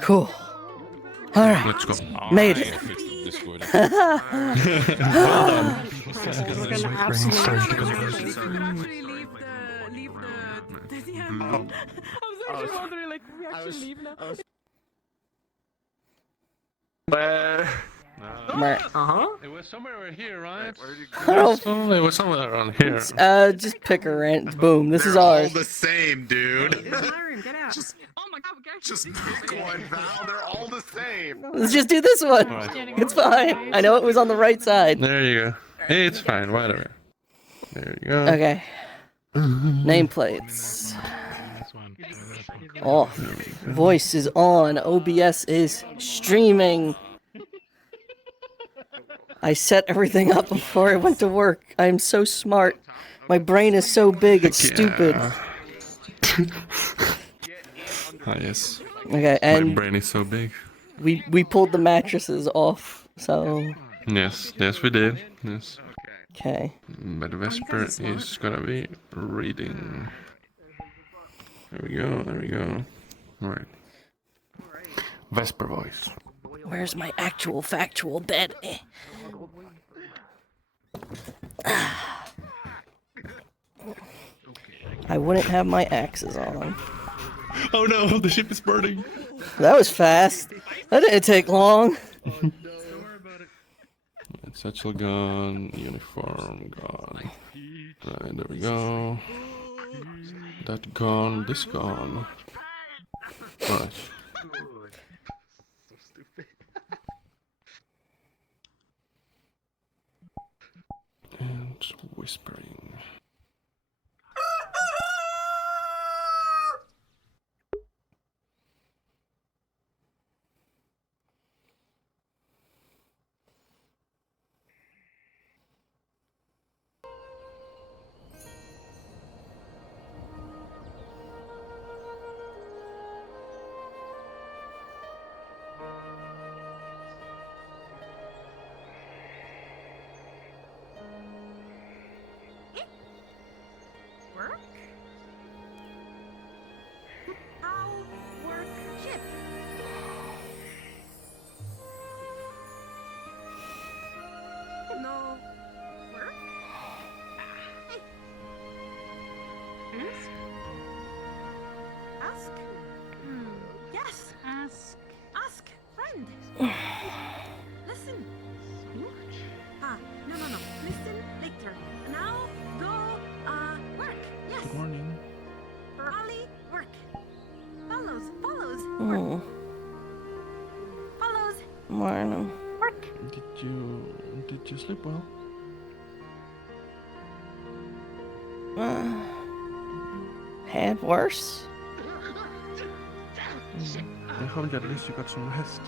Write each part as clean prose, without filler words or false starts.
Cool. All right. Let's go. Made it. Discord. We're gonna absolutely leave the yeah. I was actually wondering, like, we actually leave now. It was somewhere over here, right? Oh, It was somewhere around here. just pick a rent. Boom. This is They're all ours. the same, dude. Myron, get out. Oh my god, guys. Just pick one, Val. They're all the same. Let's just do this one. Alright. It's fine. I know it was on the right side. There you go. Hey, it's fine, whatever. There you go. Okay. Nameplates. Off. Voice is on. OBS is streaming. I set everything up before I went to work. I am so smart. My brain is so big, it's stupid. Ah, yes. Okay, My and brain is so big. we pulled the mattresses off, so... Yes, we did. Yes. Okay. But Vesper is gonna be reading. There we go. Alright. Vesper voice. Where's my actual factual bed? I wouldn't have my axes on. Oh no, the ship is burning. That was fast. That didn't take long. Satchel gone, uniform gone. Right, there we go. That gone, this gone. Right. So stupid. And whispering. Work? How work ship? No work? Hey. Ask? Yes. Ask, friend. Listen. No. Listen later. Now go, work. Yes. Good morning. Ali, work. Follows. Hmm. Follows. Morning. Work. Did you sleep well? Had worse? I hope at least you got some rest.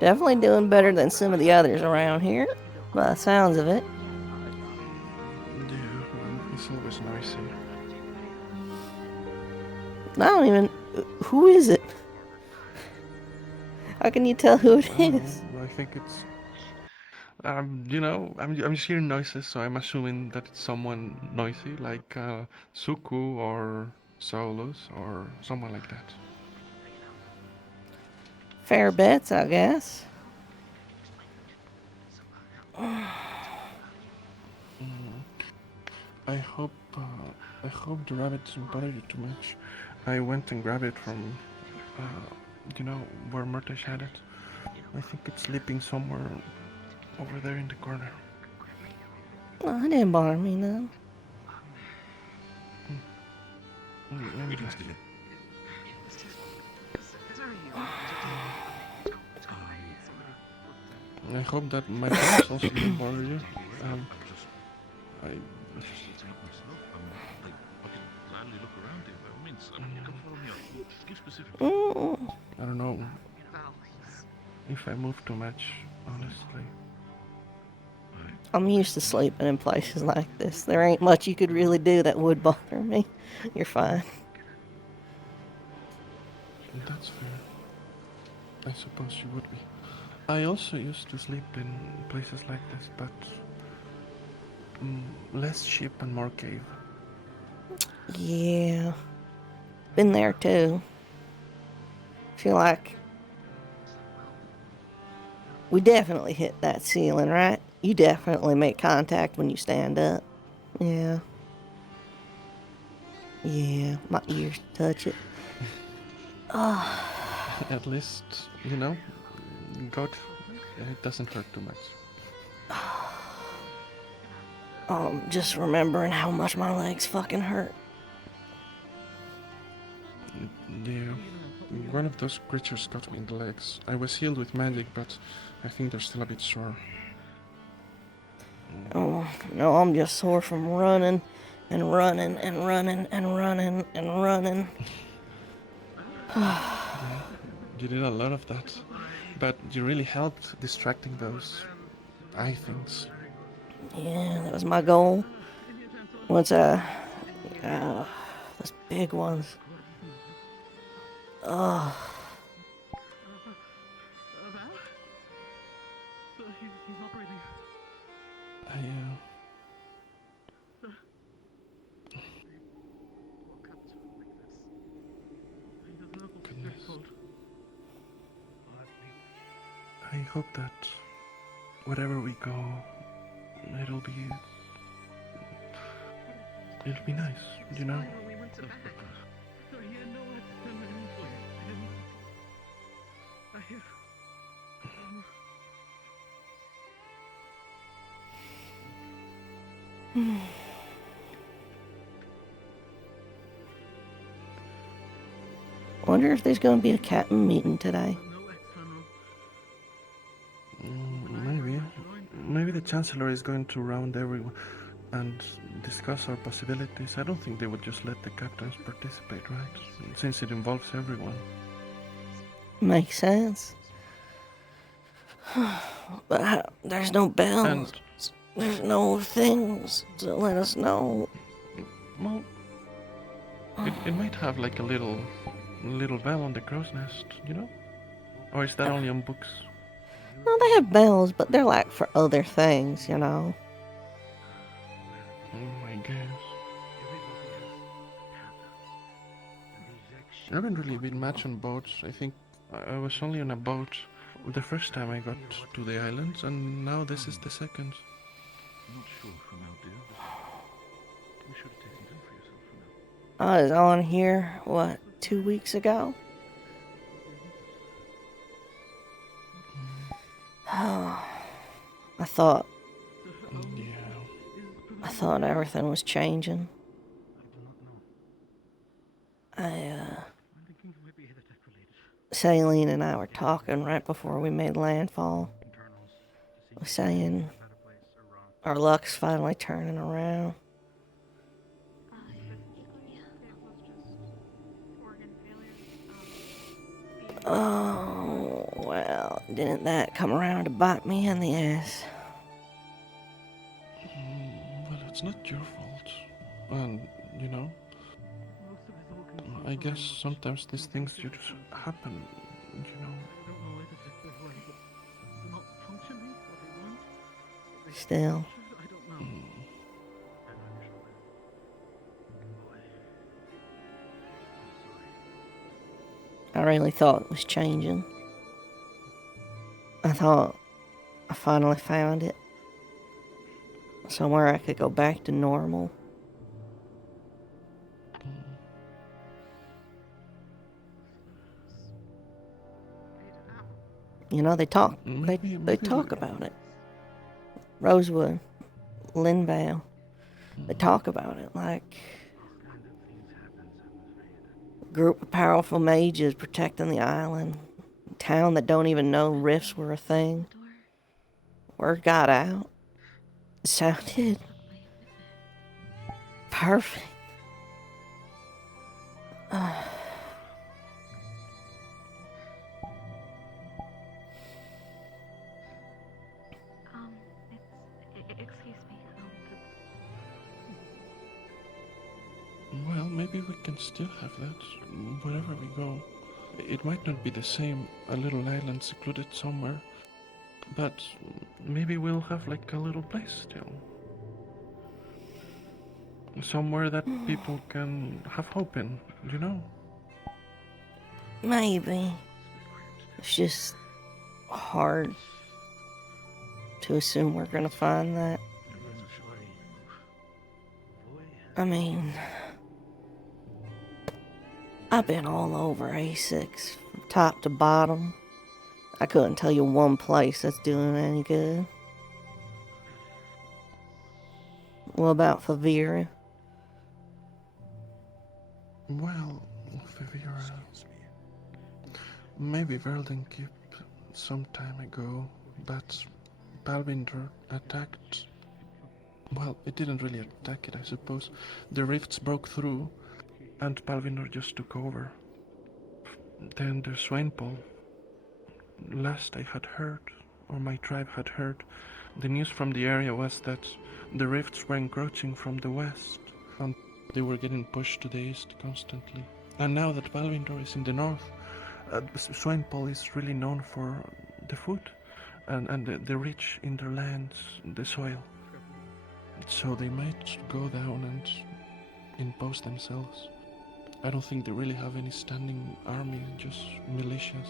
Definitely doing better than some of the others around here, by the sounds of it. Yeah, it's always noisy. I don't even... Who is it? How can you tell who it is? I think it's... I'm just hearing noises, so I'm assuming that it's someone noisy, like Suku or Solus or someone like that. Fair bets, I guess. I hope the rabbit didn't bother you too much. I went and grabbed it from, where Murtish had it. I think it's sleeping somewhere over there in the corner. Oh, it didn't bother me, though. Maybe that's it. I hope that my voice also didn't bother you. I don't know if I move too much, honestly. I'm used to sleeping in places like this. There ain't much you could really do that would bother me. You're fine. That's fair. I suppose you would be. I also used to sleep in places like this, but less ship and more cave. Yeah. Been there too. Feel like we definitely hit that ceiling, right? You definitely make contact when you stand up. Yeah. Yeah, my ears touch it. At least, you know, God, it doesn't hurt too much. Just remembering how much my legs fucking hurt. Yeah, one of those creatures got me in the legs. I was healed with magic, but I think they're still a bit sore. Oh, no, I'm just sore from running and running and running and running and running. You did a lot of that, but you really helped distracting those eye things. Yeah, that was my goal. Once those big ones. Val? So he's not breathing. I, Woke up to him like this. He doesn't know if Goodness. it's cold. I hope that wherever we go, it'll be nice, you know? When we went to bed. So he had no one to send him for you. Wonder if there's gonna be a captain meeting today. No external. Maybe the Chancellor is going to round everyone and discuss our possibilities. I don't think they would just let the captains participate, right? Since it involves everyone. Makes sense. But there's no bells. And, There's no things to let us know. well, it might have like a little bell on the crow's nest, you know? Or is that only on books? No, they have bells, but they're like for other things, you know. I guess. I haven't really been much on boats. I think I was only on a boat the first time I got to the islands, and now this is the second. Not sure for now, dear, but you should have taken time for yourself for now. I was on here, 2 weeks ago? Oh, I thought everything was changing. Saline and I were talking right before we made landfall. We're saying our luck's finally turning around. Oh, well, didn't that come around to bite me in the ass? Well, it's not your fault. And, you know, I guess sometimes these things just happen, you know. Still. I really thought it was changing. I thought I finally found it. Somewhere I could go back to normal. You know, they talk. They talk about it. Rosewood, Linvale. They talk about it like a group of powerful mages protecting the island. A town that don't even know rifts were a thing. Word got out. It sounded perfect. Excuse me. Well, maybe we can still have that wherever we go. It might not be the same, a little island secluded somewhere, but maybe we'll have like a little place still. Somewhere that people can have hope in, you know? Maybe. It's just hard to assume we're gonna find that. I mean, I've been all over A6, from top to bottom. I couldn't tell you one place that's doing any good. What about Favira? Well, Vivira. Maybe Verlinkeep some time ago, but Balvinder attacked. Well, it didn't really attack it, I suppose. The rifts broke through, and Balvinder just took over. Then the Swainpole. Last I had heard, or my tribe had heard, the news from the area was that the rifts were encroaching from the west, and they were getting pushed to the east constantly. And now that Balvinder is in the north, Swainpole is really known for the food and the rich in their lands, the soil. So they might go down and impose themselves. I don't think they really have any standing army, just militias.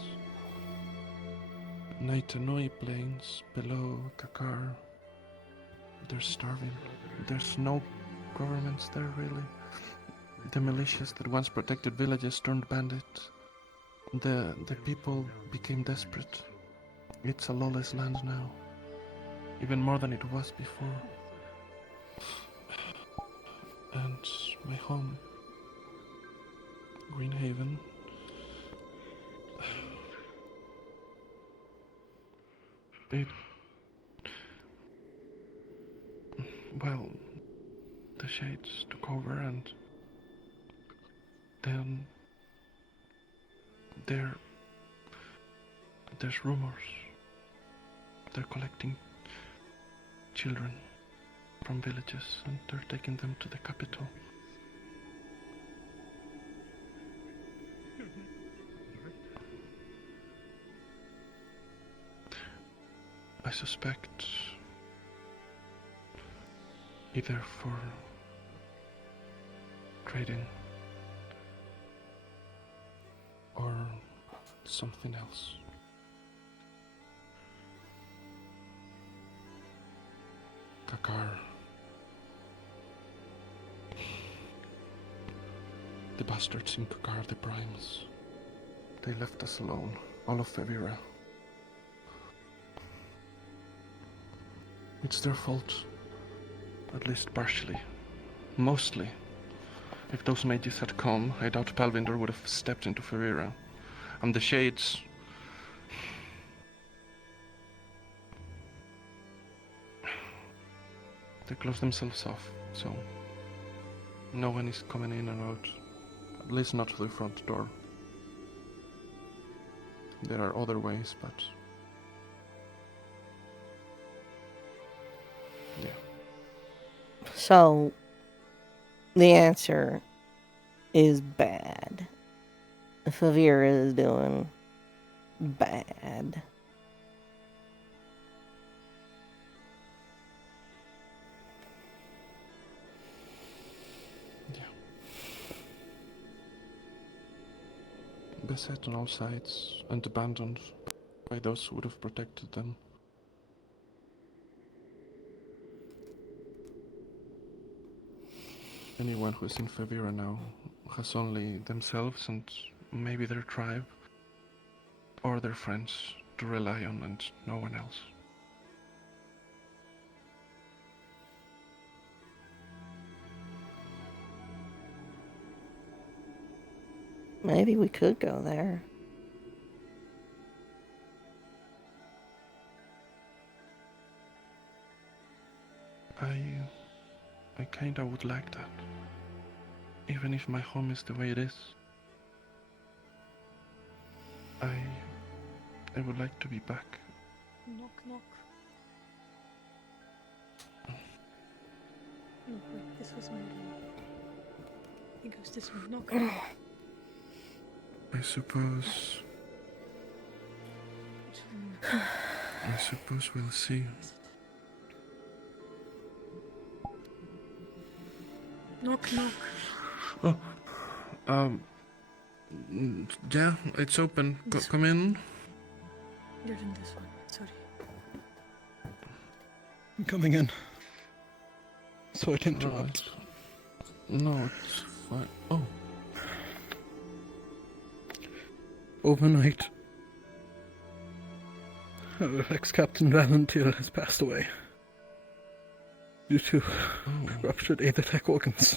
Naitanui plains below Kakar, they're starving. There's no governments there really. The militias that once protected villages turned bandit. The people became desperate. It's a lawless land now, even more than it was before. And my home, Greenhaven, well, the Shades took over, and then there's rumors. They're collecting children from villages and they're taking them to the capital. I suspect either for trading or something else. Kakar. The bastards in Kakar, the Primes. They left us alone, all of Favira. It's their fault. At least partially. Mostly. If those mages had come, I doubt Palvinder would have stepped into Favira. And the Shades... They closed themselves off, so... no one is coming in and out. At least not through the front door. There are other ways, but... yeah. So, the answer is bad. Favira is doing bad. Yeah. Beset on all sides and abandoned by those who would have protected them. Anyone who is in Favira now has only themselves and maybe their tribe or their friends to rely on and no one else. Maybe we could go there. I kinda would like that. Even if my home is the way it is. I would like to be back. Knock, knock. No, wait, this was my door. It goes this way. Knock. I suppose we'll see. Knock, knock. Oh, yeah, it's open. Come in. You're in this one. Sorry. I'm coming in. Sorry to interrupt. No, it's fine. Oh, Overnight, our ex-captain Valentil has passed away due to ruptured aethertech organs.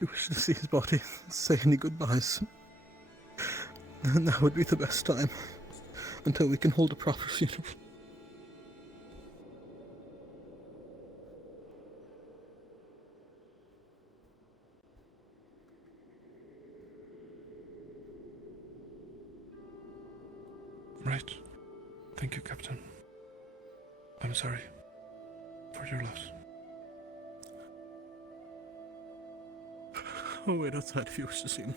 We wish to see his body, say any goodbyes. And that would be the best time, until we can hold a proper funeral. right. Thank you, Captain. I'm sorry for your loss. I'll wait outside if you wish to see him.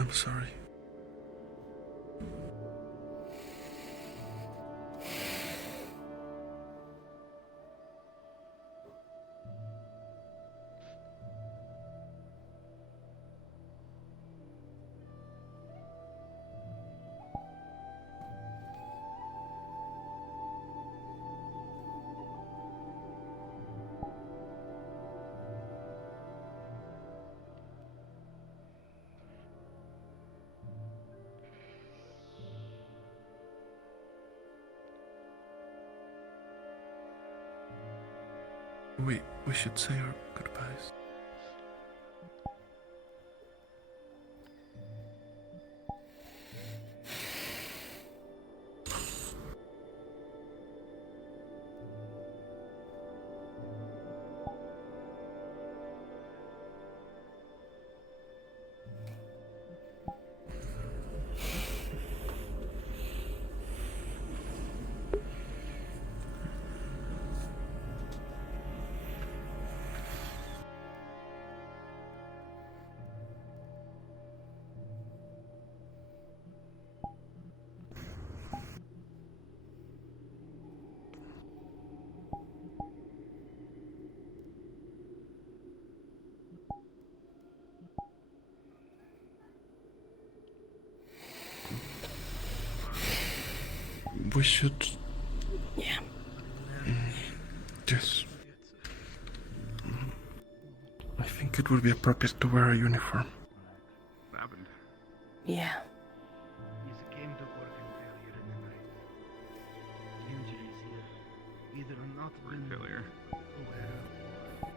I'm sorry. We should say our goodbyes. We should. Yeah. Yes. I think it would be appropriate to wear a uniform. What happened? Yeah. He came to work in failure at night. Injuries here. Either not Work been failure. aware of or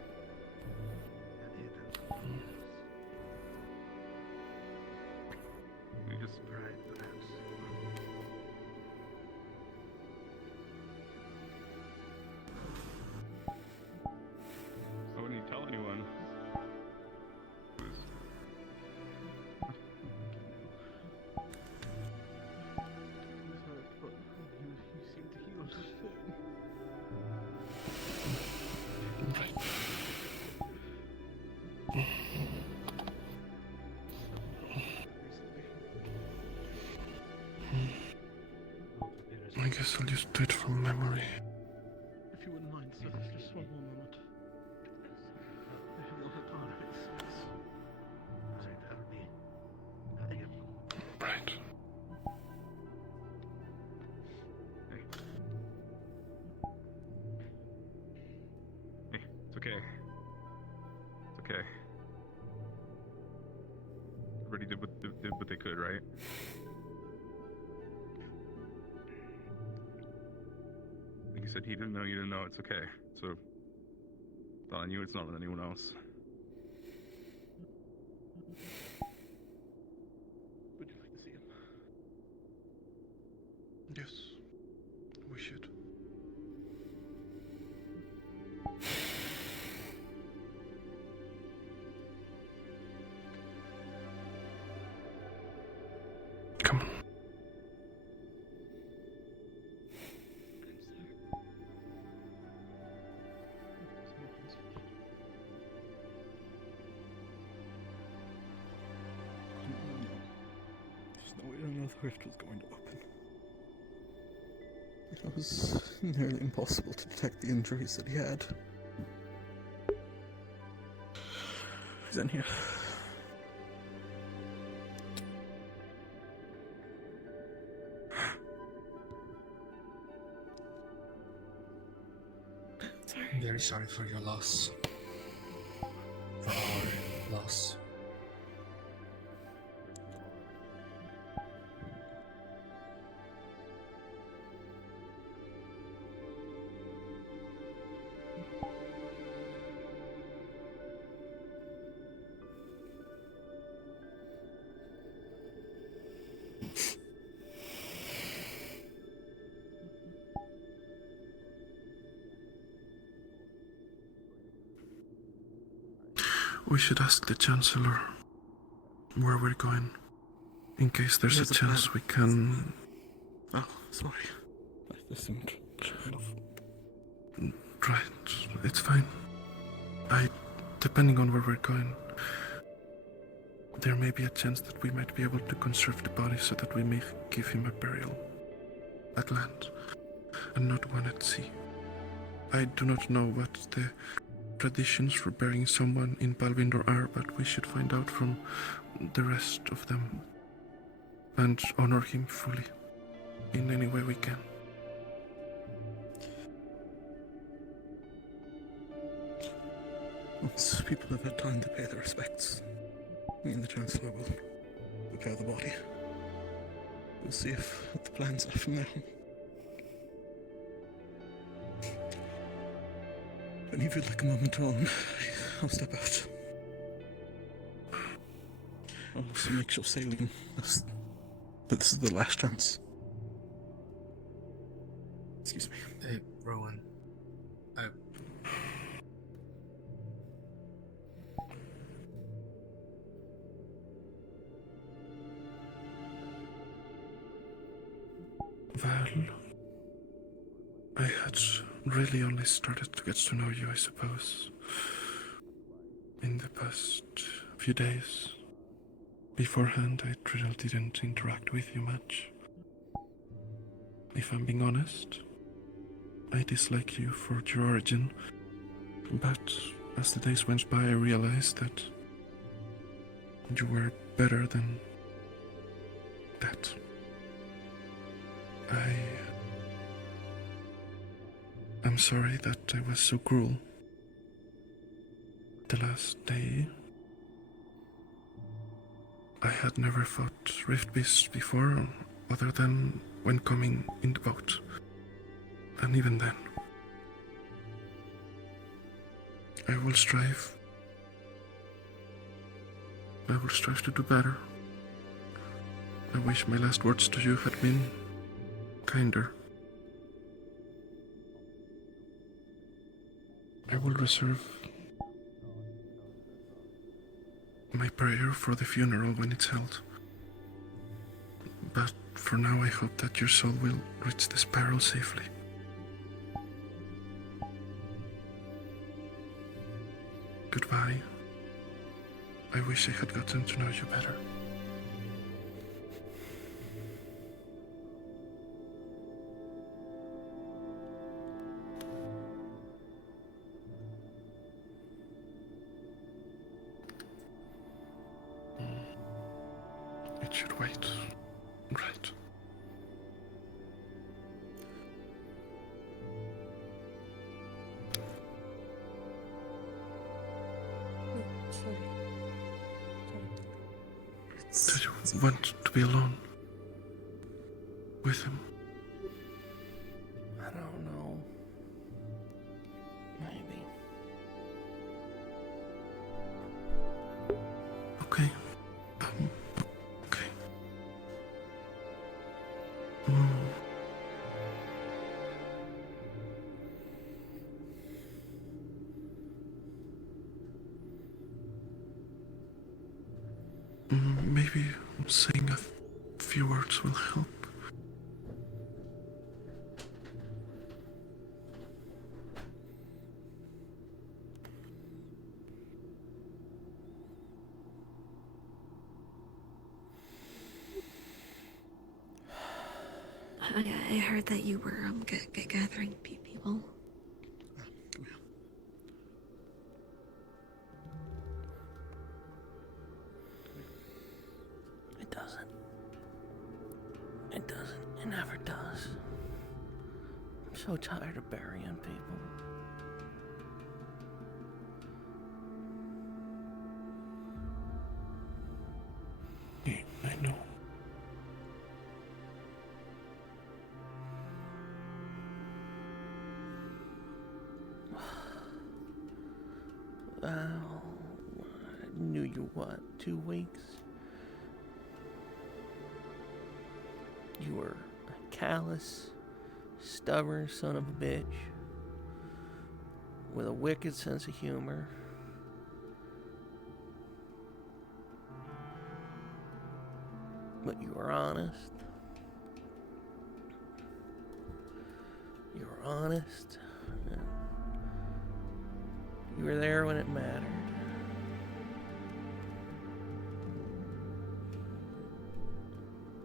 had hidden. We just Pride, perhaps. I wouldn't tell anyone. It was You seem to heal. I guess I'll just do it from memory. If you wouldn't mind, sir, just one more moment. I have no tolerance. Right, I'll be. Right. hey. Hey, it's okay. It's okay. Everybody did what they could, right? You said he didn't know, you didn't know. It's okay. So, it's not on you, it's not on anyone else. Would you like to see him? Yes, we should. Come on. There's no way I know the rift was going to open. It was nearly impossible to detect the injuries that he had. He's in here. I'm very sorry for your loss. For our loss. We should ask the Chancellor where we're going, in case there's a chance we can... Oh, sorry. I assumed. Right, it's fine. Depending on where we're going, there may be a chance that we might be able to conserve the body so that we may give him a burial at land, and not one at sea. I do not know what the traditions for burying someone in Balvindor are, but we should find out from the rest of them and honor him fully in any way we can. Once people have had time to pay their respects, me and the Chancellor will prepare the body. We'll see what the plans are from there. And if you'd like a moment alone, I'll step out. I'll also make sure Saline knows that this is the last chance. Excuse me. Hey, Rowan. Well, I had really only started to get to know you, I suppose, in the past few days. Beforehand, I really didn't interact with you much. If I'm being honest, I dislike you for your origin, but as the days went by, I realized that you were better than that. I'm sorry that I was so cruel the last day. I had never fought rift beasts before, other than when coming in the boat. And even then, I will strive. I will strive to do better. I wish my last words to you had been kinder. I will reserve my prayer for the funeral when it's held. But for now, I hope that your soul will reach the spiral safely. Goodbye. I wish I had gotten to know you better. It should wait. Right. Do you want to be alone with him? I don't know. Maybe saying a few words will help. I heard that you were gathering people. It doesn't. It doesn't. It never does. I'm so tired of burying people. Yeah, I know. Well, I knew you, 2 weeks? You were a callous, stubborn son of a bitch with a wicked sense of humor. But you were honest. You were honest. You were there when it mattered.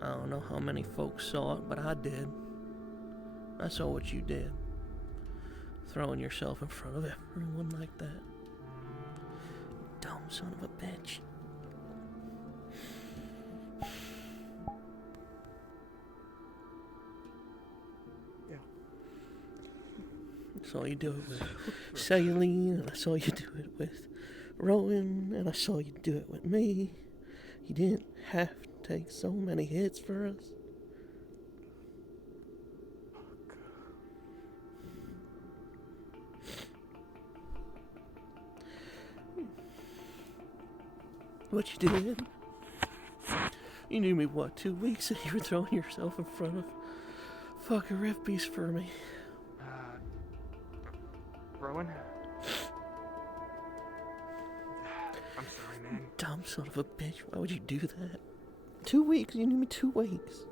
I don't know how many folks saw it, but I did. I saw what you did. Throwing yourself in front of everyone like that. Dumb son of a bitch. Yeah. I saw you do it with Saline, and I saw you do it with Rowan, and I saw you do it with me. You didn't have to take so many hits for us. What you did? You knew me, 2 weeks, and you were throwing yourself in front of fucking Rift Beast for me. Rowan? I'm sorry, man. Dumb son of a bitch, why would you do that? 2 weeks, you knew me 2 weeks.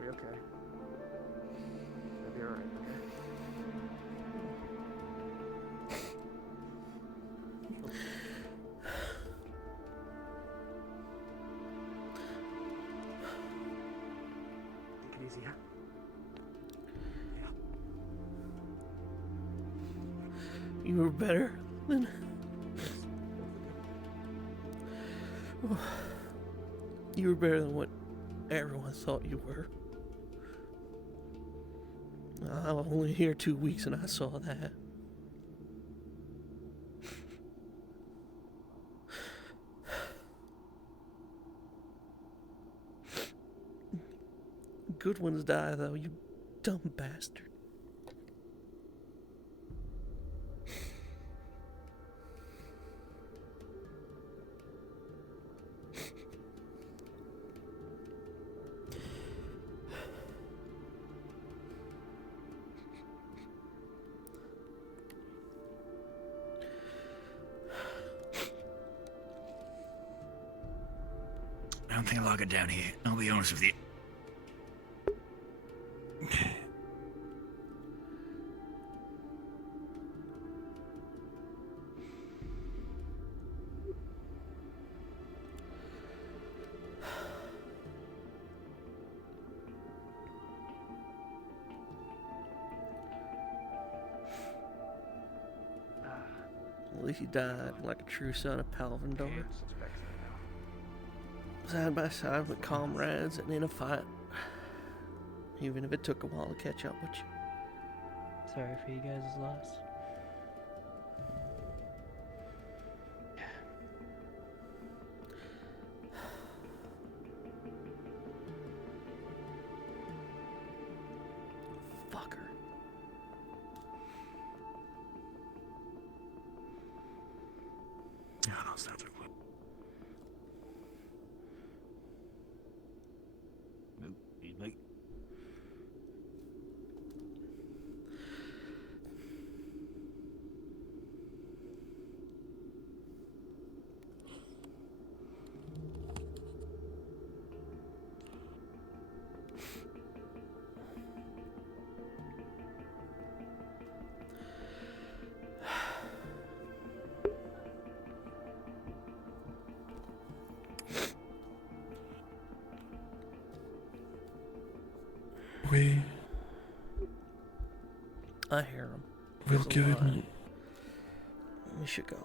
Are you okay? You'll be alright, okay? Take it easy, huh? You were better than... You were better than what everyone thought you were. I was only here 2 weeks and I saw that. Good ones die though, you dumb bastard. I don't think I'll lock it down here. I'll be honest with you. At least you died like a true son of Palvindor. Side by side with comrades and in a fight. Even if it took a while to catch up with you. Sorry for you guys' loss. Fucker. Yeah, no, it's not too quick. Mate. I hear him. We'll give him. We should go.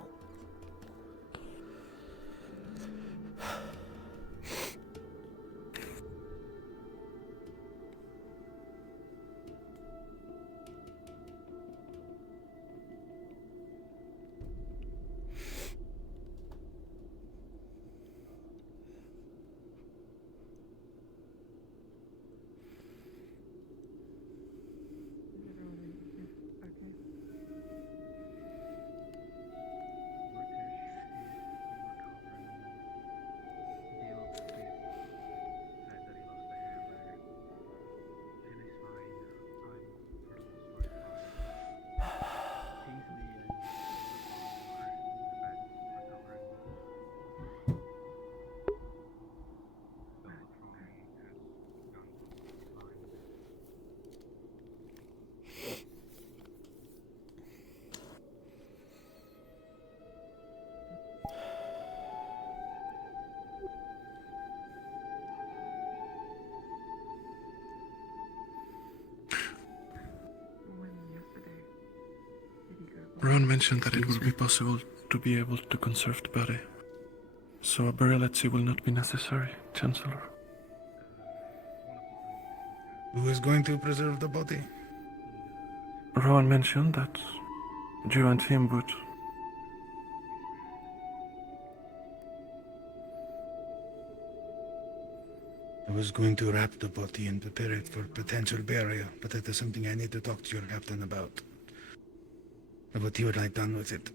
Ron mentioned that it will be possible to be able to conserve the body, so a burial at sea will not be necessary, Chancellor. Who is going to preserve the body? Rowan mentioned that you and him would. I was going to wrap the body and prepare it for potential burial, but that is something I need to talk to your captain about. What he would like done with it.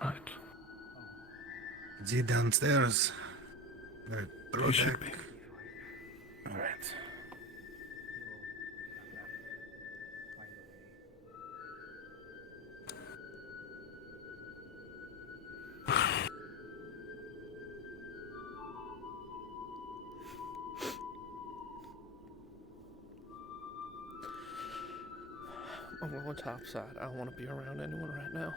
Right. Is he downstairs? He should be. Alright. I'm going topside. I don't want to be around anyone right now.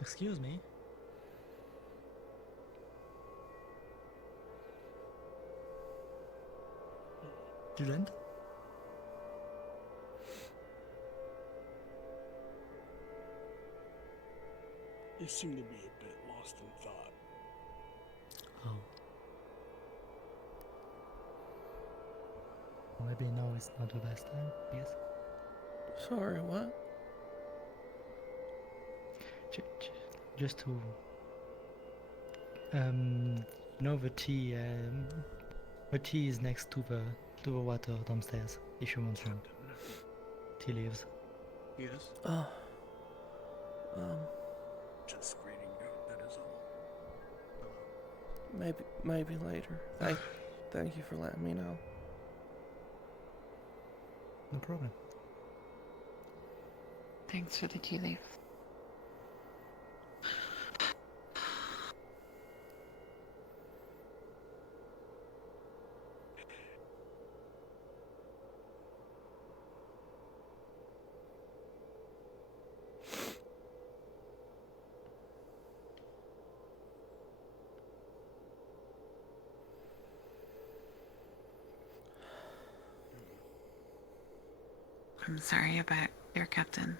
Excuse me. Did you land? You seem to be a bit lost in thought. Oh. Maybe now is not the best time, yes? Sorry, what? Just to the tea is next to the water downstairs. If you want some tea leaves. Yes? Oh. Just reading you, that is all. Maybe later. Thank you for letting me know. No problem. Thanks for the tea leaf. I'm sorry about your captain.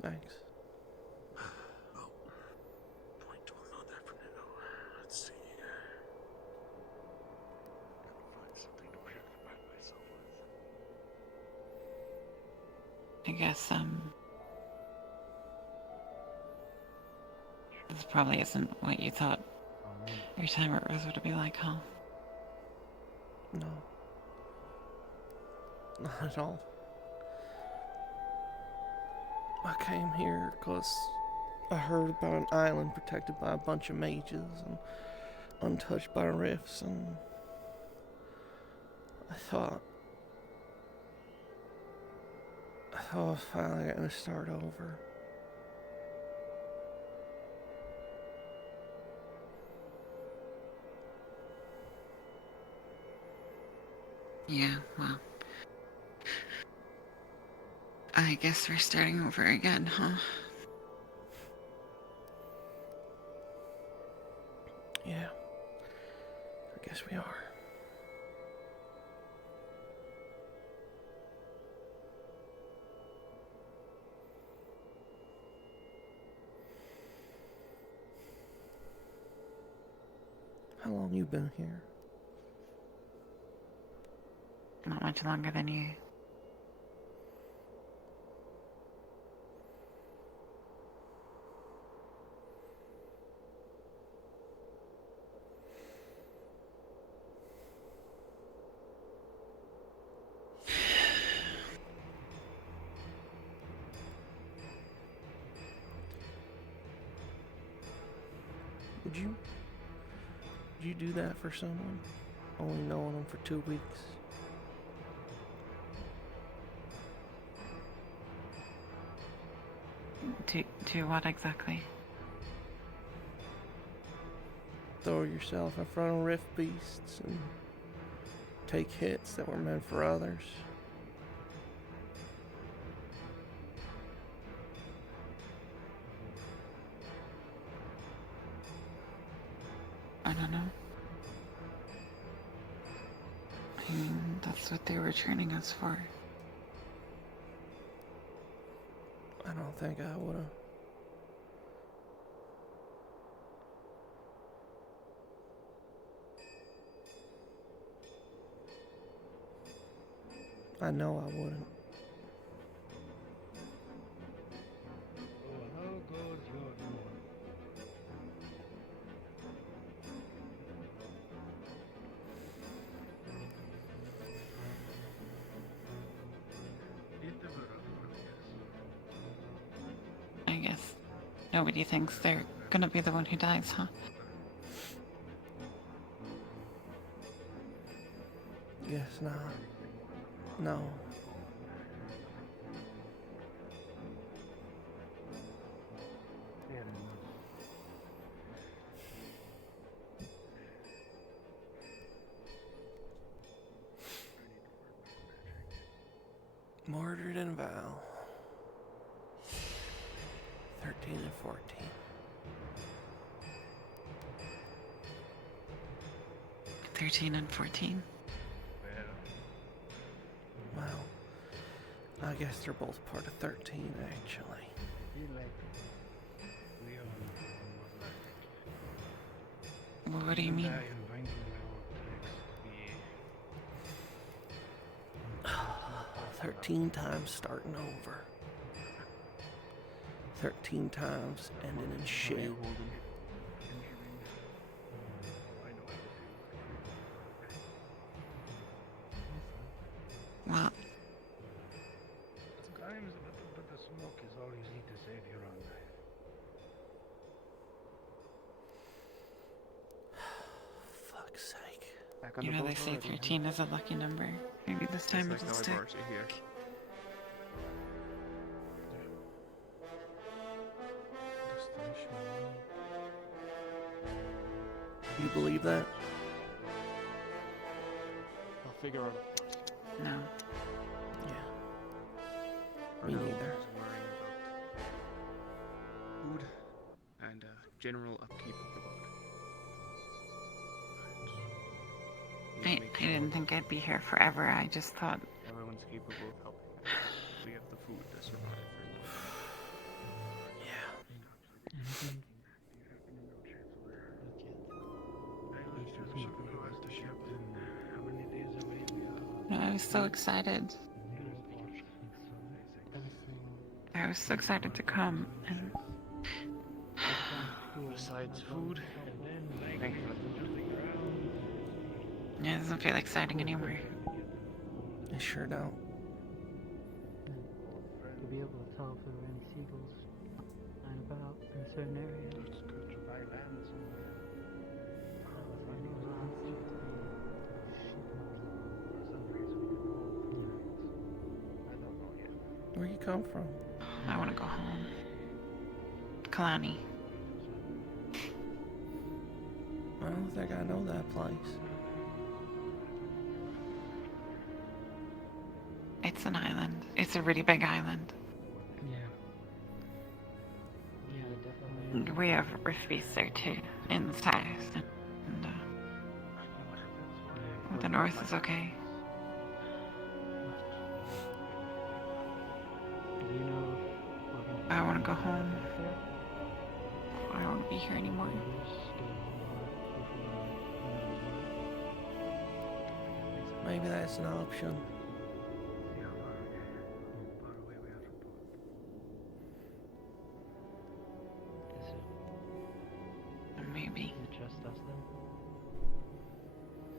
Thanks. Well, point to another for now. Let's see. Gotta find something to preoccupy myself with. I guess, this probably isn't what you thought your time at Rosewood would be like, huh? No. Not at all. I came here because I heard about an island protected by a bunch of mages and untouched by rifts, and I thought I was finally getting to start over. Yeah, well. I guess we're starting over again, huh? Yeah, I guess we are. How long you been here? Not much longer than you. Would you do that for someone? Only knowing them for 2 weeks? To what exactly? Throw yourself in front of rift beasts and take hits that were meant for others? I don't know. I mean, that's what they were training us for. I don't think I would've. I know I wouldn't. Oh, how goes your morning? Bit of a rough one, yes. I guess nobody thinks they're gonna be the one who dies, huh? Guess not. No. Fair enough. Murdered in Val. 13 and 14. Well, 13 and 14. Well, I guess they're both part of 13, actually. What do you mean? 13 times starting over. 13 times ending in shit. Well, Sometimes but the smoke is all you need to save your own life. Fuck's sake. you know they say 13 is a lucky number. Maybe this time it'll stick. You believe that? I'll figure out. No. Yeah. Me neither. Food and general upkeep of the boat. I didn't think I'd be here forever. I just thought. Everyone's capable of helping. We have the food to survive. I was so excited. I was so excited to come. And besides food, thankfully. Yeah, it doesn't feel exciting anymore. I sure don't. To be able to tell if there were any seagulls flying about in a certain area. It's good to buy land somewhere. Where you come from? I want to go home. Kalani. I don't think I know that place. It's an island. It's a really big island. Yeah, definitely. We have roof beasts there too, in the south. And the north is okay. You know, I want to go home. I don't want to be here anymore. Maybe that's an option. Maybe. Just us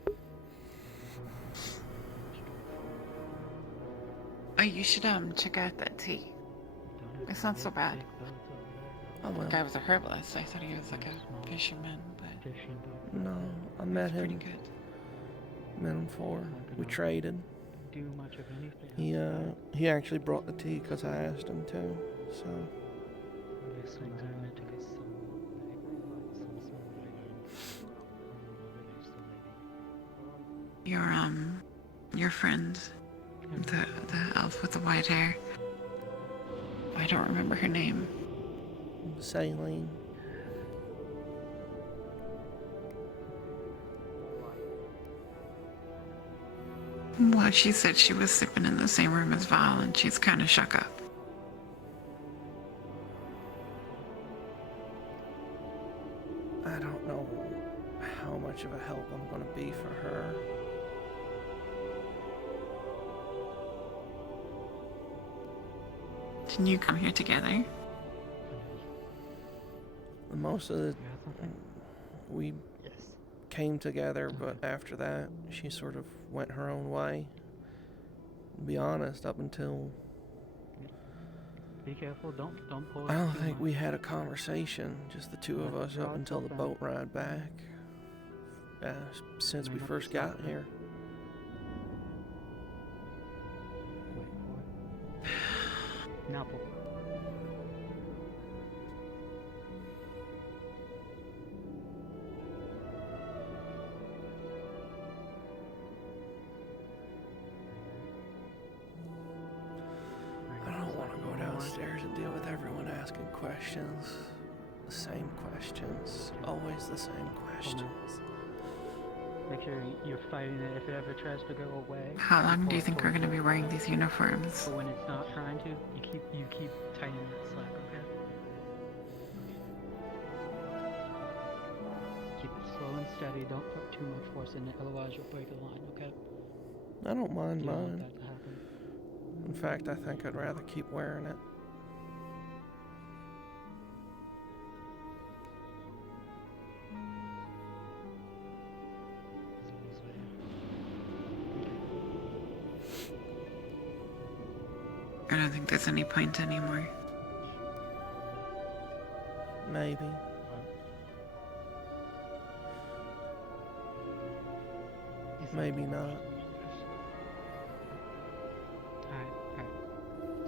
then? Oh, you should check out that tea. It's not so bad. Oh well. The guy was a herbalist. I thought he was like a fisherman, but No, I met pretty him. good. Met him for. We traded. Do much of anything. He actually brought the tea because I asked him to. So. Your friend, the elf with the white hair. I don't remember her name. Saline. Well, she said she was sleeping in the same room as Val, and she's kind of shook up. I don't know how much of a help I'm going to be for her. Didn't you come here together? Most of the... We came together, but after that, she sort of went her own way. To be honest, up until... Be careful, don't pull it. I don't think we had a conversation, just the two of us, up until the boat ride back. Since we first got here. Now pull. I don't want to go downstairs and deal with everyone asking questions. The same questions. Always the same questions. Make sure you're fighting it if it ever tries to go away. How long do you think we're going to be wearing these uniforms? But when it's not trying to, you keep tightening that slack, okay? Keep it slow and steady. Don't put too much force in it, otherwise you'll break the line, okay? I don't mind You don't want mine. that to happen. In fact, I think I'd rather keep wearing it. I don't think there's any point anymore. Maybe. Maybe not. Alright.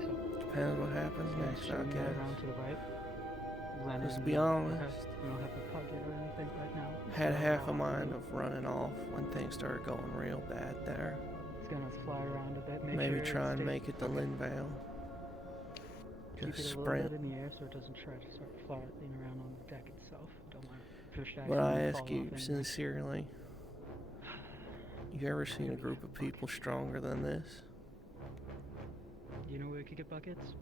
So, Depends what happens next, I shooting that guess. around to the right. Let's be honest. We don't have to pug it or anything right now. Had half a mind of running off when things started going real bad there. It's gonna fly around a bit. Maybe sure try and stays- make it to Linvale. Keep Just it a sprint. little bit in the air so it doesn't try to start flying around on the deck itself. Don't want fish to But I accidentally ask fall you off anyway. sincerely, you ever seen a group of people stronger than this? Do you know where we could get buckets?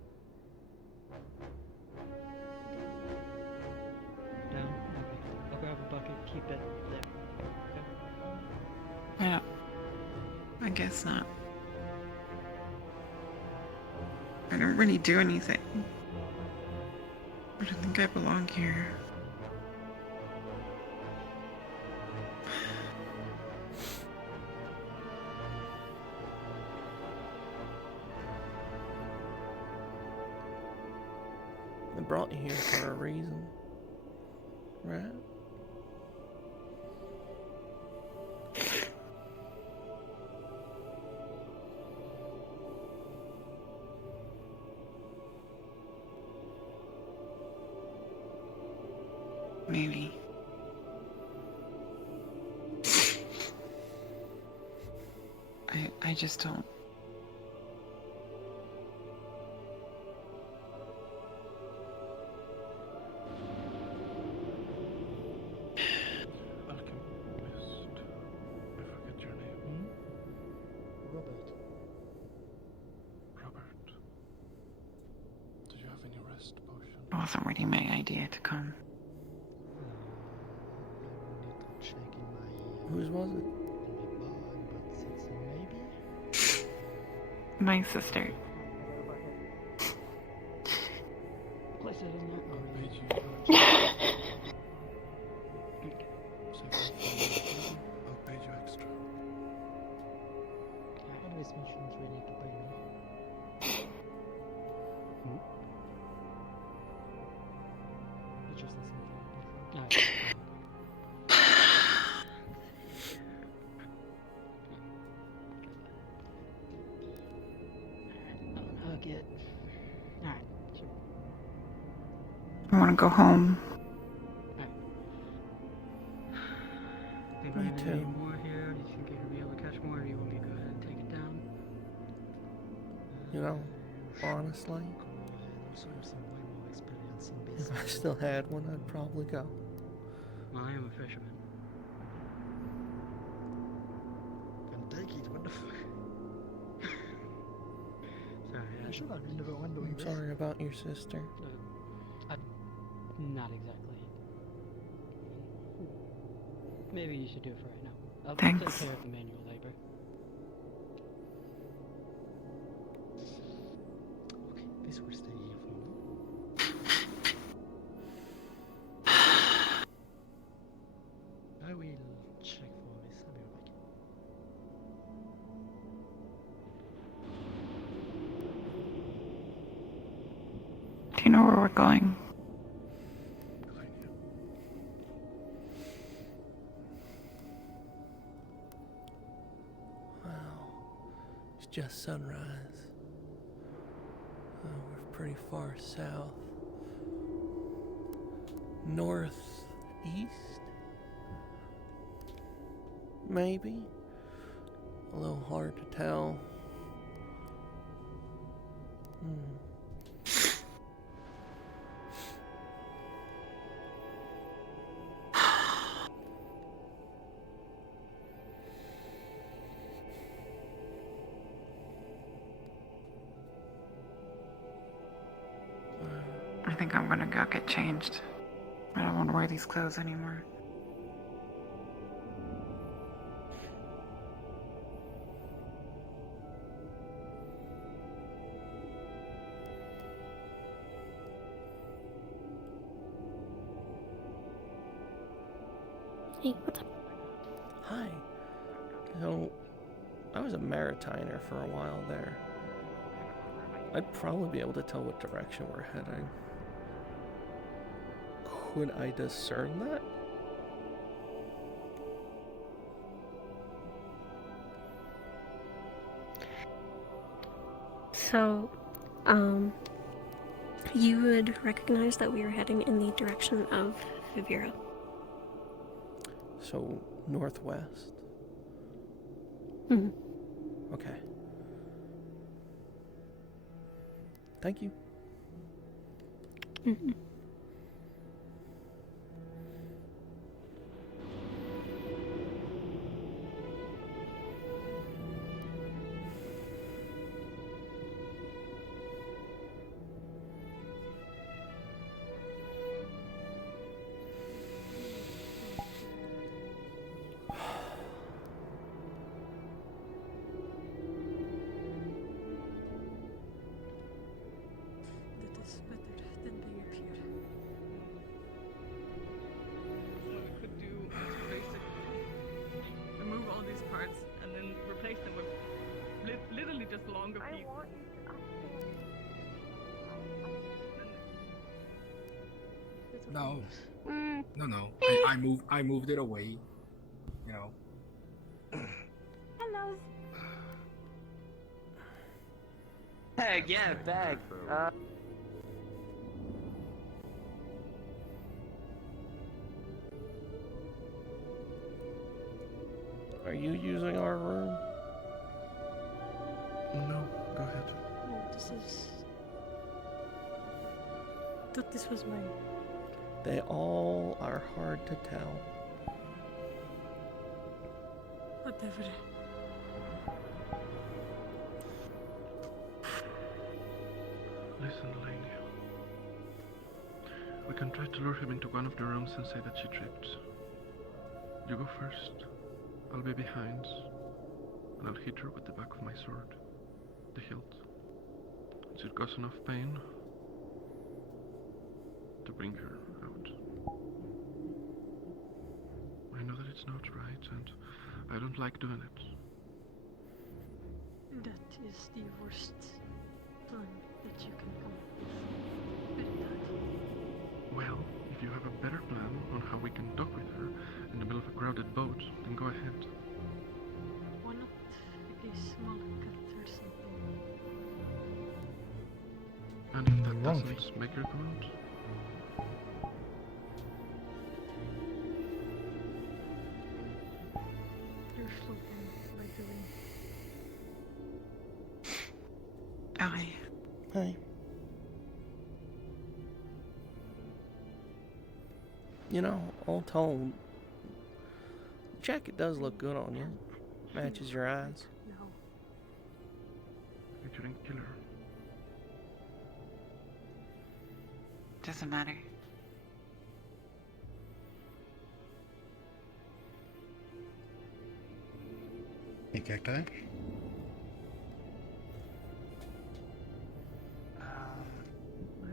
Down? Okay. I'll grab a bucket, keep it there. Okay. Yeah. I guess not. I don't really do anything. I don't think I belong here. They brought you here for a reason, right? Maybe. I just don't. Alchemist. I forget your name. Robert. Robert. Do you have any rest potion? It wasn't really my idea to come. Whose was it? My sister. Place it in there. I'll pay you. I'll pay you extra. What missions we need to bring in? You just listen. Unhook it. Alright, sure. I want to go home. Think Me we're gonna too. need more here? Do you think you're gonna be able to catch more, or do you want me to go ahead and take it down? You know, honestly, if I still had one, I'd probably go. Well, I am a fisherman. And take it, what the fuck? Sorry, You should have been the one doing I'm this. sorry about your sister. Not exactly. Maybe you should do it for right now. I'll Thanks. take care of the manual labor. Okay, this will stay here for now. I will check for this. I'll be right back. Do you know where we're going? Wow, it's just sunrise. We're pretty far south. Northeast? Maybe? A little hard to tell. think I'm gonna go get changed. I don't want to wear these clothes anymore. Hey, what's up? Hi. So, I was a maritiner for a while there. I'd probably be able to tell what direction we're heading. Could I discern that? So, you would recognize that we are heading in the direction of Viviro. So, northwest? Hmm. Okay. Thank you. Mm-hmm. That is better than they appear. What we could do is basically remove all these parts and then replace them with literally just longer pieces. No. No. I moved it away. You know. Hello. Bag, yeah, bag. Are you using our room? No, go ahead. No, this is. Thought this was mine. They all are hard to tell. Whatever. Listen, Lane. We can try to lure him into one of the rooms and say that she tripped. You go first. I'll be behind. And I'll hit her with the back of my sword. The hilt. Until it cause enough pain to bring her out. I know that it's not right, and I don't like doing it. That is the worst plan that you can come up with. Very bad. Well, if you have a better plan on how we can dock with her in the middle of a crowded boat, then go ahead. Why not a small cut or something? And if that doesn't make her go out? You're floating, by the way. Aye. Hi. You know, all told, the jacket does look good on you. Matches your eyes. No. You didn't kill her. Doesn't matter. Hey, cacti? I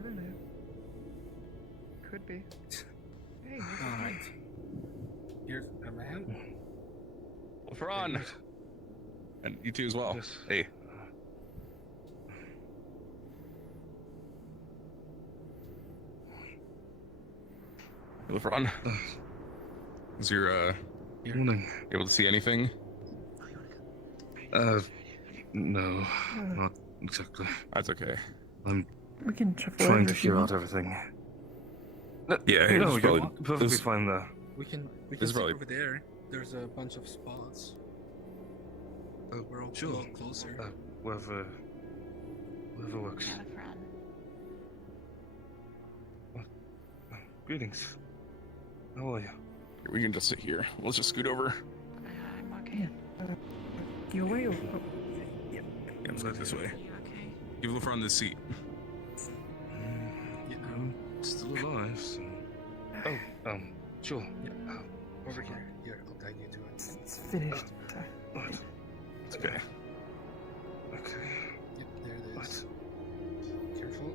don't know. Could be. Hey, Alright. Here's a man. LeFron! And you too as well. Yes. Hey. LeFron? Is your, Morning. able to see anything? No, not exactly. That's okay. I'm We can trying to hear out everything. Yeah, no, it's you're probably- perfectly this- fine there. We can This sit is probably- over there. There's a bunch of spots. We're all a Sure. little closer. Wherever works. Greetings. How are you? We can just sit here. Let's just scoot over. I'm okay. You away or? Yeah, let's go this way. Give LeFron this seat. Yeah. still alive, so... Oh, sure. Yeah. Over here. Here, I'll guide you to it. It's finished. What? It's okay. Okay. Yep, there it is. Careful.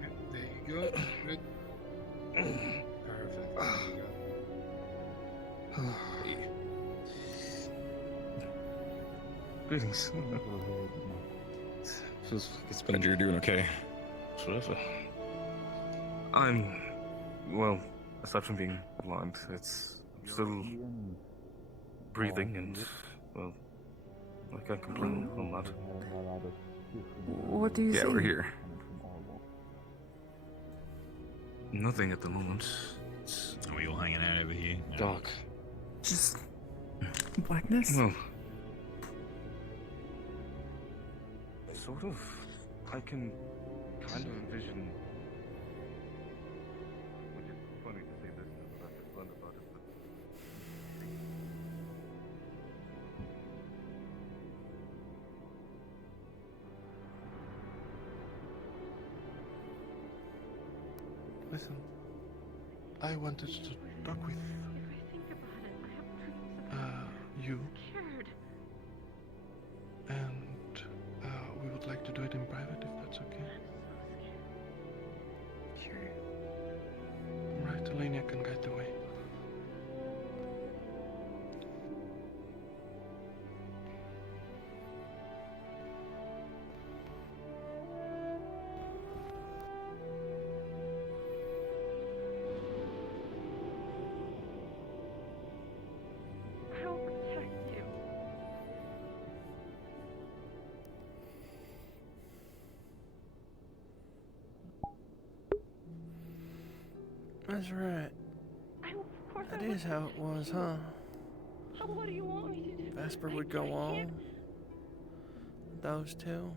Yep, there you go. Good. Perfect. There you go. Greetings. Feels like it's been you're doing okay. Forever. Well, aside from being blind, I'm still breathing and, well, I can't complain on that. What do you Yeah, see? we're here. Nothing at the moment. Are we all hanging out over here? No. Dark. Just blackness? Well, sort of. I can kind of envision. Which is funny to say this because I've just learned about it, but. Listen, I wanted to talk with you, and we would like to do it in private if that's okay. Sure. Right, Elenia can guide the way. I will protect you. That's right. Of course That is how it was, huh? What do you want me to do? Vesper would go on. Those two.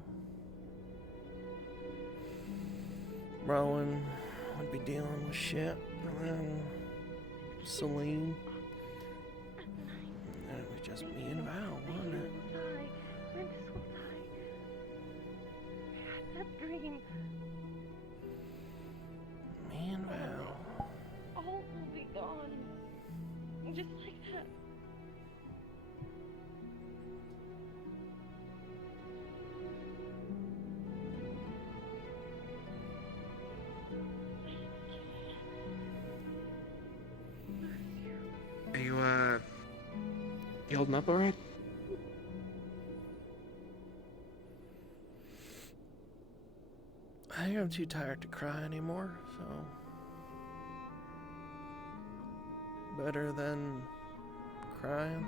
Rowan would be dealing with shit. And then Celine. And it was just me and Val, wasn't it? I'm so tired. I had that dream. Me and Val. All will be gone. Just like that. Are you holding up alright? I think I'm too tired to cry anymore, so. Better than crying.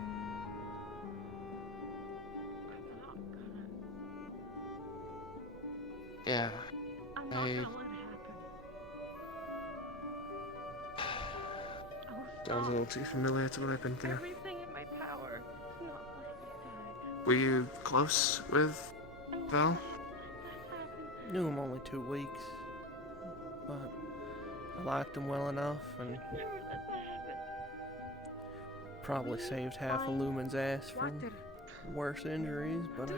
Yeah. I'm not gonna let it happen. Sounds a little too familiar to what I've been through. Everything in my power to not let you die. Were you close with Val? Knew him only 2 weeks, but I liked him well enough and probably saved half of Lumen's ass from worse injuries, but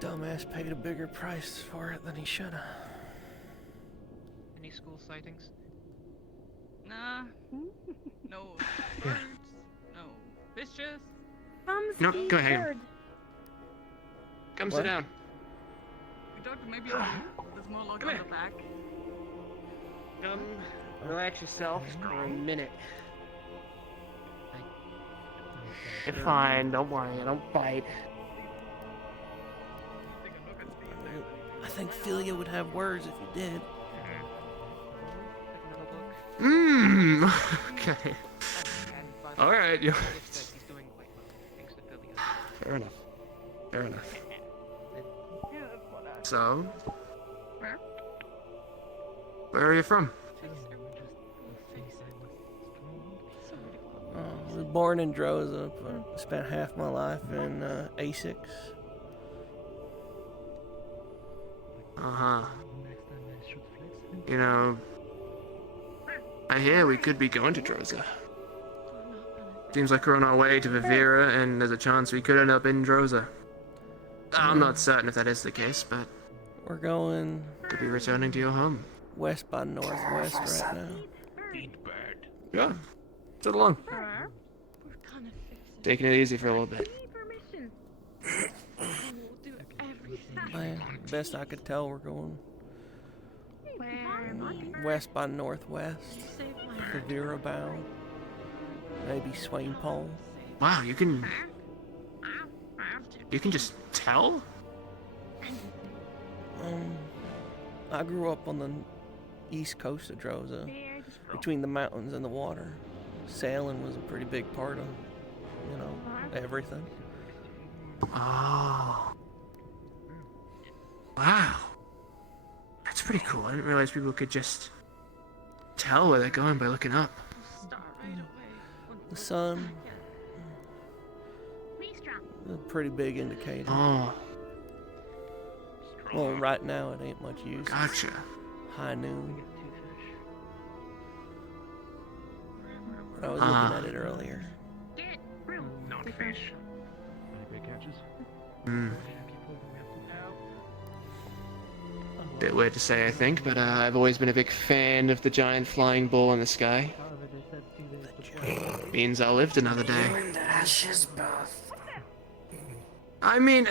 dumbass paid a bigger price for it than he shoulda. Any school sightings? Nah. No birds. No fishes. No, go ahead. Come sit What? down. We talked maybe there's more log on the back. Relax yourself for a minute. You're fine, don't worry, I don't bite. I think Philia would have words if you did. Okay. Alright, yeah. Fair enough. Fair enough. So, where are you from? I was born in Droza, but spent half my life in A6. Uh-huh. You know, I hear we could be going to Droza. Seems like we're on our way to Vivira, and there's a chance we could end up in Droza. I'm not certain if that is the case, but We're going we could be returning to your home. West by northwest right now. Yeah. Sit along. Taking it easy for a little bit. Man, best I could tell, we're going west by northwest, Favira bound, maybe Swain Pole. Wow, you can just tell? I grew up on the east coast of Droza, between the mountains and the water. Sailing was a pretty big part of, everything. Oh. Wow. That's pretty cool. I didn't realize people could just tell where they're going by looking up. The sun, a pretty big indicator. Oh. Well, right now it ain't much use. Gotcha. High noon. But I was looking at it earlier. Not fish. Any big catches? Bit weird to say, I think, but I've always been a big fan of the giant flying bull in the sky. Means I'll live another day. I mean,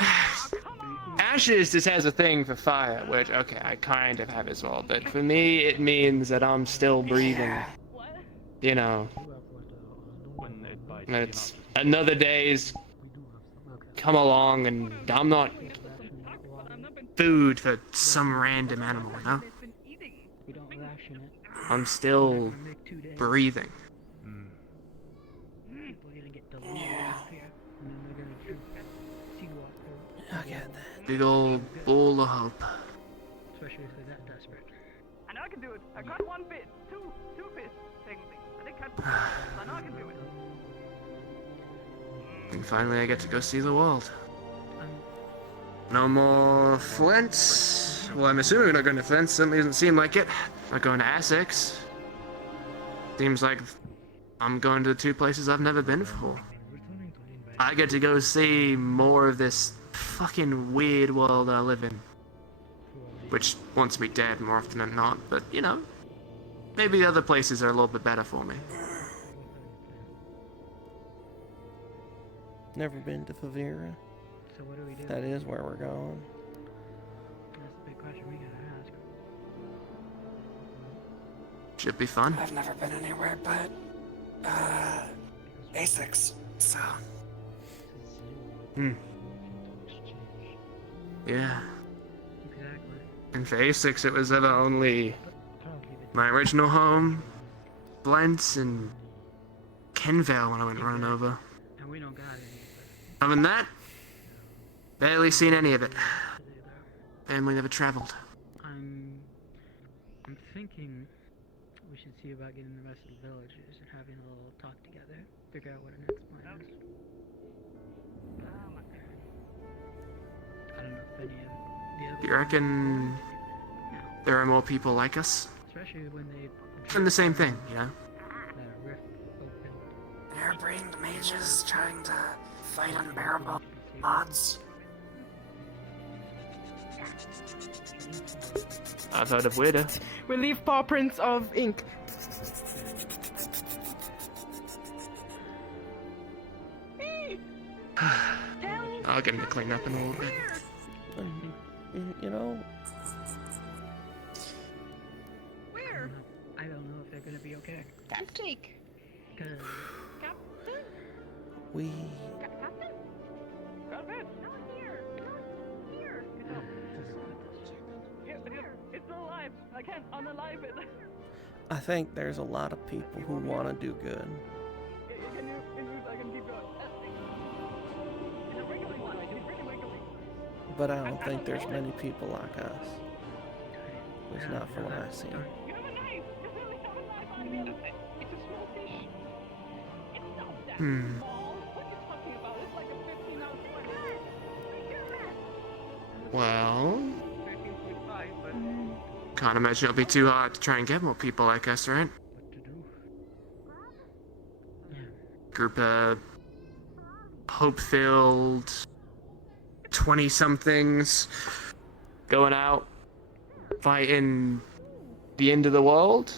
Ashes just has a thing for fire, which, okay, I kind of have as well, but for me, it means that I'm still breathing. You know, it's another day's come along, and I'm not food for some random animal, you know? I'm still breathing. I get that. Big old ball of hope. Especially if they're that desperate. I know I can do it. I got one bit. Two bits, technically. I didn't cut I know I can do it. And finally I get to go see the world. No more Flint. Well, I'm assuming we're not going to Flint. Certainly doesn't seem like it. Not going to Essex. Seems like I'm going to the two places I've never been before. I get to go see more of this fucking weird world I live in. Which wants me dead more often than not, but, you know, maybe the other places are a little bit better for me. Never been to Favira. So what do we do? That is where we're going. That's the big question we gotta ask. Should be fun. I've never been anywhere but Essex, so. Yeah. Exactly. And for A6 it was ever only my original home, Blent, and Kenvale when I went running over. And we don't got any. Other than that, barely seen any of it. Family never traveled. I'm thinking we should see about getting the rest of the villages and having a little talk together, figure out what our next plan is. I don't know if any of the other. You reckon there are more people like us? Especially when they. Doing the same thing, you know? That rift open. Hairbrained mages trying to fight unbearable odds. I've heard of weirder. We leave paw prints of ink. I'll get him to clean up in a little bit. You know, Where? I don't know if they're gonna be okay. Captain? Cause Captain? we Captain? Got a bit. Not here. Not here. It's still alive. I can't unalive it. I think there's a lot of people who want to do good, I can keep going. It's a wriggling one. It's wriggling. but I don't think there's many people like us. At least not from what I've seen. You have a knife. You really have a knife on the other side. It's a small fish. It's not that small. What are you talking about? It's like a 15-ounce one. Well, 13.5, but... can't imagine it'll be too hard to try and get more people like us, right? Group of hope-filled 20-somethings going out, fighting the end of the world.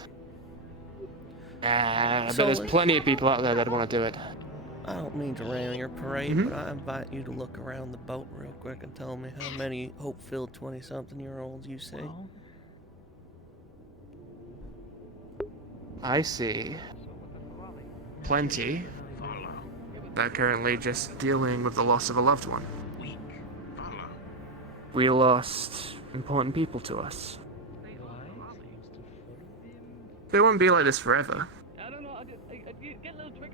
But there's plenty of people out there that want to do it. I don't mean to rain on your parade, but I invite you to look around the boat real quick and tell me how many hope-filled 20-something-year-olds you see. I see plenty that are currently just dealing with the loss of a loved one. We lost important people to us. It won't be like this forever.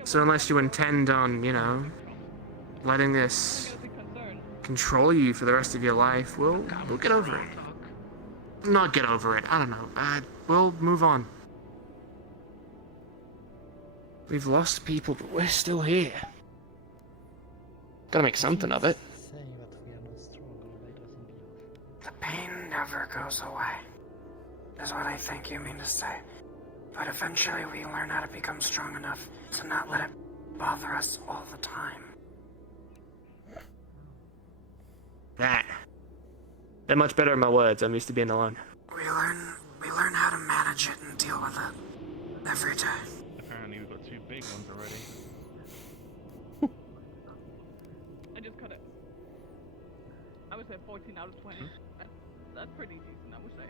So unless you intend on, you know, letting this control you for the rest of your life, we'll get over it. Not get over it, I don't know. We'll move on. We've lost people, but we're still here. Gotta make something of it. The pain never goes away, is what I think you mean to say. But eventually we learn how to become strong enough to not let it bother us all the time. They're much better at my words. I'm used to being alone. We learn how to manage it and deal with it every day. Apparently we've got 2 big ones already. I just cut it. I would say 14 out of 20. That's pretty decent, I would say.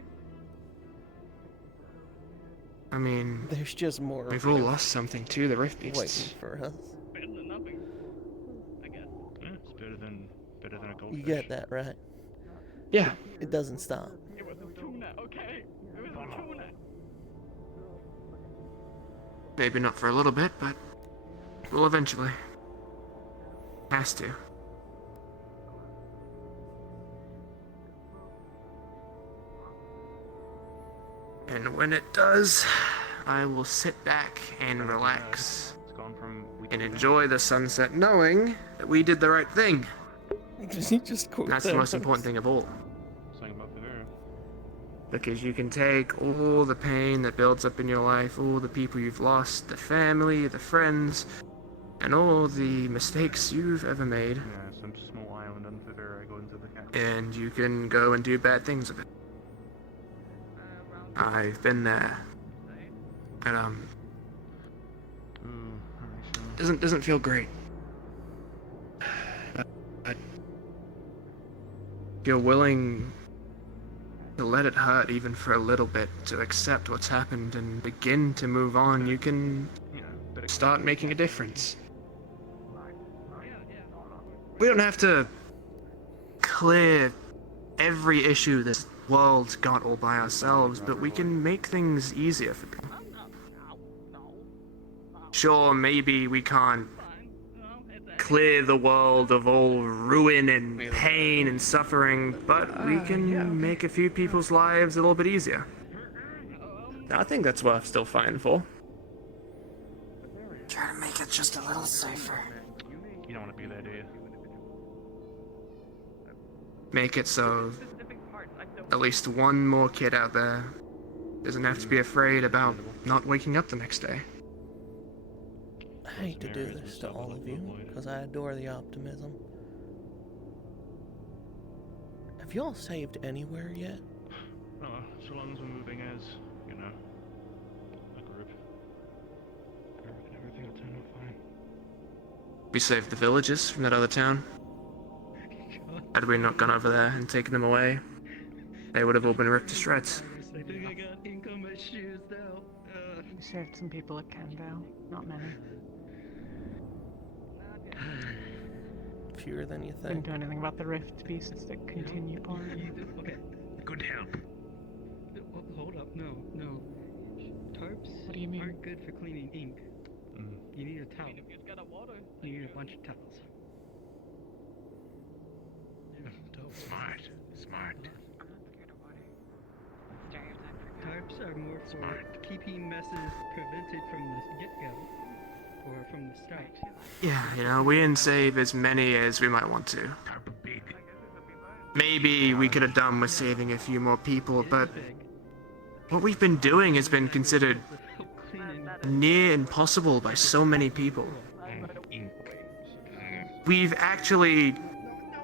I mean, there's just more. We've all lost something too. The Rift Beasts. Waiting for us. Better than nothing, I guess. Yeah, it's better than a goldfish. You get that, right? Yeah. It doesn't stop. It was a tuna, okay? It was a tuna. Maybe not for a little bit, but we'll eventually. Has to. And when it does, I will sit back and relax and enjoy the sunset knowing that we did the right thing. That's the most important thing of all. Because you can take all the pain that builds up in your life, all the people you've lost, the family, the friends, and all the mistakes you've ever made. Yeah, some small island on Favera go into the cat. And you can go and do bad things with it. I've been there. But doesn't feel great. But you're willing to let it hurt even for a little bit, to accept what's happened and begin to move on, you can start making a difference. We don't have to clear every issue this world's got all by ourselves, but we can make things easier for people. Sure, maybe we can't clear the world of all ruin and pain and suffering, but we can make a few people's lives a little bit easier. I think that's worth still fighting for. Try to make it just a little safer. You don't want to be there, do you? Make it so at least one more kid out there doesn't have to be afraid about not waking up the next day. I hate to do this to all of you, because I adore the optimism. Have y'all saved anywhere yet? Oh, so long as we're moving as, you know, a group. Everything will turn out fine. We saved the villagers from that other town. Had we not gone over there and taken them away, they would have all been ripped to shreds. I think I got ink on my shoes now. We saved some people at Canvale, not many. Fewer than you Didn't think. do anything about the rift beasts that continue pouring. Okay, good help. Hold up, no. Tarps What do you mean? aren't good for cleaning ink. You need a towel. You need a bunch of towels. Smart. Tarps are more for keeping messes prevented from the get-go, or from the start. Yeah, you know, we didn't save as many as we might want to. Maybe we could have done with saving a few more people, but what we've been doing has been considered near impossible by so many people. We've actually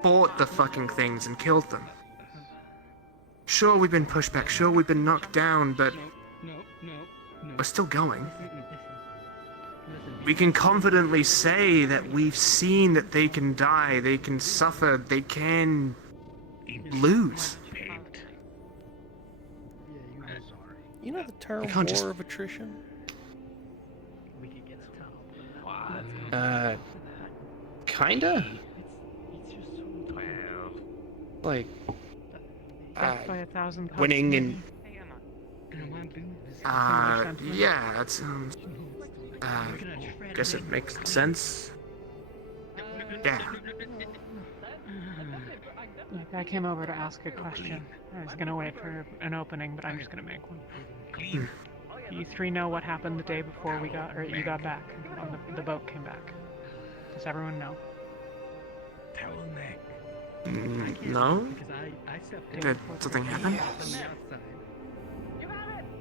fought the fucking things and killed them. Sure, we've been pushed back. Sure, we've been knocked down, but No. we're still going. Listen. We can confidently say that we've seen that they can die, they can suffer, they can lose. You know the term You can't just- war of attrition? We could get some help. Kinda? It's just so Like, Death by 1,000 cuts, winning maybe? and... Similar yeah, that sounds... guess it makes sense. Yeah. Look, I came over to ask a question. I was gonna wait for an opening, but I'm just gonna make one. You three know what happened the day before you got back, when the boat came back. Does everyone know? Tell Nick. No? Because I stepped Did something happen? from the outside.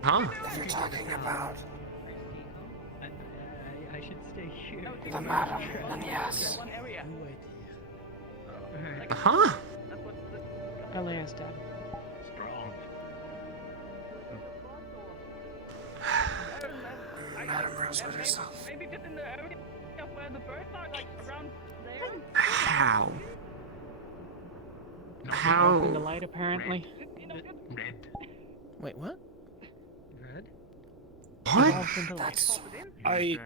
Huh? What are you talking about? I should stay here. The madam, then yes. Huh? Ellie is dead. Strong. Madam Rosewood herself. Maybe just in the area where the birds are, like around there. How? Opened the light, apparently. Red. Wait, what? Red? What? That's what a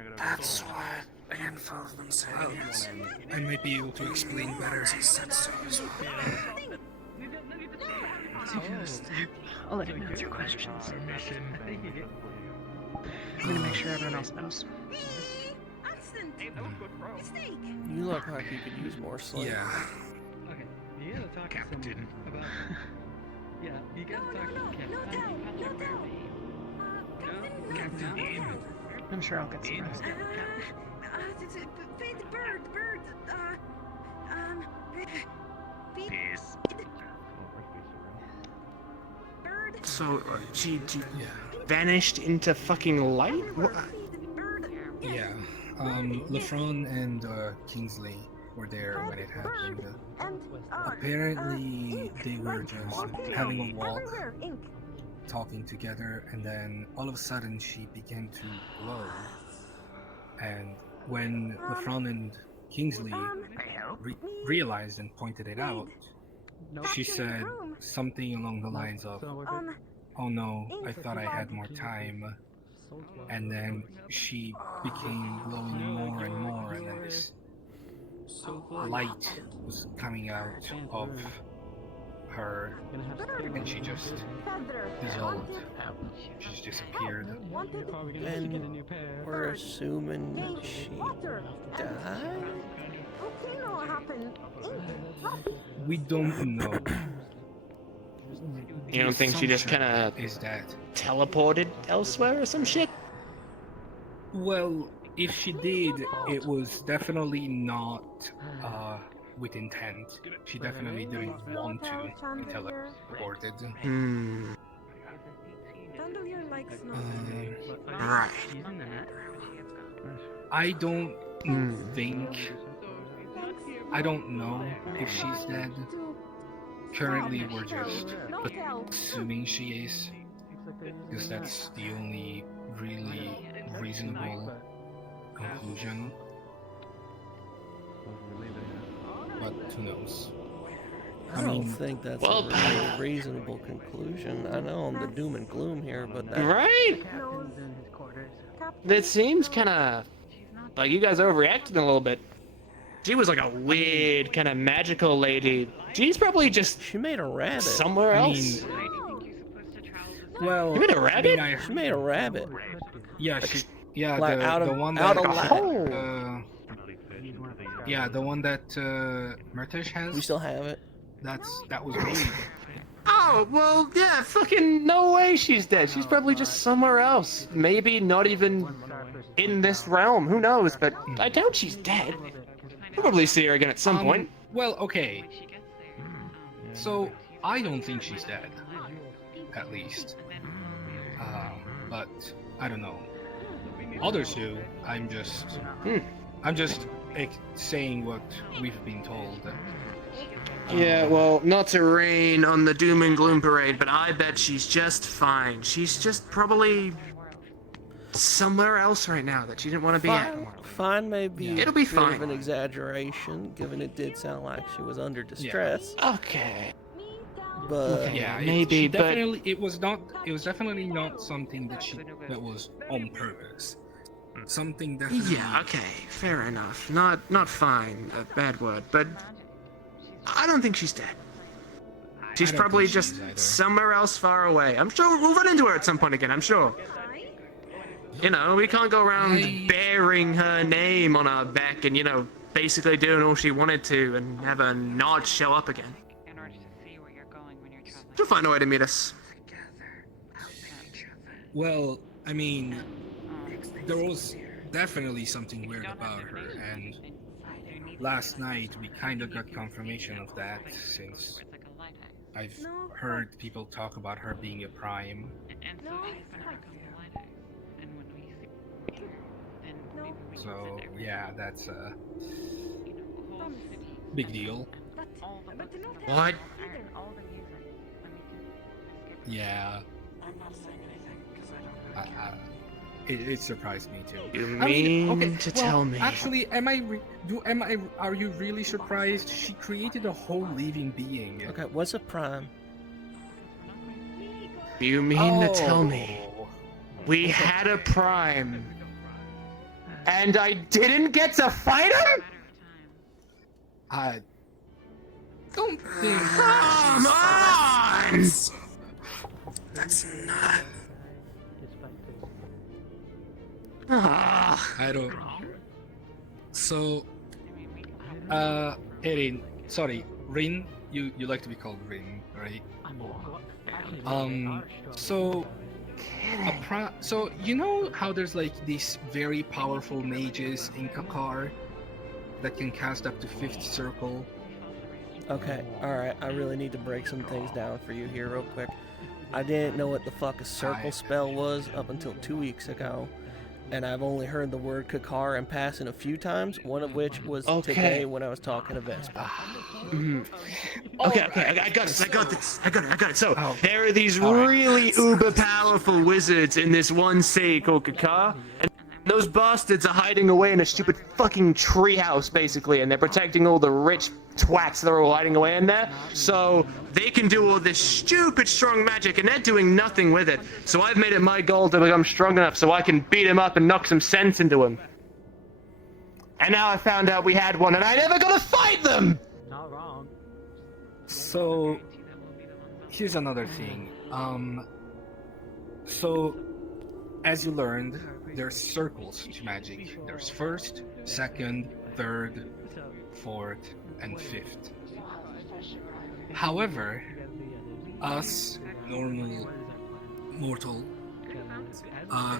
handful of them say. Yes. I might be able to explain better. He said so as well. I'll let him answer questions. I'm gonna make sure everyone else knows. You look like you could use more sleep. Yeah. Okay, you gotta talk to someone about... Yeah, you gotta talk to Captain. I'm sure I'll get some rest. So, she vanished into fucking light? What? Yeah. Lefron and Kingsley were there when it happened. Apparently, they were just having a walk, talking together, and then all of a sudden she began to glow. And when Lefron and Kingsley realized and pointed it out, she said something along the lines of, "Oh no, I thought I had more time." And then she became glowing more and more, and then this light was coming out of her, and she just dissolved. She just disappeared. And we're assuming she died? We don't know. You don't think she just kinda teleported elsewhere or some shit? Well, if she did, it was definitely not with intent. She definitely didn't want to be teleported. Right. I don't think... I don't know if she's dead. Currently, we're just assuming she is, because that's the only really reasonable conclusion. But who knows? I don't think that's a really reasonable conclusion. I know I'm the doom and gloom here, but that... Right? That seems kinda... like you guys overreacted a little bit. She was like a weird, kind of magical lady. She's probably just... She made a rabbit. Somewhere else. Well, You made a rabbit? She made a rabbit. Yeah, she... Yeah, Like the one that... Oh. yeah, the one that Murtish has. We still have it. That was me. Oh, well, yeah, fucking no way she's dead. She's probably just somewhere else. Maybe not even in this realm. Who knows? But I doubt she's dead. Probably see her again at some point. Well, okay. So, I don't think she's dead. At least. But, I don't know. Others do. I'm just saying what we've been told. Yeah, well, not to rain on the doom and gloom parade, but I bet she's just fine. She's just probably somewhere else right now that she didn't want to be at. Fine may be It'll be a bit of fine. an exaggeration, given it did sound like she was under distress. Okay. But Yeah, maybe, but definitely it was definitely not something that was on purpose. Something definitely. Yeah, okay, fair enough. Not fine, a bad word, but I don't think she's dead. She's don't probably think she just is either. somewhere else far away. I'm sure we'll run into her at some point again, I'm sure. You know, we can't go around bearing her name on our back and, basically doing all she wanted to and have her not show up again. She'll find a way to meet us. Well, I mean, there was definitely something weird about her, and last night we kind of got confirmation of that since I've heard people talk about her being a prime. So yeah, that's a big deal. What? Yeah. It surprised me too. You mean to well, tell me? Actually, are you really surprised? She created a whole living being. Okay, what's a prime? You mean to tell me we had a prime and I didn't get to fight him? I don't think. Come on! That's not. I don't. So, Erin, sorry, Rin. You like to be called Rin, right? So, so you know how there's like these very powerful mages in Kakar that can cast up to 5th circle. Okay, alright, I really need to break some things down for you here real quick. I didn't know what the fuck a circle spell was up until 2 weeks ago. And I've only heard the word Kakar in passing a few times, one of which was today when I was talking to Vespa. Okay, I got it. So, there are these really uber powerful wizards in this one city called Kakar, and those bastards are hiding away in a stupid fucking treehouse, basically, and they're protecting all the rich twats that are all hiding away in there, so they can do all this stupid strong magic, and they're doing nothing with it. So I've made it my goal to become strong enough so I can beat him up and knock some sense into him. And now I found out we had one, and I never got to fight them! Not wrong. So, here's another thing. So, as you learned, there's circles to magic. There's 1st, 2nd, 3rd, 4th, and 5th. However, us, normal mortal,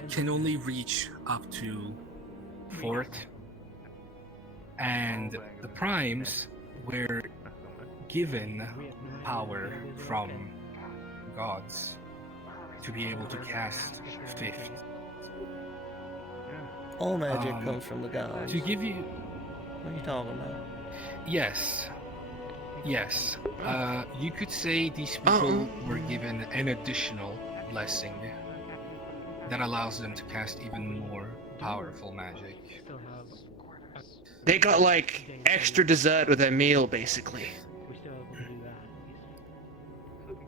can only reach up to 4th, and the primes were given power from gods to be able to cast 5th. All magic comes from the gods. To give you... What are you talking about? Yes. You could say these people were given an additional blessing that allows them to cast even more powerful magic. They got, like, extra dessert with their meal, basically.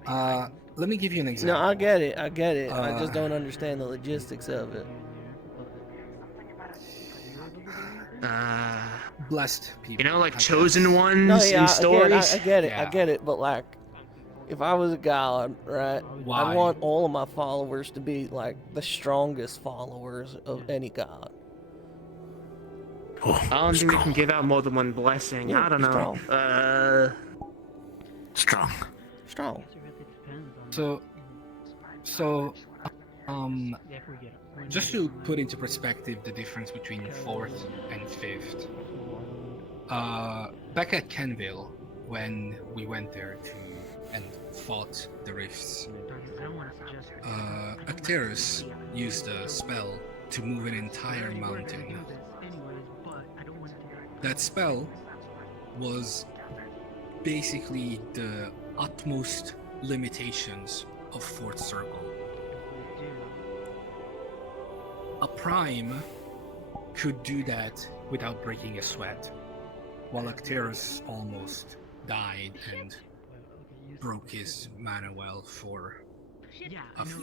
Let me give you an example. No, I get it. I just don't understand the logistics of it. Blessed people. You know, like chosen ones No, yeah, in stories? I get it, but like, if I was a god, right, Why? I'd want all of my followers to be like the strongest followers of any god. I don't think they can give out more than one blessing. Yeah, I don't know. Strong. So, just to put into perspective the difference between 4th and 5th, back at Kenville, when we went there and fought the rifts, Acterus used a spell to move an entire mountain. That spell was basically the utmost limitations of Fourth Circle. A Prime could do that without breaking a sweat, while Acterus almost died and broke his mana well for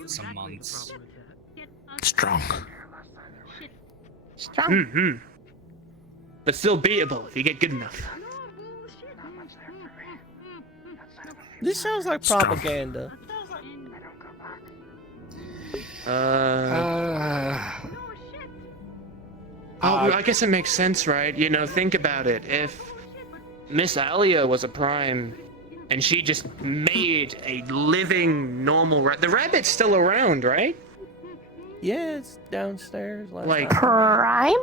some months. Strong. Mm-hmm. But still beatable if you get good enough. This sounds like propaganda. I guess it makes sense, right? You know, think about it. If Miss Alia was a Prime, and she just made a living, normal the rabbit's still around, right? Yeah, it's downstairs. Like Prime?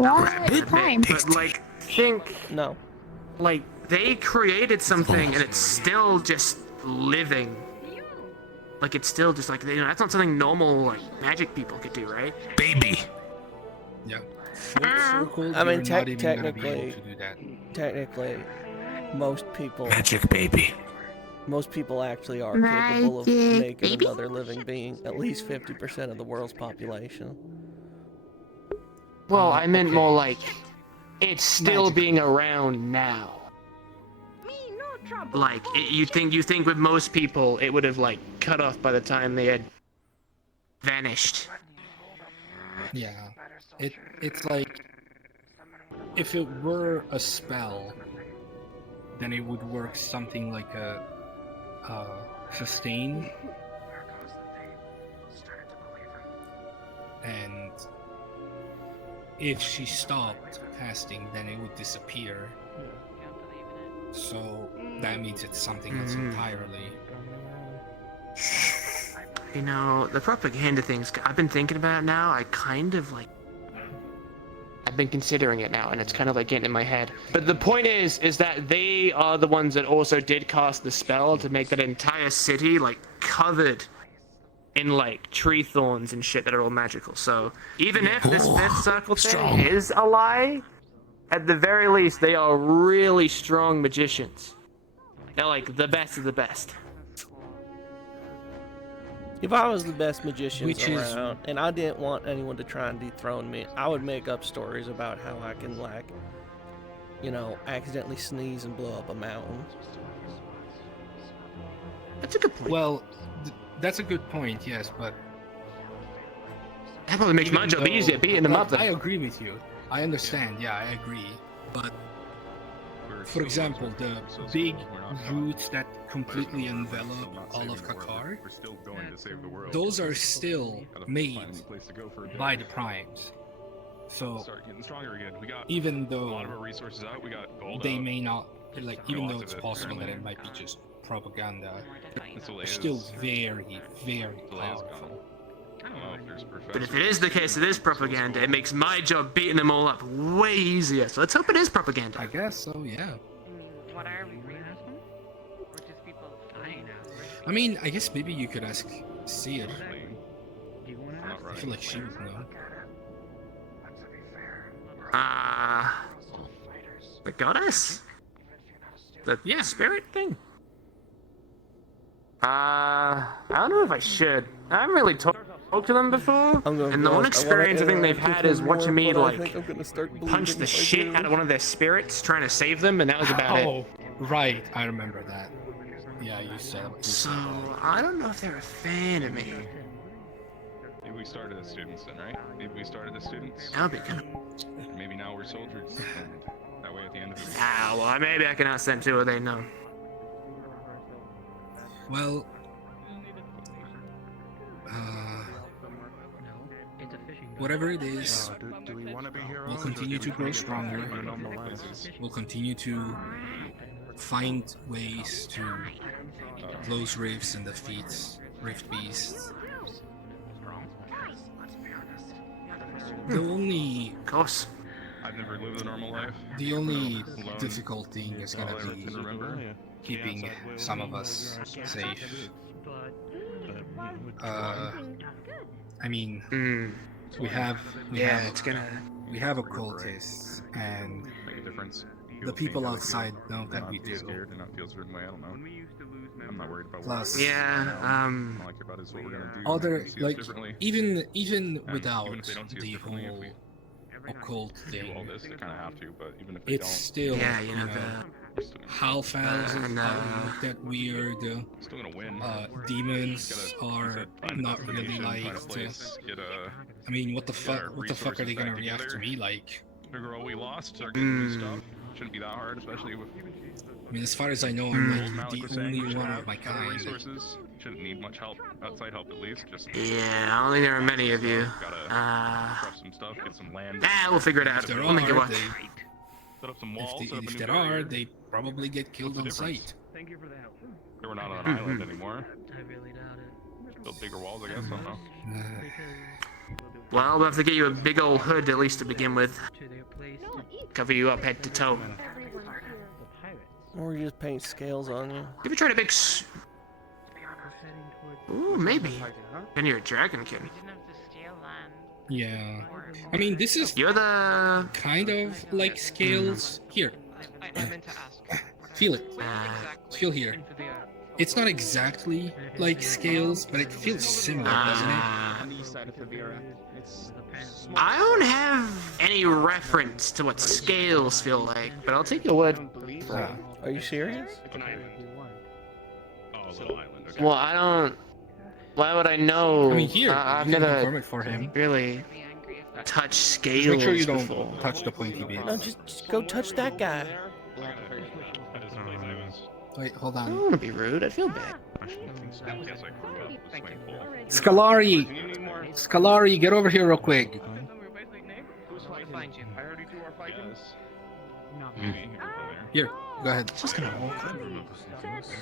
Rabbit, Prime? but like, think. No. Like, they created something, and it's still just living. Like, it's still just like, you know, that's not something normal, like, magic people could do, right? Baby. Yeah. I mean, technically, most people. Magic baby. Most people actually are capable of making another living being. At least 50% of the world's population. Well, I meant more like, it's still being around now. Like, you think with most people, it would have, like, cut off by the time they had vanished. Yeah. It's like, if it were a spell, then it would work something like a sustain. And if she stopped casting, then it would disappear. So that means it's something that's entirely... You know, the propaganda things, I've been thinking about it now, I kind of like... I've been considering it now, and it's kind of like getting in my head. But the point is that they are the ones that also did cast the spell to make that entire city, like, covered in, like, tree thorns and shit that are all magical. So, even if this Fifth Circle thing is a lie, at the very least, they are really strong magicians. They're, like, the best of the best. If I was the best magician around, and I didn't want anyone to try and dethrone me, I would make up stories about how I can, like, you know, accidentally sneeze and blow up a mountain. That's a good point. Well, that's a good point, yes, but... That probably makes my job easier, beating them up. I agree with you. I understand, yeah, I agree. But, for example, the big roots that completely envelop all of Kakar, those are still made by the Primes. So, even though they may not, like, even though it's possible that it might be just propaganda, they're still very, very powerful. But if it is the case it is propaganda, it makes my job beating them all up way easier. So let's hope it is propaganda. I guess so, yeah. What are we asking? Or just people dying out? I mean, I guess maybe you could ask Seer. I feel like she would know. The goddess? The spirit thing? I don't know if I should. I haven't really talked to them before, and the one experience I think they've had is watching me, like, punch the shit out of one of their spirits trying to save them, and that was about it. Oh, right, I remember that. Yeah, you said it. So, I don't know if they're a fan of me. Maybe we started as students then, right? Maybe we started as students. That'll be good. Maybe now we're soldiers, and that way at the end of it... Well, maybe I can ask them too, or they know. Well, whatever it is, we'll continue to grow stronger. We'll continue to find ways to close rifts and defeat rift beasts. The only... Of course. I've never lived a normal life. The only difficult thing is gonna be keeping some of us safe. I mean, we have occultists, and make a difference. the people outside know that we not be do. scared and not feel a certain way. I don't know. I'm not worried about Plus, Yeah, all I care about is what we're gonna do. other and see us like differently. even And without even if they don't see us the differently, if whole we occult do thing, all this, they kind of have to. But even if they it's don't, still Yeah, you know we're still gonna, half elves look that weird. still gonna win. Demons are not really liked. I mean, what the fuck? What the fuck are they gonna react to me like? Figure out we lost, start getting new stuff. Shouldn't be that hard, especially with. I mean, as far as I know, I'm like the only one of my kind. Resources shouldn't need much help, outside help at least. Just yeah, I don't think there are many of you. crush some stuff, get some land. We'll figure it out. If there We'll make it are, work. Set up some walls. if there are, they probably get killed on sight. Thank you for the help. They were not on an island anymore. I really doubt it. Build bigger walls, I guess. I don't know. Well, we'll have to get you a big old hood at least to begin with. Cover you up head to toe. Or you just paint scales on you. You ever tried a big Ooh, maybe. And you're a dragon kid. Yeah. I mean, this is You're the kind of like scales. Here. I meant to ask. Feel it. Feel here. It's not exactly like scales, but it feels similar, doesn't it? On the east side of Favira. It's I don't have any reference to what scales feel like, but I'll take your word. Are you serious? Oh, little island. Okay. Well, I don't. Why would I know? I mean, here, I've you can never confirm it for him. really touched scales. Just make sure you don't before. touch the pointy bits. No, just go touch that guy. Wait, hold I don't on. want to be rude. I feel bad. Scalari! Scalari, get over here real quick. Here, go ahead. Just gonna walk.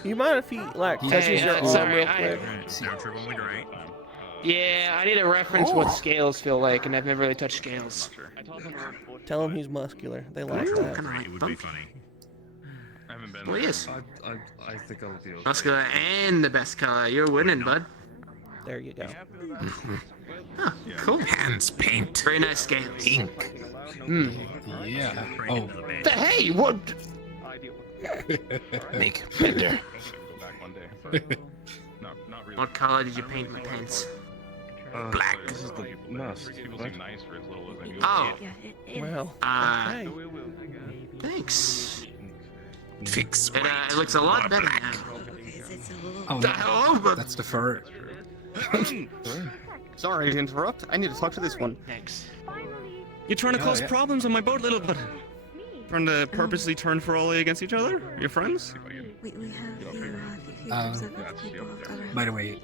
You mind if he like touches Hey, your so arm real I- quick? Yeah, I need a reference what scales feel like, and I've never really touched scales. Tell him he's muscular. They like that. Kinda like bumpy. I haven't been Well, there. yes. I think I'll be okay. Muscular and the best color. You're winning, bud. There you go. Huh, cool. hands paint. Very nice scales. Yeah. Oh. Hey, what? Make better. Go back one day. Not really. What color did you paint my pants? Black. This is the mask. People right? seem nice for as little as they do. Oh, Well, uh, okay. thanks. Fix It looks a lot better now. Oh, Oh, but that's the fur. Sorry to interrupt. I need to talk to this one. thanks. You're trying to Oh, cause yeah. problems on my boat, little bud. Trying to purposely turn Feroli against each other? Your friends? We have few Um, groups of people of color. By the way,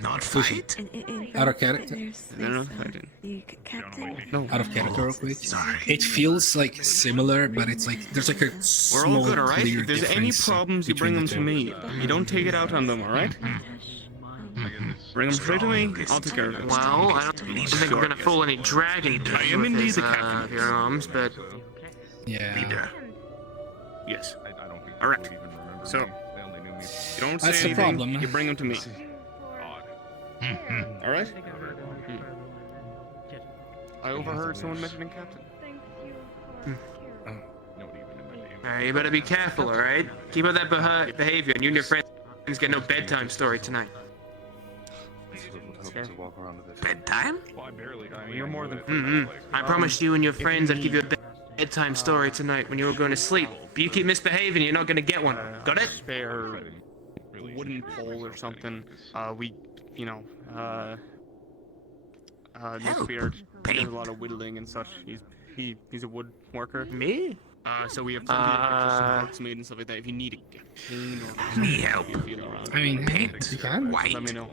Not Sushi, fight? In out of fact, character. there's No, no, this, I didn't. the captain. No. Out of character, real quick. Sorry. It feels like similar, but it's like there's like a We're small, all good, alright? clear If there's any difference problems, you bring between them the to two. me. You don't take it out on them, alright? Bring them straight to me. I'll take care of it. Well, I don't think we're gonna fool any dragon I am with indeed his, the captain. your arms, but Yeah. Yes. I don't think Alright. they would even remember So, me. They only knew me. You don't say That's the anything. problem. You bring them to me. God. Alright? I overheard someone mentioning Captain. Nobody even knew my name. alright, you better be careful, alright? Keep up that behavior, and you and your friends get no bedtime story tonight. To walk around with it. Bedtime? Well, I barely. I mean, You're I more knew than- it, I promised you and your friends I'd give you a bedtime story tonight when you were going to sleep. But you keep misbehaving, you're not gonna get one. Got it? Spare wooden pole or something. Nick Beard does a lot of whittling and such. He's a woodworker. Me? So we have plenty of pictures of books made and stuff like that. If you need a cane or Me help. I mean, you can. White. let me know.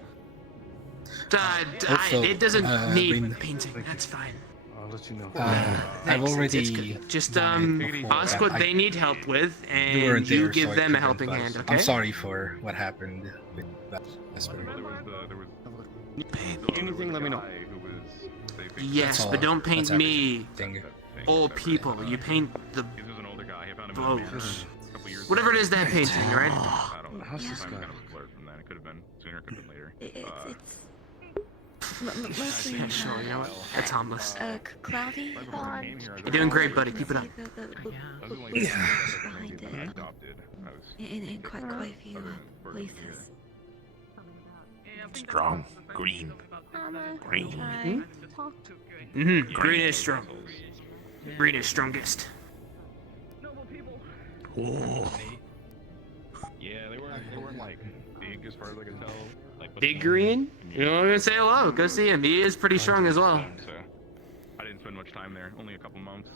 Also, It doesn't need when- painting, that's fine. I'll let you know. I've Thanks, already. it's good. Just done it before, ask but what they need help with, and you weren't there, give so I them a couldn't, helping but hand, okay? I'm sorry for what happened with Vesper. Anything, let me know. Yes, That's but all. don't paint That's me everything. or people. You paint the He was an older guy. I found him in a mansion blows. a couple years Whatever it ago. is they're painting, right? I don't know. How's this I'm guy? kind of blurred from that. It could have been sooner, could have been later. It's Mostly, Yeah, sure, you know what? It's harmless. cloudy. You're doing great, buddy. Keep it up. Behind it. In quite a few places. Strong. Green. Green. Green is strong. Green is strongest. Oh. Yeah, they weren't like big as far as I could tell. Like, Big Green? You know what I'm gonna say hello. Go see him. He is pretty strong as well. So I didn't spend much time there. Only a couple months.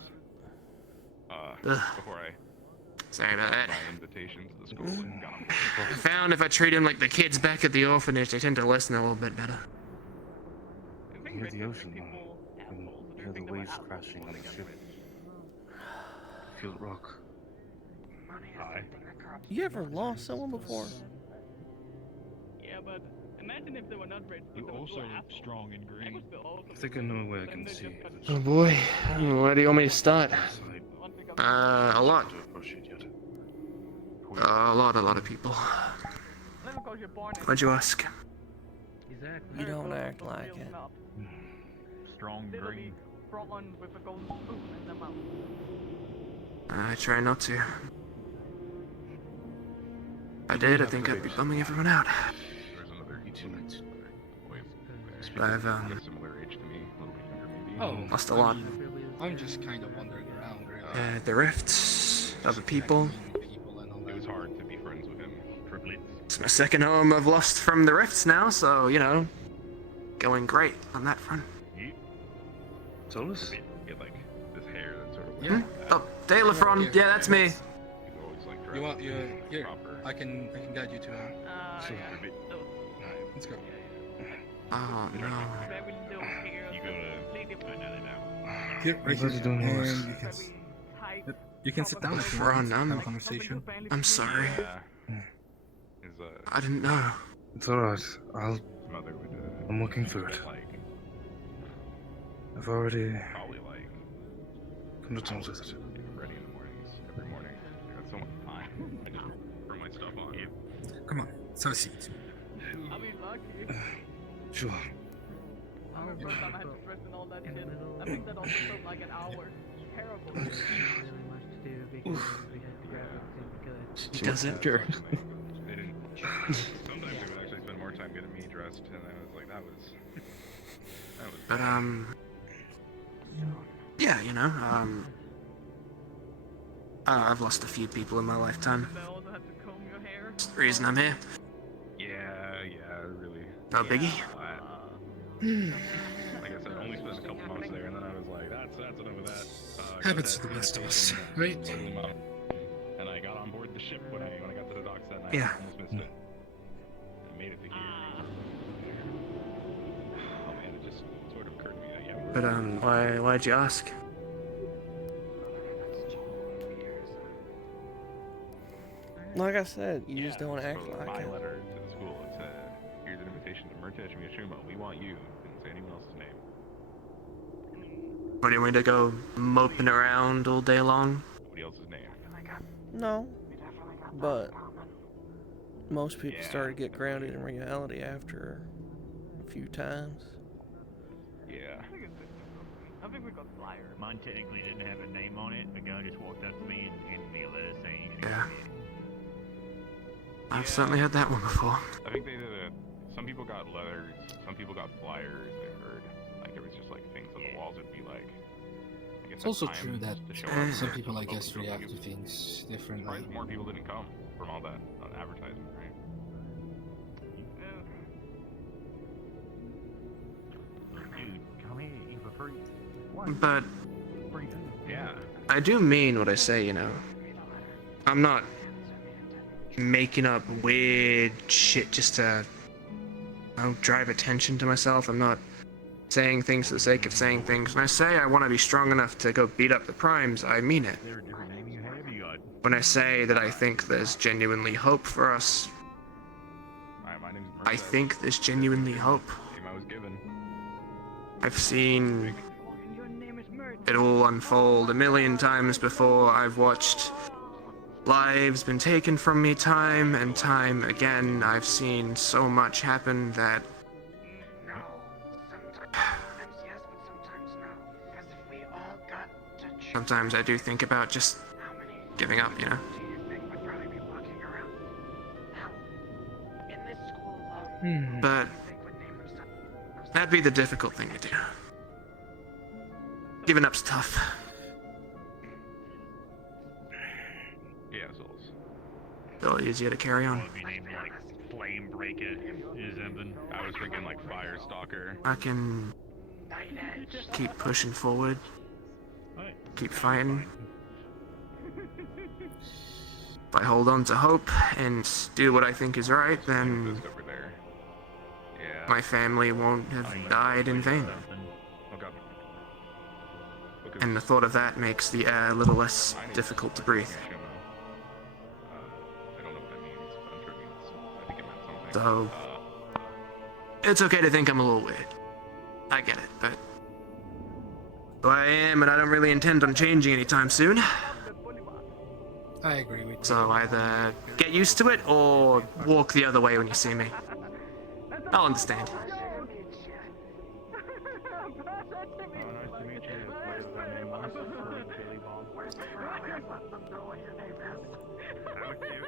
Before I Sorry about that. my invitation to the school and got him. I found if I treat him like the kids back at the orphanage, they tend to listen a little bit better. You hear the ocean now, and you hear the waves crashing on the ship. Feel it rock. You ever lost someone before? Yeah, but imagine if they were not rich. You also strong and green. I think I know where I can see. Oh boy, where do you want me to start? A lot. A lot of people. Why'd you ask? You don't act like it. Strong green. I try not to. If I did, I think I'd be bumming everyone out. I've lost a lot. I'm just kind of wandering around. The rifts, other people. It was hard to be friends with him. It's my second home I've lost from the rifts now, so, you know, going great on that front. Solus? He had like this hair that sort of. Yeah. Oh, Dalefron, yeah, that's me. You want here? I can guide you to him. Sure. Let's go. Oh no. Here, right here. Doing And you can sit down if you want. Have a conversation. I'm sorry. I didn't know. It's alright. I'm looking for it. I've already come to terms with it. Ready in the mornings, every morning. I got so much time. I just throw my stuff on. Come on, have a seat. Sure. First time I had to dress and all that shit. I think that also took like an hour. Terrible. She does it. Sure. They didn't. Sometimes they would actually spend more time getting me dressed, and I was like, that was. But yeah, you know, I've lost a few people in my lifetime. That's the reason I'm here. Yeah, really. No biggie. Like I said, I only spent a couple months there, and then I was like, that's enough of that. Happens to the best of us, right? And I got on board the ship when I got to the docks that night. Yeah. I almost missed it. I made it to here. Oh man, it just sort of occurred to me that yeah. Why'd you ask? Like I said, you just don't act so like my it. letter to the school, it said, here's an invitation to Murtesh Miyashima. We want you. Didn't say anyone else's name. What do you want me to go moping around all day long? Nobody else's name. No. But most people start to get grounded in reality after a few times. Yeah. I think we got flyers. Mine technically didn't have a name on it. A guy just walked up to me and handed me a letter saying you should Yeah. get it. I've certainly had that one before. I think they did it. Some people got letters. Some people got flyers. I heard. Like it was just like things on the walls would be like. I guess It's also at true times that to show up some there, people, I so guess, people react like to it- things differently. Right, more people didn't come from all that advertisement, right? Dude, come here. You prefer But Yeah. I do mean what I say, you know. I'm not making up weird shit just to, you know, drive attention to myself. I'm not saying things for the sake of saying things. When I say I want to be strong enough to go beat up the primes, I mean it. there a different name you have? You got When I say that I think there's genuinely hope for us, Alright, my name's I think there's genuinely hope. Name I was given. I've seen it all unfold a million times before. I've watched lives been taken from me time and time again. I've seen so much happen that sometimes I do think about just giving up, you know? But that'd be the difficult thing to do. Giving up's tough. Yeah, Souls. Still easier to carry on. Be named like Flame Breaker or something. I was thinking like Fire Stalker. I can keep pushing forward, keep fighting. If I hold on to hope and do what I think is right, then my family won't have died in vain. And the thought of that makes the air a little less difficult to breathe. So, it's okay to think I'm a little weird. I get it, but who I am, and I don't really intend on changing anytime soon. I agree with you. So either get used to it or walk the other way when you see me. I'll understand.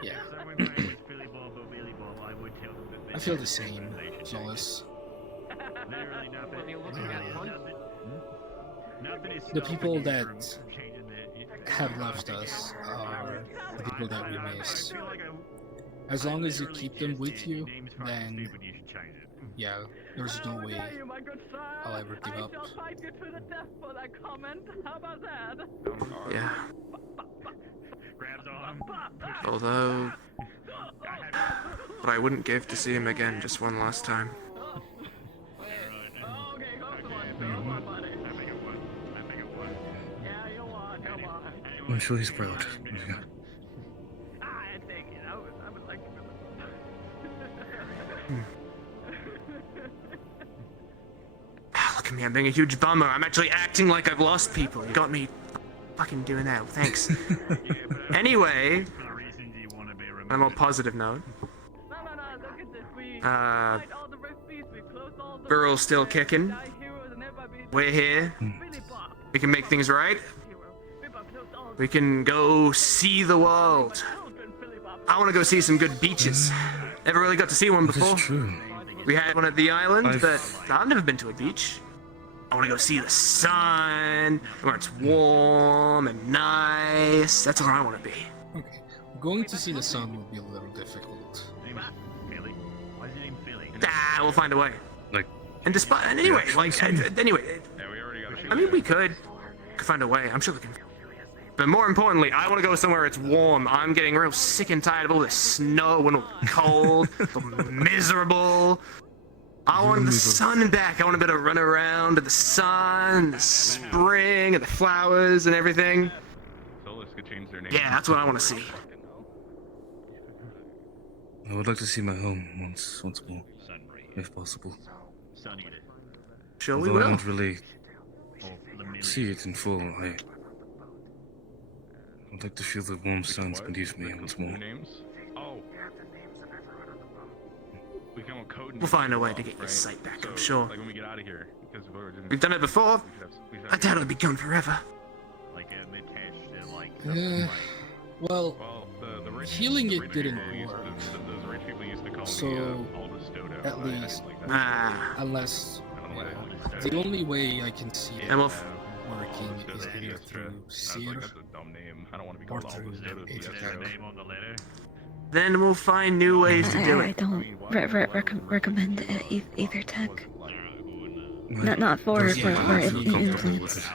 Yeah. I feel the same, Solace. The people that have left us are the people that we miss. As long as you keep them with you, then yeah, there's no way I'll ever give up. Yeah. Although, but I wouldn't give to see him again just one last time. I'm sure he's proud. Yeah. Look at me, I'm being a huge bummer. I'm actually acting like I've lost people. You got me fucking doing that. Thanks. Anyway, on a more positive note, we're all still kicking. We're here. We can make things right. We can go see the world. I want to go see some good beaches. Never really got to see one before. True. We had one at the island, but I've never been to a beach. I want to go see the sun, where it's warm and nice. That's where I want to be. Okay, going to see the sun will be a little difficult. We'll find a way. Like, and despite, and anyway, I mean, we could find a way. I'm sure we can. But more importantly, I want to go somewhere it's warm. I'm getting real sick and tired of all this snow and all the cold, miserable. I want the sun back. I want a bit of run around in the sun, the spring, and the flowers and everything. Yeah, that's what I want to see. I would like to see my home once more, if possible. Sure, although we will. I don't really see it in full. I'd like to feel the warm suns beneath me once more. We'll find a way to get your sight back, I'm sure. Like when we get out of here, because we've done it before. I doubt it'll be gone forever. Well, healing it didn't work. So, at least, unless the only way I can see it working is either through Seer or through Aether. Then we'll find new ways to do I it. don't recommend Ether Tech. Not for influence.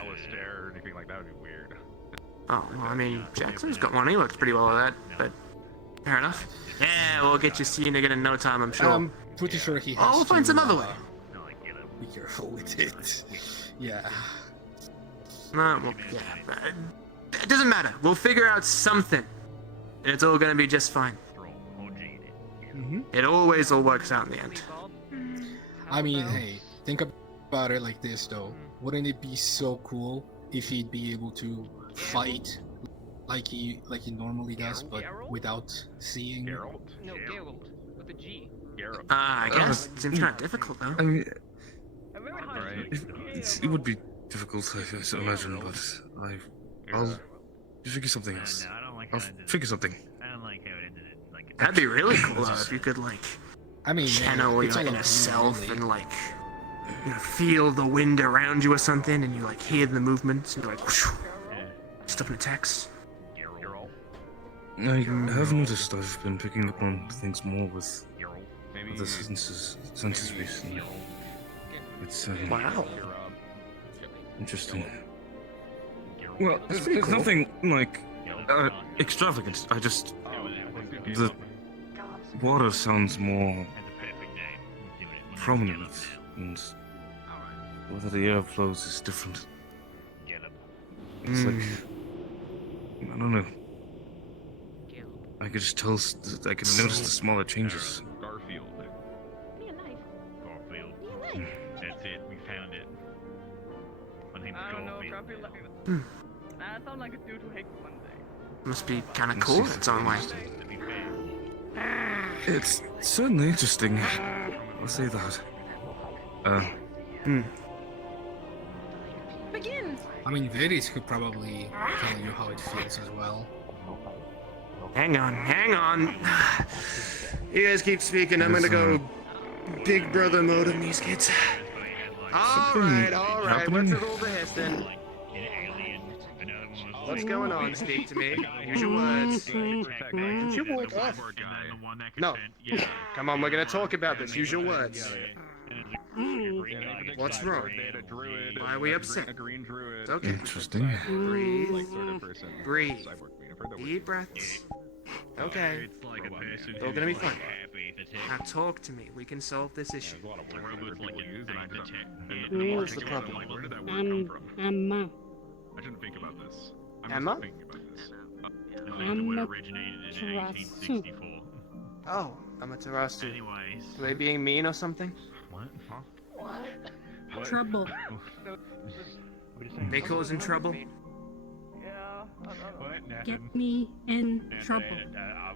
Oh, well, I mean, Jackson's got one. He works pretty well at that, but fair enough. Yeah, we'll get you seen again in no time, I'm sure. I'm pretty sure he has we'll find some other way. Be careful with it. Yeah. Well, yeah. It doesn't matter. We'll figure out something. And it's all gonna be just fine. It always all works out in the end. I mean, hey, think about it like this, though. Wouldn't it be so cool if he'd be able to fight like he normally does, but without seeing? No, Geralt with a G. I guess it seems kind of difficult, though. I mean, it would be difficult, I imagine, but I'll figure something else. No, I don't like I'll how it ended. figure something. I don't like how it ended. Like, That'd be really cool though if you could like I mean, channel it's your all inner up to you, self really. and like feel the wind around you or something, and you like hear the movements and you're like whoosh, stuff in the text. I have noticed I've been picking up on things more with the senses recently. It's Wow. Interesting. Well, That's it's pretty cool. nothing like extravagant. I just the water sounds more prominent, and whether the air flows is different. It's like I don't know. I could just tell. I could notice the smaller changes. Garfield. Garfield. That's it. We found it. My name's I don't know, Garfield. Garfield. That sounds like a dude who hates Monday. Must be kind of cool in its own way. It's certainly interesting. I'll say that. Begin! I mean, Varys could probably tell you how it feels as well. Hang on. You guys keep speaking. I'm gonna go Big Brother mode on these kids. All right. What's with all the hissing? What's going on? Speak to me. Use your words. Use your words. No. Come on, we're gonna talk about this. Use your words. What's wrong? Why are we upset? It's okay. Interesting. Breathe. Deep breaths. Okay. It's all gonna be fine. Now talk to me. We can solve this issue. What's the problem? Emma. I shouldn't think about this. Emma? Emma Tarasu. Oh, Amaterasu. Were they being mean or something? What? Huh? Trouble. They causing trouble? What? Get me in trouble.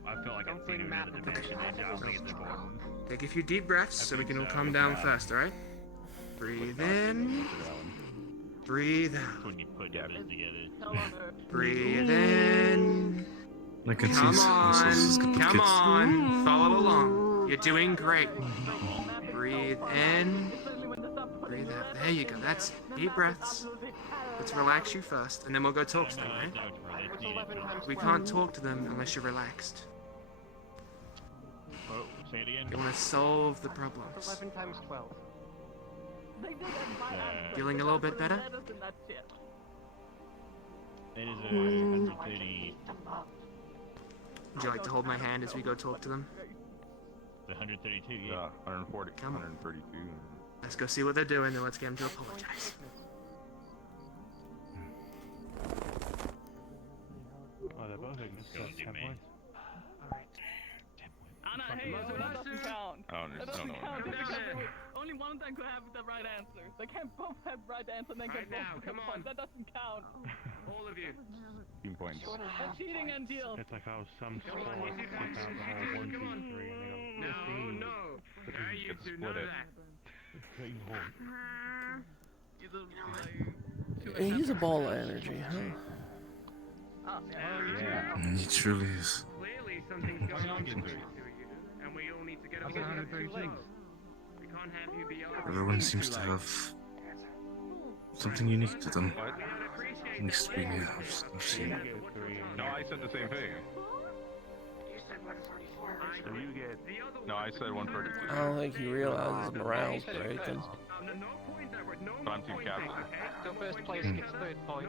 I feel like I've seen another dimension. Take a few deep breaths so we can all calm down fast, alright? Breathe in. Breathe out. When you put numbers together. Breathe in. I can Come see on. Come on. Follow along. You're doing great. Breathe in. Breathe out. There you go. That's it. Deep breaths. Let's relax you first, and then we'll go talk to them, right? We can't talk to them unless you're relaxed. Oh, say it again. You want to solve the problems. 11 times 12. Feeling a little bit better? It is 130. Would you like to hold my hand as we go talk to them? The 132, Yeah, 140, Come on. 132. Let's go see what they're doing, then let's get them to apologize. Oh, they're both ignorant. Let's go, 10 points. Anna, hey, so that doesn't count. I don't That know. doesn't count because only one of them could have the right answer. They can't both have right answer and then get both get points. That doesn't count. All of you. Team points. That's cheating and deal. It's like how some squads pick out the whole 1, 2, 3, and they go, No. Now you do know that. He's a ball of energy, huh? He truly is. Clearly something's going on between the two of you, and we all need to get up together. We can't have you be over. Everyone seems to have something unique to them. At least I've seen. No, I said the same thing. No, I said 132. I don't think he realizes morale's breaking. But I'm team captain. So first place gets third point.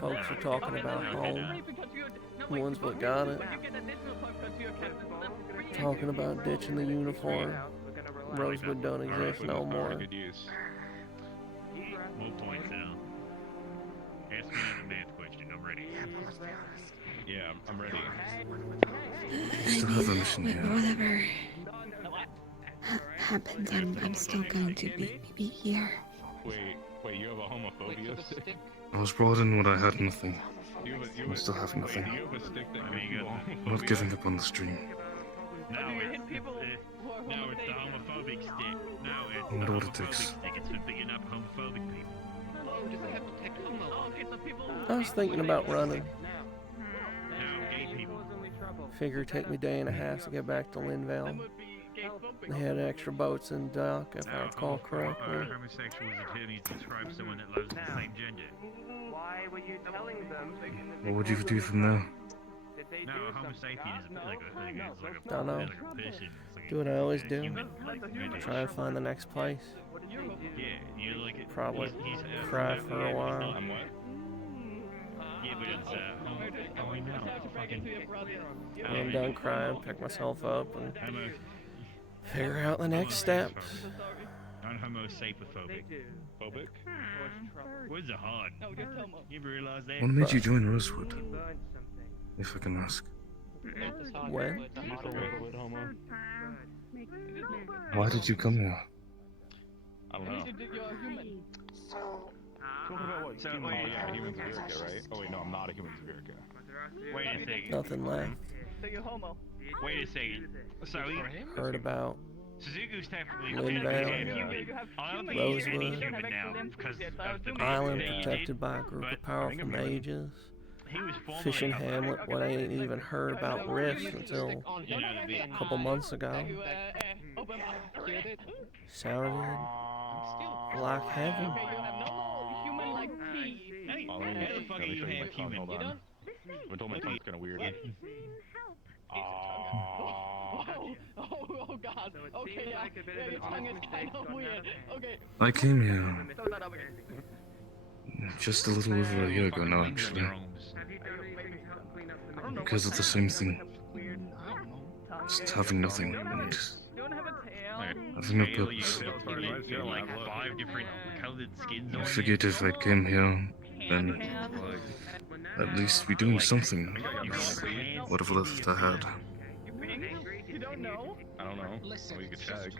Folks are talking about home. The ones what got it. Talking about ditching the uniform. Rosewood don't exist no more. More points now. Ask me another math question. I'm ready. Yeah, I'm ready. Still have a mission here. Whatever happens, I'm still going to be here. Wait, you have a homophobia stick? I was brought in when I had nothing. I still have nothing. You have a stick that makes you I'm not giving up on the stream. No, it's the homophobic stick. No, it's I the wonder what it homophobic takes. stick. It's for picking up homophobic people. Does it have to take I was thinking about running. No, gay people. Figure it'd take me a day and a half to get back to Linvale. They had extra boats in dock, if I recall correctly. Homosexual is a term used to describe someone that loves the same gender. Why were you telling them? What would you do from there? No, a homo sapien is like a Don't know. like a person. It's like Do what I always do. human. Try and find the next place. Yeah, you like it. Probably he's cry for a while. Yeah, but it's oh no, fucking. When I'm done crying, pick myself up and figure out the next steps. I'm homo sapophobic. Phobic? Words are hard. You ever realize that? What made you join Rosewood? If I can ask. When? Why did you come here? I don't know. Talking about what? So, Oh yeah, human Severica, right? Oh wait, no, I'm not a human Severica. Wait a second. Nothing left. So you're homo. Wait a second. So Heard about Suzuku's technically Linvale, Rosewood, island protected by a group of powerful mages. Fishing Hamlet, what I ain't even heard about rifts until a couple months ago. Sounded like heaven. Let me show you my tongue, hold on. I've told my tongue's kinda weird. Oh god. Okay, yeah. Your tongue is kind of weird. Okay. I came here just a little over a year ago now, actually. Because of the same thing. Just having nothing and having no purpose. Like 5 different colored skins I on figured if I came here, then at least be doing something with whatever left I had. You don't know? I don't know. Well, you could check.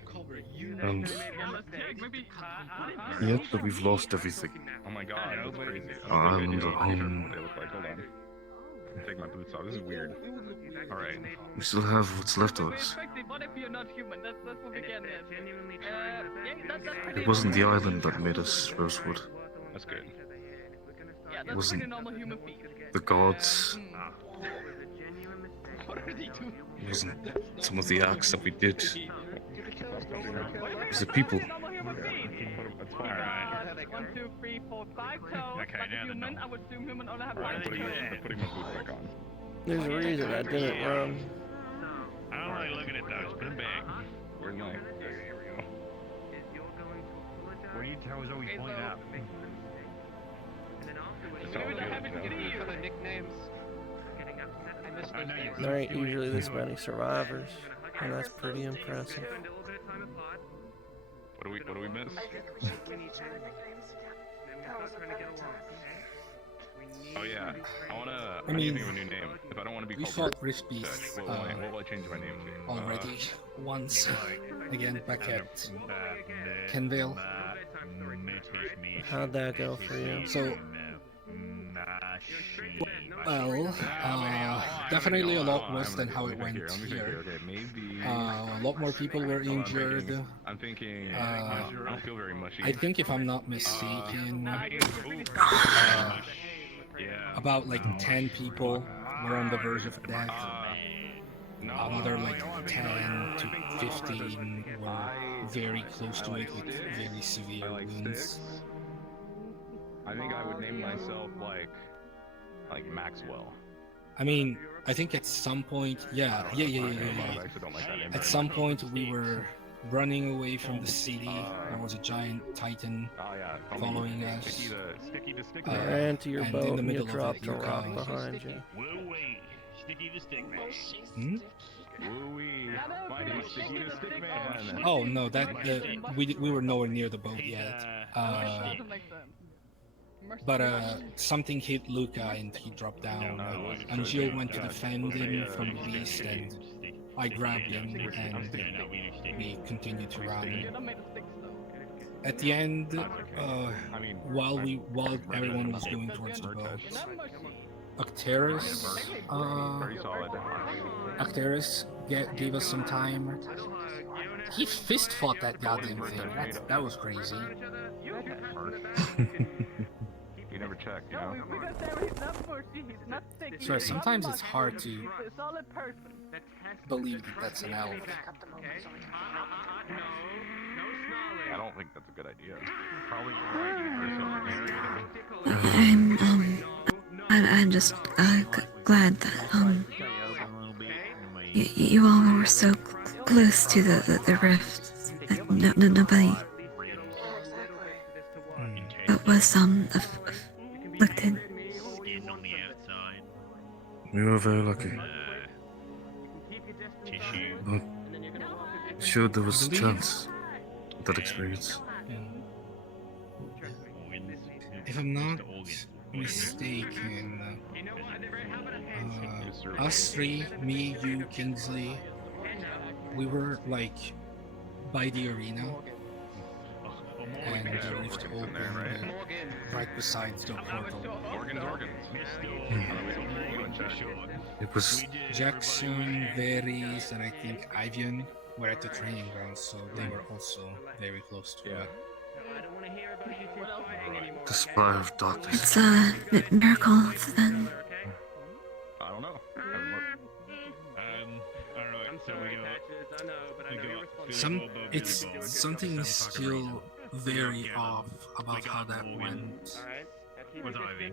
And yet, but we've lost everything. Oh my god, that's crazy. Our island, our home. What they look like. Hold on. Take my boots off. This is weird. Alright. We still have what's left of us. What if you're not human? That's what we get It wasn't the island that made us Rosewood. That's good. Yeah, It that's wasn't pretty normal human feet. the gods. What are they doing? It wasn't some of the acts that we did. It was the people. Alright. 1, 2, 3, 4, 5 toes. Like a human. I would assume human only have 1 toe. Putting my boots back on. There's a reason I didn't run. I don't like looking at those. Put them back. Where's my... There we go. What do you tell us always point out? There ain't usually this many survivors, and that's pretty impressive. What do we miss? Oh yeah, I need to think of a new name. If I don't want to be we called fought Rift Beast what will I change my name to? already once. Again, back at Kenvale. How'd that go for you? So, well, definitely a lot worse than how it went here. A lot more people were injured. I'm thinking. I don't feel very mushy. I think if I'm not mistaken, about like 10 people were on the verge of death. Another like 10 to 15 were very close to it with very severe wounds. I think I would name myself like Maxwell. I mean, I think at some point, yeah. At some point we were running away from the city. There was a giant titan following us. I ran to your and boat in the and you middle of dropped it, a you rock guys- behind you. Sticky the stick man. Woo-wee. My name's Sticky the Stick Man. Oh no, that we were nowhere near the boat yet. But something hit Luca and he dropped down. And Jill went to defend him from the beast, and I grabbed him and we continued to run. At the end, while everyone was going towards the boat, Acteris gave us some time. He fist fought that goddamn thing. That was crazy. you never check, you know? So sometimes it's hard to believe that that's an elf. I don't think that's a good idea. Probably I'm just glad that you all were so close to the rift that nobody was afflicted. We were very lucky. But sure there was a chance of that experience. If I'm not mistaken, us three, me, you, Kingsley, we were like by the arena, and the rift opened right beside the portal. It was Jackson, Varys, and I think Ivian were at the training ground, so they were also very close to it. the supply of darkness. It's a miracle then. I don't know. It's something is still very off about how that went. What's Ivy?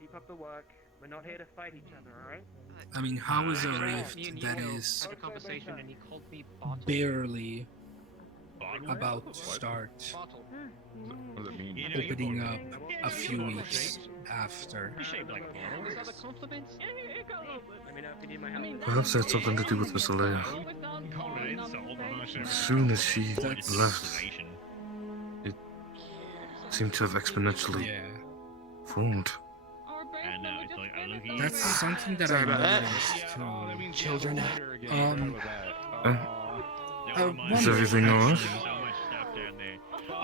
Keep up the work. We're not here to fight each other, alright? I mean, how is a rift that is barely about to start opening up a few weeks after? Perhaps it had something to do with Miss Alea. As soon as she left, it seemed to have exponentially formed. That's something that I noticed. Children. Is everything alright?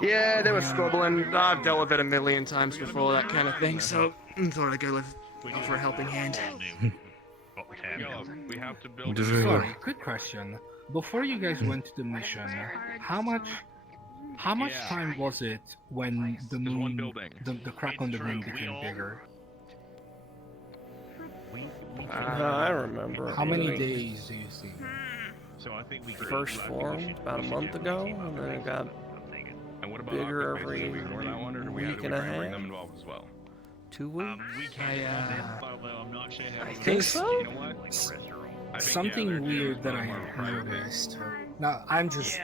Yeah, they were squabbling. I've dealt with it a million times before, that kind of thing, so I thought I'd go for a helping hand. We have to build. Sorry, quick question. Before you guys went to the mission, how much time was it when the moon, the crack on the moon became bigger? I remember. How many days do you think? So I think we first formed about a month ago, and then it got bigger every week and a half. 2 weeks. I think so. Something weird that I noticed. Now I'm just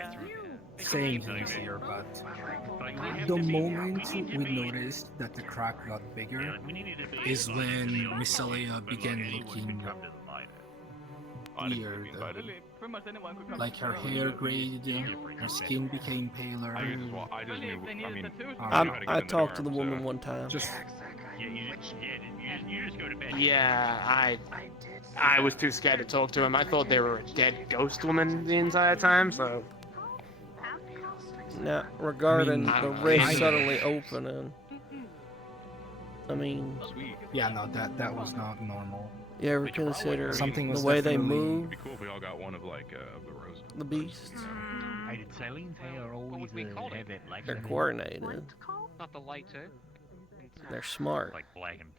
saying things here, but the moment we noticed that the crack got bigger is when Miss Alea began looking weird. Like her hair grayed, her skin became paler. I talked to the woman one time. Yeah, I was too scared to talk to him. I thought they were a dead ghost woman the entire time, so... Now, regarding the rift suddenly opening, I mean... Yeah, no, that was not normal. You ever consider something the way they move? It'd be cool if we all got one of like the Rosewood. The beasts. Hey, did Celine say or always have it like They're coordinated. Not the lighter. They're smart. like black and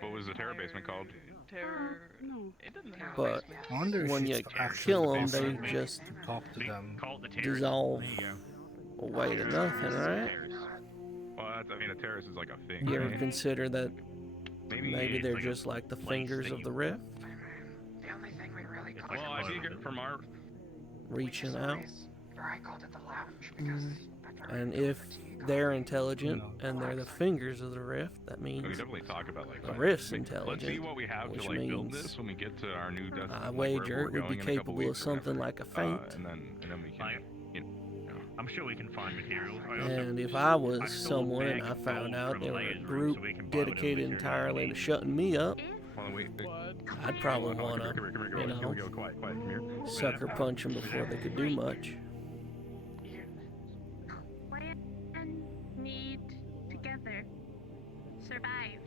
What was the terror basement called? But I wonder if when you it's actually kill them, possible they just to talk to them. dissolve away to nothing, right? Well, I mean, a terrace is like a thing. You ever right? consider that maybe they're just like the fingers of the rift? Well, I think from our reaching out. And if they're intelligent and they're the fingers of the rift, that means we definitely talk about like the rift's let's intelligent. see what we have which to like build means this when we get to our new destination. I wager it would be capable of something like a feint. And then we can. I'm sure we can find materials. And if I was someone and I found out they were a group dedicated entirely to shutting me up, I'd probably want to, you know, sucker punch them before they could do much. Plan, need, together, survive.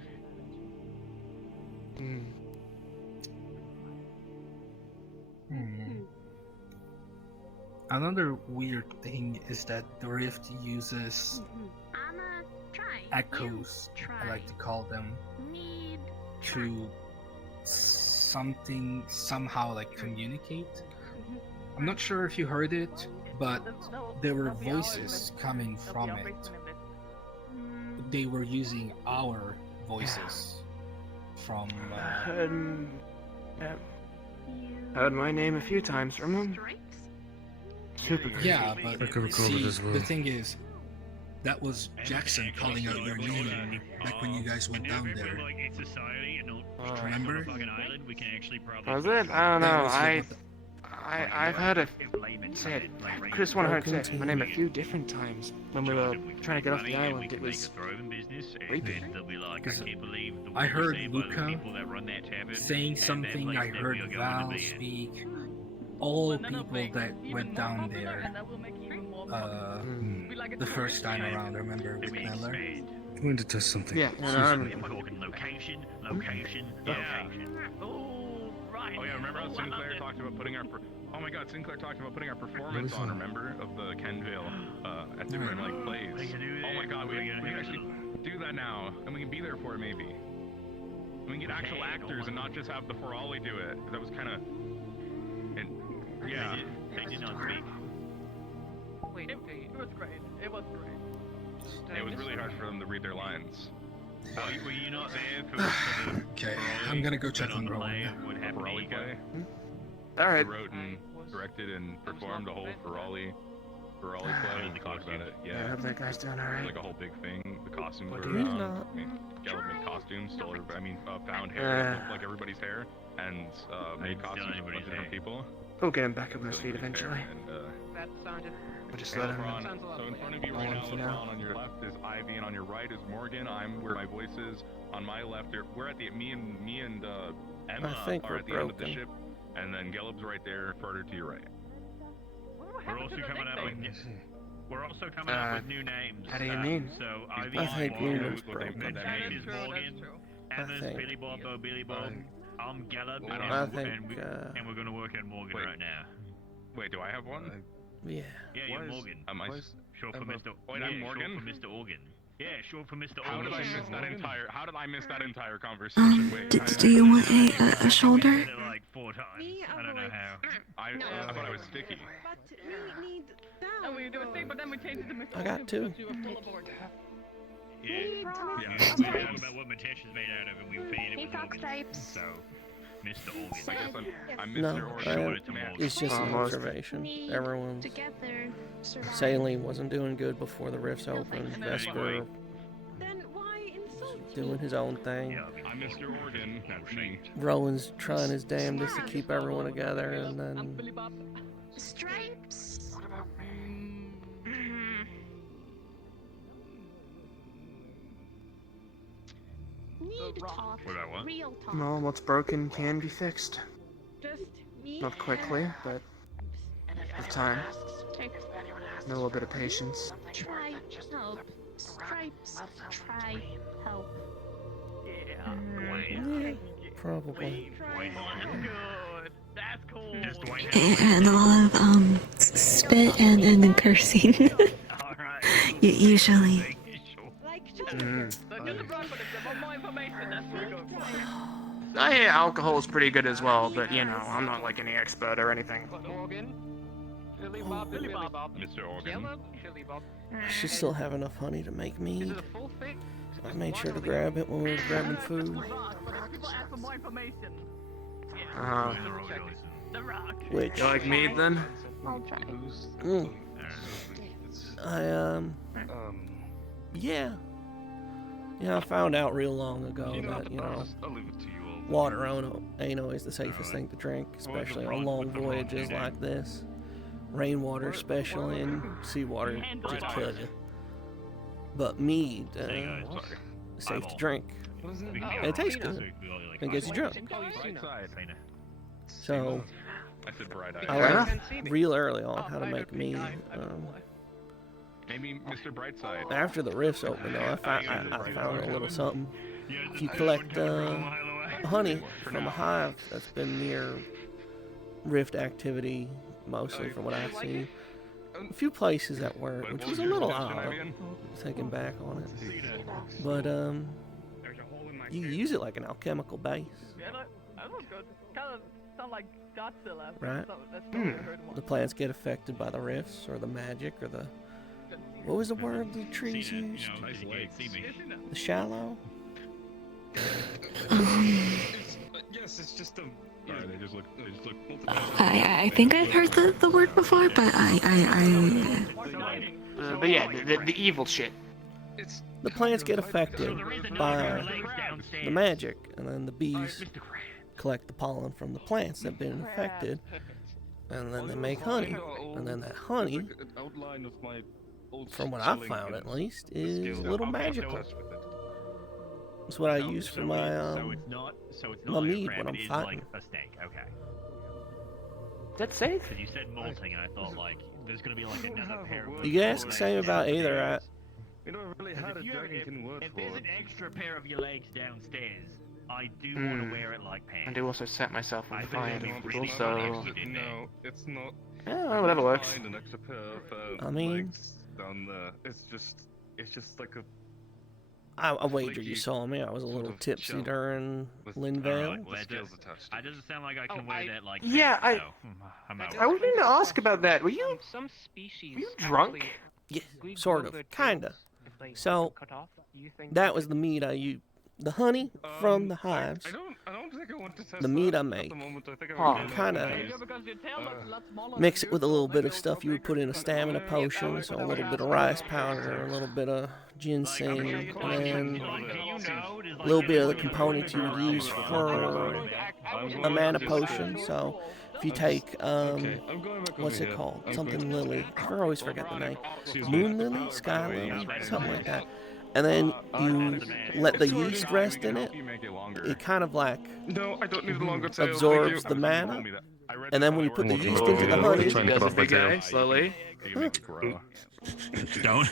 Another weird thing is that the rift uses echoes, I like to call them, to something somehow like communicate. I'm not sure if you heard it, but there were voices coming from it. They were using our voices from. Heard my name a few times from them. Super creepy. Yeah, but see, the thing is, that was Jackson calling out your name back when you guys went down there. Remember? Was it? I don't know. I've heard it said. Chris one heard said my name a few different times when we were trying to get off the island. It was creepy. I heard Luca saying something. I heard Val speak. All people that went down there the first time around. Remember with Miller? I'm going to test something. Yeah. We're talking location. Yeah. Oh yeah, remember how Sinclair talked about putting our oh my god, Sinclair talked about putting our performance on, remember? Of the Kenville at different like plays. Oh my god, we can actually do that now. And we can be there for it maybe. We can get actual actors and not just have the For Ollie do it. That was kinda yeah. They did not speak. It was great. It was great. It was really hard for them to read their lines. Were you not there for the Okay, I'm gonna go check on Rowan. For Ollie play? Alright. He wrote and directed and performed a whole For Ollie play. We talked about it. Yeah. I hope that guy's doing alright. Like a whole big thing. The costumes were he's not. I mean, Gallup made costumes, stole found hair that looked like everybody's hair, and made costumes for a bunch of different people. We'll get him back up on his feet eventually. That sounded. We'll just let him. So in front of you right now, LeBron, on your left is Ivy, and on your right is Morgan. I'm where my voice is. On my left, we're at the me and Emma are at the end of the ship, and then Gallup's right there, further to your right. We're also coming up with new names. How do you mean? So I think Luna's broken. Morgan, Emma's Billy Bob, Billy Bob. I'm Gallup, I think, and we're going to work on Morgan right now. Wait, do I have one? Yeah. Yeah, you're Morgan. Short for Mr. I'm Morgan? Short for Mr. Organ. Yeah, short for Mr. How Organ. did I miss that entire conversation? Wait, Do you want a shoulder? Like 4 times. I don't know how. I thought I was sticky. But we need down. And we do a thing, but then we change it to Mr. I got 2. Yeah, we talk about what Matisha's made out of, and we feed it with Morgan. So, Mr. Organ. I guess I'm No, Mr. Organ. it's just an observation. Everyone's saying wasn't doing good before the rifts opened. Vesper Then why insult doing his own thing. I'm Mr. Organ. That's me. Rowan's trying his damnedest to keep everyone together, and then Stripes. What about me? Need talk. What about what? Real talk. Well, what's broken can be fixed. Just me. Not quickly, but with time. And a little bit of patience. Try help. Stripes. Try help. probably. That's cool. And a lot of spit and cursing. Usually. I hear alcohol is pretty good as well, but you know, I'm not like any expert or anything. Mr. Organ. I should still have enough honey to make mead. I made sure to grab it when we were grabbing food. Which? You like mead then? I'll try. Yeah. Yeah, I found out real long ago that, water ain't always the safest thing to drink, especially on long voyages like this. Rainwater especially, and seawater just kill you. But mead, safe to drink. It tastes good. It gets you drunk. So, I learned real early on how to make mead. Maybe Mr. Brightside. After the rifts opened, though, I found a little something. If you collect honey from a hive that's been near rift activity, mostly from what I've seen, a few places that work, which was a little odd, thinking back on it. But you use it like an alchemical base, Yeah, that was good. Kind of sound like Godzilla. right? That's probably I heard one. The plants get affected by the rifts or the magic or the what was the word the trees used? The shallow. Yes, it's just a. They just look. I think I've heard the word before, but But yeah, the evil shit. The plants get affected by the magic, and then the bees collect the pollen from the plants that have been infected, and then they make honey. And then that honey, from what I've found at least, is a little magical. That's what I use for my my mead when I'm fighting. Like a snake, okay. That's safe. Because you said molting, and I thought like there's gonna be like another pair of. You can ask the same about Aetherite. We don't really have a dragon word if there's an extra pair of your legs downstairs, I do want to wear it like pants. I do also set myself on fire. No, it's not. Yeah, whatever works. Find an extra pair of, I mean, legs down there. It's just like a. I wager you saw me. I was a little tipsy during Linvale. Well, that doesn't sound like I can wear that like. Yeah, pants, so I'm out. I was going to ask about that. Were you? Some species. Were you drunk? Yeah, sort of, kinda. So that was the mead I used. The honey from the hives. I don't think I want to test the mead that I at make. the moment. I think I Kind of mix it with a little bit of stuff you would put in a stamina potion, so a little bit of rice powder, a little bit of ginseng, and a little bit of the components you would use for a mana potion. So if you take what's it called? Something lily. I always forget the name. Moon lily, sky lily, something like that. And then you let the yeast rest in it. It kind of like absorbs the mana. And then when you put the yeast into the honey, it does a big guy slowly. Don't.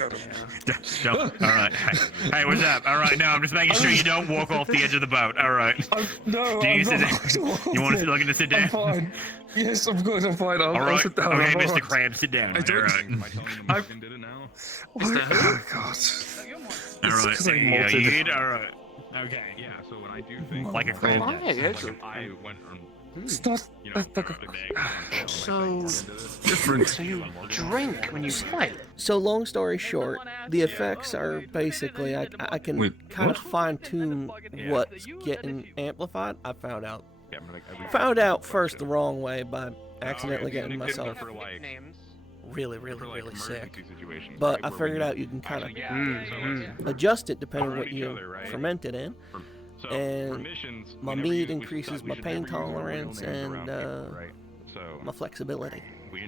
Alright. Hey, what's up? Alright, no, I'm just making sure you don't walk off the edge of the boat. Alright. No, Do you I'm sit not. down? You want to looking to sit down? I'm fine. Yes, of course, I'm fine. I'll sit down. Okay, I'm Mr. alright. Crab, sit down. Alright. Oh, God. Alright, Because I yeah, malted. you eat? Alright. Okay, yeah, so when I do things Like a crab. I went from It's not So different. So you drink when you fight. So long story short, the effects are basically I can Wait, kind of what? fine tune what's getting amplified. I found out first the wrong way by accidentally getting myself really sick. But I figured out you can kind of adjust it depending on what you ferment it in. And my mead increases my pain tolerance and my flexibility.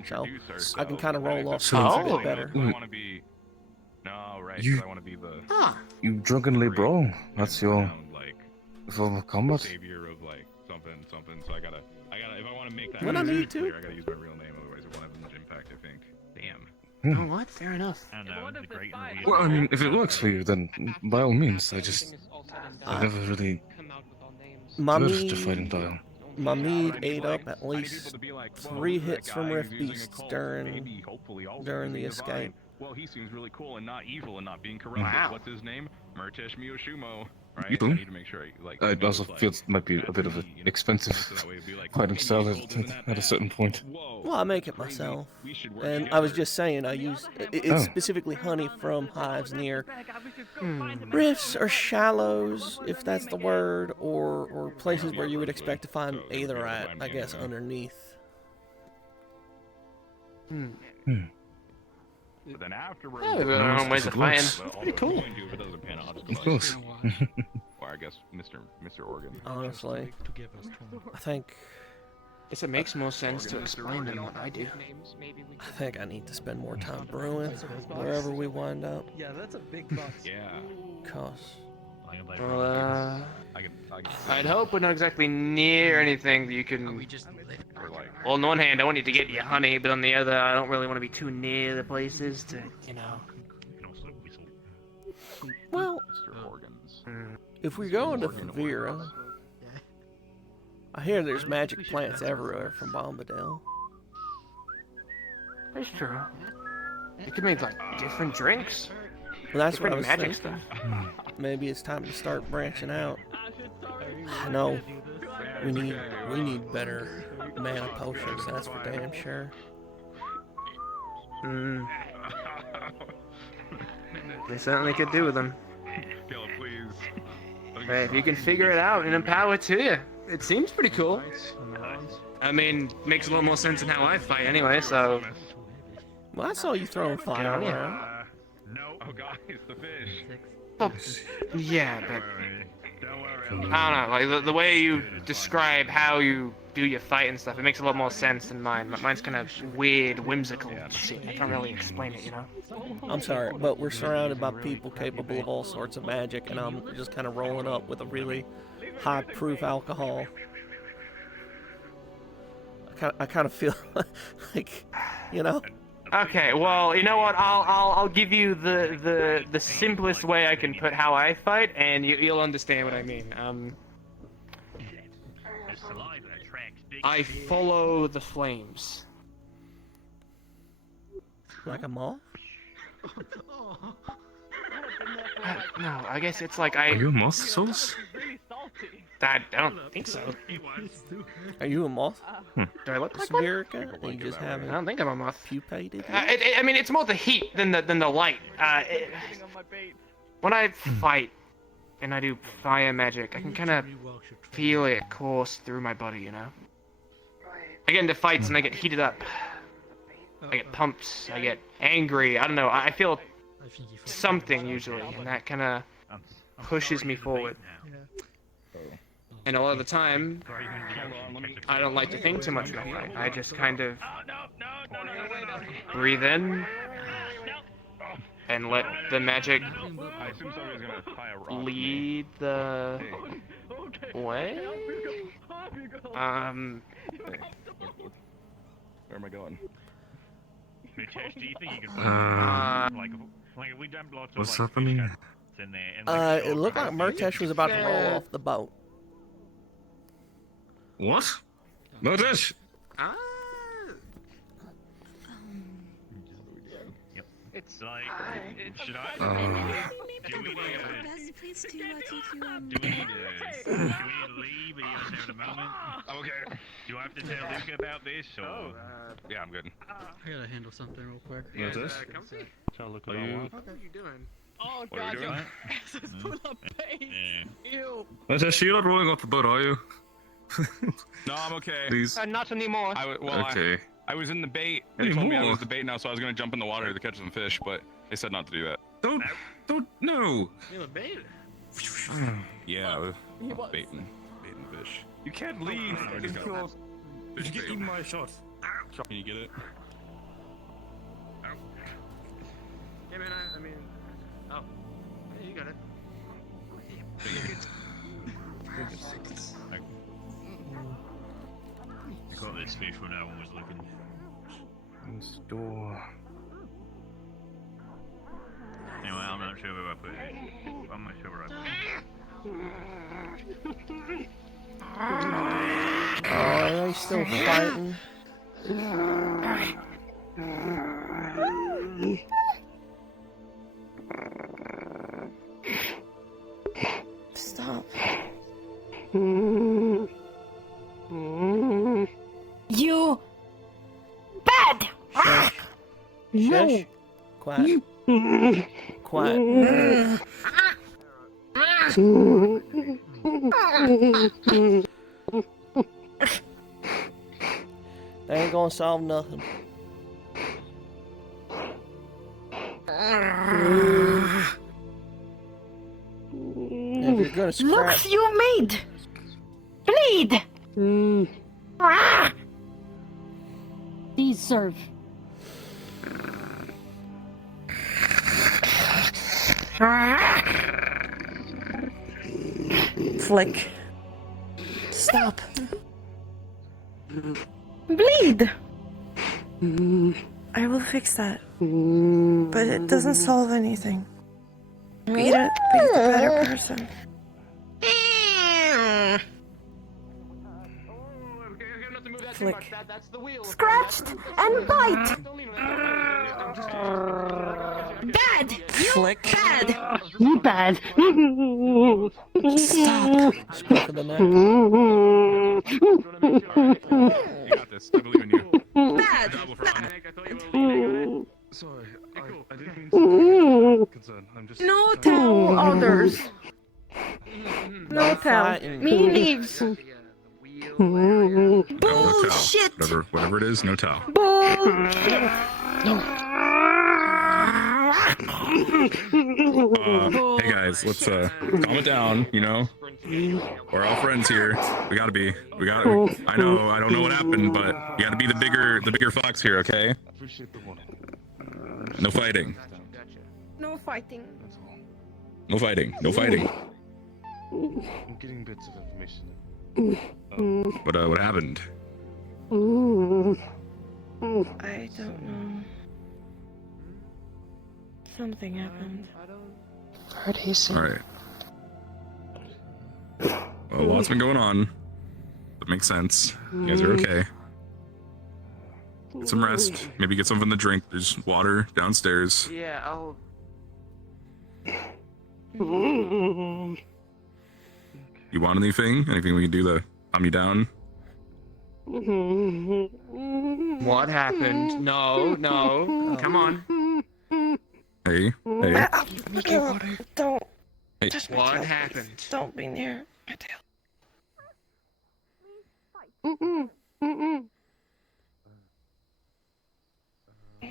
So I can kind of roll off a bit better. You drunkenly brawl. That's your form of combat. Savior of like something. So I gotta if I want to make that When I need to. clear, I gotta use my real name, otherwise it won't have much impact, I think. Damn. You know what? Fair enough. I don't know, it's a great movie. Well, I mean, if it works for you, then by all means. I never really My heard mead, to fighting style. my mead ate up at least 3 hits from Rift Beasts during the escape. Well, he seems really cool and not evil and not being corrupted. Wow. What's his name? Murtesh Miyoshumo. Right? You I do? need to make sure I also feel it might be a bit of an expensive fighting style at a certain point. Well, I make it myself. And I was just saying, I use it's specifically honey from hives near rifts or shallows, if that's the word, or places where you would expect to find aetherite, I guess, underneath. But then afterwards, Yeah, there are ways of fighting. Pretty cool. If it doesn't pan out, just Of course. or I guess Mr. Organ. Honestly, I think It makes more sense to explain than what I do. I need to spend more time brewing wherever we wind up. Yeah, that's a big box. Yeah. Cause Well, I'd hope we're not exactly near anything that you can. Well, on the one hand, I want you to get your honey, but on the other, I don't really want to be too near the places to, you know. well, if we go into Favira, I hear there's magic plants everywhere from Bombadil. That's true. You could make like different drinks. Well, that's what I different was magic thinking. stuff. Maybe it's time to start branching out. No, we need better mana potions. That's for damn sure. They certainly could do with them. Caleb, please. Hey, if you can figure it out and empower to you, it seems pretty cool. I mean, makes a lot more sense in how I fight anyway, so... Well, I saw you throwing fire on you. around. No. Oh, guys, the fish. Well, yeah, but... I don't know, like, the way you describe how you do your fight and stuff, it makes a lot more sense than mine. Mine's kind of weird, whimsical shit. I can't really explain it, you know? I'm sorry, but we're surrounded by people capable of all sorts of magic, and I'm just kind of rolling up with a really high-proof alcohol. I kind of feel like, you know. Okay, well, you know what? I'll give you the simplest way I can put how I fight, and you'll understand what I mean. I follow the flames. Like a moth? No, I guess it's like I. Are you a moth, Souls? I don't think so. Are you a moth? Do I look like one? Spirica? You just haven't. I don't think I'm a moth. Pupated? I mean, it's more the heat than the light. When I fight and I do fire magic, I can kind of feel it course through my body, you know. I get into fights and I get heated up. I get pumped. I get angry. I don't know. I feel something usually, and that kind of pushes me forward. And a lot of the time, I don't like to think too much about it. I just kind of breathe in and let the magic lead the way. Where am I going? Mitesh, do you think you can like if we dumped lots of What's like happening? in there and It looked like Murtesh was about to roll off the boat. What? Murtesh? It's like should I do we need Best place to take you do we need to leave? Are you guys having a moment? Okay. Do I have to tell Luca about this or Yeah, I'm good. I gotta handle something real quick. Murtesh? Tell Luca Are you? What are you doing? Oh What are god, we your doing? ass is full of pain. Ew. Murtesh, you're not rolling off the boat, are you? No, I'm okay. Please. Not anymore. Okay. I was in the bait. They told me I was the bait now, so I was gonna jump in the water to catch some fish, but they said not to do that. No. You have a bait? Yeah, I was He was. baiting fish. You can't leave until you get eaten by a shot. Can you get it? Yeah, man, I mean... Oh. Yeah, you got it. I got this fish when no one was looking. This door. Anyway, I'm not sure where I put it. I'm not sure where I put it. Oh, are they still fighting? Stop. You bad. Shush. Quiet. Quiet. They ain't gonna solve nothing. If you're gonna scrap... Looks you made. Bleed. Deserve. Flick. Stop. Bleed. I will fix that. But it doesn't solve anything. Be a better person. Flick. Scratched and bite. Bad! You Flick. bad! You bad. Stop. Scruff of the neck. You got this. I believe in you. Bad! Good job, LeBron. Sorry, I didn't mean to concern. I'm just. No tell others. No tell. fighting. Me leaves. No Bullshit! towel. Whatever it is, no towel. Bullshit. Hey guys, let's calm it down, you know? We're all friends here. We gotta be. I don't know what happened, but you gotta be the bigger fox here, okay? No fighting. No fighting. No fighting. No fighting. I'm getting bits of information. What happened? I don't know. Something happened. Alright. Well, a lot's been going on. That makes sense. You guys are okay. Get some rest. Maybe get something to drink. There's water downstairs. Yeah, I'll. You want anything? Anything we can do to calm you down? What happened? No. Come on. Hey. Don't. Hey. What happened? Don't be near my tail.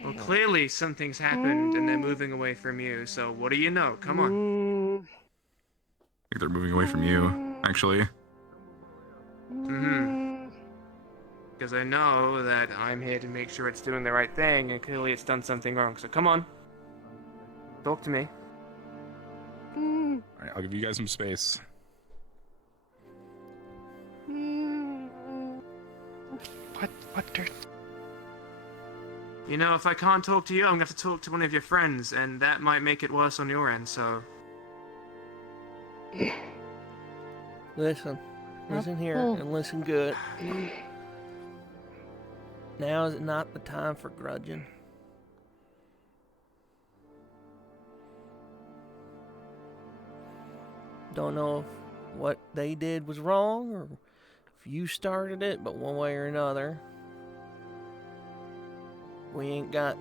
Well, clearly something's happened and they're moving away from you, so what do you know? Come on. I think they're moving away from you, actually. Because I know that I'm here to make sure it's doing the right thing, and clearly it's done something wrong, so come on. Talk to me. Alright, I'll give you guys some space. What dirt? You know, if I can't talk to you, I'm gonna have to talk to one of your friends, and that might make it worse on your end, so... Listen here and listen good. Now is not the time for grudging. Don't know if what they did was wrong or if you started it, but one way or another, we ain't got.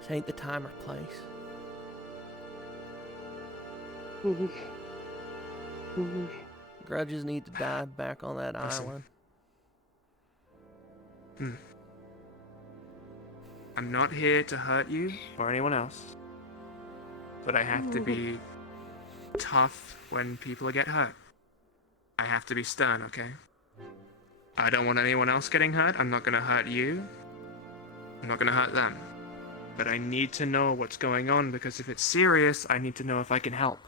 This ain't the time or place. Grudges need to die back on that island. I'm not here to hurt you or anyone else, but I have to be tough when people get hurt. I have to be stern, okay? I don't want anyone else getting hurt. I'm not gonna hurt you. I'm not gonna hurt them. But I need to know what's going on, because if it's serious, I need to know if I can help.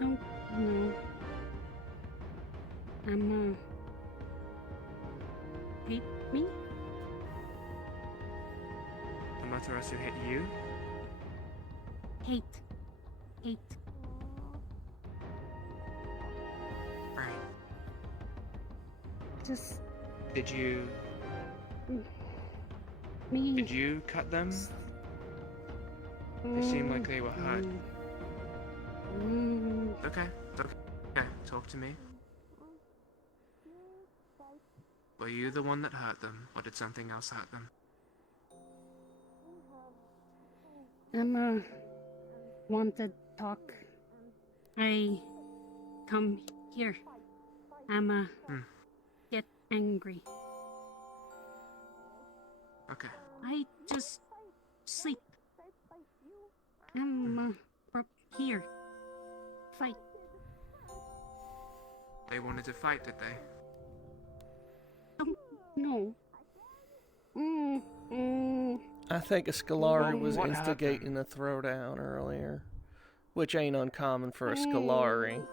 No. Hate me? Amaterasu hit you? Hate. Right. Just Did you cut them? They seem like they were hurt. Okay. Talk to me. Were you the one that hurt them, or did something else hurt them? wanted talk. I come here. Get angry. Okay. I just sleep. Up here. Fight. They wanted to fight, did they? No. I think a Scolari was What instigating a throwdown earlier, which ain't uncommon for a Scolari.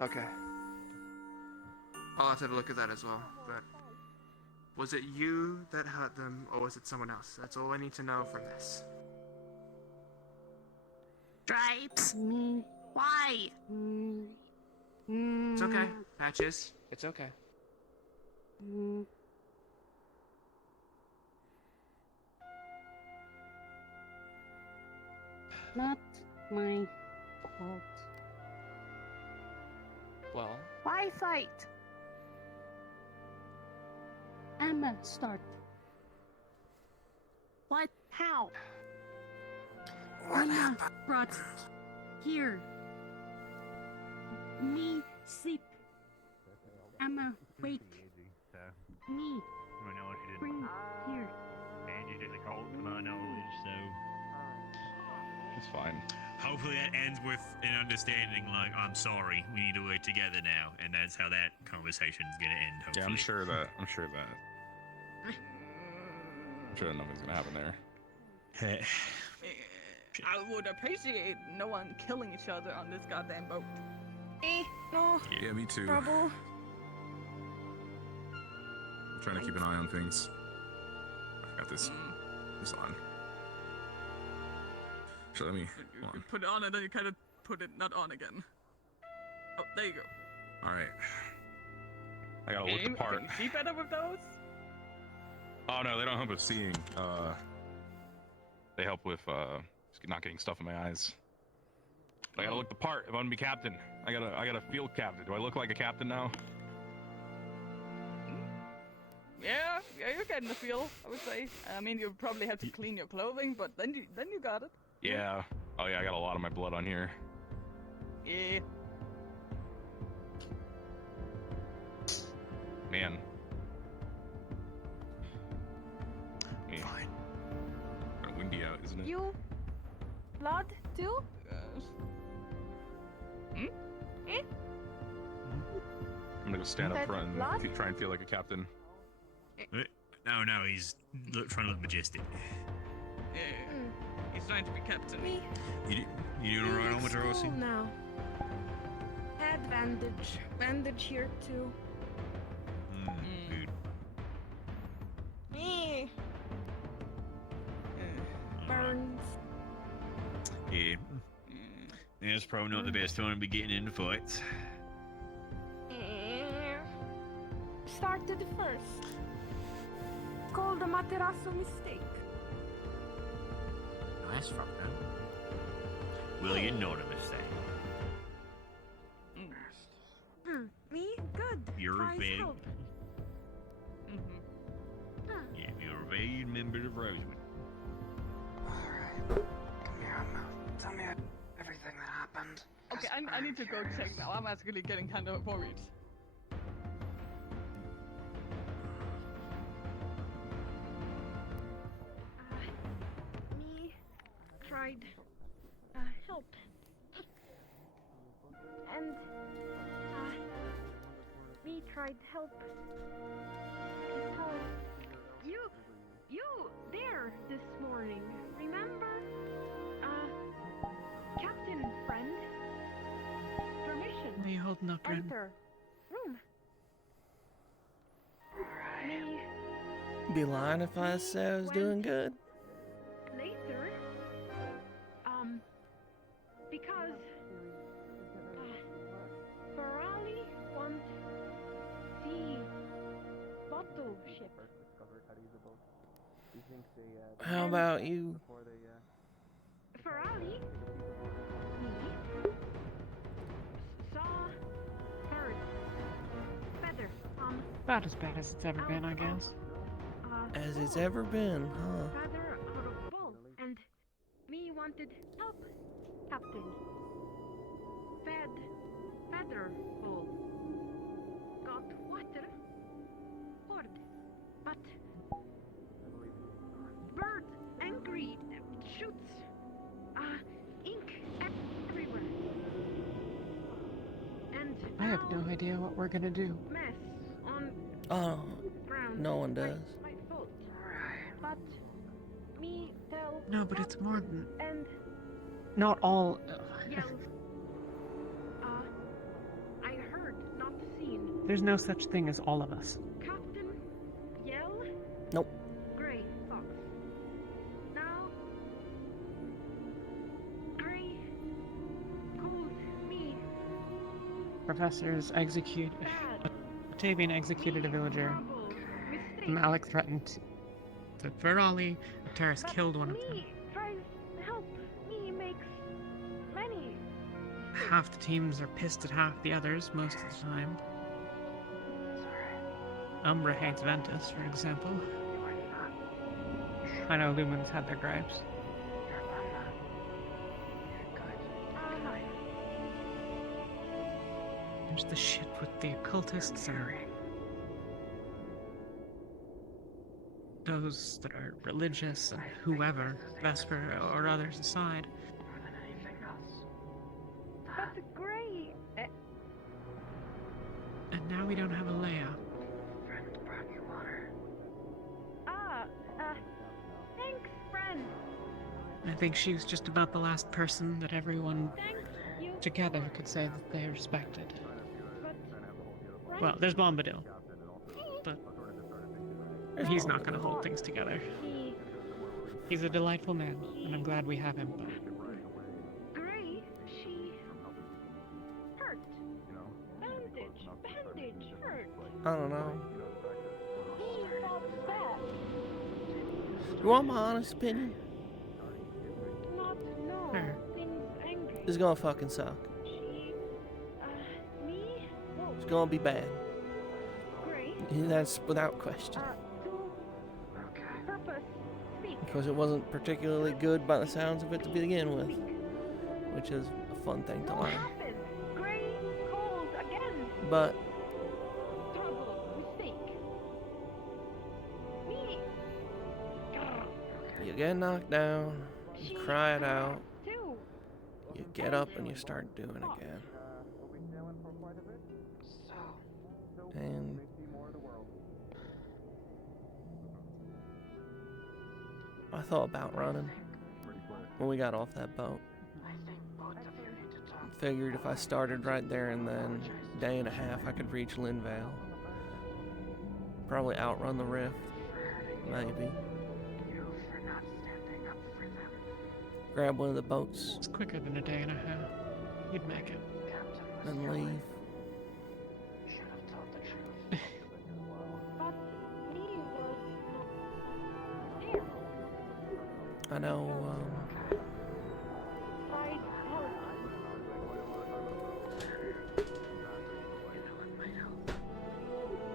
Okay. I'll have to have a look at that as well, but... Was it you that hurt them, or was it someone else? That's all I need to know from this. Stripes. Me. Why? It's okay, Patches. It's okay. Not my fault. Well, Why fight? Emma, start. What? How? Emma brought here. Me sleep. Emma wake. Me bring here. Angie did the cult to my knowledge, so It's fine. hopefully that ends with an understanding. Like, I'm sorry, we need to work together now, and that's how that conversation's gonna end. Hopefully. Yeah, I'm sure that nothing's gonna happen there. I would appreciate no one killing each other on this goddamn boat. No. Yeah, me too. Trouble. I'm trying to keep an eye on things. I got this on. So let me. Hold You on. put it on and then you kind of put it not on again. Oh, there you go. All right. I gotta look the part. Can you see better with those? Oh no, they don't help with seeing. They help with just not getting stuff in my eyes. I gotta look the part if I'm gonna be captain. I gotta field captain. Do I look like a captain now? Yeah, you're getting the feel, I would say. I mean, you probably have to clean your clothing, but then you got it. Yeah. Oh yeah, I got a lot of my blood on here. Yeah. Man. Yeah. Fine. Kind of windy out, isn't it? You? Blood too? Eh? I'm gonna go stand up That front and blood? try and feel like a captain. No, he's trying to look majestic. Yeah. He's trying to be captain. Me? You doing alright on with the Rossi? now. Had bandage. Bandage here too. Good. Me. Burns. Yeah. It's probably not the best time to be getting into fights. Started first. Called a Materasso mistake. Nice from them. Well, you're not a mistake. Me? Good. You're a Tries very, help. yeah, you're a valued member of Rosewood. Come here, Emma. Tell me everything that happened. Okay, I need to go check now. I'm actually getting kind of worried. Me tried help. And me tried help because you there this morning, remember? Captain friend. Permission. What are you holding up, Ren? Enter room. Me Be lying if I said I was doing good. later. Because Ferrari want the bottle ship. How about you? Ferrari, me, saw, heard, feather, About as bad as it's ever been, I guess. As it's ever been, huh? feather out of bowl, and me wanted help, captain. Feather bowl. Got water, poured, but bird angry shoots. Ink everywhere. And I have no idea what we're gonna do. mess on Oh, ground. no one does. My fault. But me tell No, but it's more than. and Not all. yell. I heard, not seen. There's no such thing as all of us. Captain yell. Nope. Gray fox. Now. Gray. Cold Professors execute. Octavian executed a villager. Malik threatened to Ferali. Terrace killed one of them. Me tries to help. Me makes many. Half the teams are pissed at half the others most of the time. Umbra hates Ventus, for example. I know Lumens had their gripes. There's the shit with the occultists and those that are religious and whoever, Vesper or others aside. But Gray. And now we don't have a Leia. Thanks, friend. I think she was just about the last person that everyone together could say that they respected. Well, there's Bombadil, but he's not going to hold things together. He's a delightful man, and I'm glad we have him, but... Gray, she... hurt. Bandage, hurt. I don't know. He felt bad. You want my honest opinion? No. Things angry. This is gonna fucking suck. Me? It's gonna be bad. Gray? That's without question. Purpose. Speak. Because it wasn't particularly good by the sounds of it to begin with. Which is a fun thing to learn. Gray, cold again. But Trouble, mistake. Me. you get knocked down, you cry it out, you get up and you start doing it again. And I thought about running when we got off that boat. Figured if I started right there and then, day and a half, I could reach Linvale. Probably outrun the rift, maybe. Grab one of the boats. It's quicker than a day and a half. You'd make it. And leave. I know,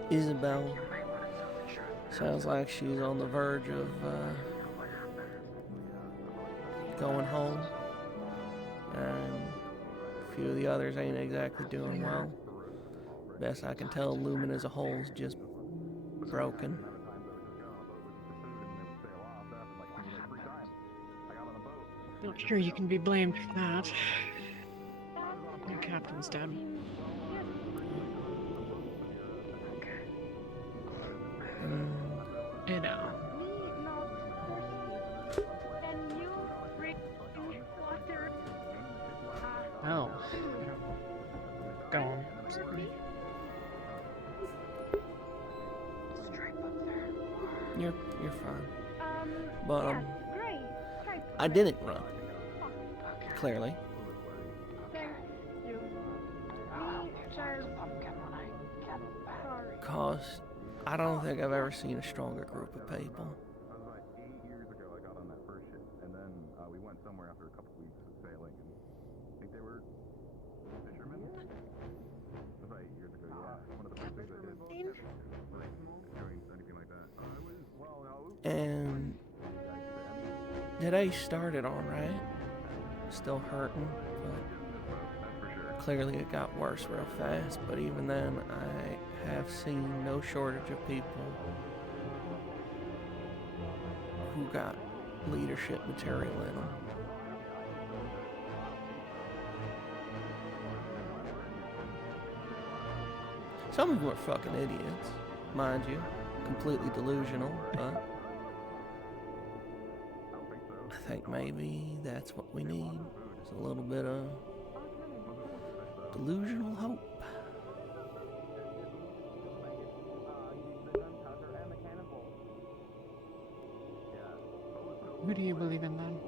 Isabel sounds like she's on the verge of, going home. And a few of the others ain't exactly doing well. Best I can tell, Lumen as a whole is just broken. Not sure you can be blamed for that. Your captain's dead. You know. Oh. Go on. Sorry. You're fine. But I didn't run. Clearly. Cause I don't think I've ever seen a stronger group of people. About 8 years ago, I got on that first ship, and then we went somewhere after a couple weeks of sailing, and I think they were fishermen. It was about 8 years ago, yeah. One of the first things I did was doing anything like that. And today started all right. Still hurting, but clearly it got worse real fast. But even then, I have seen no shortage of people who got leadership material in them. Some of them are fucking idiots, mind you, completely delusional, but I think maybe that's what we need. Is a little bit of delusional hope. Who do you believe in then?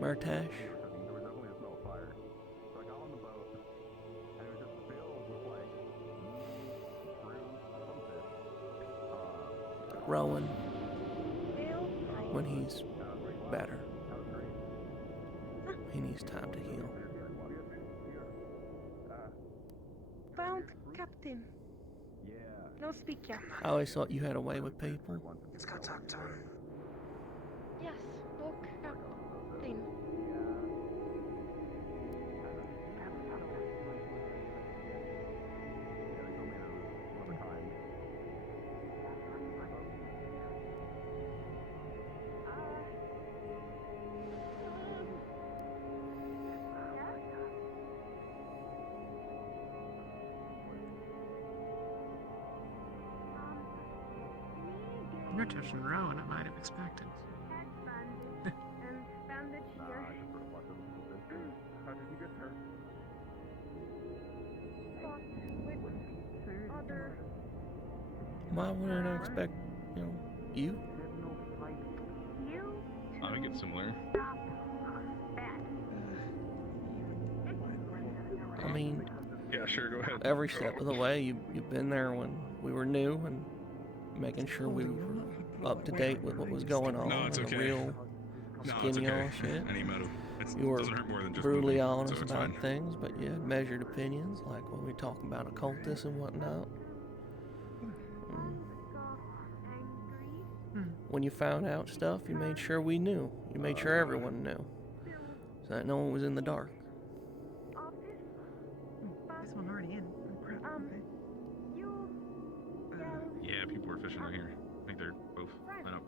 Murtash. Rowan when he's better. He needs time to heal. Found Captain. No speaker. I always thought you had a way with people. Let's go talk to him. Yes, look, Captain. You're touching Rowan, I might have expected. And bandage here. How did you get hurt? Fought with other. Why wouldn't I expect, you? You? I think it's similar. I mean, Yeah, sure, go ahead. every step of the way, you've been there when we were new and making sure we were up to date with what was going on. No, it's and the okay. real No, it's skinny okay. all shit. Any metal. You were doesn't hurt more than just brutally moving, honest so it's about fine. things, but you had measured opinions, like when we talk about occultists and whatnot. When you found out stuff, you made sure we knew. You made sure everyone knew, so that no one was in the dark. This one already in. Oh, crap. Okay. Yeah, people were fishing out here. I think they're both went up.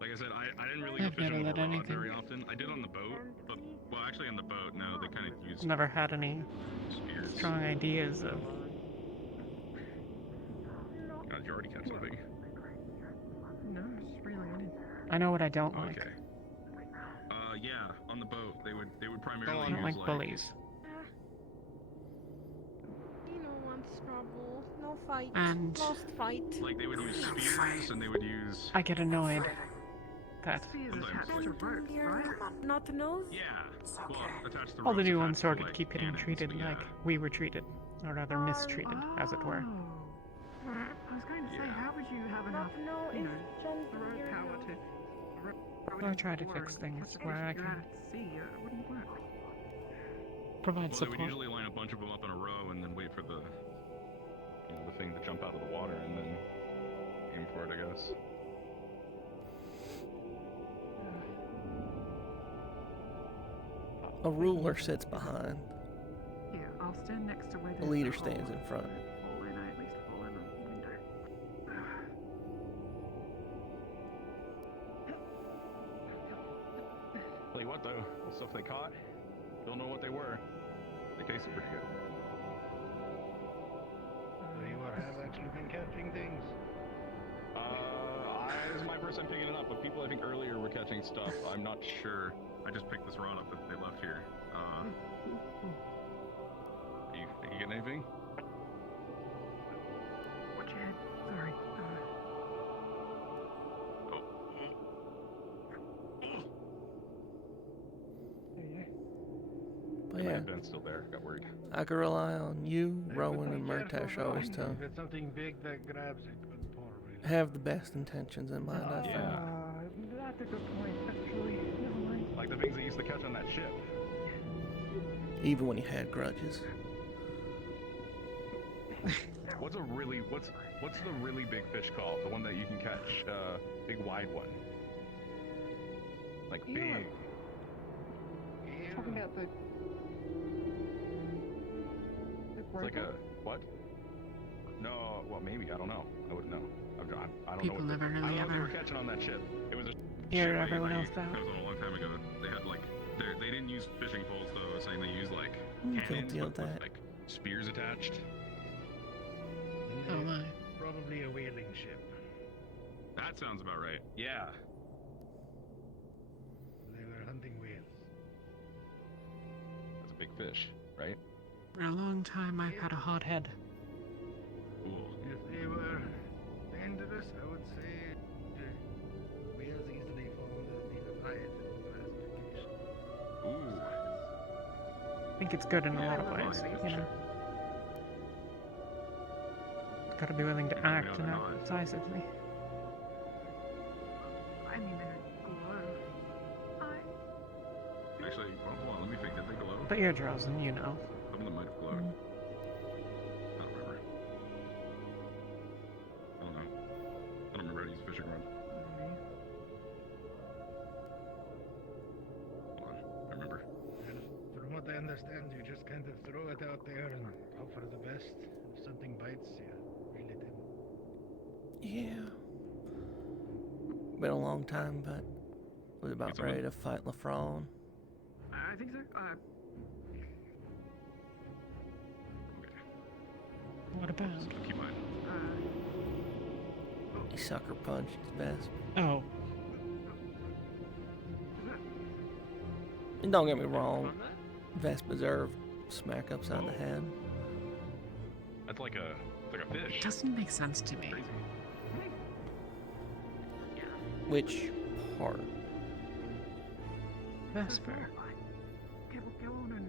Like I said, I didn't really go I've never fishing with let a rod anything. very often. I did on the boat, but, well, actually on the boat, no, they kind of used Never had any spears. strong ideas of. God, you already catch something. No, it's really in. I know what I don't like. Okay. Yeah, on the boat, they would primarily I don't use like bullies. No one's trouble. No fight. And- Lost fight. Like they would use spears and they would use. I get annoyed that Not nose? Yeah. Well, attached to all the ropes new attached ones to, sort of like, keep getting cannons, treated but yeah. like we were treated, or rather mistreated, as it were. I was going to say, how would you have enough, No, you know, it's John road here power now. to... I try to fix things where I can. See, it wouldn't work. Provide Well, they support. would usually line a bunch of them up in a row and then wait for the, the thing to jump out of the water and then aim for it, I guess. A ruler sits behind. Yeah, I'll stand next to where The leader stands in front. fall in, I at least fall in a window. Tell you what though, the stuff they caught, don't know what they were. They tasted pretty good. So you have actually been catching things? This is my first time picking it up, but people I think earlier were catching stuff. I'm not sure. I just picked this rod up that they left here. You getting anything? Watch your head. Sorry. But yeah, Ben's still there. Got worried. I could rely on you, Rowan, and Murtash always to If it's something big that grabs it, but probably. have the best intentions in mind, I think. That's a good point, actually. Never mind. Like the things they used to catch on that ship. Even when you had grudges. What's the really big fish called? The one that you can catch, big wide one. Like big. Talking about the It's like a what? No, well maybe I don't know. I wouldn't know. I don't People know. never I really don't know what they ever- were catching on that ship. It was a Hear ship everyone like, else out. That was a long time ago. They had like they didn't use fishing poles though. Saying they used like I'm cannons guilty of with, that. like spears attached. Oh my. Probably a whaling ship. That sounds about right. Yeah. They were hunting whales. That's a big fish, right? For a long time, I've had a hot head. Cool. If they were dangerous, I would say whales easily fall under the Leviathan classification. Ooh. I think it's good in a lot of ways, you know. gotta be willing to act and act decisively. I mean, they're glow. Actually, well, hold on, let me think. Did they glow? But you're Drozen, you know. Some of them might have glowed. I don't remember. I don't know. I don't remember how to use a fishing rod. Hold on, I remember. From what I understand, you just kind of throw it out there and hope for the best. If something bites, you reel it in. Yeah. Been a long time, but was about ready to fight Lafron. I think so. What about? Keep mine. He sucker punched Vesp. Oh. And don't get me wrong, Vesp deserved smack upside the head. That's like a fish. It doesn't make sense to me. Which part? Vesper. Go on and.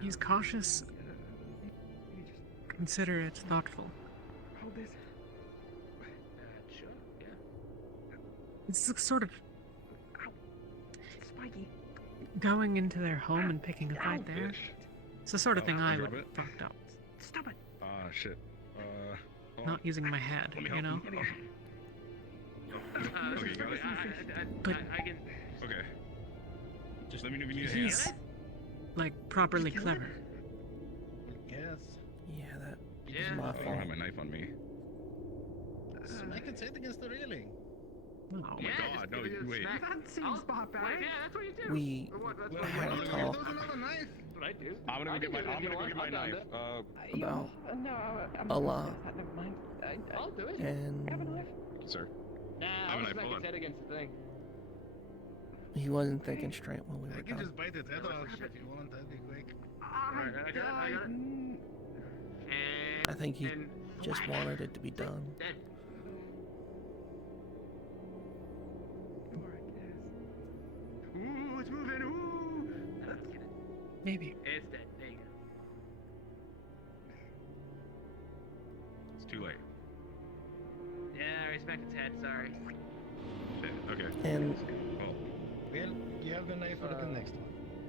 He's cautious, considerate, thoughtful. Hold this. Sure, yeah. It's sort of Spiky. going into their home and picking a fight there. It's the sort of thing I would have fucked up. Stop it. Ah, shit. Not using my head, you know? Okay, you got it? But I can... Okay. Just let me know if you need a he's, hand. like, properly clever. Yes. Yeah, that Yeah. is my I don't fault. have my knife on me. Smack its head against the railing. Oh my god, no, wait. That seems barbaric. Yeah, that's what you do. We had a talk That's what I do. I'm gonna go get my knife. about No, a lot. Never mind. I'll do it. And Grab a knife. Sir. Nah, I I have a was knife, back hold his on. head against the thing. he wasn't thinking straight when we I were can done. just bite its head off if you want. That'd be quick. I think he just wanted it to be done. Ooh, it's moving. Ooh. Maybe. It's dead. There you go. It's too late. Yeah, I respect its head. Sorry. Shit, okay. And Well, Well, you have the knife for the next one.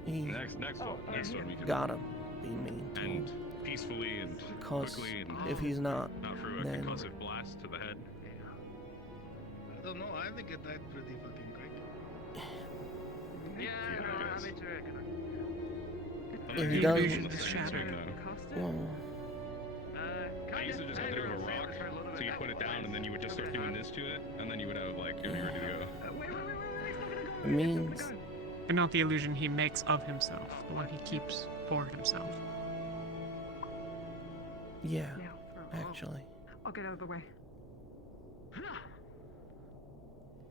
he next one we can... gotta be mean to him. And peacefully and Because quickly and if he's not, through a then concussive blast to the head. I don't know. I think it died pretty fucking quick. Yeah, no, I'm into it. if he doesn't, well, I used to just have to do a rock, so you put it down and then you would just start doing this to it, and then you would have like, you'd be ready to go. it means But not the illusion he makes of himself, the one he keeps for himself. yeah, actually. I'll get out of the way.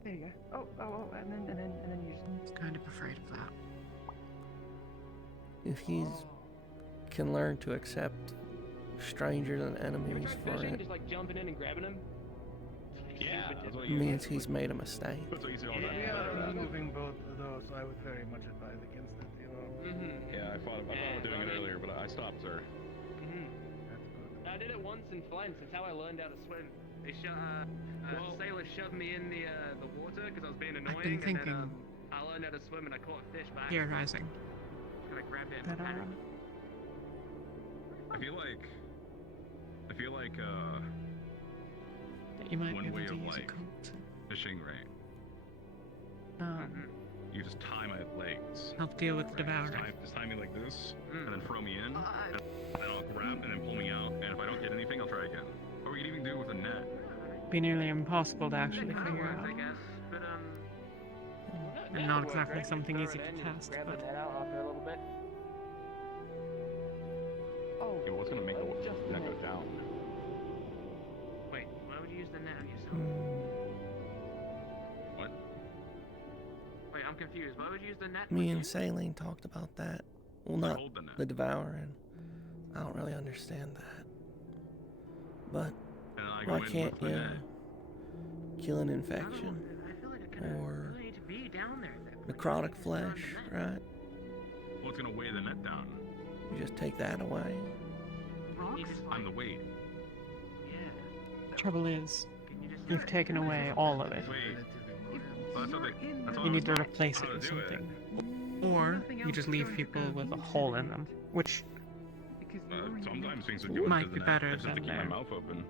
There you go. Oh, and then you just. Kind of afraid of that. If he's can learn to accept strangers and enemies for Fishing, it, just like jumping in and grabbing him. Yeah, that's what you means he's made a mistake. That's what you say all the If time. we are removing both of those, I would very much advise against it, you know. Yeah, I thought about doing it earlier, but I stopped, sir. I did it once in Flens. That's how I learned how to swim. They sailors shoved me in the water because I was being annoying, been and thinking- then I learned how to swim and I caught a fish back. Theorizing. And I grabbed it. That, I feel like that you might be one able way to of use a like coat. fishing, right? Um, You just tie my legs. help deal with the devourer. Just tie me like this, and then throw me in, and then I'll grab and then pull me out. And if I don't get anything, I'll try again. Or we can even do it with a net. Be nearly impossible to actually figure out. I guess, but And not exactly something easy to test, grab the but net out after a little bit. Oh, Yeah, what's gonna make the net go down? wait, why would you use the net on yourself? What? Wait, I'm confused. Why would you use the net? Me and Saline talked about that. Well, not hold the net. the devouring. I don't really understand that. But And then I go why in can't with the you net. kill an infection or need to be down there. necrotic flesh, right? Well, it's gonna weigh the net down. You just take that away. I'm the weight. The trouble is, you've taken away all of it. Wait. Well, that's what You need to I was replace how it to with do it. something. Or you just leave people with a hole in them, which Sometimes things would go might into be the better I just have to than keep my their- mouth open.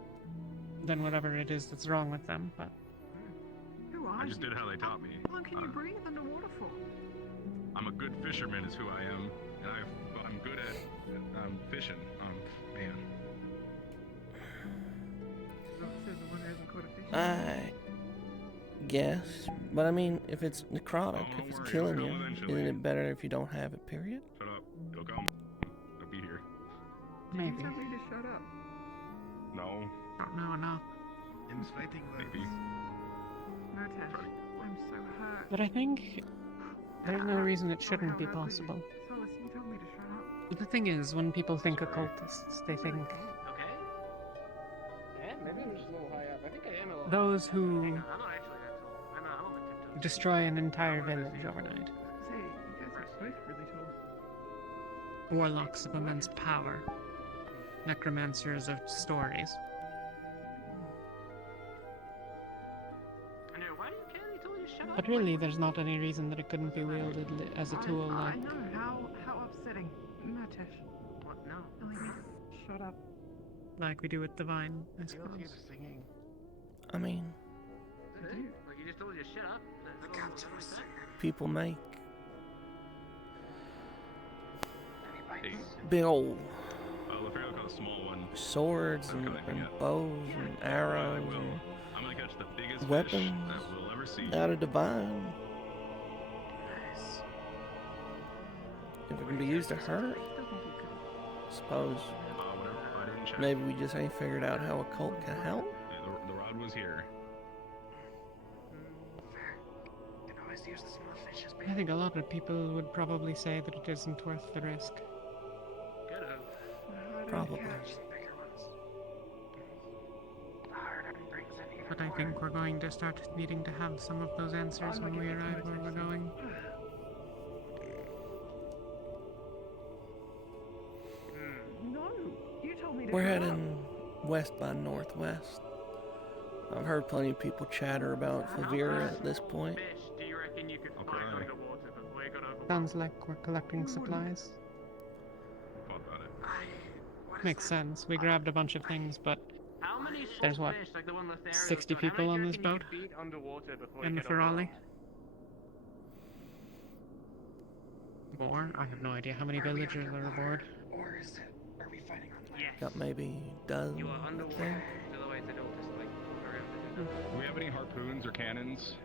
than whatever it is that's wrong with them, but I just did how they taught me. How long can you breathe underwater for? I'm a good fisherman, is who I am, and I'm good at fishing. Man. I guess, but I mean, if it's necrotic, if it's killing you, isn't it better if you don't have it? Period. Shut up. You'll come. You'll be here. maybe. Tell me to shut up. No. Don't know enough. In fighting Maybe. Murtash, I'm so hurt. But I think there's no reason it shouldn't be possible. Solace, you told me to shut up. But the thing is, when people think occultists, they think Okay. Yeah, maybe I'm just a little high up. I think I am a little. those who I'm not actually that tall. I'm on my tiptoes. destroy an entire village overnight. Say, you guys are both really tall. Warlocks of immense power. Necromancers of stories. I know, why do you care? You told me to shut up. But really, there's not any reason that it couldn't be wielded as a tool like... I know, how upsetting. Murtash. What? No. Telling me to shut up. like we do with the vine, I suppose. I mean, Like you just told you to shut up. people make Hey. big old If you're looking at a small one, swords and bows and arrows I'm gonna catch the biggest and fish weapons that we'll ever see. out of divine. If it can be used to hurt, suppose maybe we just ain't figured out how a cult can help. Yeah, the rod was here. I think a lot of people would probably say that it isn't worth the risk. Probably. But I think we're going to start needing to have some of those answers when we arrive where we're going. No, you told me to We're shut up. heading west by northwest. I've heard plenty of people chatter about Favira at this point. Do you reckon you could fight underwater before you got over? Sounds like we're collecting supplies. What about it? Makes sense. We grabbed a bunch of things, but How many there's what, fish, like the one Lothario 60 got, how people many on do you this reckon you boat? could beat underwater before In you the get over Ferrari? land? More? I have no idea how many villagers are aboard. Or is it? Are we fighting on land? Got maybe a dozen, You are I underwater, think. otherwise they don't just like float around. Do we have any harpoons or cannons?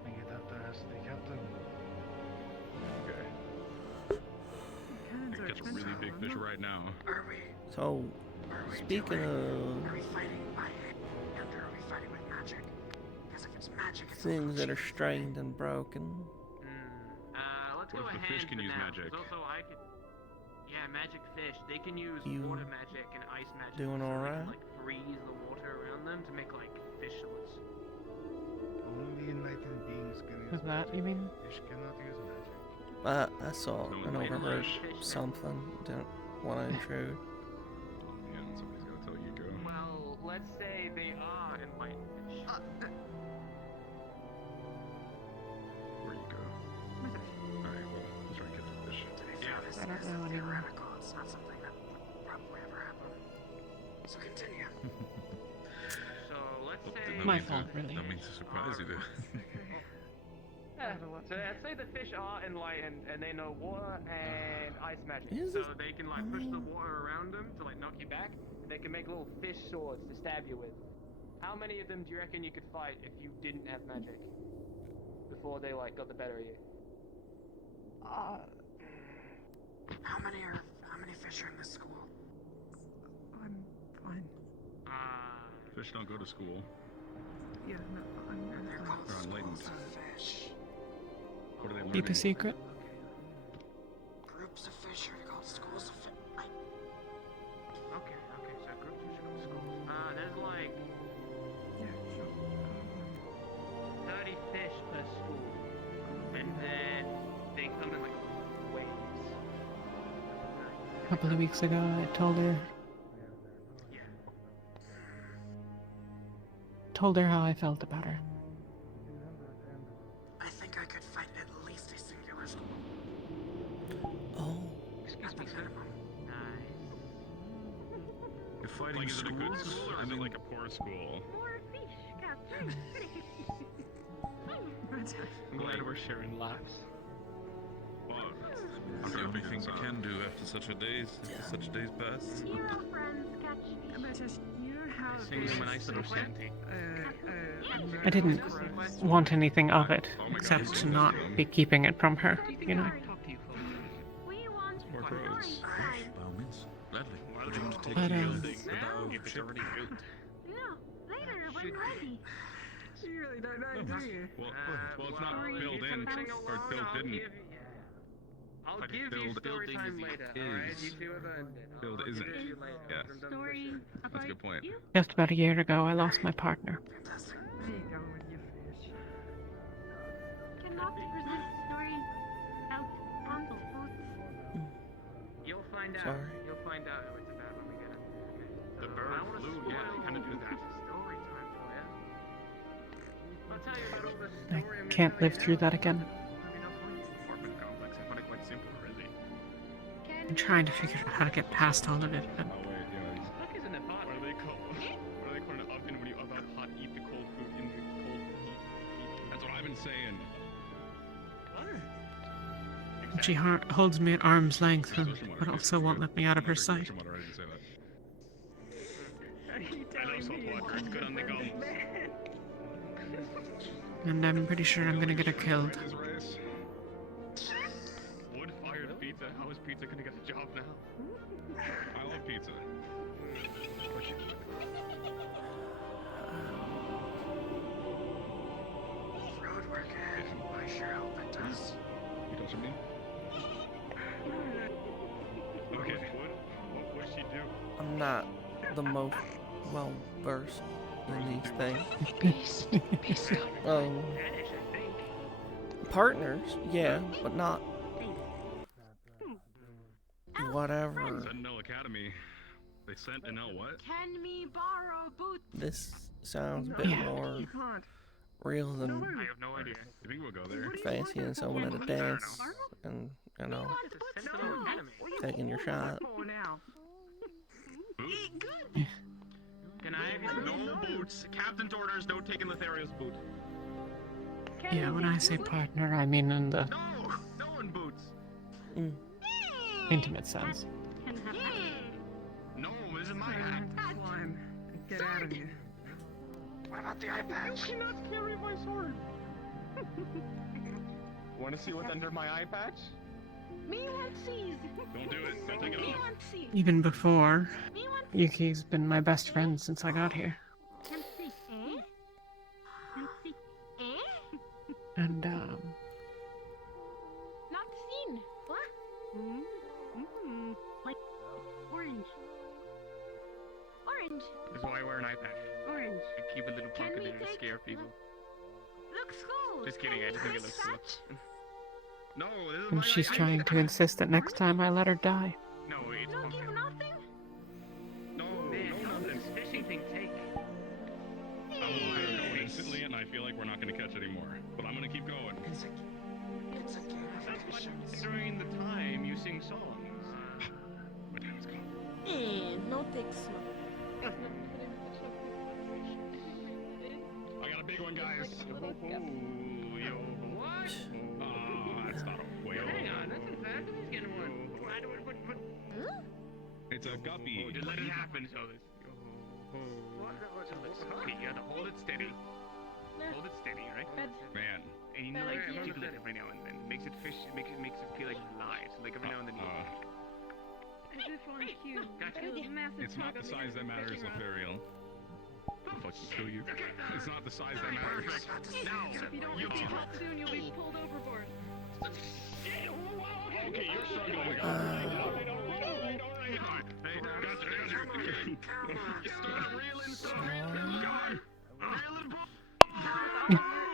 I think you'd have to ask the captain. Okay. Cannons I are can catch a really expensive, big aren't fish they? right now. Are we? So, speaking of Are we fighting by hand or are we fighting with magic? Because if it's magic, it's things that are strained and broken, Let's What go if the ahead fish can for use now, magic? 'cause also I could. Yeah, magic fish. They can use You water magic and ice magic. doing so they alright? can, like freeze the water around them to make like fish swords. Only enlightened beings can use With that, you mean? Fish cannot use magic. I saw and overheard something. Didn't want to intrude. Yeah, somebody's gotta tell you go. Well, let's say they are enlightened fish. Where you go? Alright, well, let's try and catch a fish. I don't know anymore. theoretical. It's not something that would probably ever happen. So continue. So let's say. My fault, really. That means to surprise you there. Yeah, so let's say the fish are enlightened and they know water and ice magic. Is So it- they can like push the water around them to like knock you back. And they can make little fish swords to stab you with. How many of them do you reckon you could fight if you didn't have magic? Before they like got the better of you? How many fish are in this school? I'm fine. Fish don't go to school. Yeah, no, I'm They're fine. called They're enlightened. schools of fish. What are they learning? Keep a secret. Groups of fish are called schools of fish. Okay, so groups of schools. There's like Yeah, sure. 30 fish per school. And then they come in like A couple of weeks ago, I told her how I felt about her. I think I could fight at least a singular school. Oh. At the minimum. You're fighting Like, is it a good schools? school or is it like a poor school? More fish, Captain. I'm glad we're sharing laughs. Well, It's the only thing we can do after such a days passed. Hero friends catch fish. Sing them a nice little shanty. I didn't want anything of it, except to not be keeping it from her, you know. We want More pros. By all means, gladly. Would you want to take But, the um, bow ship? Yeah, later when ready. You really don't know, do you? Well, it's not built in, or built didn't. I'll But give you build story building time later, alright? is- You two are going there. Build I'll isn't. give you later Yeah. after I'm done with Story this shit. about That's a good point. you. Just about a year ago, I lost my partner. There you go with your fish. Cannot present story out on the boots. You'll find out. Sorry. You'll find out who it's about when we get it. The bird flew, yeah, they kind of do that. Story time for you. I'll tell you about all the I story I'm can't gonna live tell through you that now. again. Apartment complex, I find it quite simple, really. I'm trying to figure out how to get past all of it, but Oh, wait, yeah. Fuck is an apartment? What do they call an oven when you about hot eat the cold food in the cold heat? That's what I've been saying. she holds me at arm's length, but also won't let me out of her sight. I didn't say that. I love salt water, it's good on the gums. And I'm pretty sure I'm gonna get her killed. Wood-fired pizza. How is pizza gonna get a job now? I love pizza. Road work ahead. I sure hope it does. You touching me? Okay. What would she do? I'm not the most well versed in these things. Partners, yeah, but not whatever. Sentinel Academy. They sent an L what? Can me borrow boots? This sounds a bit Yeah. more You can't. real than I have no idea. You think we'll go there? fancying someone at a dance and, you know, taking your shot. For now. Can I have your No boots. Captain's orders, no taking Lothariel's boot. Yeah, when I say partner, I mean in the No one boots. intimate sense. No, this is my hat. Slime. Get out of here. What about the eye patch? You cannot carry my sword. Want to see what's under my eye patch? Me want sees. Don't do it. Don't take it Me off. want see. Even before, Me want Yuki's been my best friend since I got here. can see. Can see. And, Not seen. What? Like orange. Orange. This is why I wear an eye patch. Orange. I keep a little Can pocket we in it to take scare people. Looks cool. Just kidding, I just think it looks cool. No, this is and my she's eye trying to insist that next time I let her die. No, it's No give nothing. No, nothing. Fishing thing take. I'm going instantly, and I feel like we're not going to catch anymore. But I'm going to keep going. It's a game of fish. During the time you sing songs. My time is gone. No take snow. I got a big one, guys. What? Oh, that's not a whale. Hang on, that's not bad. He's getting one. It's a guppy. Just let it happen, so this. Okay, you gotta hold it steady. Hold it steady, right? Man. And you know, like, you jiggle it every now and then. Makes it fish. Makes it feel like it's live. So like every now and then. As if on cue. Gotcha. It's not the size that matters, Lothariel. I'll fucking kill you. It's not the size that matters. If you don't receive help soon, you'll be pulled overboard. Okay, you're struggling. Hey, gotcha. Start reeling, son.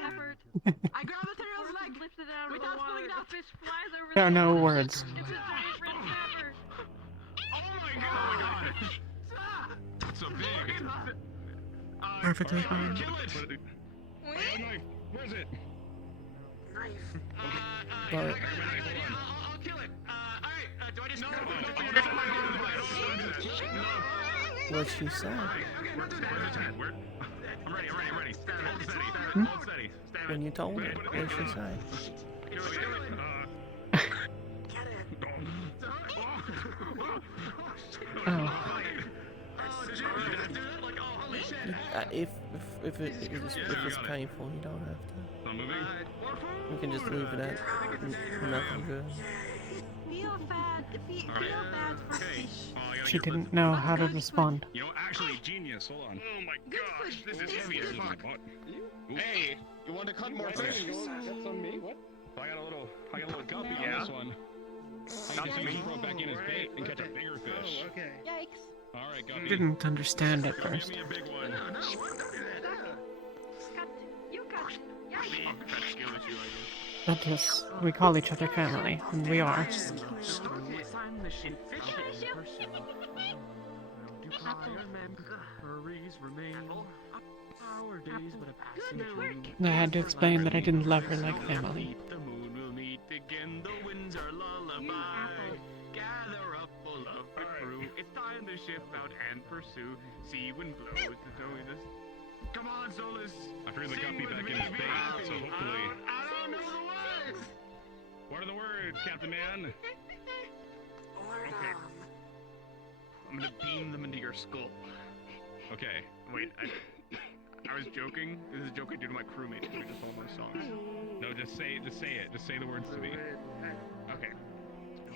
Effort. I grab the tail's leg, lifted it out of without pulling it out. Fish flies over. There are no words. It's his favorite ever. perfectly fine. Where's it? But I'll kill it. Alright, do I just... what'd she say? I'm ready. Hold steady. When you told her, what'd she say? Oh. If it's painful, you don't have to. I'm moving. We can just leave it at nothing good. Feel bad for fish. She didn't know how to respond. You know, actually, genius. Hold on. Oh my gosh, this is heavy as fuck. Hey, you want to cut more fish? That's on me. What? I got a little guppy on this one. I just maybe throw it back in his bait and catch a bigger fish. Oh, okay. Yikes. All right, guppy. Didn't understand at first. Give me a big one. You cut. Yikes. That is, we call each other family, and we are. I had to explain that I didn't love her like family. The moon will meet again, the winds are lullaby. Gather up, full of the crew. It's time to ship out and pursue. Sea wind blows the noises. Come on, Solus. I threw the guppy back in his bait, so hopefully. I don't know the words. What are the words, Captain Man? Okay. I'm gonna beam them into your skull. Okay. Wait, I was joking. This is a joke I do to my crewmates who just all my songs. No, just say it. Just say the words to me. Okay.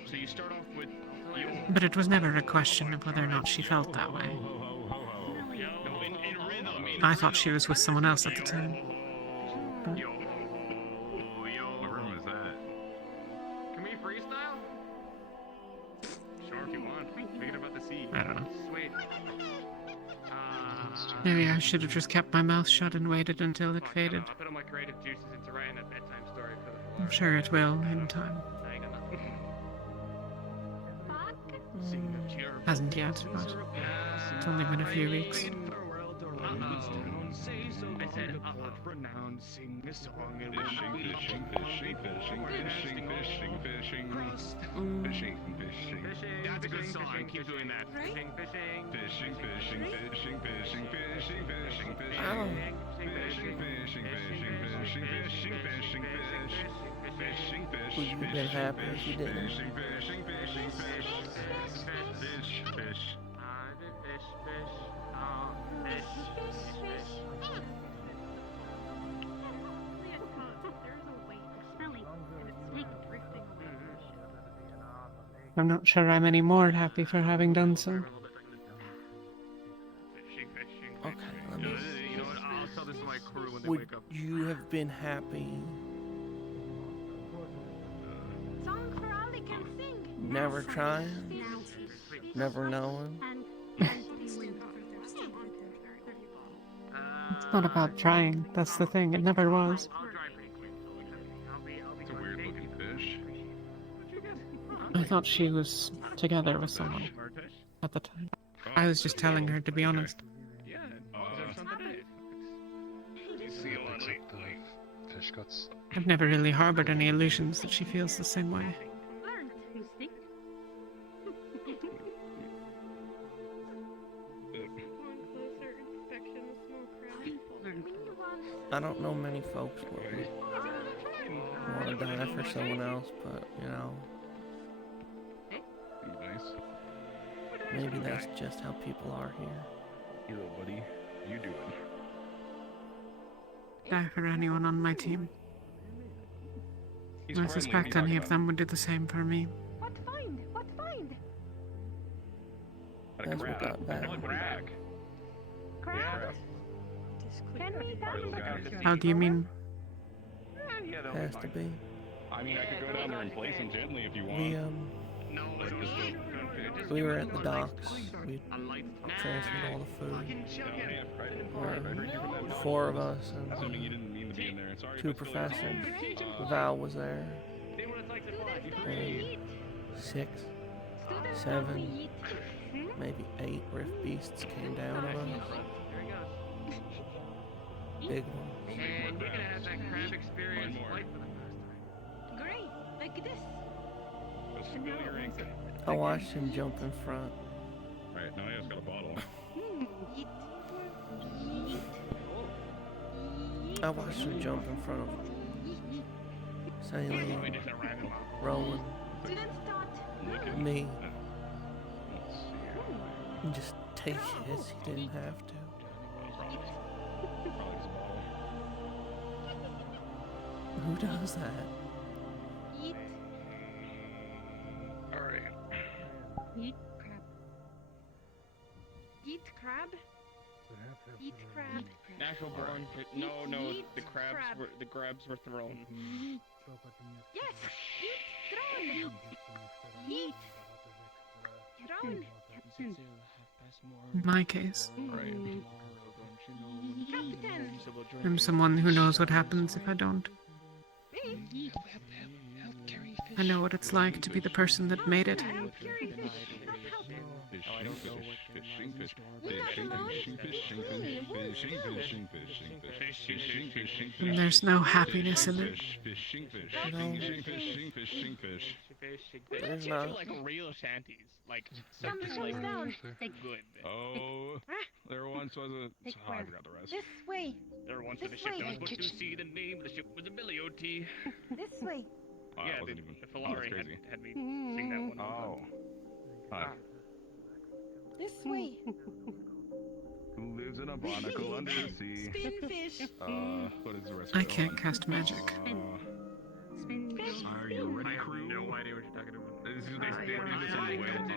So you start off with yo. But it was never a question of whether or not she felt that way. No, in rhythm. I thought she was with someone else at the time. Yo. What room is that? Can we freestyle? Sure, if you want. Thinking about the sea. I don't know. Sweet. Maybe I should have just kept my mouth shut and waited until it faded. I put all my creative juices into writing a bedtime story for the I'm sure it will in time. Hasn't yet, but it's only been a few weeks. I said, pronouncing a song and Fishing. That's a good song. Keep doing that. Fishing. Would you have been happy if you didn't? I'm not sure I'm any more happy for having done so. Okay, let me. You know what? I'll tell this to my crew when they Would wake up. you have been happy never trying? Never knowing? It's not about trying, that's the thing, it never was. It's a weird looking fish. I thought she was together with someone at the time. I was just telling her, to be honest. Yeah. Is there something? Do you see a lot of fish guts? I've never really harbored any illusions that she feels the same way. I don't know many folks would want to die for someone else, but you know, Nice. maybe that's just how people are here. Hero, buddy. You do it. Die for anyone on my team. He's I friendly, suspect what are you any of talking them would do the same for me. What find? What find? about? That's what got bad. Back. Crab? Can we come? How do you mean? Has to be. I mean, I could go down there and place him gently if you want. We were at the docks. We transferred all the food. There were 4 of us Assuming you didn't mean to be in there. Sorry. and 2 professors. Val was there. And 6, 7, maybe 8 rift beasts came down on us. big one. And you're gonna have that crab experience right for the first time. Great, like this. That's familiar ink. I watched him jump in front. Right, now he has got a bottle. Eat. I watched him jump in front of Saline, Rowan, me. And just take hits. He didn't have to. Who does that? Eat. Alright. Eat crab. Eat crab. Eat crab. Natural born. No, the crabs were thrown. Yes. Eat. Thrown. Eat. Thrown. In my case, Captain. I'm someone who knows what happens if I don't. I know what it's like to be the person that made it. And there's no happiness in it. There's not. Like real shanties. Like Something like down. good. Oh, there once was a. Take Oh, I where? forgot the rest. This way. There once This was a ship that was way. put to sea. The name of the ship was the Billy O.T. This way. Oh, Yeah, I wasn't even. the Oh, that's Filari crazy. had me sing that one. Oh. Hi. This way. Who lives in a barnacle under the sea? Spinfish. What is the rest? I can't cast magic. Are you ready, crew? No idea what you're talking about. They do this on the whales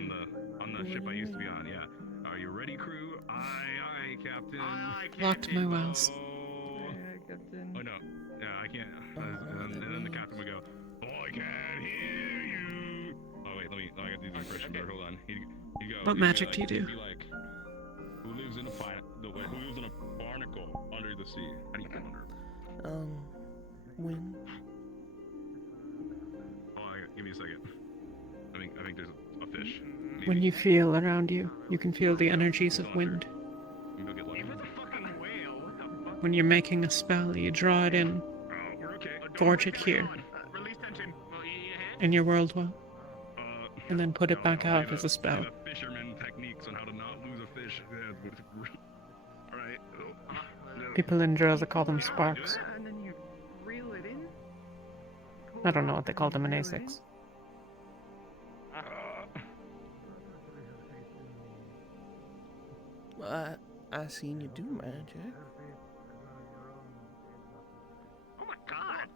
on the ship I used to be on. Yeah. Are you ready, crew? Aye, Captain. Aye, Locked my wells. Oh no. Yeah, I can't. And then the captain would go, "Oh, I can't hear you." Oh wait, I gotta do the impression. But hold on. He'd go. What magic do you do? He'd be like, who lives in a barnacle under the sea? How do you get under? Wind. Oh, give me a second. I think there's a fish. Maybe. When you feel around you, you can feel the energies of wind. You can go get lucky. When you're making a spell, you draw it in, forge it here, in your world well, and then put it back out as a spell. Fisherman techniques on how to not lose a fish. Alright. People in Jersey call them sparks. And then you reel it in. I don't know what they call them in A6. I seen you do magic. Oh my god!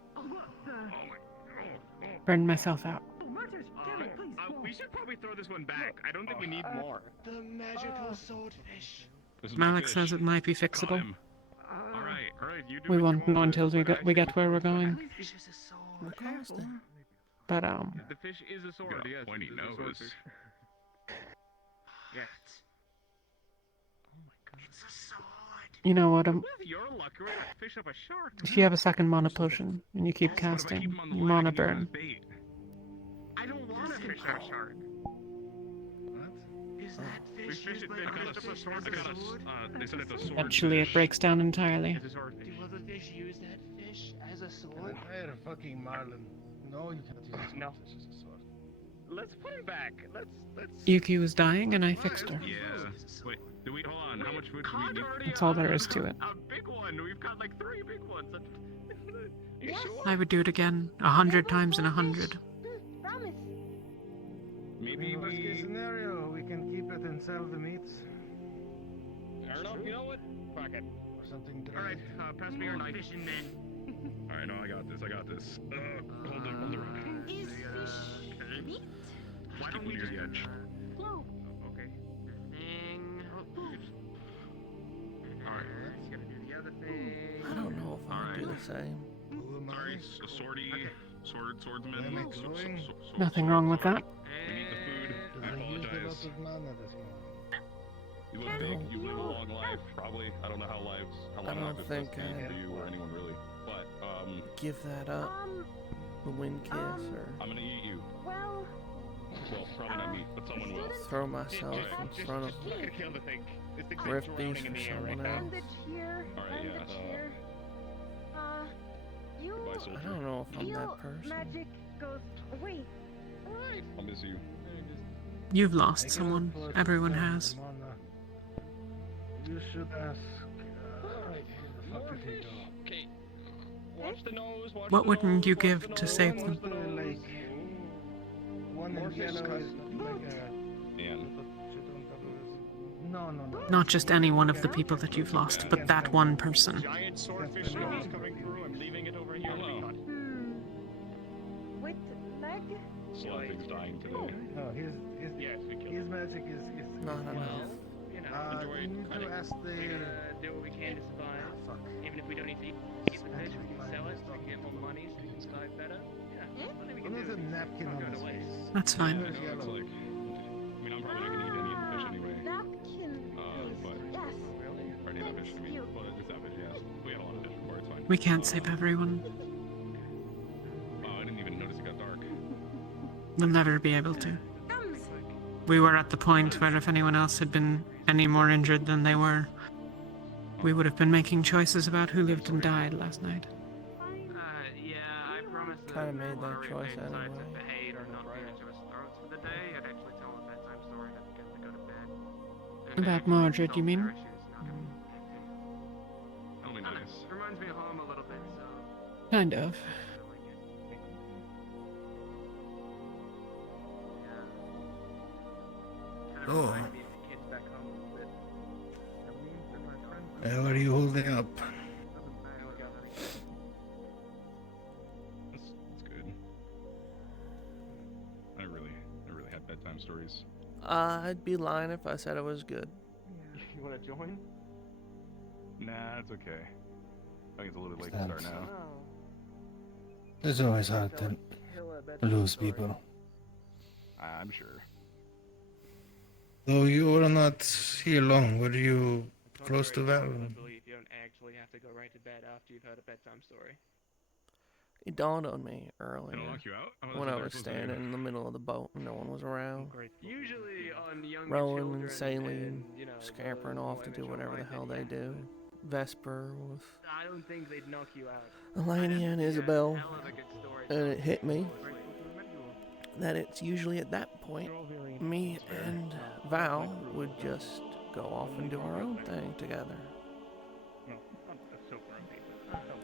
Burned myself out. We should probably throw this one back. I don't think we need more. The magical swordfish. Malik says it might be fixable. Alright, you do We what you won't know want. until we get where we're going. But The fish is a sword, Got a yes. pointy it's a nose. swordfish. Yes. you know what? With your luck, you're gonna fish up a shark. If you have a second mana potion and you keep casting, you mana burn. I don't want to fish up a shark. Is that We fish fish used it. by They got the a fish sword. as They a got a. sword? They said it's a sword. Eventually it breaks down entirely. It's a swordfish. Do other fish use that fish as a sword? Entire fucking marlin. No, you can't use this No. fish as a sword. Let's put him back. Let's. Yuki was dying and I fixed her. Yeah. Wait, hold on. How much food do we need? That's all there is to it. A big one. We've got like 3 big ones. You sure? I would do it again, 100 times in 100. Promise. Maybe Worst case we. scenario, we can keep it and sell the meats. Fair enough. You know what? Fuck it. Or something dry. All right. Pass me your knife. Fishing men. Alright, no, I got this. Hold the rock. Is fish meat? Why don't we Near just the edge. Flow. Okay. Thing. Alright. Let's gotta do the other thing. I don't know if I would do the same. Sorry, swordsman. Am I glowing? Nothing wrong with that. We need the food. I I used a lot apologize. of mana this morning. You live big. You live a long life. Probably. I don't know how long don't life think has been I- for you or anyone really. But Give that up. The wind kiss, or I'm gonna eat you. Well, Well, probably not me, but someone will. throw myself in front of Just look at the thing. This thing's like Rift drowning Beast in or the air right someone now. else. bandage here. Alright, yeah. Bandage here. soldier. I don't know if I'm Heal that person. magic goes away. Alright, I'll miss you. You've lost someone. Everyone has. You should ask. Where the fuck did he go? Okay. Watch the nose. Watch What the wouldn't nose, you watch give the to nose, save watch them? the nose. Like one More in fish yellow cut. is like a. No, no, no. Not just any one of the people that you've lost, but that one person. Giant swordfish is coming through. I'm leaving it over here to be caught. With leg? Something's dying today. No, his magic is Not enough. You know, you need to ask the. we gotta do what we can to survive. Even if we don't need to eat the fish, we can sell it, we can get more money, so we can survive better. Yeah, nothing we can There's do. a napkin Not on going his to waste. face. That's fine. I know, it's like, I mean, I'm probably not gonna eat any of the fish anyway. Napkin. But Yes. or any of the fish, I mean, well, just that fish, yes. We had a lot of fish before, it's fine. We can't save everyone. Oh, I didn't even notice it got dark. We'll never be able to. We were at the point where if anyone else had been any more injured than they were, we would have been making choices about who lived and died last night. Yeah, I promise Kind of made that choice anyway. if the hate or not near each of us throats for the day, I'd actually tell them a bedtime story and get them to go to bed. About Mordred, you mean? Only nice. Reminds me of home a little bit, so. Kind of. Oh. How are you holding up? That's good. I really had bedtime stories. I'd be lying if I said it was good. You wanna join? Nah, it's okay. I think it's a little bit late to start now. It's always hard to lose people. I'm sure. Though you were not here long, were you close to Val? I believe you don't actually have to go right to bed after you've heard a bedtime story. It dawned on me earlier It'll knock you out? Oh, that's when what I they're was supposed to standing do. in the middle of the boat and no one was around. Usually on younger Rowing children and sailing, and, you know, scampering the off to do whatever the hell they do. Vesper with I don't think they'd knock you out. Eleni and Isabel, Hell of a good story. and it hit me that it's usually at that point me and Val would just go off and do our own thing together.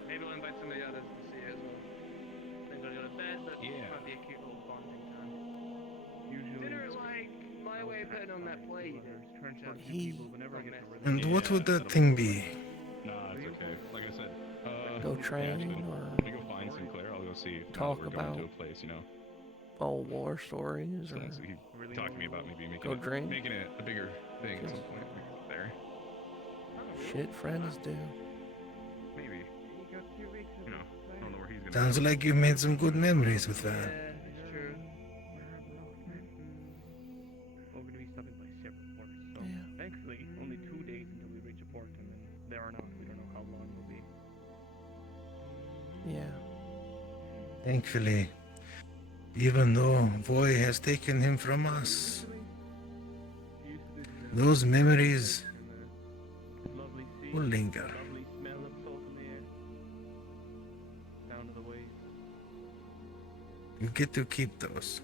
Maybe we'll invite some of the others to see it as well. Maybe they'll go to bed, but it might be a cute little bonding time. Dinner like my way of putting on that plate. And what would that thing be? Nah, it's okay. Like I said, Go yeah, train actually, or let me go find Sinclair. I'll go see if talk we're going about to a place, you know. old war stories, or So he talked to me about maybe go drink. making it a bigger thing at some point. There. Shit friends do. Maybe. You know, I don't know where he's gonna Sounds go. like you made some good memories with that. It's true. We're going to be stopping by several ports, so thankfully only 2 days until we reach a port, and then there or not, we don't know how long we'll be. Yeah. Thankfully, even though Voy has taken him from us, those memories Lovely sea, will linger. lovely smell of salt in the air. Sound of the waves. You get to keep those.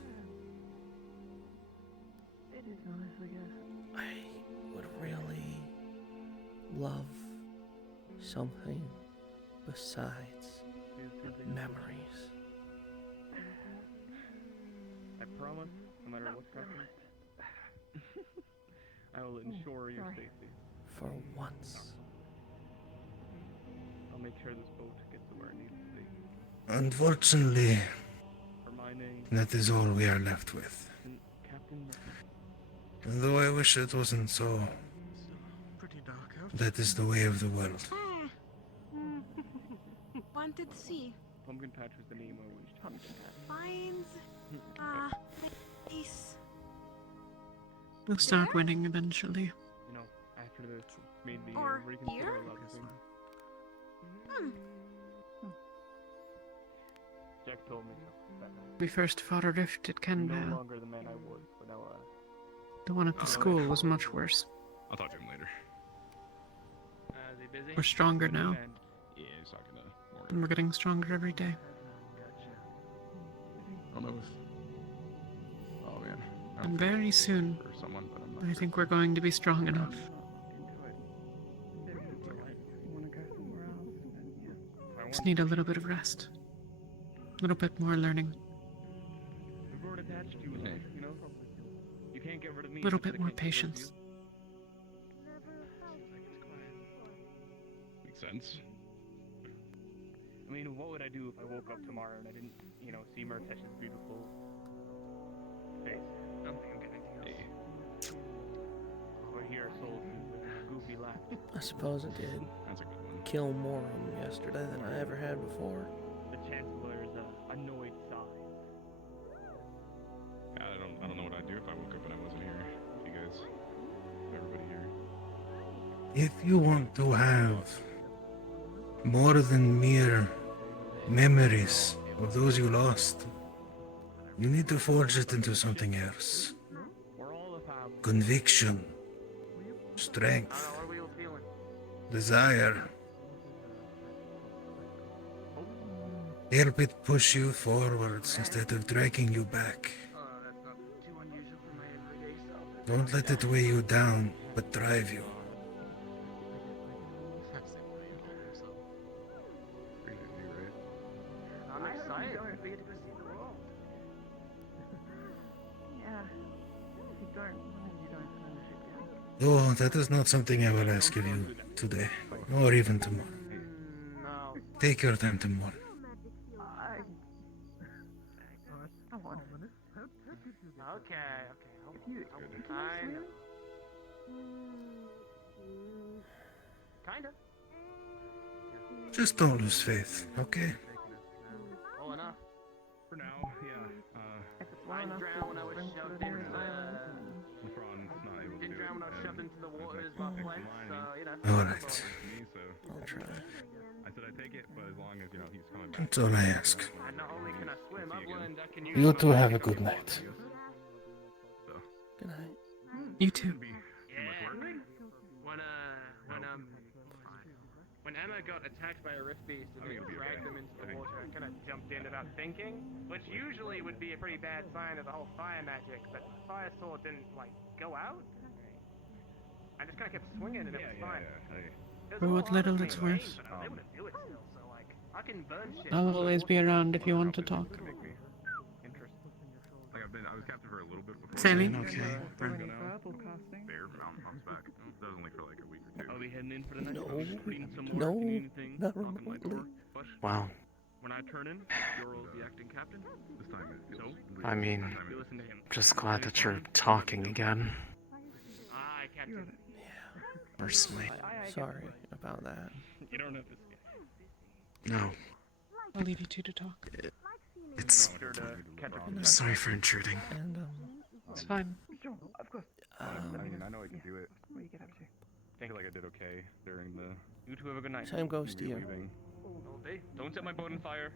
It is nice, I guess. I would really love something besides memories. I promise, no matter what happens, I will ensure your safety. For once. I'll make sure this boat gets to where it needs to be. Unfortunately, For my name, that is all we are left with. Captain. And though I wish it wasn't so, Pretty dark out. that is the way of the world. Wanted to see. Pumpkin Patch was the name I wished. Pumpkin Patch. Finds. Nice. We'll start winning eventually. You know, after the made the Or reconsider here? a love thing. Jack told me so. That night. We first fought a rift at I'm Kenvale. no longer the man I was, but now The one at the school was much worse. I'll talk to him later. is he busy? We're stronger now. Yeah, he's talking to And we're getting stronger every day. I don't know if... Oh man. And very soon, For someone, but I'm not I sure. think we're going to be strong enough. Just need a little bit of rest. A little bit more learning. A little bit more patience. Makes sense. I mean, what would I do if I woke up tomorrow and I didn't, see Murtesh's beautiful face? I don't think I'm getting anything else. Or hear Soul's goofy laugh. I suppose it did. That's a good one. Kill more of them yesterday than I ever had before. The Chancellor's annoyed sigh. I don't know what I'd do if I woke up and I wasn't here. You guys, everybody here. If you want to have more than mere memories of those you lost, you need to forge it into something else. Conviction, strength, desire. Help it push you forwards instead of dragging you back. Don't let it weigh you down, but drive you. I'm excited. We get to go see the world. Yeah. If you don't finish it down. Oh, that is not something I will ask of you today, or even tomorrow. No. Take your time tomorrow. I want it. Okay. I know. Kinda. Just don't lose faith, okay? Well enough. For now, yeah. I drowned when I was shoved into LeBron's not able to Didn't do drown when I was it, shoved and into the he's waters next by in Flint, line, so, and Alright. me, so I'll try. I said I'd take it, but as long as, he's coming back. That's all I ask. And not only can I swim, I've learned I can use You my two have a magic good on night. So, Good night. You too. When Emma got attacked by a rift beast and they dragged them into the water, I kind of jumped in without thinking, which usually would be a pretty bad sign of the whole fire magic, but fire sword didn't, go out. I just kind of kept swinging and it was fine. For what little it's worth. But I was able to do it still, so, I can burn shit. I'll always be around if you want to talk. I was captive for a little bit before. Saline? Okay. Bear mountain back. That was only for like a week or two. Are we heading in for the next No, not remotely. Wow. When I turn in, you'll be acting captain. This time it feels I mean, You listen to him. just glad that you're talking again. Aye, captain. Personally. Sorry about that. You don't have to. No. I'll leave you two to talk. It's... I'm sorry for intruding. And, It's fine. I know I can do it. What do you get up to? I feel like I did okay during the... You two have a good night. same goes to you. leaving. Don't set my boat on fire.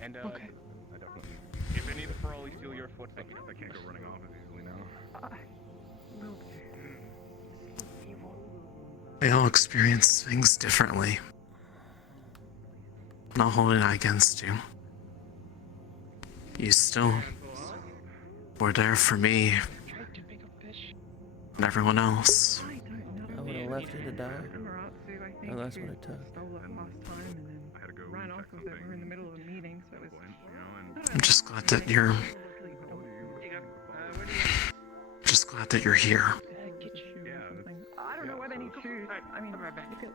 And, Okay. I definitely... if any of the Ferrari steal your foot, I can't go running off as easily now. We all experience things differently. Not holding that against you. You still were there for me and everyone else. I would have left you to die. Oh, that's what it took. Ran off with it. We were in the middle of a meeting, so it was. I'm just glad that you're... Just glad that you're here. I don't know why they need shoes. I mean, right back. if it,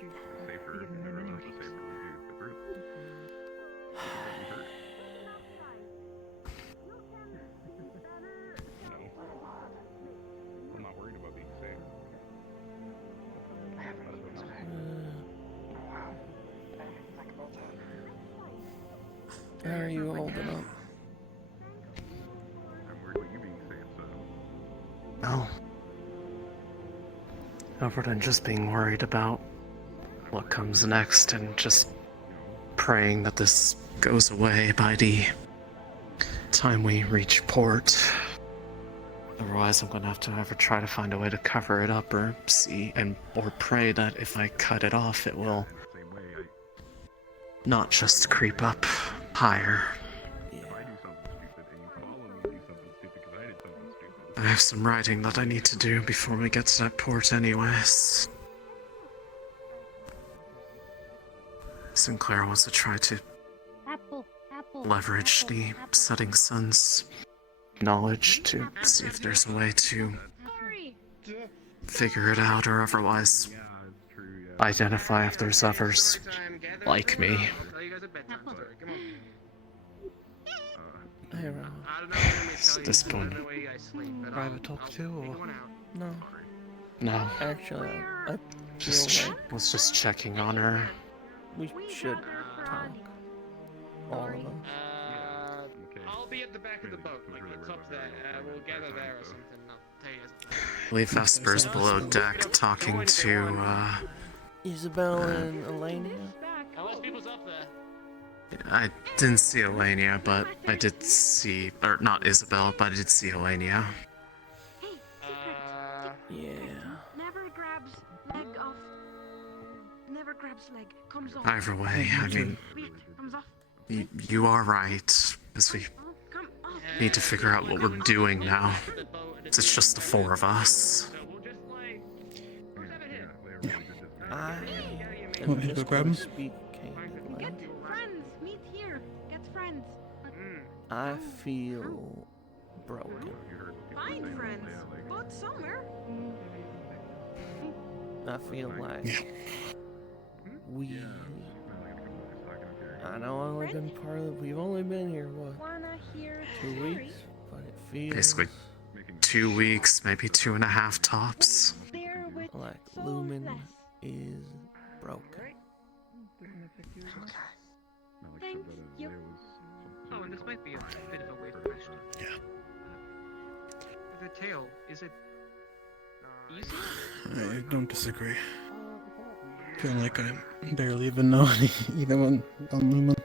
shoes. Safer. Everyone else is safer with the group. I'm not worried about being safe. How are you holding up? I'm worried about you being safe, so... No. Other than just being worried about what comes next and just praying that this goes away by the time we reach port. Otherwise, I'm gonna have to either try to find a way to cover it up or or pray that if I cut it off, it will not just creep up higher. I have some writing that I need to do before we get to that port anyways. Sinclair wants to try to leverage the setting sun's knowledge to see if there's a way to figure it out or otherwise identify if there's others like me. Hey, Ron. At this point. Private talk too, or no? No. Actually, I Just was just checking on her. we should talk. All of us. I'll be at the back of the boat, like the top there. We'll gather there or something. I'll tell you guys. I believe Vesper's below deck talking to, Isabel and Elena. Unless people's up there. I didn't see Elenia, but I did see, or not Isabel, but I did see Elenia. Yeah. Never grabs leg off. Never grabs leg. Comes off. Either way, I mean, Comes off. you are right, because we need to figure out what we're doing now. It's just the four of us. Want me to go grab him? Get friends. Meet here. Get friends. I feel broken. Find friends. But somewhere. I feel like I know I've only been part of. We've only been here what? 2 weeks, but it feels Basically 2 weeks, maybe 2.5 tops. like Lumen is broken. Thank you. Oh, and this might be a bit of a weird question. Yeah. The tail, is it easy? I don't disagree. Feel like I barely even know anyone on Lumen.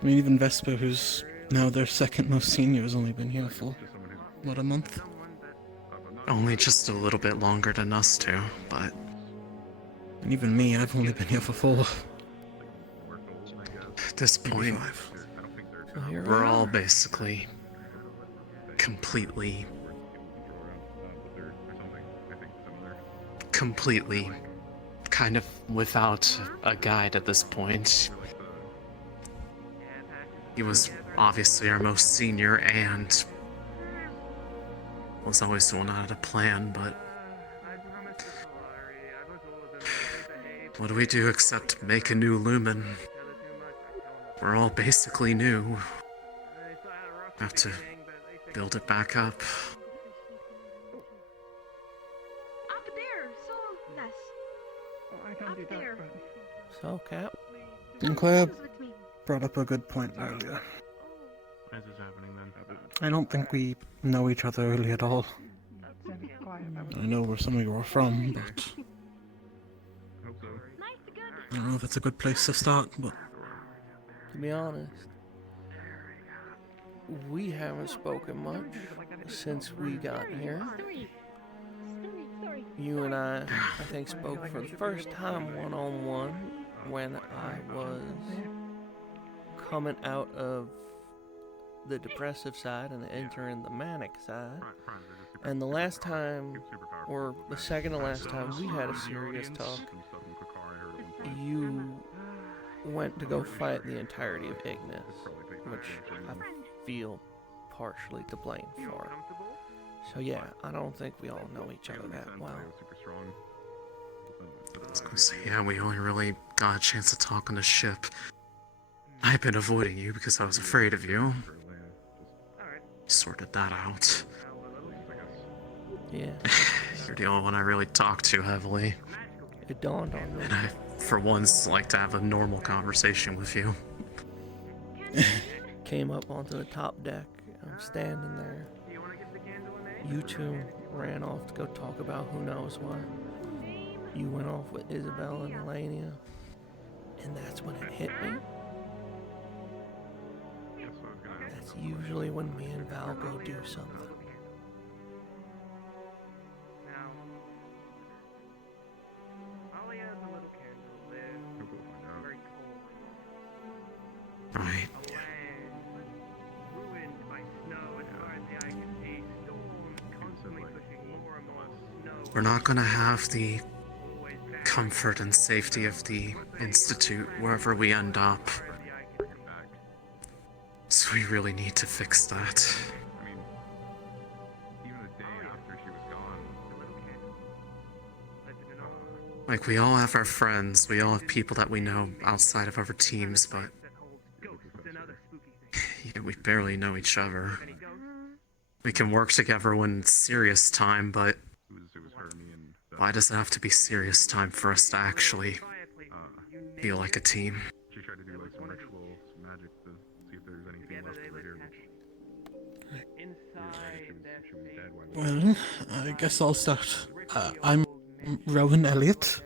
I mean, even Vespa, who's now their second most senior, has only been here for, what, a month? Only just a little bit longer than us two, but... And even me, I've only been here for 4. At this point, we're all basically completely kind of without a guide at this point. He was obviously our most senior and was always the one that had a plan, but what do we do except make a new Lumen? We're all basically new. Have to build it back up. Up there. So less. Up there. So, Cap. Sinclair brought up a good point earlier. Why is this happening then? I don't think we know each other really at all. I know where some of you are from, but I don't know if it's a good place to start, but To be honest, we haven't spoken much since we got here. You and I think, spoke for the first time one-on-one when I was coming out of the depressive side and entering the manic side. And the last time, or the second to last time we had a serious talk, you went to go fight the entirety of Ignis, which I feel partially to blame for. So yeah, I don't think we all know each other that well. I was gonna say, yeah, we only really got a chance to talk on the ship. I've been avoiding you because I was afraid of you. Sorted that out. Yeah. You're the only one I really talk to heavily. It dawned on me. And I, for once, like to have a normal conversation with you. Came up onto the top deck. I'm standing there. You two ran off to go talk about who knows what. You went off with Isabel and Elenia. And that's when it hit me. That's usually when me and Val go do something. Ollie has a little candle lit. Very cold. We're not gonna have the comfort and safety of the Institute wherever we end up. So we really need to fix that. Like, we all have our friends, we all have people that we know outside of our teams, but yeah, we barely know each other. We can work together when it's serious time, but why does it have to be serious time for us to actually feel like a team? She tried to do like some ritual, some magic to see if there's anything left over here. Well, I guess I'll start. I'm Rowan Elliott.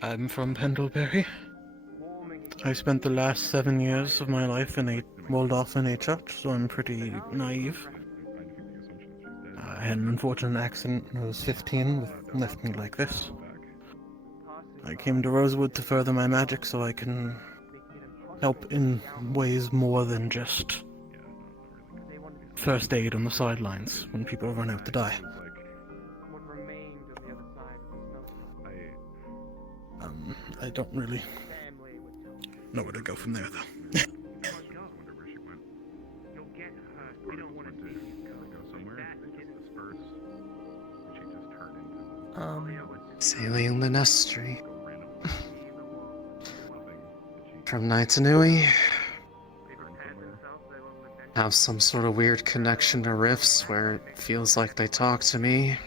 I'm from Pendlebury. I spent the last 7 years of my life in a walled-off in a church, so I'm pretty naive. I had an unfortunate accident when I was 15 that left me like this. I came to Rosewood to further my magic so I can help in ways more than just first aid on the sidelines when people run out to die. I don't really know where to go from there, though. Sailing the Nestry. From Naitanui. Have some sort of weird connection to Rifts where it feels like they talk to me.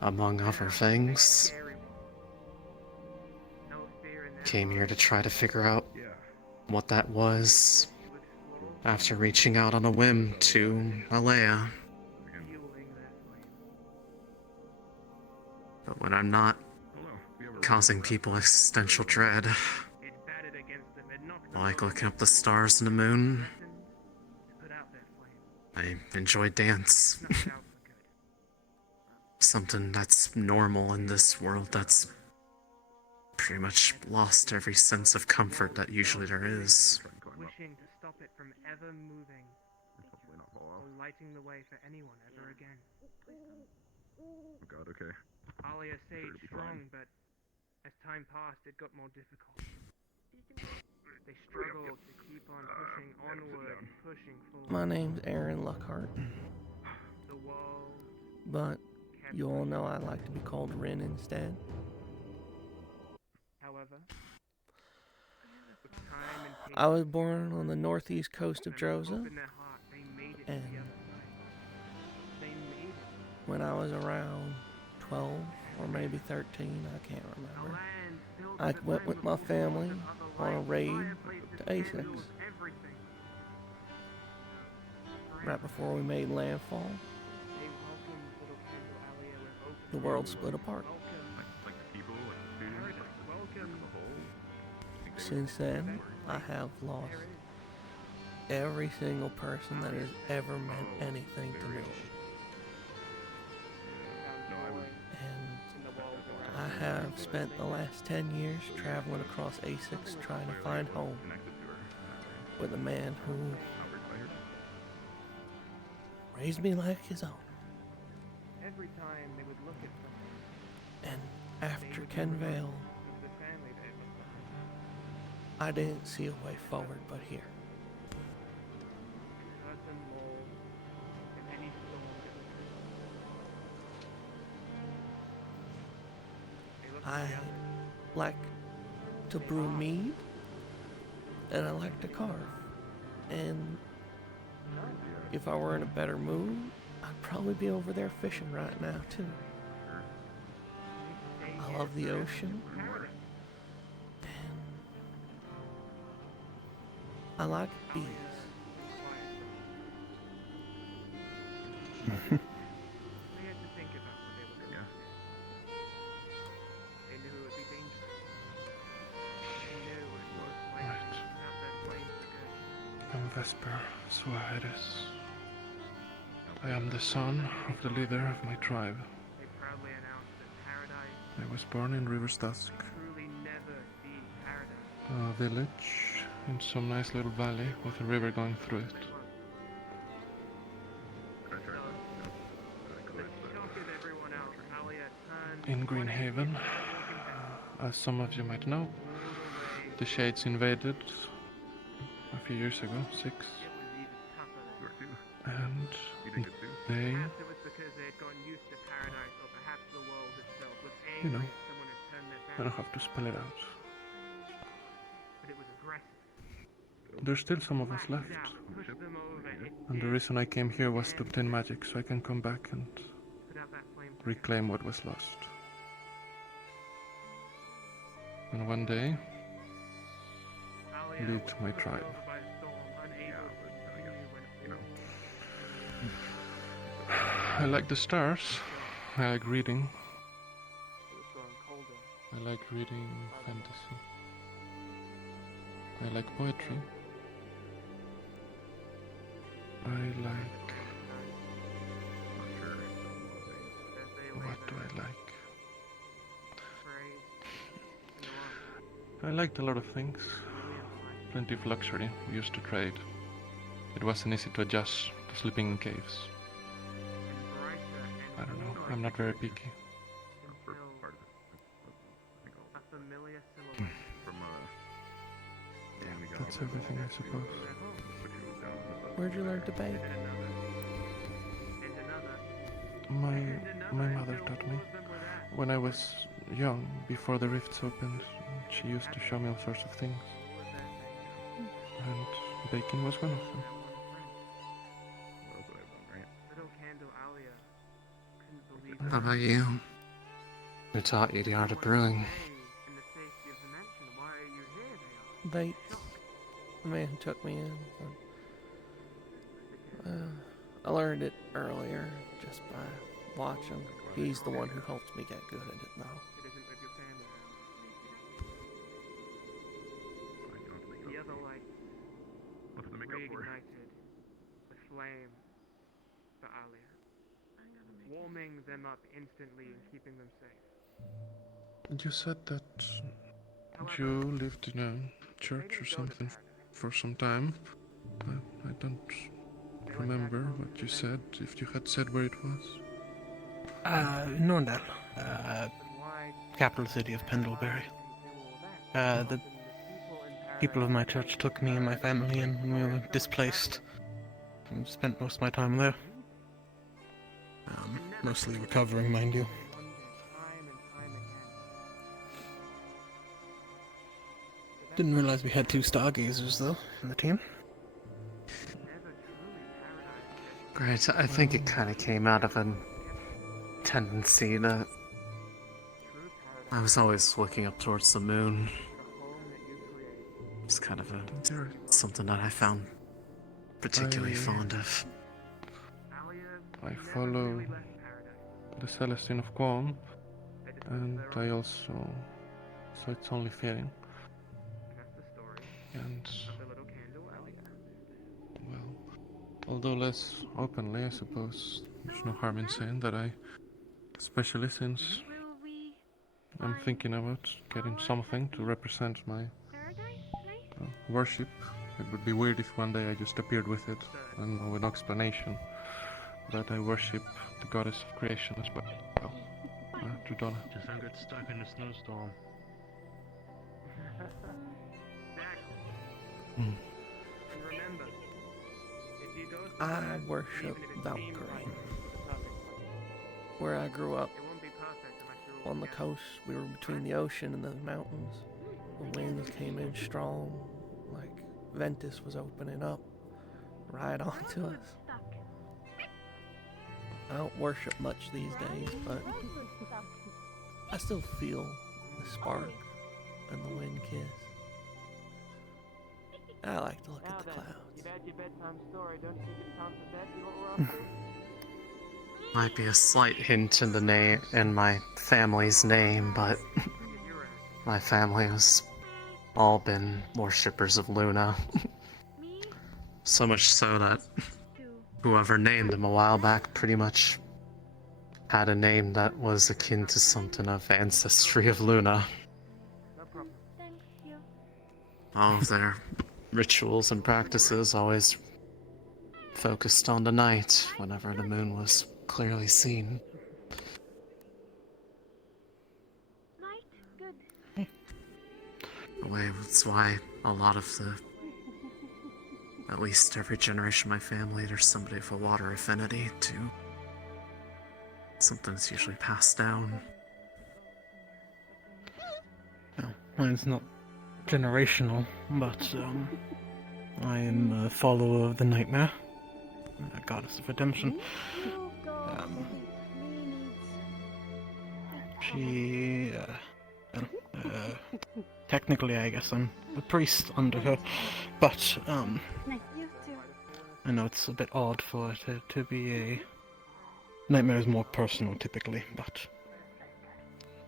Among other things. Came here to try to figure out what that was after reaching out on a whim to Alea. But when I'm not causing people existential dread, like looking up the stars and the moon, I enjoy dance. Something that's normal in this world that's pretty much lost every sense of comfort that usually there is. Wishing to stop it from ever moving, or lighting the way for anyone ever again. Oh god, okay. Alia stayed strong, but as time passed, it got more difficult. They struggled to keep on pushing onward, pushing forward. My name's Aaron Luckhart. The wall. But you all know I like to be called Rin instead. However, I was born on the northeast coast of Droza, and when I was around 12 or maybe 13, I can't remember, I went with my family on a raid to A6. Right before we made landfall, the world split apart. Since then, I have lost every single person that has ever meant anything to me. And I have spent the last 10 years traveling across A6 trying to find home with a man who raised me like his own. every time they would look at something, And after Kenvale, I didn't see a way forward but here. I like to brew mead, and I like to carve. And if I were in a better mood, I'd probably be over there fishing right now, too. I love the ocean. I like bees. they had to think about what they were going to do. They knew it would be dangerous. They knew it was like out that flame for good. I'm Vesper Suarez. I am the son of the leader of my tribe. They proudly announced that paradise I was born in River's Dusk, truly never be paradise. a village in some nice little valley with a river going through it. in Greenhaven. As some of you might know, the Shades invaded a few years ago, 6. And they, you know, I don't have to spell it out. There's still some of us left. And the reason I came here was to obtain magic so I can come back and reclaim what was lost. And one day, lead to my tribe. I like the stars. I like reading. I like reading fantasy. I like poetry. I like... What do I like? I liked a lot of things. Plenty of luxury. We used to trade. It wasn't easy to adjust to sleeping in caves. I don't know. I'm not very picky. That's everything, I suppose. Where'd you learn to bake? My mother taught me. When I was young, before the rifts opened, she used to show me all sorts of things. And baking was one of them. How about you? Who taught you the art of brewing? Bates. The man who took me in. I learned it earlier just by watching. He's the one who helped me get good at it, though. The other light reignited the flame for Alia, warming them up instantly and keeping them safe. You said that you lived in a church or something for some time. I don't remember what you said, if you had said where it was. Norndale, capital city of Pendlebury. The people of my church took me and my family in when we were displaced. And spent most of my time there. Mostly recovering, mind you. Didn't realize we had 2 stargazers, though, in the team. Great, I think it kind of came out of a tendency that I was always looking up towards the moon. It's kind of something that I found particularly fond of. I follow the Celestine of Quam, and I also... so it's only fitting. And... well, although less openly, I suppose, there's no harm in saying that I, especially since I'm thinking about getting something to represent my worship. It would be weird if one day I just appeared with it and with no explanation. That I worship the goddess of creation as well. Trudonna. Just don't get stuck in a snowstorm. I worship Valkyrie. Where I grew up, on the coast, we were between the ocean and the mountains. The winds came in strong, like Ventus was opening up right onto us. I don't worship much these days, but I still feel the spark and the wind kiss. I like to look at the clouds. You've had your bedtime story, don't you think it's time for bed? You know what we're up to? Might be a slight hint in the name, in my family's name, but my family has all been worshippers of Luna. So much so that whoever named them a while back pretty much had a name that was akin to something of ancestry of Luna. All of their rituals and practices always focused on the night, whenever the moon was clearly seen. way. That's why a lot of the, at least every generation of my family, there's somebody with a water affinity to something that's usually passed down. Well, mine's not generational, but I am a follower of the Nightmare, a goddess of redemption. She, technically, I guess I'm a priest under her, but I know it's a bit odd for it to be a Nightmare is more personal typically, but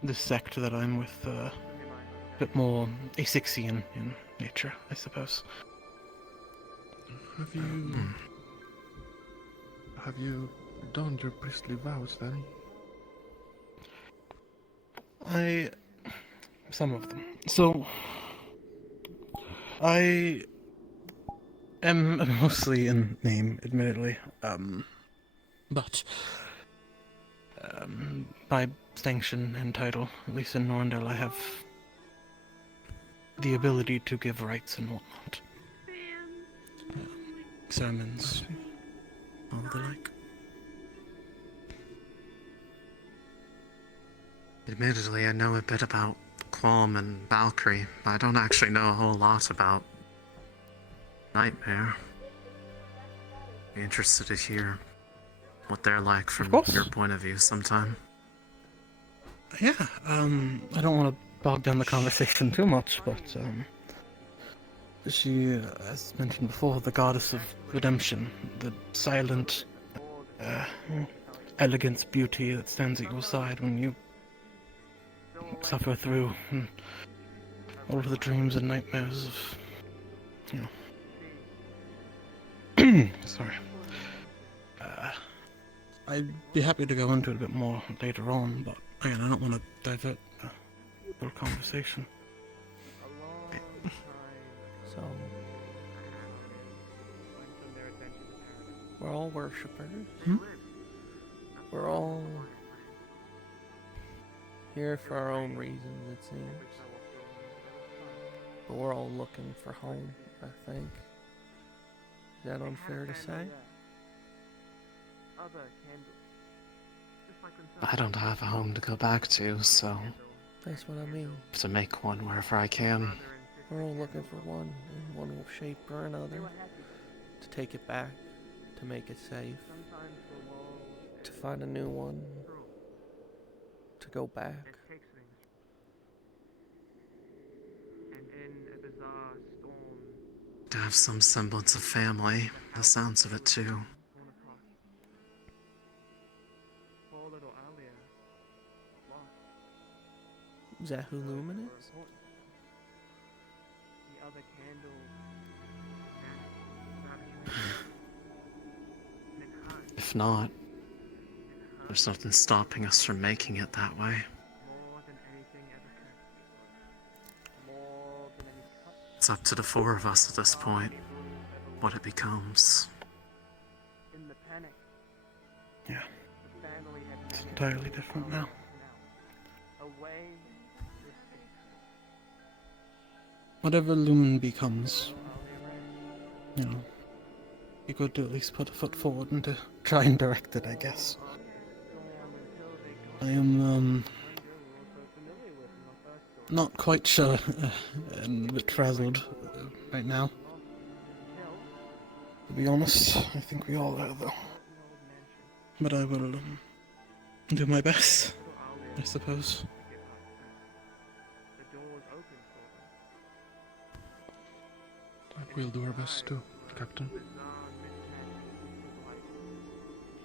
this sect that I'm with, a bit more Asixian in nature, I suppose. Have you done your priestly vows then? Some of them. So, I am mostly in name, admittedly, but by sanction and title, at least in Norndale, I have the ability to give rites and whatnot. Sermons, all the like. Admittedly, I know a bit about Qualm and Valkyrie, but I don't actually know a whole lot about Nightmare. Be interested to hear what they're like from your point of view sometime. Yeah, I don't want to bog down the conversation too much, but she, as mentioned before, the goddess of redemption, the silent elegance, beauty that stands at your side when you suffer through all of the dreams and nightmares of, sorry. I'd be happy to go into it a bit more later on, but again, I don't want to divert the whole conversation. So, we're all worshippers. We're all here for our own reasons, it seems. But we're all looking for home, I think. Is that unfair to say? I don't have a home to go back to, so That's what I mean. to make one wherever I can. We're all looking for one in one shape or another. To take it back, to make it safe, to find a new one, to go back. To have some semblance of family, the sounds of it too. Is that who Lumen is? If not, there's nothing stopping us from making it that way. It's up to the four of us at this point, what it becomes. Yeah. It's entirely different now. Whatever Lumen becomes, be good to at least put a foot forward and to try and direct it, I guess. I am, not quite sure, and a bit frazzled right now. To be honest, I think we all are, though. But I will, do my best, I suppose. We'll do our best too, Captain.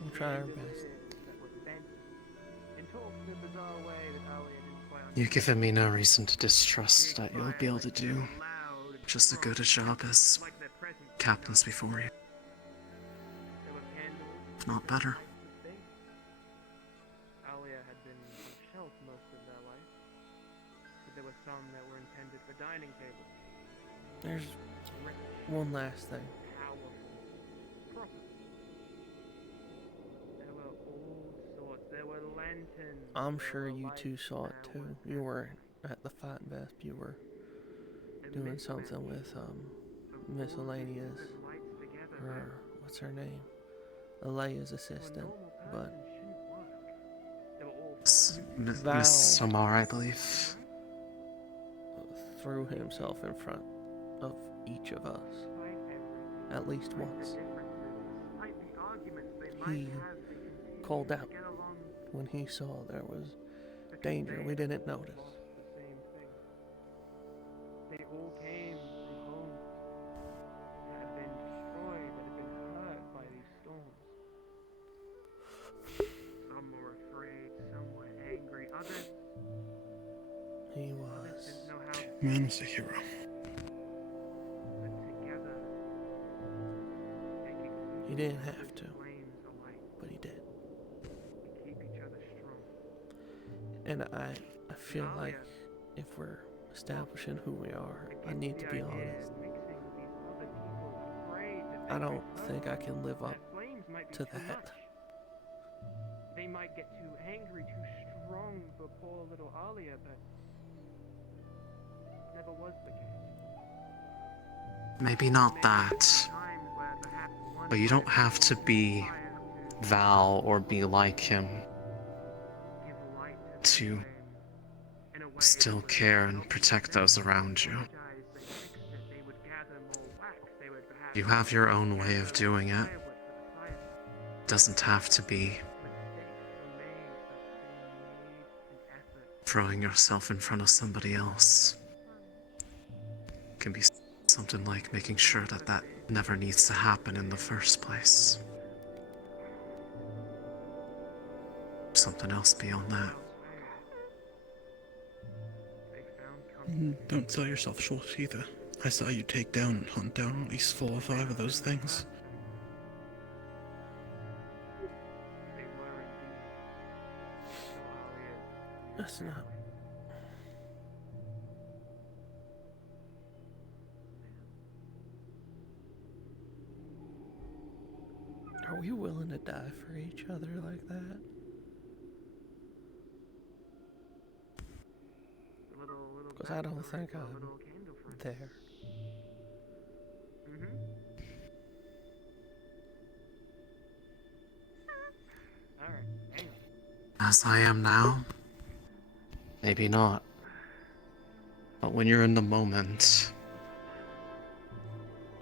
We'll try our best. You've given me no reason to distrust that you'll be able to do just as good a job as captains before you. If not better. There's one last thing. I'm sure you two saw it too. You were at the Fight Vesp. You were doing something with miscellaneous, or what's her name? Alea's assistant, but Miss Samar, I believe. threw himself in front of each of us at least once. He called out when he saw there was danger we didn't notice. They all came from homes that had been destroyed, that had been hurt by these storms. Some were afraid, some were angry, others He didn't was. know how to Man is a hero. but together they could He didn't have to, but he did. keep each other strong. And I feel like if we're establishing who we are, I need to be honest. I don't think I can live up to that. They might get too angry, too strong for poor little Alia, but never was the case. Maybe not that. But you don't have to be Val or be like him to still care and protect those around you. You have your own way of doing it. Doesn't have to be throwing yourself in front of somebody else. It can be something like making sure that that never needs to happen in the first place. Something else beyond that. Don't sell yourself short either. I saw you take down and hunt down at least 4 or 5 of those things. That's not. Are we willing to die for each other like that? Because I don't think I'm there. As I am now? Maybe not. But when you're in the moment,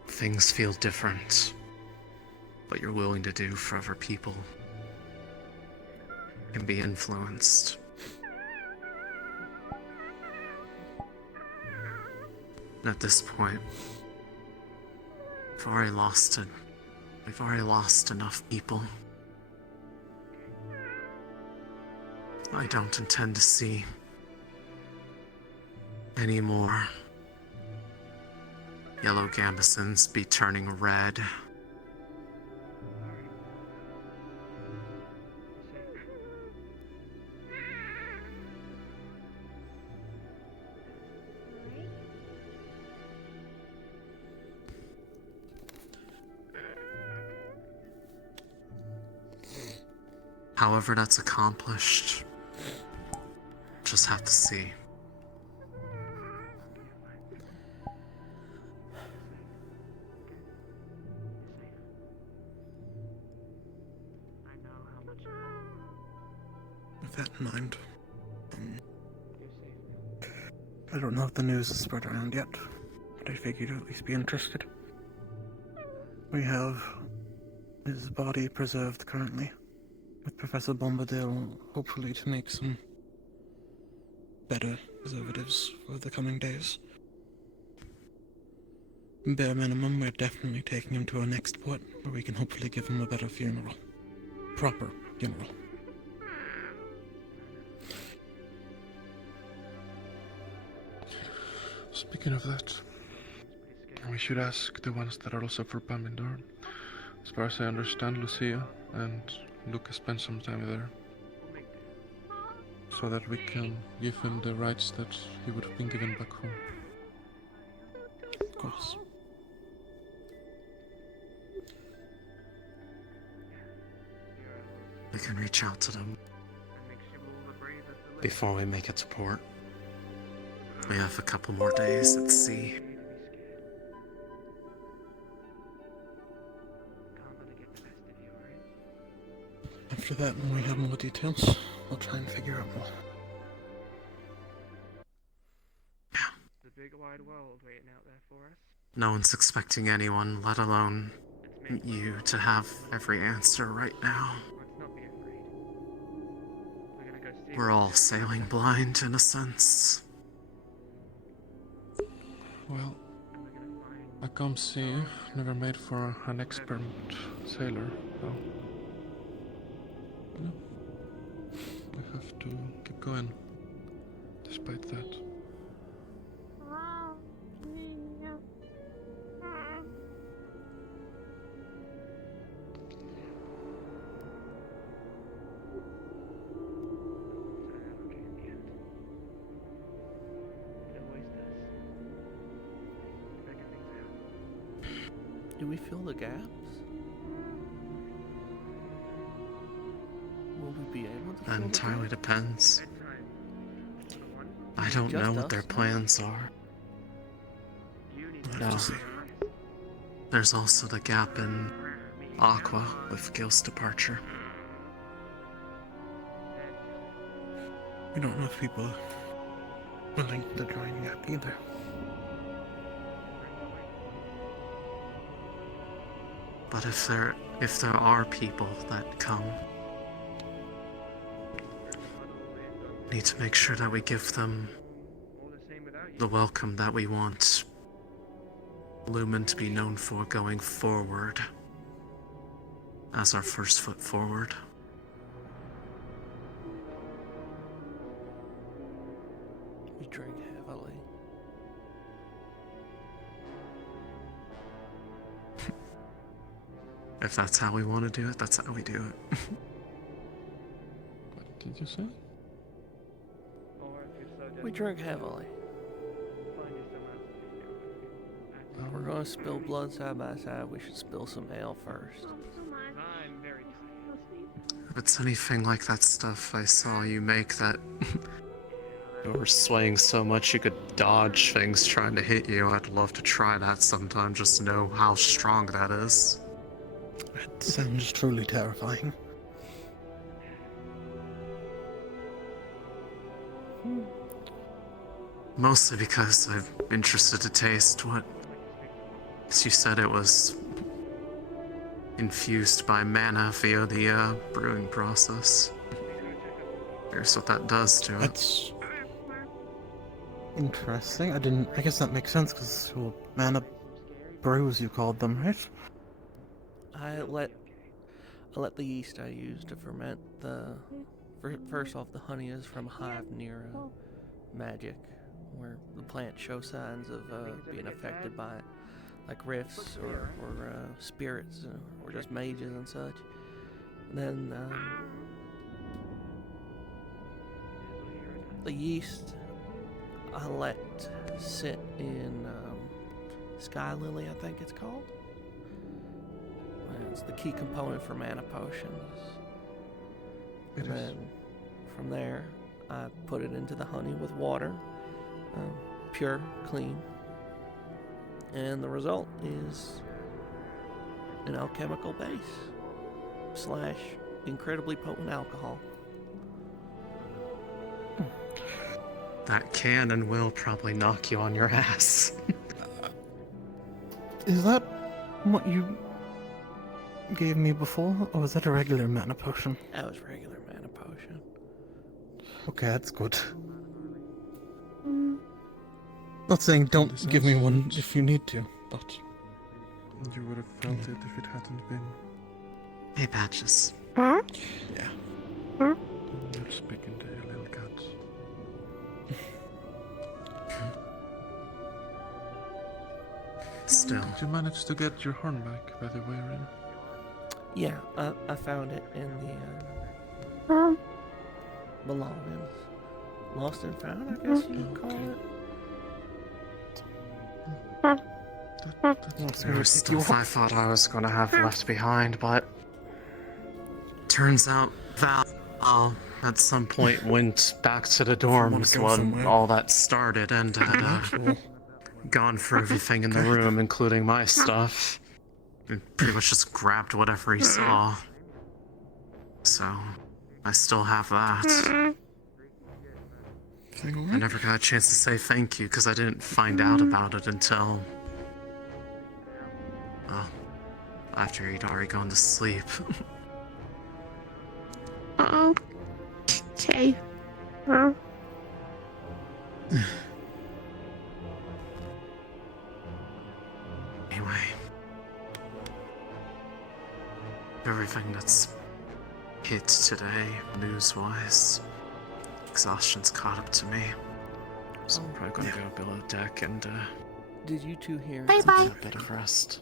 things feel different. What you're willing to do for other people can be influenced. And at this point, we've already lost it. We've already lost enough people. I don't intend to see any more yellow gambesons be turning red. However that's accomplished, just have to see. With that in mind, I don't know if the news has spread around yet, but I figured you'd at least be interested. We have his body preserved currently, with Professor Bombadil hopefully to make some better preservatives for the coming days. Bare minimum, we're definitely taking him to our next port, where we can hopefully give him a better funeral. Proper funeral. Speaking of that, we should ask the ones that are also for Pamindor. As far as I understand, Lucia and Lucas spent some time there, so that we can give him the rights that he would have been given back home. Of course. We can reach out to them before we make it to port. We have a couple more days at sea. After that, when we have more details, I'll try and figure out more. The big wide world waiting out there for us. No one's expecting anyone, let alone you, to have every answer right now. Let's not be afraid. We're gonna go see. We're all sailing blind, in a sense. Well, I come see you. Never made for an experiment sailor, though. No. I have to keep going, despite that. Do we fill the gaps? Will we be able to That fill entirely the gaps? depends. I don't know what their plans are. No. There's also the gap in Aqua with Gil's departure. We don't know if people are willing to join yet either. But if there are people that come, need to make sure that we give them the welcome that we want Lumen to be known for going forward as our first foot forward. We drink heavily. If that's how we want to do it, that's how we do it. What did you say? We drink heavily. If we're gonna spill blood side by side, we should spill some ale first. I'm very tired. If it's anything like that stuff I saw you make that you were swaying so much you could dodge things trying to hit you, I'd love to try that sometime just to know how strong that is. It sounds truly terrifying. Mostly because I'm interested to taste what... As you said, it was infused by mana via the brewing process. Here's what that does to it. That's interesting. I guess that makes sense because mana brews, you called them, right? I let the yeast I use to ferment the... First off, the honey is from a hive near magic, where the plants show signs of being affected by it, like rifts or spirits or just mages and such. And then the yeast I let sit in Sky Lily, I think it's called. It's the key component for mana potions. And then from there, I put it into the honey with water, pure, clean. And the result is an alchemical base / incredibly potent alcohol. That can and will probably knock you on your ass. Is that what you gave me before, or was that a regular mana potion? That was regular mana potion. Okay, that's good. Not saying don't give me one if you need to, but... You would have felt it if it hadn't been. Hey, Patches. Huh? Yeah. You're speaking to your little cat. Still. Did you manage to get your horn back, by the way, Rin? Yeah, I found it in the belongings. Lost and found, I guess you could call it. There was stuff I thought I was gonna have left behind, but turns out Val at some point went back to the dorms when all that started and had gone for everything in the room, including my stuff. And pretty much just grabbed whatever he saw. So, I still have that. I never got a chance to say thank you because I didn't find out about it until... well, after he'd already gone to sleep. Oh. Okay. Anyway. Everything that's hit today, news-wise, exhaustion's caught up to me. So I'm probably gonna go below deck and, Did you two hear get a bit of rest.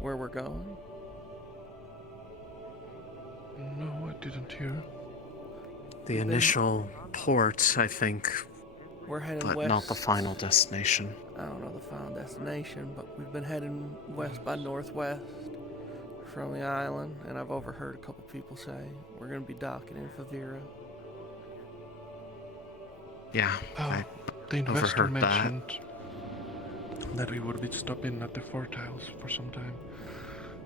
where we're going? No, I didn't hear. The initial port, I think, We're heading but west. not the final destination. I don't know the final destination, but we've been heading west by northwest from the island, and I've overheard a couple people say we're going to be docking in Favira. Yeah, I The investor overheard that. mentioned that we would be stopping at the Fort House for some time,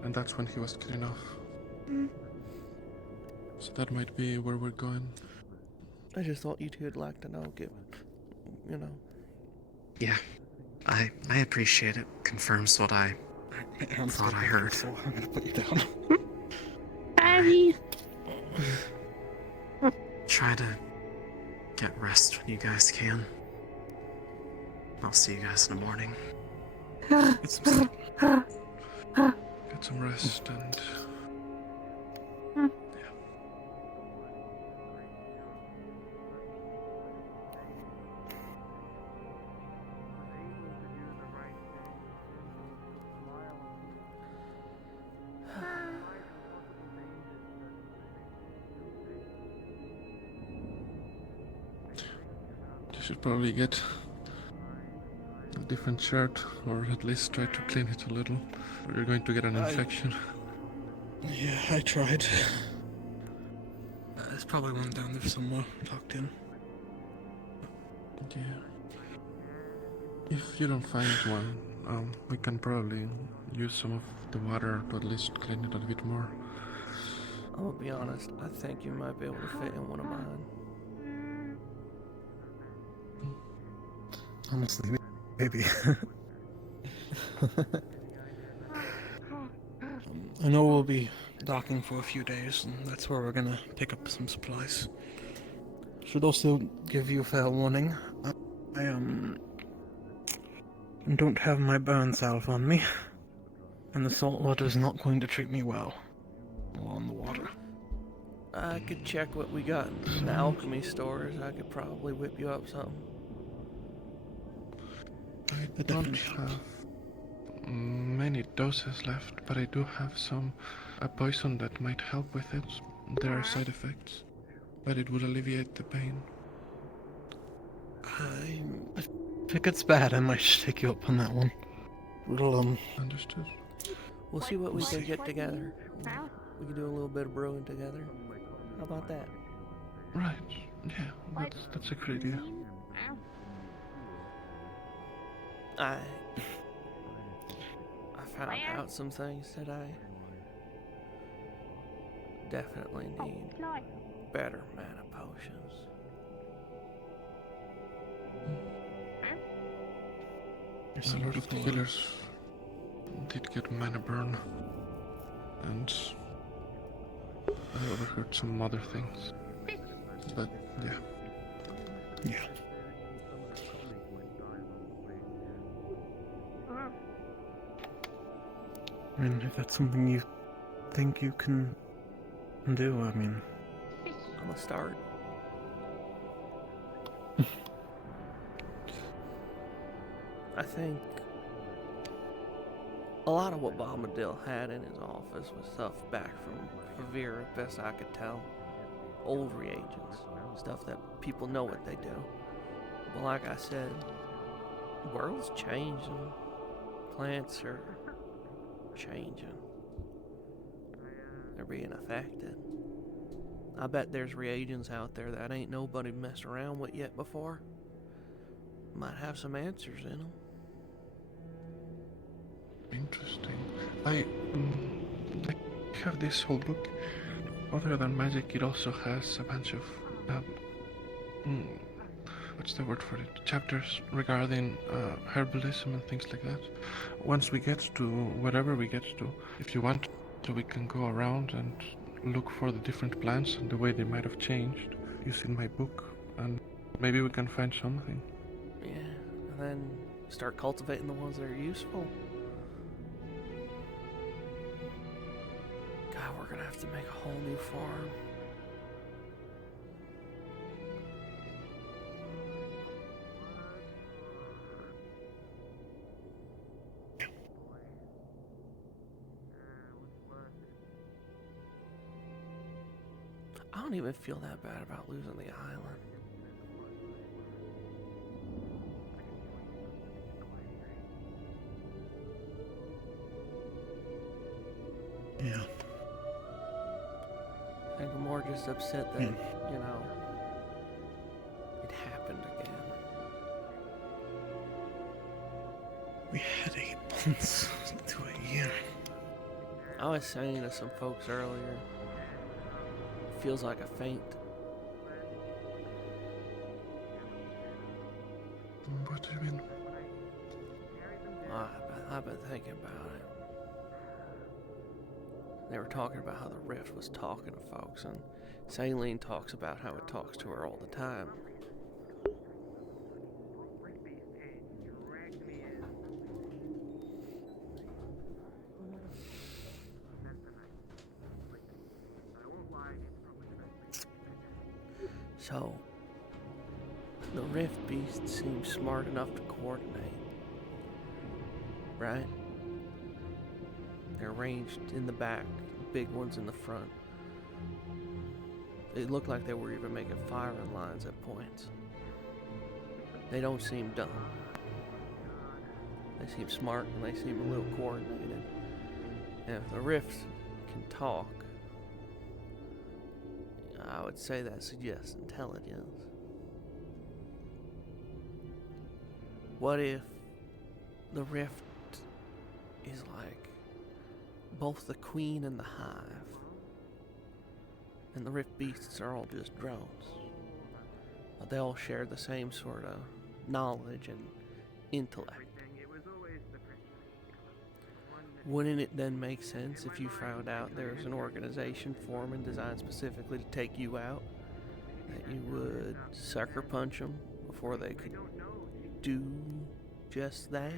and that's when he was getting off. So that might be where we're going. I just thought you two would like to know, you know. Yeah, I appreciate it. Confirms what I thought I heard. I'm gonna put you down. Abby. Try to get rest when you guys can. I'll see you guys in the morning. Get some rest and... You should probably get a different shirt, or at least try to clean it a little, or you're going to get an infection. Yeah, I tried. There's probably one down there somewhere, locked in. Yeah. If you don't find one, we can probably use some of the water to at least clean it a bit more. I'm gonna be honest, I think you might be able to fit in one of mine. Honestly, maybe. I know we'll be docking for a few days, and that's where we're gonna pick up some supplies. Should also give you fair warning. I don't have my burn salve on me, and the salt water is not going to treat me well while on the water. I could check what we got in the alchemy stores. I could probably whip you up something. I don't have many doses left, but I do have a poison that might help with it. There are side effects, but it would alleviate the pain. If it gets bad, I might just take you up on that one. Understood. We'll see what we can get together. We can do a little bit of brewing together. How about that? Right. Yeah, that's a good idea. I found out some things that I definitely need better mana potions. A lot of the killers did get mana burn, and I overheard some other things. But yeah. Yeah. I mean, if that's something you think you can do, I mean... I'm gonna start. I think a lot of what Bombadil had in his office was stuff back from Favira, best I could tell. Old reagents, stuff that people know what they do. But like I said, the world's changing. Plants are changing. They're being affected. I bet there's reagents out there that ain't nobody messed around with yet before. Might have some answers in them. Interesting. I have this whole book. Other than magic, it also has a bunch of what's the word for it? Chapters regarding herbalism and things like that. Once we get to wherever we get to, if you want to, we can go around and look for the different plants and the way they might have changed using my book, and maybe we can find something. Yeah, and then start cultivating the ones that are useful. God, we're gonna have to make a whole new farm. I don't even feel that bad about losing the island. Yeah. I think I'm more just upset that, you know, it happened again. We had 8 months to a year. I was saying to some folks earlier, it feels like a faint. What do you mean? I've been thinking about it. They were talking about how the Rift was talking to folks, and Saline talks about how it talks to her all the time. So, the Rift Beast seems smart enough to coordinate, right? They're arranged in the back, big ones in the front. It looked like they were even making firing lines at points. They don't seem dumb. They seem smart and they seem a little coordinated. And if the Rift can talk, I would say that suggests intelligence. What if the Rift is like both the queen and the hive, and the Rift Beasts are all just drones, but they all share the same sort of knowledge and intellect? Wouldn't it then make sense if you found out there was an organization formed and designed specifically to take you out, that you would sucker punch them before they could do just that?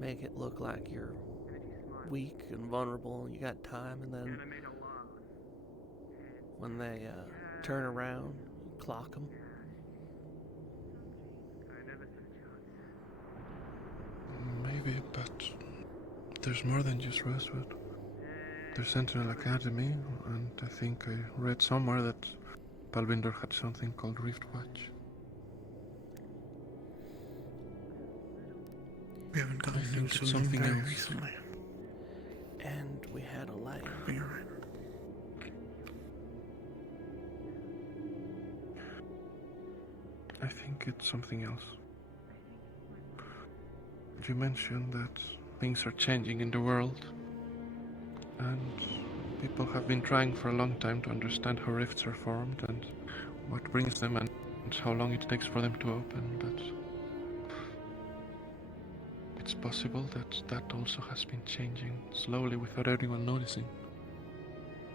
Make it look like you're weak and vulnerable and you got time, and then when they turn around, clock them? Maybe, but there's more than just Rosewood. There's Sentinel Academy, and I think I read somewhere that Balvindor had something called Rift Watch. We haven't gotten I think into it's something very else. recently. And we had a light. You're right. I think it's something else. You mentioned that things are changing in the world, and people have been trying for a long time to understand how rifts are formed and what brings them and how long it takes for them to open, but it's possible that that also has been changing slowly without anyone noticing.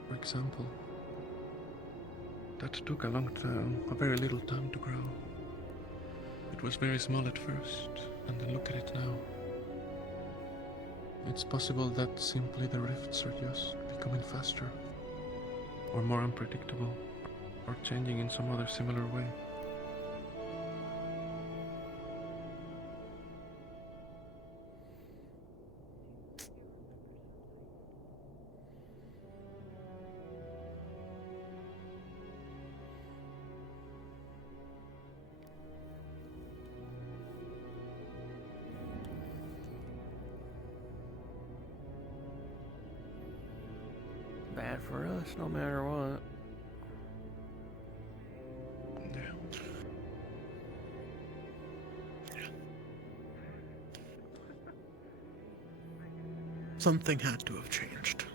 For example, that took a very little time to grow. It was very small at first, and then look at it now. It's possible that simply the rifts are just becoming faster, or more unpredictable, or changing in some other similar way. bad for us no matter what. Something had to have changed.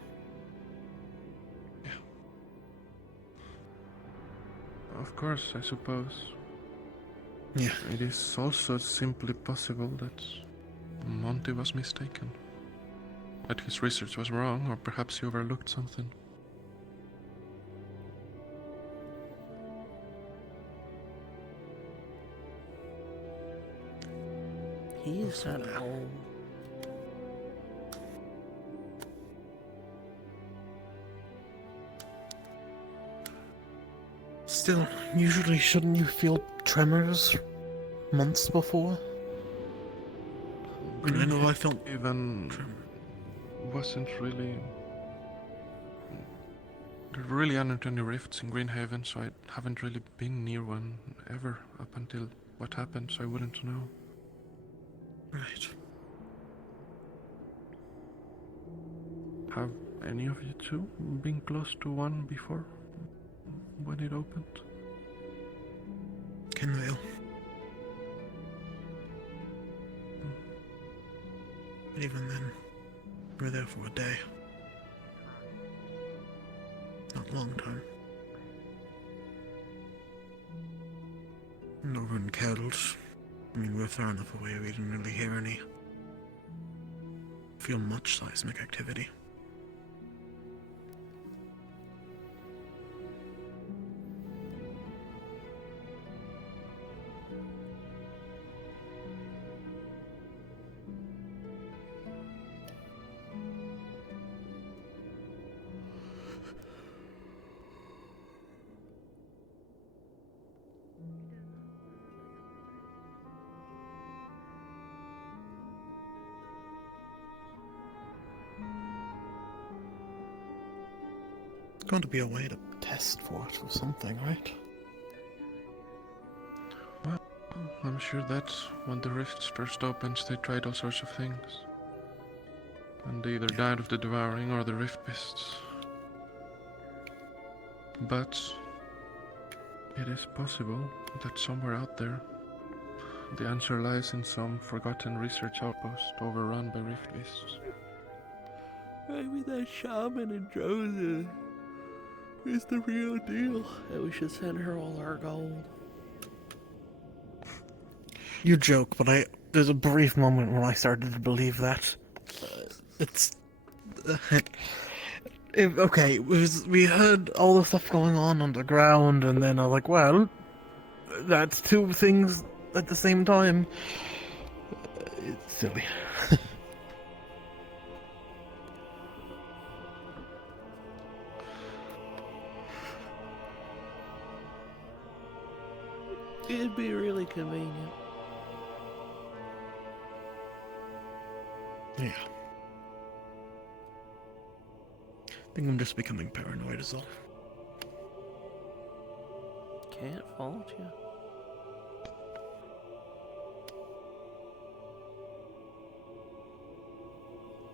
Of course, I suppose. Yeah. It is also simply possible that Monty was mistaken. That his research was wrong, or perhaps he overlooked something. He is kind of old. Still, usually shouldn't you feel tremors months before? And I know I felt even wasn't really. There really aren't any rifts in Greenhaven, so I haven't really been near one ever up until what happened, so I wouldn't know. Right. Have any of you two been close to one before? When it opened? Kenvale. Even then, we were there for a day. Not a long time. And over in Kettles, I mean, we were far enough away we didn't really hear any. Feel much seismic activity. Got to be a way to test for it or something, right? Well, I'm sure that when the rifts first opened, they tried all sorts of things. And they either died of the devouring or the rift beasts. But it is possible that somewhere out there, the answer lies in some forgotten research outpost overrun by rift beasts. Maybe that shaman in Joseph is the real deal, and we should send her all our gold. You joke, but there's a brief moment when I started to believe that. Okay, we heard all the stuff going on underground, and then I was like, well, that's two things at the same time. It's silly. It'd be really convenient. Yeah. I think I'm just becoming paranoid is all. Can't fault you.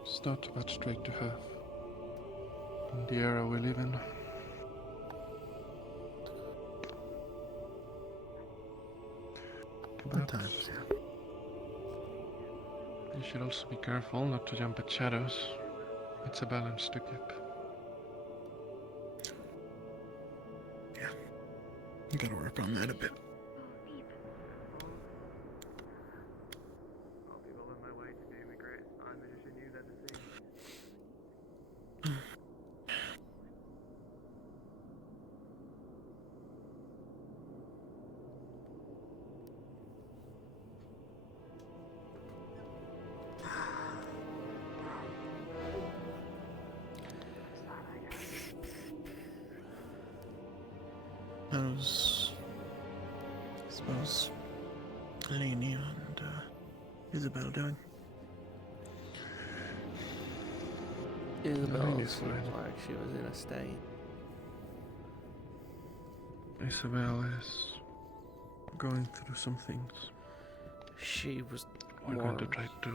It's not about straight to have. In the era we live in. Good times, yeah. You should also be careful not to jump at shadows. It's a balance to keep. Yeah. You gotta work on that a bit. All people on my way to being the greatest eye magician you've ever seen. How's, I suppose, Eleni and Isabel doing? Isabel Really seems fine. like she was in a state. Isabel is going through some things. She was We're more going to try to...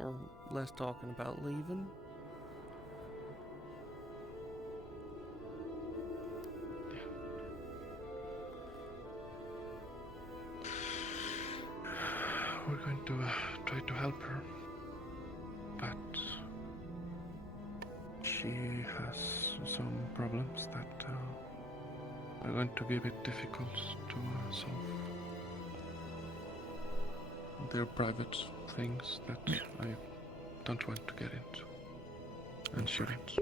or less talking about leaving. we're going to try to help her, but she has some problems that are going to be a bit difficult to solve. They're private things that I don't want to get into, and shouldn't.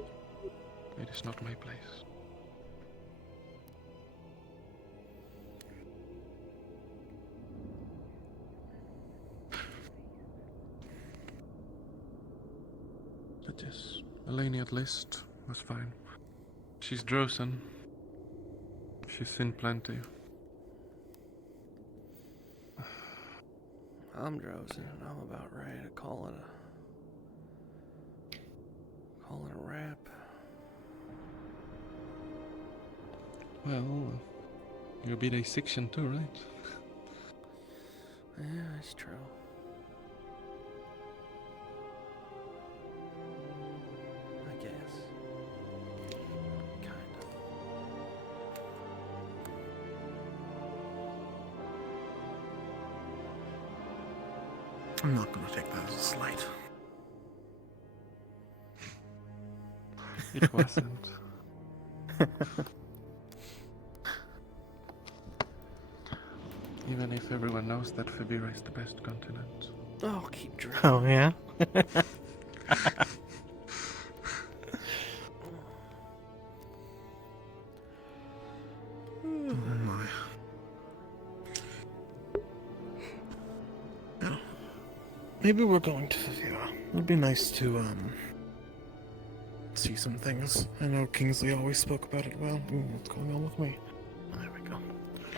It is not my place. But yes, Eleni at least was fine. She's Drosen. She's seen plenty. I'm Drosen, and I'm about ready to call it a wrap. Well, you're a bit Asixian too, right? Yeah, it's true. I guess. Kind of. I'm not gonna take that as a slight. It wasn't. Even if everyone knows that Fibira is the best continent. Oh, keep drinking. Oh, yeah? Oh my. Yeah. Maybe we're going to Fivira. It'd be nice to, see some things. I know Kingsley always spoke about it well. Ooh, what's going on with me? There we go.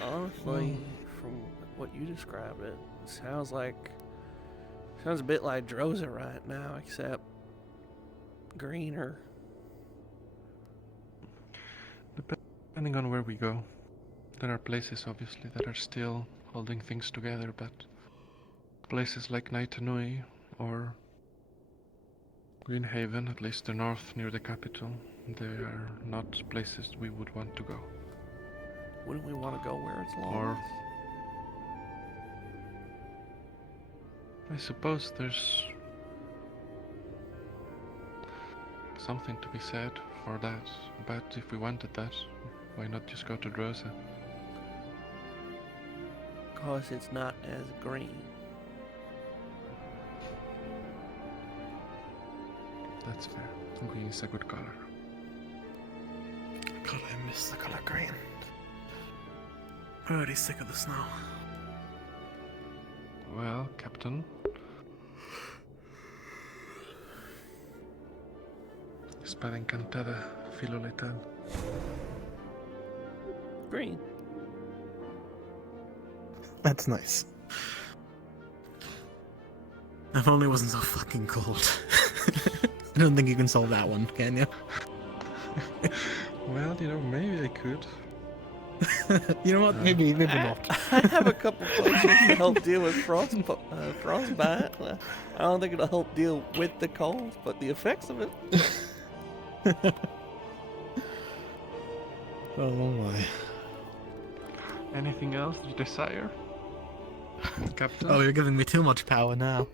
Honestly, from what you described, it sounds a bit like Drosa right now, except greener. Depending on where we go, there are places obviously that are still holding things together, but places like Naitanui or Greenhaven, at least the north near the capital, they are not places we would want to go. Wouldn't we want to go where it's long? Or I suppose there's something to be said for that, but if we wanted that, why not just go to Drosa? Because it's not as green. That's fair. Green is a good color. God, I miss the color green. Already sick of the snow. Well, Captain. Espada encantada, filo letal. Green. That's nice. If only it wasn't so fucking cold. I don't think you can solve that one, can you? Well, maybe I could. You know what? Maybe not. I have a couple potions to help deal with frostbite. I don't think it'll help deal with the cold, but the effects of it. Oh my. Anything else you desire, Captain? Oh, you're giving me too much power now.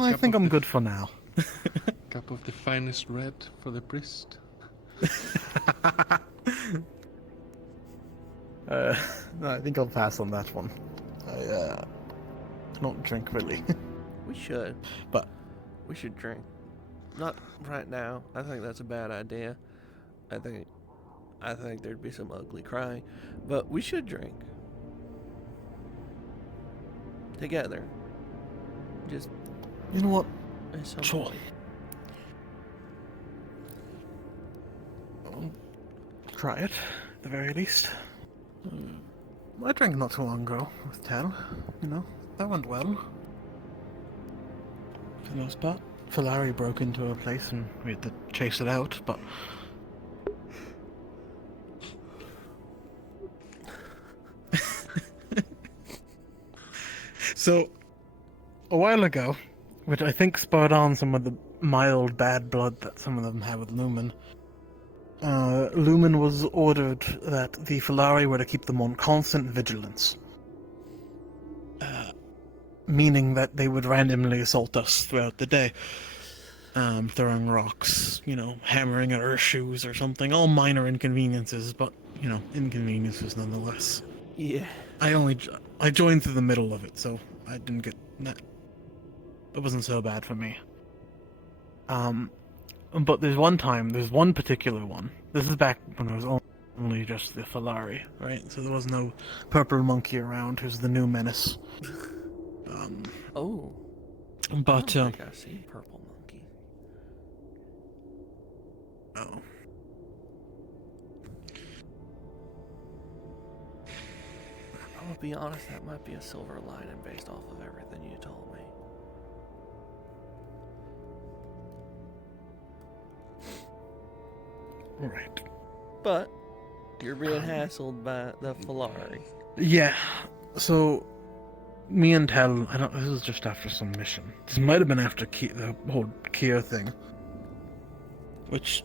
I think I'm good for now. Cup of the finest red for the priest. No, I think I'll pass on that one. I don't drink really. We should. But we should drink. Not right now. I think that's a bad idea. I think there'd be some ugly crying. But we should drink. Together. Just... You know what? Sure. I'll try it, at the very least. I drank not too long ago with Tal. That went well. For the most part. Filari broke into a place and we had to chase it out, but... So, a while ago, which I think spurred on some of the mild bad blood that some of them had with Lumen, Lumen was ordered that the Falari were to keep them on constant vigilance. Meaning that they would randomly assault us throughout the day. Throwing rocks, hammering at our shoes or something. All minor inconveniences, but, inconveniences nonetheless. Yeah. I joined through the middle of it, so I didn't get that. It wasn't so bad for me. But there's one particular one. This is back when I was only just the Falari, right? So there was no purple monkey around who's the new menace. Oh. But, I don't think I've seen purple monkey. Oh. I'll be honest, that might be a silver lining based off of everything you told me. Right. But you're being hassled by the Falari. Yeah. So me and Tal, this was just after some mission. This might have been after the whole Kia thing. Which,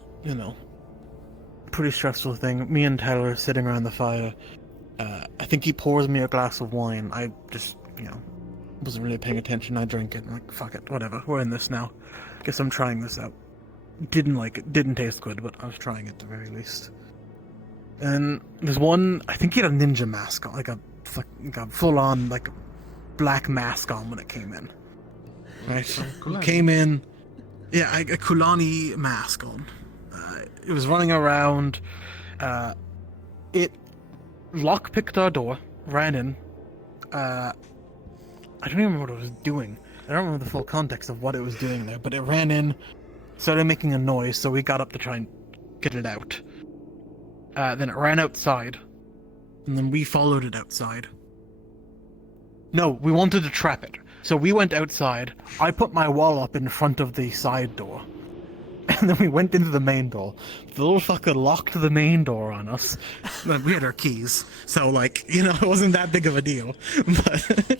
pretty stressful thing. Me and Tal are sitting around the fire. I think he pours me a glass of wine. I just, wasn't really paying attention. I drank it. I'm like, fuck it, whatever. We're in this now. Guess I'm trying this out. Didn't like it. Didn't taste good, but I was trying it at the very least. And there's one, I think he had a ninja mask on, like a full-on, black mask on when it came in. Right? Came in, yeah, a Kulani mask on. It was running around. It lockpicked our door, ran in. I don't even remember what it was doing. I don't remember the full context of what it was doing there, but it ran in, started making a noise, so we got up to try and get it out. Then it ran outside, and then we followed it outside. No, we wanted to trap it. So we went outside, I put my wall up in front of the side door, and then we went into the main door. The little fucker locked the main door on us. We had our keys, so it wasn't that big of a deal. But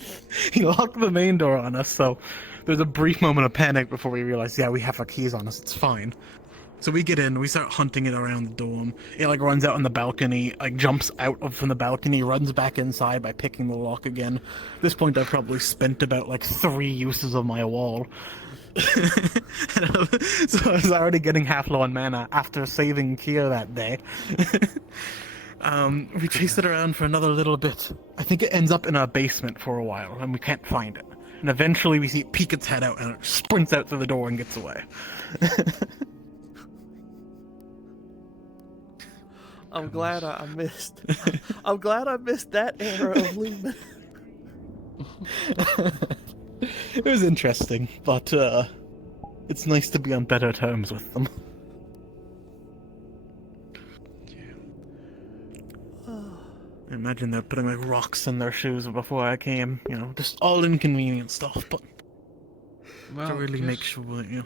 he locked the main door on us, so there's a brief moment of panic before we realized, yeah, we have our keys on us, it's fine. So we get in, we start hunting it around the dorm. It runs out on the balcony, jumps out from the balcony, runs back inside by picking the lock again. At this point I've probably spent about 3 uses of my wall. So I was already getting half low on mana after saving Kia that day. We chased it around for another little bit. I think it ends up in our basement for a while, and we can't find it. And eventually we see it peek its head out, and it sprints out through the door and gets away. I'm glad I missed. I'm glad I missed that era of Lumen. It was interesting, but it's nice to be on better terms with them. I imagine they're putting rocks in their shoes before I came. Just all inconvenient stuff, but to really make sure that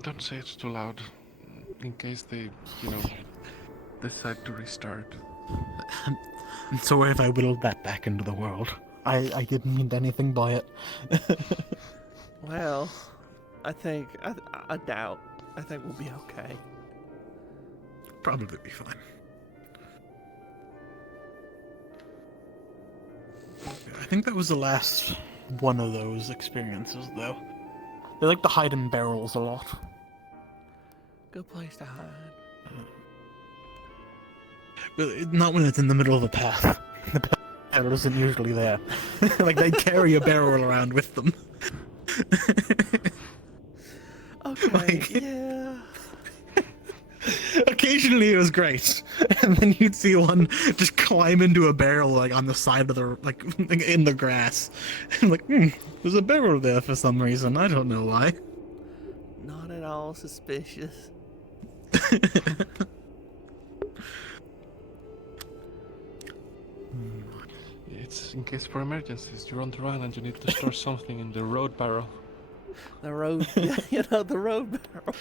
Don't say it's too loud, in case they, decide to restart. I'm sorry if I whittled that back into the world. I didn't mean anything by it. Well, I think, I doubt. I think we'll be okay. Probably be fine. I think that was the last one of those experiences, though. They like to hide in barrels a lot. Good place to hide. But not when it's in the middle of the path. The barrel isn't usually there. They carry a barrel around with them. Okay, yeah. Occasionally it was great, and then you'd see one just climb into a barrel on the side of the in the grass. I'm there's a barrel there for some reason. I don't know why. Not at all suspicious. It's in case for emergencies. You're on the run and you need to store something in the road barrel. The road, the road barrel.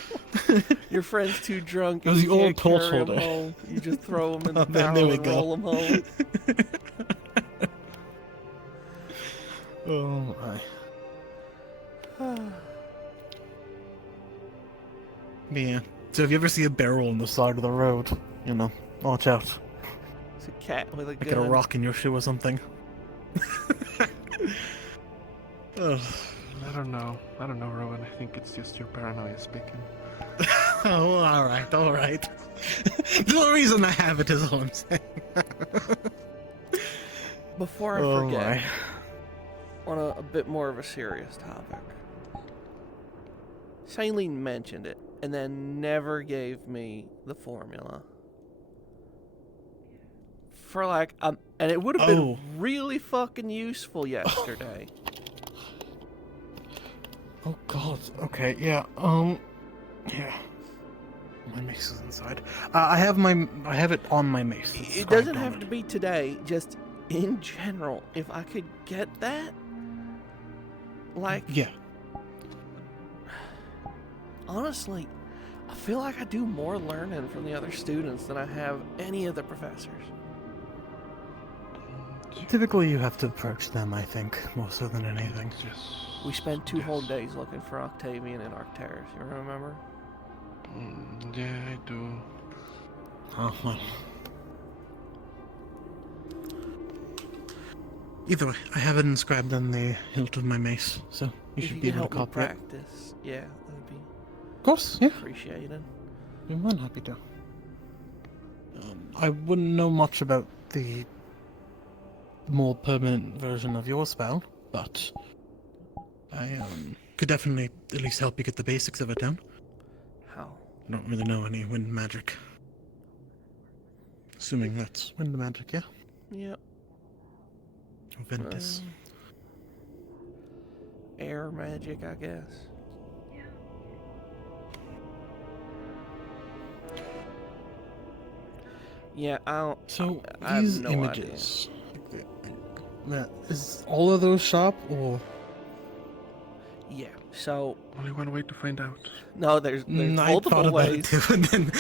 Your friend's too drunk. It was the old torch torch holder. home. You just throw them in the There barrel we and go. roll them home. Oh my. Yeah. So if you ever see a barrel on the side of the road, you know, watch out. It's a cat with a Like gun. get a rock in your shoe or something. Ugh. I don't know, Rowan. I think it's just your paranoia speaking. Oh, alright. The reason I have it is all I'm saying. Before I Oh forget, my. on a bit more of a serious topic. Shailene mentioned it, and then never gave me the formula. For like, and it would have been really fucking useful yesterday. Oh god. Okay, yeah. Yeah. My mace is inside. I have it on my mace. It doesn't have to be today, just in general. If I could get that, like, yeah. Honestly, I feel like I do more learning from the other students than I have any of the professors. Typically, you have to approach them, I think, more so than anything. We spent 2 whole days looking for Octavian and Arcturus, you remember? Yeah, I do. Oh, well. Either way, I have it inscribed on the hilt of my mace, so you should be able to copy it. Practice, yeah, that would be. Of course, yeah. Appreciated. You're more than happy to. I wouldn't know much about the more permanent version of your spell, but I could definitely at least help you get the basics of it down. How? I don't really know any wind magic. Assuming that's wind magic, yeah? Yep. Ventus. Air magic, I guess. Yeah, I don't. So I these have no images, is all of those sharp or? Yeah. So only one way to find out. No, there's multiple I thought ways. about it too, and then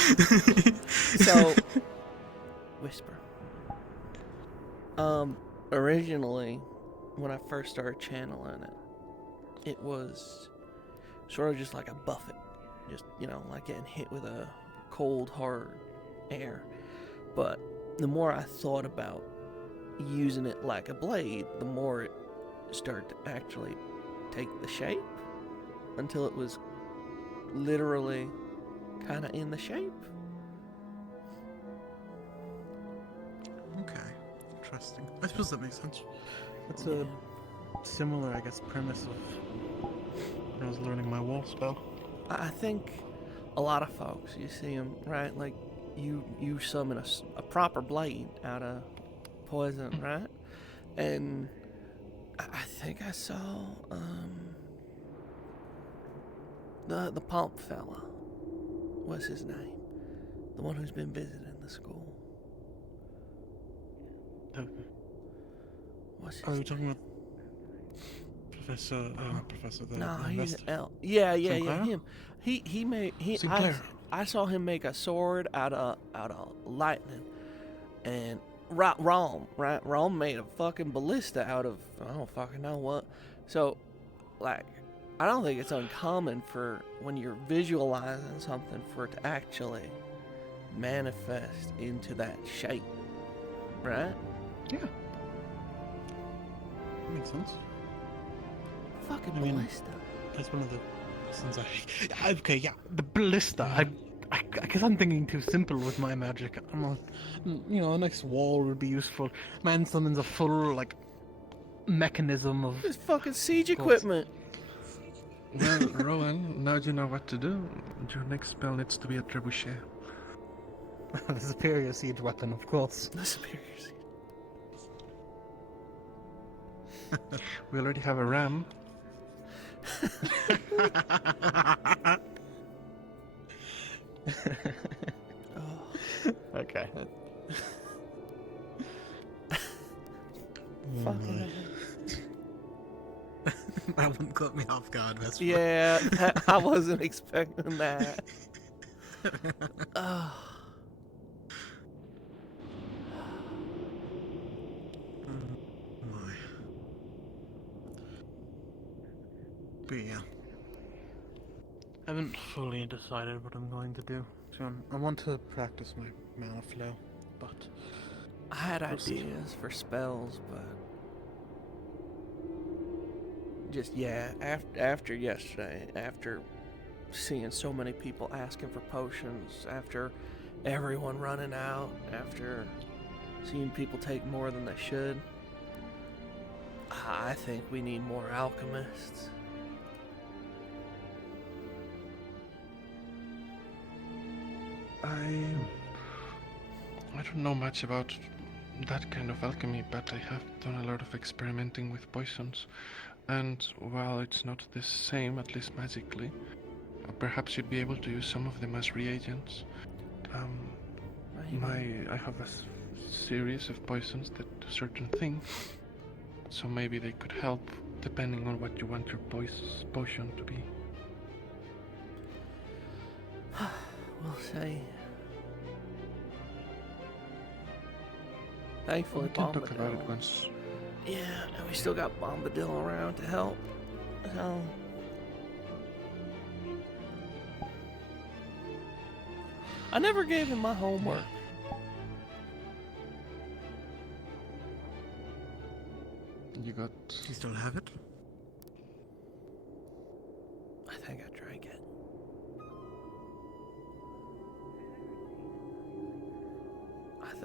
So whisper. Originally, when I first started channeling it, it was sort of just like a buffet, just like getting hit with a cold, hard air. But the more I thought about using it like a blade, the more it started to actually take the shape until it was literally kind of in the shape. Okay, interesting. I suppose that makes sense. That's a similar, I guess, premise of when I was learning my wall spell. I think a lot of folks, you see them, right? Like, you summon a proper blade out of poison, right? And I think I saw the pump fella. What's his name? The one who's been visiting the school. What's his Are you talking about Professor? Not Professor. No, he's an elf. Yeah, him. He made I saw him make a sword out of lightning, and Rom made a fucking ballista out of I don't fucking know what. So, like, I don't think it's uncommon for when you're visualizing something for it to actually manifest into that shape, right? Yeah. That makes sense. Fucking ballista. That's one of the reasons okay, yeah, the ballista. I guess I'm thinking too simple with my magic. I'm not, a nice wall would be useful. Man summons a full, like, mechanism of... It's fucking siege equipment. Well, Rowan, now you know what to do. Your next spell needs to be a trebuchet. The superior siege weapon, of course. The superior siege. We already have a ram. Okay. That wouldn't caught me off guard, Vesper. Yeah, I wasn't expecting that. Oh. But yeah. I haven't fully decided what I'm going to do. So I want to practice my mana flow, but I had ideas for spells, but just after yesterday, after seeing so many people asking for potions, after everyone running out, after seeing people take more than they should, I think we need more alchemists. I don't know much about that kind of alchemy, but I have done a lot of experimenting with poisons, and while it's not the same, at least magically, perhaps you'd be able to use some of them as reagents. I have a series of poisons that do certain things, so maybe they could help depending on what you want your potion to be. We'll see. Thankfully, We can talk about Bombadil. it once. Yeah, and we still got Bombadil around to help. So I never gave him my homework. You got... You still have it? I think I drank it.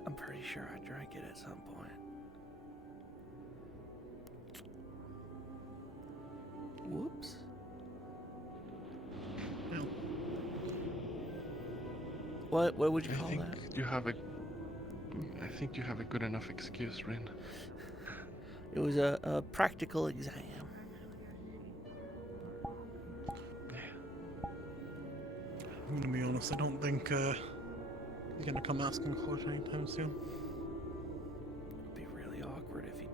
I'm pretty sure I drank it at some point. Whoops. No. What would you call that? I think you have a good enough excuse, Rin. It was a practical exam. I'm gonna be honest, I don't think you're gonna come asking for it anytime soon. It'd be really awkward if he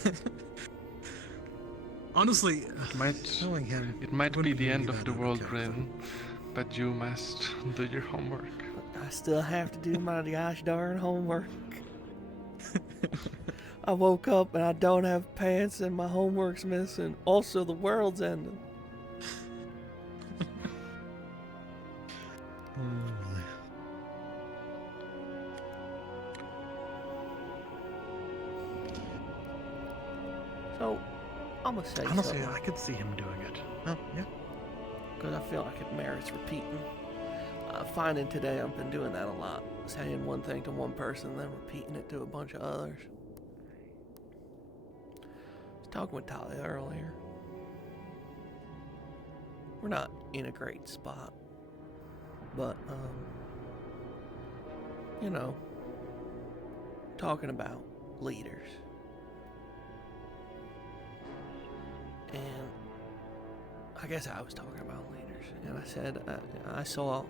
did. Honestly, knowing him, it might be the end of the world, Rin, but you must do your homework. But I still have to do my gosh darn homework. I woke up and I don't have pants and my homework's missing. Also, the world's ending. So, I'm gonna say honestly, something. I could see him doing it. Oh, yeah. Because I feel like it merits repeating. Finding today I've been doing that a lot. Saying one thing to one person, then repeating it to a bunch of others. I was talking with Talia earlier. We're not in a great spot. But, you know, talking about leaders. And I guess I was talking about leaders. And I said I saw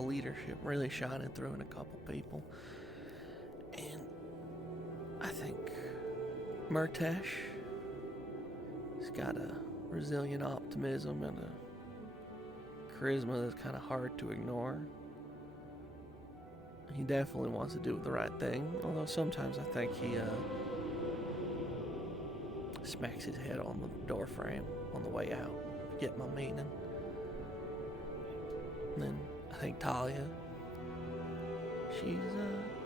leadership really shining through in a couple people. And I think Murtesh has got a resilient optimism and a charisma that's kind of hard to ignore. He definitely wants to do the right thing, although sometimes I think he smacks his head on the door frame on the way out. Get my meaning. And then I think Talia, she's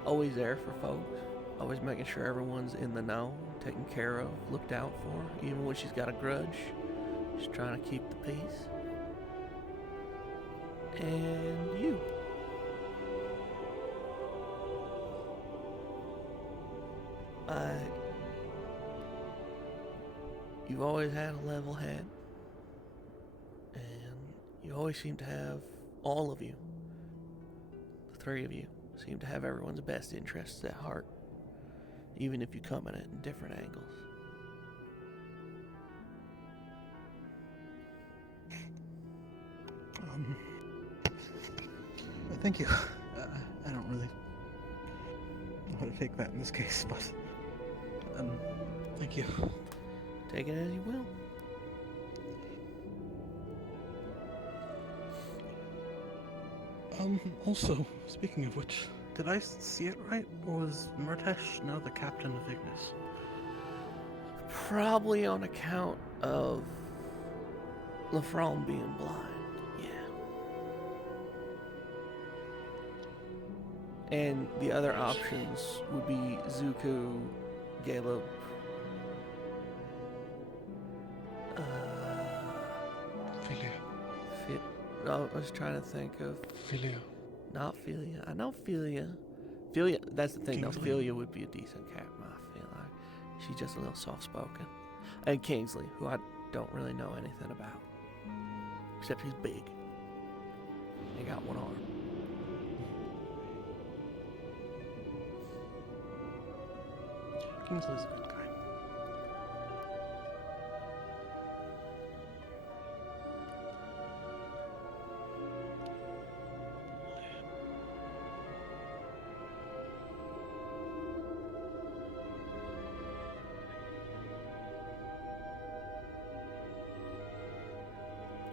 always there for folks, always making sure everyone's in the know, taken care of, looked out for, even when she's got a grudge. She's trying to keep the peace. And you. You've always had a level head, and you always seem to have, all of you, the three of you, seem to have everyone's best interests at heart, even if you come at it in different angles. Thank you. I don't really know how to take that in this case, but thank you. Take it as you will. Also, speaking of which, did I see it right? Or was Murtesh now the captain of Ignis? Probably on account of Lafron being blind, yeah. And the other options would be Zuko, Caleb, I was trying to think of Philia. Not Philia. I know Philia. Philia, that's the thing, though. Kingsley. Philia would be a decent cat, I feel like. She's just a little soft-spoken. And Kingsley, who I don't really know anything about. Except he's big. He got one arm. Kingsley's a good guy.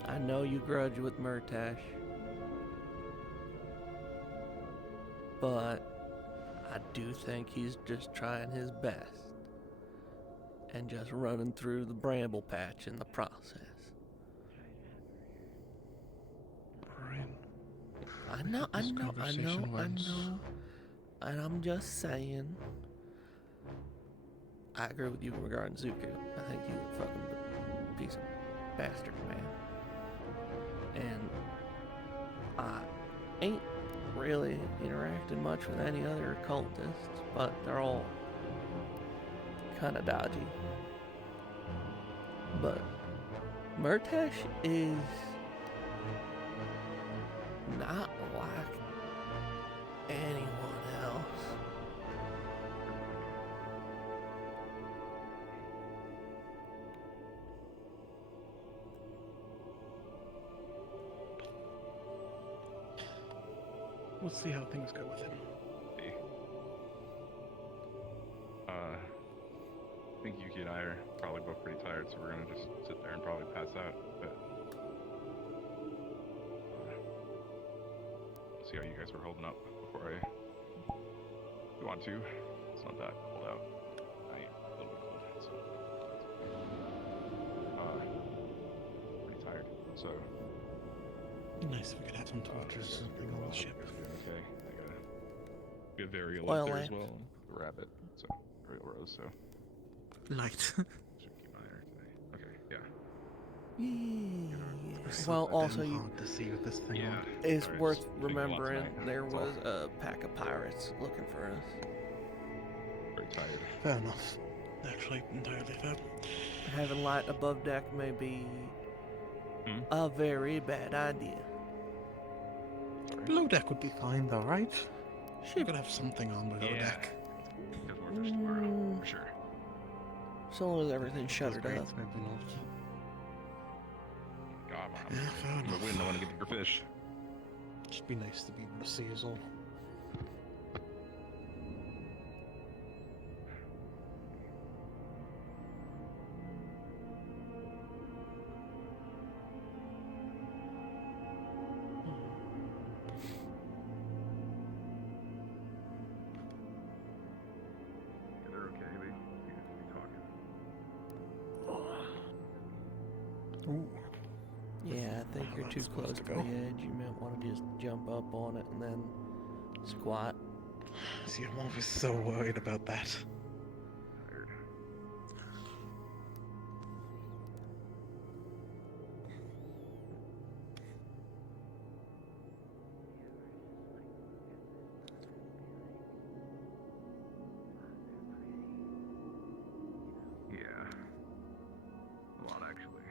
I know you grudge with Murtash. But I do think he's just trying his best. And just running through the bramble patch in the process. Brian. I know. And I'm just saying. I agree with you regarding Zuko. I think he's a fucking piece of bastard, man. And I ain't really interacted much with any other occultists, but they're all kind of dodgy. But Murtash is not like anyone else. We'll see how things go with him. I think Yuki and I are probably both pretty tired, so we're gonna just sit there and probably pass out. But see how you guys are holding up before I. If you want to, it's not that cold out. I am a little bit cold, so pretty tired. So Nice if we could have some torches on the ship. Okay, I gotta be a very Oil there lamp. as well. And the rabbit, so Royal Rose, so. Light. Should keep my eye today. Okay, yeah. Well, also you. Hard to see with this thing Yeah. on. It's Sorry, worth just drinking a lot remembering tonight, there that's all. was a pack of pirates looking for us. Very tired. Fair enough. Actually, entirely fair. Having light above deck may be a very bad idea. Below deck would be fine though, right? She could have something on below Yeah. deck. Because we're there tomorrow, for sure. So long as everything's shuttered up. Maybe not. God, Yeah, fair I'm enough. win. I want to get your fish. Just be nice to be able to see us all. Yeah, they're okay. They seem to be talking. Ooh. Yeah, I think How you're too that's close supposed to to the go. edge. You might want to just jump up on it and then squat. See, I'm always so worried about that. Tired. Yeah. A lot, actually.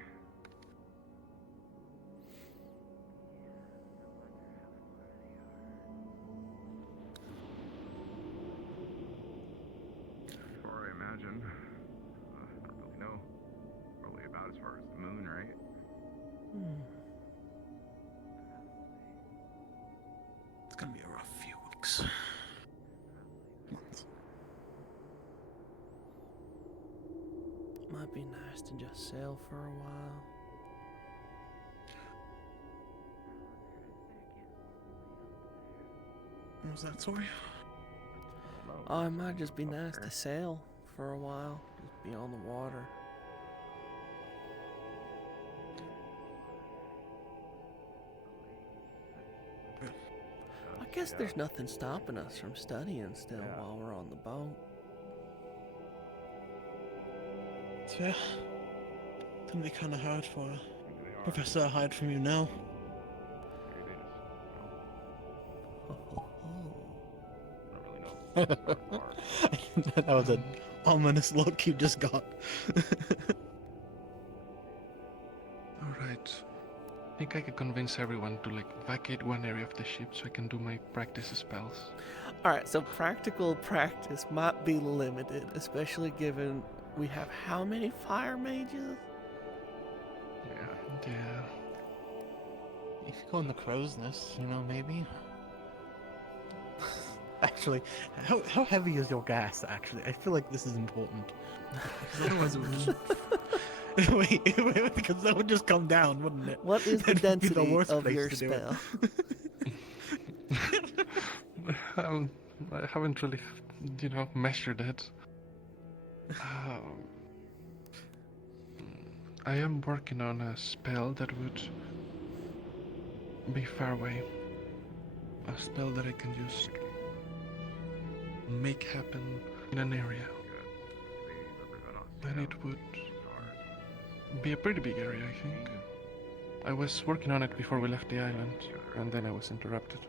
As far I imagine. I don't really know. Probably about as far as the moon, right? It's gonna be a rough few weeks. Months. Might be nice to just sail for a while. What was that, sorry? Oh, it might just be nice to sail for a while. Just be on the water. guess there's nothing stopping us from studying still while we're on the boat. It's fair. It's gonna be kind of hard for Professor to hide from you now. That was an ominous look you just got. Alright. I think I could convince everyone to vacate one area of the ship so I can do my practice spells. Alright, so practical practice might be limited, especially given we have how many fire mages? Yeah. If you go in the crow's nest, maybe. Actually, how heavy is your gas, actually? I feel like this is important. Because otherwise it would just... wait, because that would just come down, wouldn't it? What is the That'd be the density worst of place your to do it. spell? I haven't really, measured it. I am working on a spell that would be far away. A spell that I can just make happen in an area. And it would be a pretty big area, I think. I was working on it before we left the island, and then I was interrupted.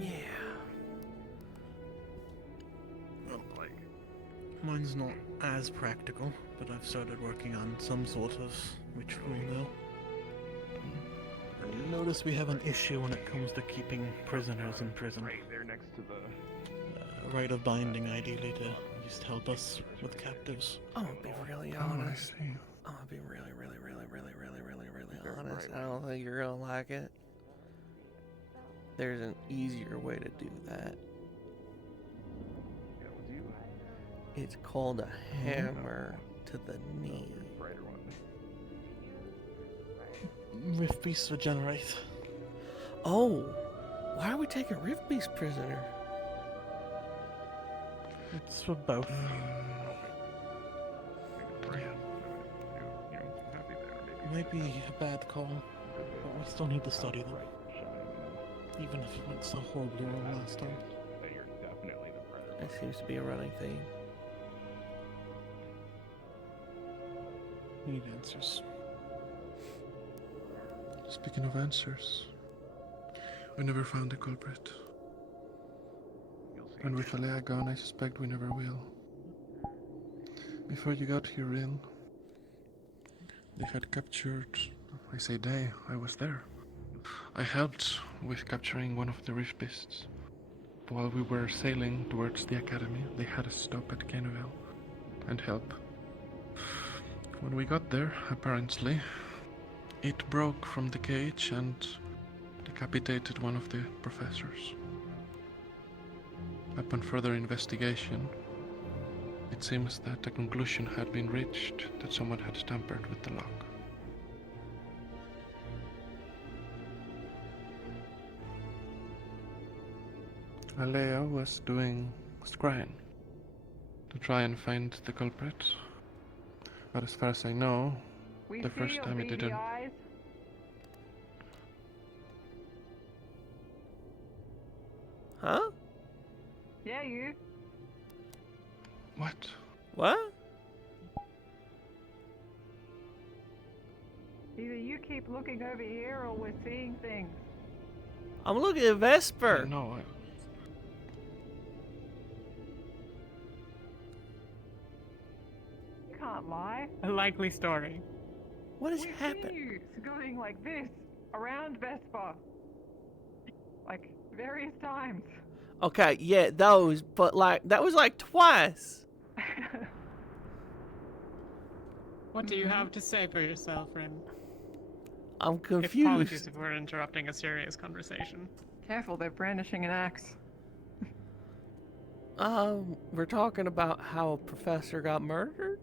Yeah. Well, mine's not as practical, but I've started working on some sort of ritual now. Notice we have an issue when it comes to keeping prisoners in prison. Right there next to the... Rite of binding, ideally, to just help us with captives. I'm gonna be really honest. I'm gonna be really honest. I don't think you're gonna like it. There's an easier way to do that. It's called a hammer to the knee. Rift Beasts regenerate. Oh, why are we taking Rift Beast prisoner? It's for both. Might be a bad call, but we still need to study them. Even if it went so horribly wrong last time. That seems to be a running theme. We need answers. Speaking of answers, we never found the culprit. And with Alea gone, I suspect we never will. Before you got here in, they had captured... I say they, I was there. I helped with capturing one of the Rift Beasts. While we were sailing towards the academy, they had us stop at Caneville and help. When we got there, apparently, it broke from the cage and decapitated one of the professors. Upon further investigation, it seems that a conclusion had been reached that someone had tampered with the lock. Alea was doing scrying to try and find the culprit, but as far as I know, the first time it didn't. Huh? Yeah, you. What? What? Either you keep looking over here or we're seeing things. I'm looking at Vesper. No, You can't lie. A likely story. What has We've happened? seen you going like this around Vespa. Like various times. Okay, yeah, those, but that was twice. What do you have to say for yourself, Rin? I'm confused. Apologies if we're interrupting a serious conversation. Careful, they're brandishing an axe. We're talking about how a professor got murdered?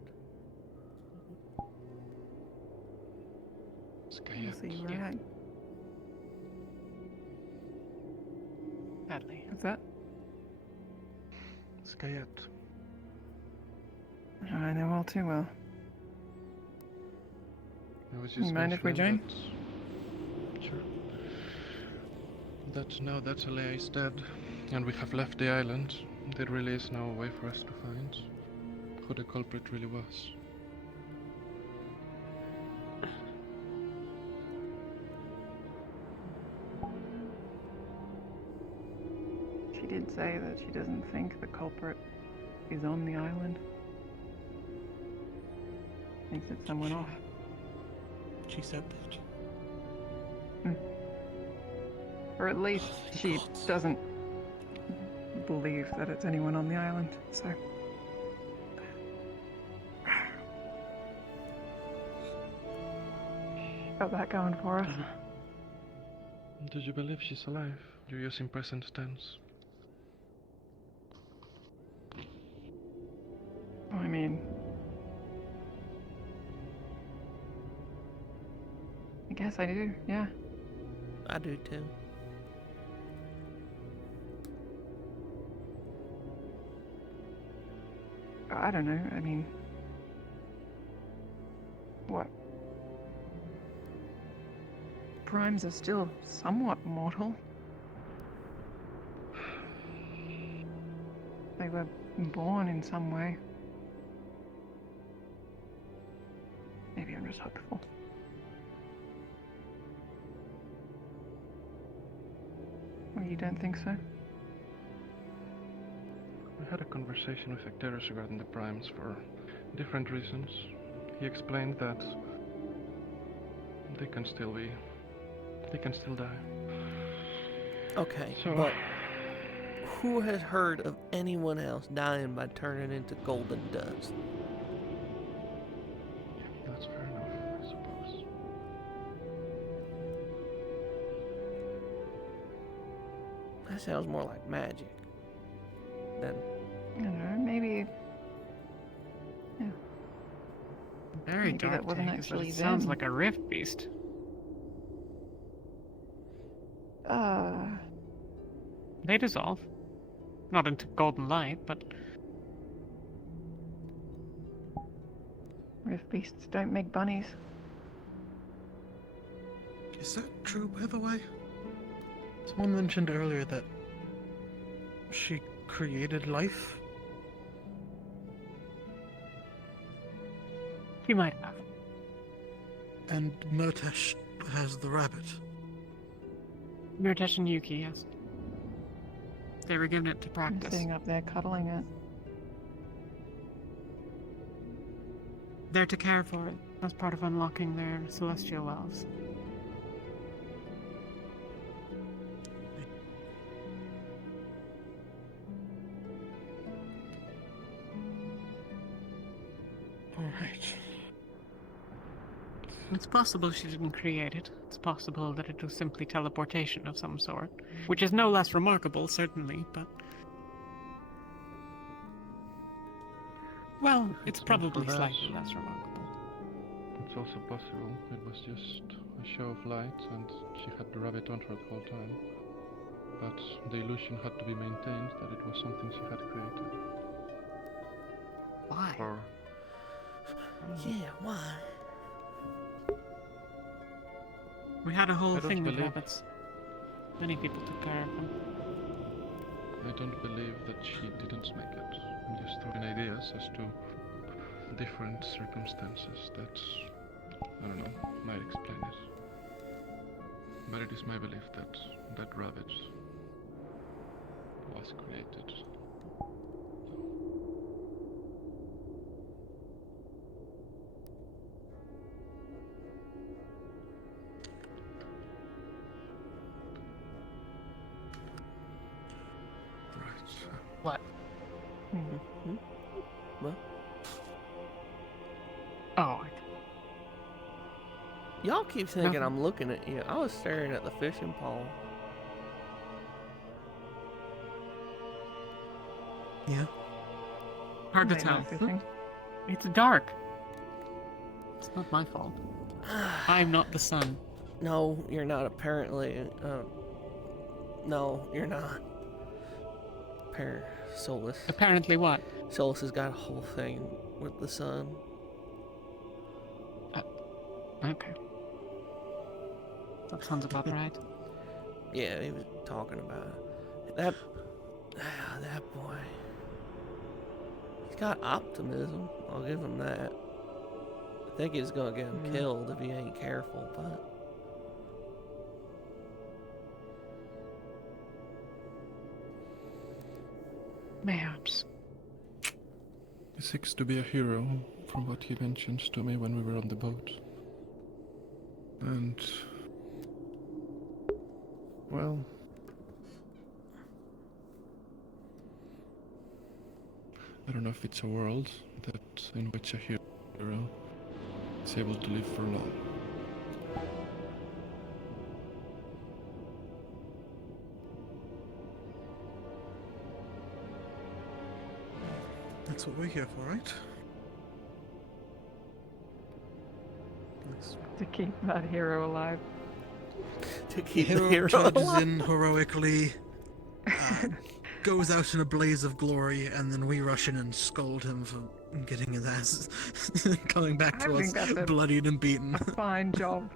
See, right. Sadly. What's that? Skayet. I know all too well. I was just You mind if we mentioning join? that- Sure. that now that Alea is dead, and we have left the island, there really is no way for us to find who the culprit really was. She did say that she doesn't think the culprit is on the island. Thinks it's someone off. She said that. Or at least she doesn't believe that it's anyone on the island, so. Got that going for us. Did you believe she's alive? You're using present tense. I mean, I guess I do, yeah. I do too. I don't know, I mean, what? Primes are still somewhat mortal. They were born in some way. Maybe I'm just hopeful. Well, you don't think so? I had a conversation with Ecteris regarding the primes for different reasons. He explained that they can still die. Okay, So- but who has heard of anyone else dying by turning into golden dust? That's fair enough, I suppose. That sounds more like magic than. I don't know, maybe. Yeah. Very Maybe dark that wasn't take, but actually it sounds them. like a rift beast. They dissolve. Not into golden light, but Rift beasts don't make bunnies. Is that true, by the way? Someone mentioned earlier that she created life. she might have. And Murtash has the rabbit. Murtash and Yuki, yes. They were given it to I'm practice. sitting up there cuddling it. They're to care for it as part of unlocking their celestial wells. Alright. It's possible she didn't create it. It's possible that it was simply teleportation of some sort. Which is no less remarkable, certainly, but... Well, it's probably perhaps- slightly less remarkable. It's also possible it was just a show of light and she had the rabbit on her the whole time. But the illusion had to be maintained that it was something she had created. Why? Or Yeah, why? We had a whole I don't thing with believe- rabbits. Many people took care of them. I don't believe that she didn't make it. I'm just throwing ideas as to different circumstances that, I don't know, might explain it. But it is my belief that that rabbit was created. What? Mm-hmm. Well, Oh, y'all keep thinking Nothing. I'm looking at you. I was staring at the fishing pole. Yeah. hard to They tell. know fishing. It's dark. It's not my fault. I'm not the sun. No, you're not apparently. No, you're not. Solus. Apparently what? Solus has got a whole thing with the sun. Okay. That sounds about right. Yeah, he was talking about it. That boy. He's got optimism. I'll give him that. I think he's gonna get him killed if he ain't careful, but... Mayhaps. He seeks to be a hero, from what he mentioned to me when we were on the boat. And... well... I don't know if it's a world in which a hero is able to live for long. That's what we're here for, right? To keep that hero alive. To keep the the hero charges alive. in heroically, goes out in a blaze of glory, and then we rush in and scold him for getting his ass coming back I to us think that's a bloodied and beaten. fine job.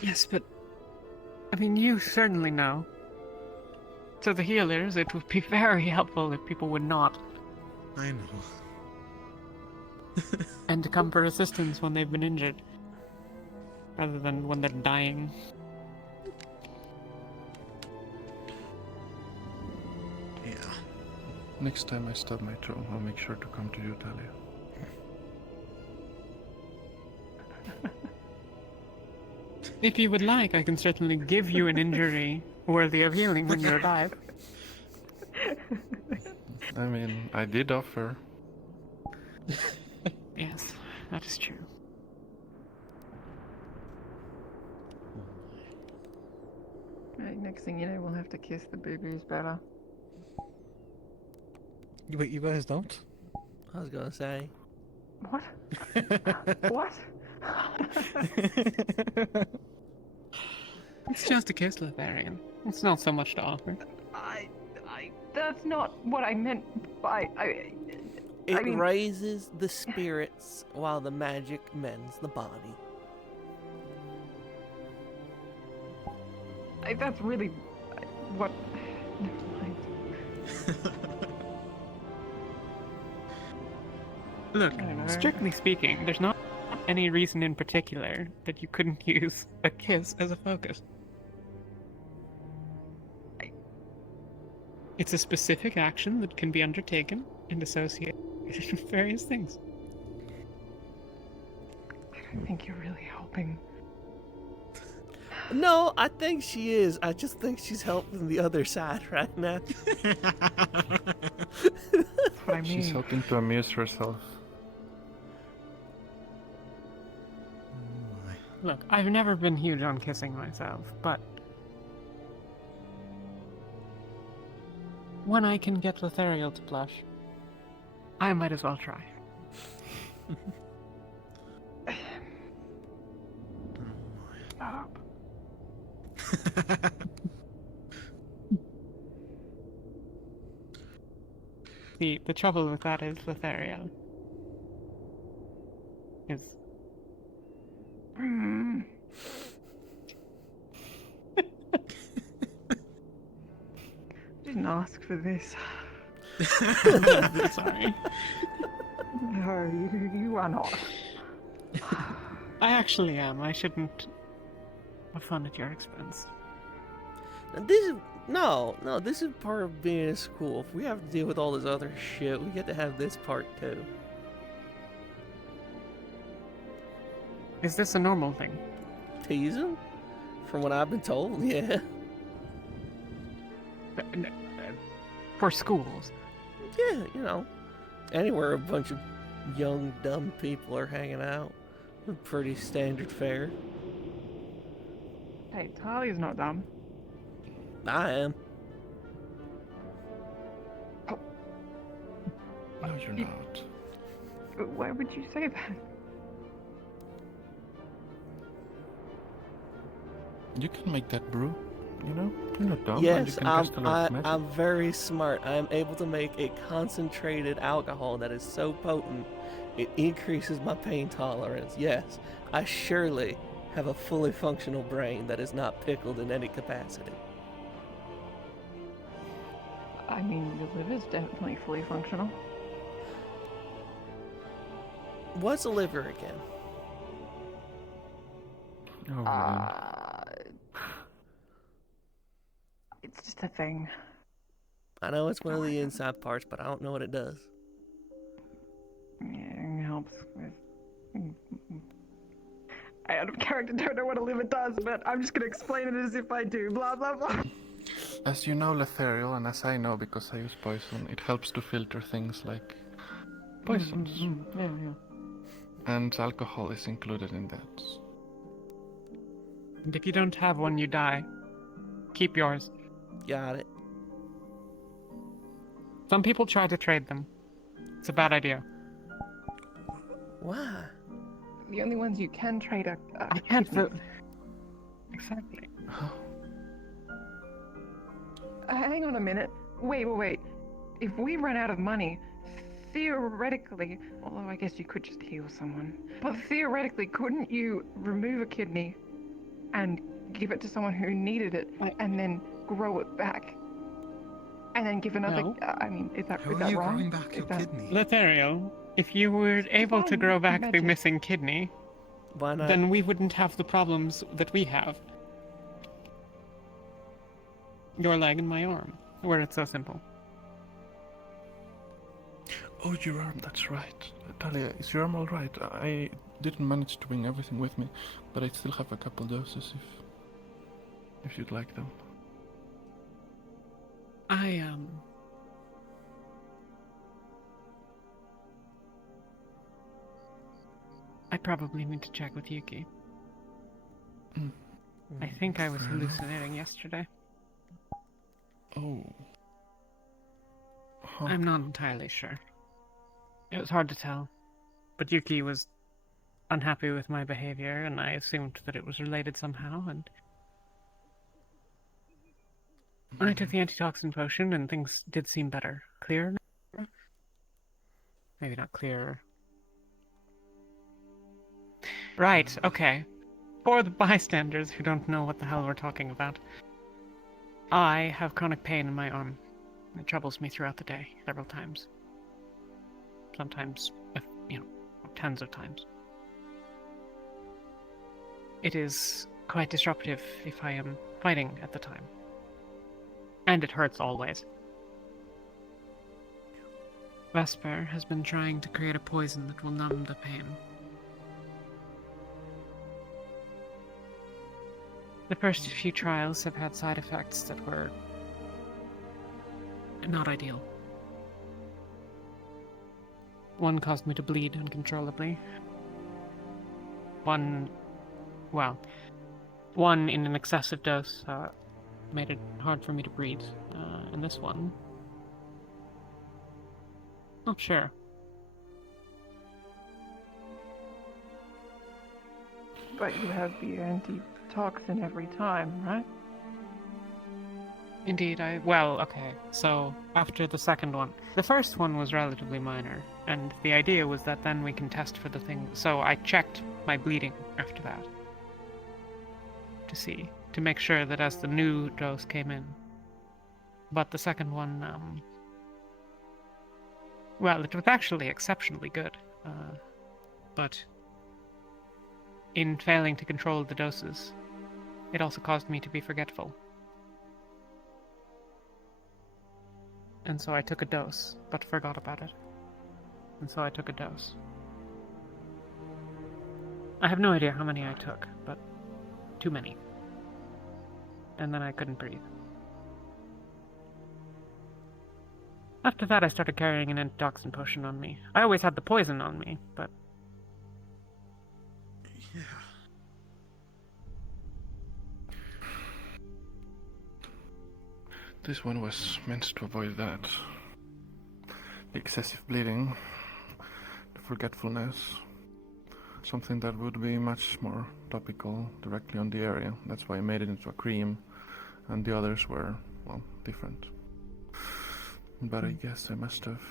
Yes, but I mean, you certainly know. To the healers, it would be very helpful if people would not. I know. And to come for assistance when they've been injured, rather than when they're dying. Yeah. Next time I stub my toe, I'll make sure to come to you, Talia. If you would like, I can certainly give you an injury worthy of healing when you're alive. I mean, I did offer. Yes, that is true. Right, next thing you know, we'll have to kiss the boo-boos better. Wait, you guys don't? I was gonna say. What? What? It's just a kiss, Lotharian. It's not so much to offer. That's not what I meant by... It I mean, raises the spirits while the magic mends the body. that's really... what... Never mind. Look, strictly speaking, there's not any reason in particular that you couldn't use a kiss as a focus. It's a specific action that can be undertaken and associated with various things. I don't think you're really helping. No, I think she is. I just think she's helping the other side right now. That's what I mean. She's helping to amuse herself. Look, I've never been huge on kissing myself, but when I can get Lothariel to blush, I might as well try. Stop. The trouble with that is Lothariel is... Didn't ask for this. Sorry. No, you are not. I actually am. I shouldn't have fun at your expense. Now this is this is part of being in school. If we have to deal with all this other shit, we get to have this part too. Is this a normal thing? Teasing? From what I've been told, yeah. For schools? Yeah, you know. Anywhere a bunch of young, dumb people are hanging out. Pretty standard fare. Hey, Talia's not dumb. I am. No, you're not. Why would you say that? You can make that brew, you know? You're not dumb. And Yes, you can cast a lot of magic. I'm very smart. I am able to make a concentrated alcohol that is so potent, it increases my pain tolerance. Yes, I surely have a fully functional brain that is not pickled in any capacity. I mean, your liver's definitely fully functional. What's a liver again? It's just a thing. I know it's one of the inside parts, but I don't know what it does. Yeah, it helps with... I out of character don't know what a liver does, but I'm just gonna explain it as if I do. Blah, blah, blah. As you know, Letherial, and as I know because I use poison, it helps to filter things like poisons. Yeah. And alcohol is included in that. And if you don't have one, you die. Keep yours. Got it. Some people try to trade them. It's a bad idea. Why? The only ones you can trade are I can't kidneys. Exactly. Hang on a minute. Wait. If we run out of money, theoretically, although I guess you could just heal someone, but theoretically, couldn't you remove a kidney and give it to someone who needed it and then grow it back? And then give another... No. I mean, is that How is are that you wrong? growing back Is your that- kidney? Lothario, if you were able to grow back the magic. missing kidney, why not? then we wouldn't have the problems that we have. Your leg and my arm, where it's so simple. Oh, your arm, that's right. Talia, is your arm alright? I didn't manage to bring everything with me, but I still have a couple doses if you'd like them. I probably need to check with Yuki. I think I was Fair enough. hallucinating yesterday. Oh. Huh. I'm not entirely sure. It was hard to tell. But Yuki was unhappy with my behavior, and I assumed that it was related somehow, and I took the antitoxin potion, and things did seem better. Clearer now? Maybe not clearer. Right, okay. For the bystanders who don't know what the hell we're talking about, I have chronic pain in my arm. It troubles me throughout the day, several times. Sometimes, tens of times. It is quite disruptive if I am fighting at the time. And it hurts always. Vesper has been trying to create a poison that will numb the pain. The first few trials have had side effects that were not ideal. One caused me to bleed uncontrollably. One in an excessive dose made it hard for me to breathe. And this one, not sure. But you have the antitoxin every time, right? Indeed, okay, so after the second one, the first one was relatively minor, and the idea was that then we can test for the thing, so I checked my bleeding after that, to make sure that as the new dose came in. But the second one, it was actually exceptionally good, but in failing to control the doses, it also caused me to be forgetful. And so I took a dose, but forgot about it. And so I took a dose. I have no idea how many I took, but too many. And then I couldn't breathe. After that, I started carrying an antitoxin potion on me. I always had the poison on me, but... Yeah. This one was meant to avoid that. The excessive bleeding, the forgetfulness, something that would be much more topical directly on the area. That's why I made it into a cream, and the others were, different. But I guess I must have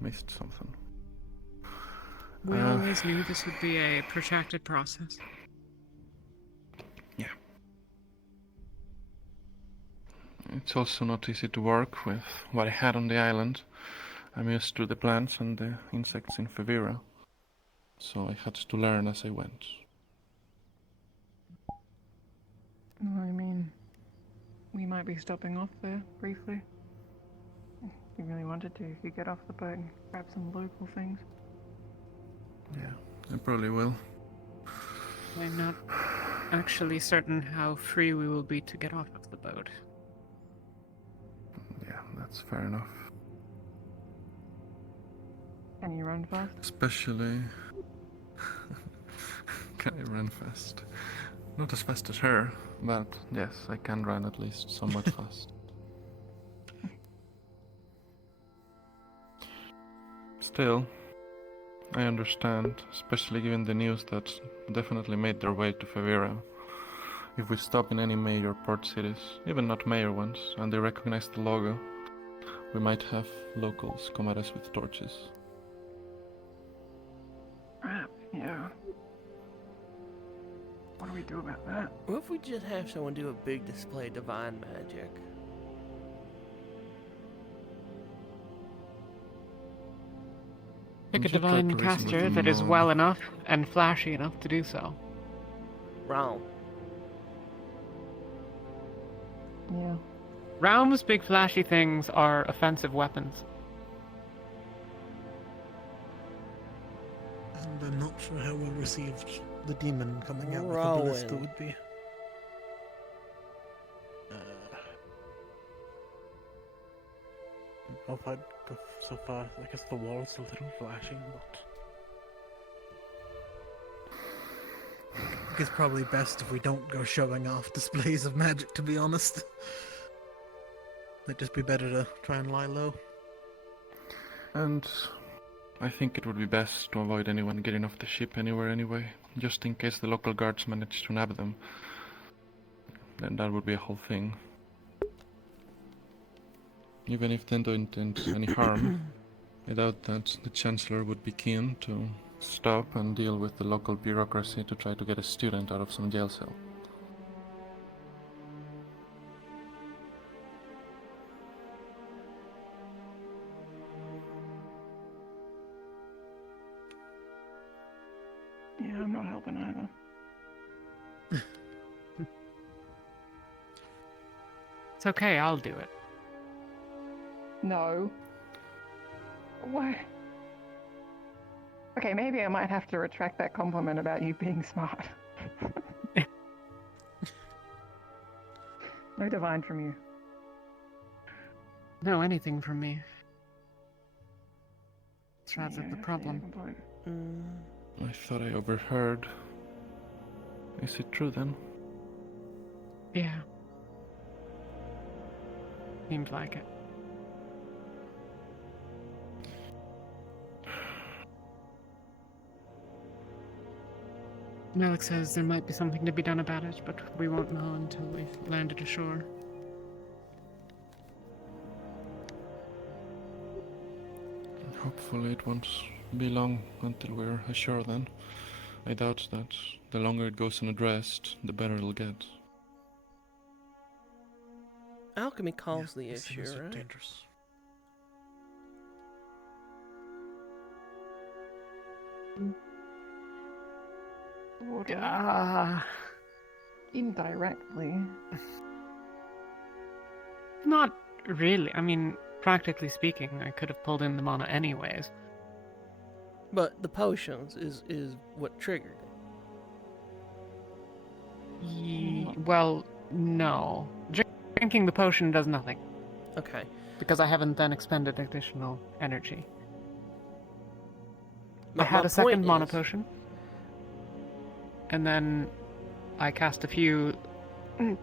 missed something. We always knew this would be a protracted process. Yeah. It's also not easy to work with what I had on the island. I'm used to the plants and the insects in Favira, so I had to learn as I went. I mean, we might be stopping off there briefly. If you really wanted to, if you get off the boat and grab some local things. Yeah, I probably will. I'm not actually certain how free we will be to get off of the boat. Yeah, that's fair enough. Can you run fast? Especially... Can I run fast? Not as fast as her, but yes, I can run at least somewhat fast. Still, I understand, especially given the news that definitely made their way to Favira. If we stop in any major port cities, even not major ones, and they recognize the logo, we might have locals come at us with torches. Yeah. What do we do about that? What if we just have someone do a big display of divine magic? Pick a divine caster that is well enough and flashy enough to do so. Wrong. Yeah. Realm's big flashy things are offensive weapons. And I'm not sure how well received the demon coming out with Rowan. the ballista would be. If I'd go so far, I guess the wall's a little flashing, but I think it's probably best if we don't go showing off displays of magic, to be honest. It'd just be better to try and lie low. And I think it would be best to avoid anyone getting off the ship anywhere anyway, just in case the local guards manage to nab them. Then that would be a whole thing. Even if they don't intend any harm, I doubt that the Chancellor would be keen to stop and deal with the local bureaucracy to try to get a student out of some jail cell. Yeah, I'm not helping either. It's okay, I'll do it. No. Why? Okay, maybe I might have to retract that compliment about you being smart. No divine from you. No, anything from me. That's rather the problem. I thought I overheard. Is it true then? Yeah. Seems like it. Malik says there might be something to be done about it, but we won't know until we've landed ashore. Hopefully it won't be long until we're ashore then. I doubt that the longer it goes unaddressed, the better it'll get. Alchemy caused the these issue, things are right? dangerous. Indirectly. Not really. I mean, practically speaking, I could have pulled in the mana anyways. But the potions is what triggered it. Well, no. Drinking the potion does nothing. Okay. Because I haven't then expended additional energy. I My had a second point mana is- potion. And then I cast a few... And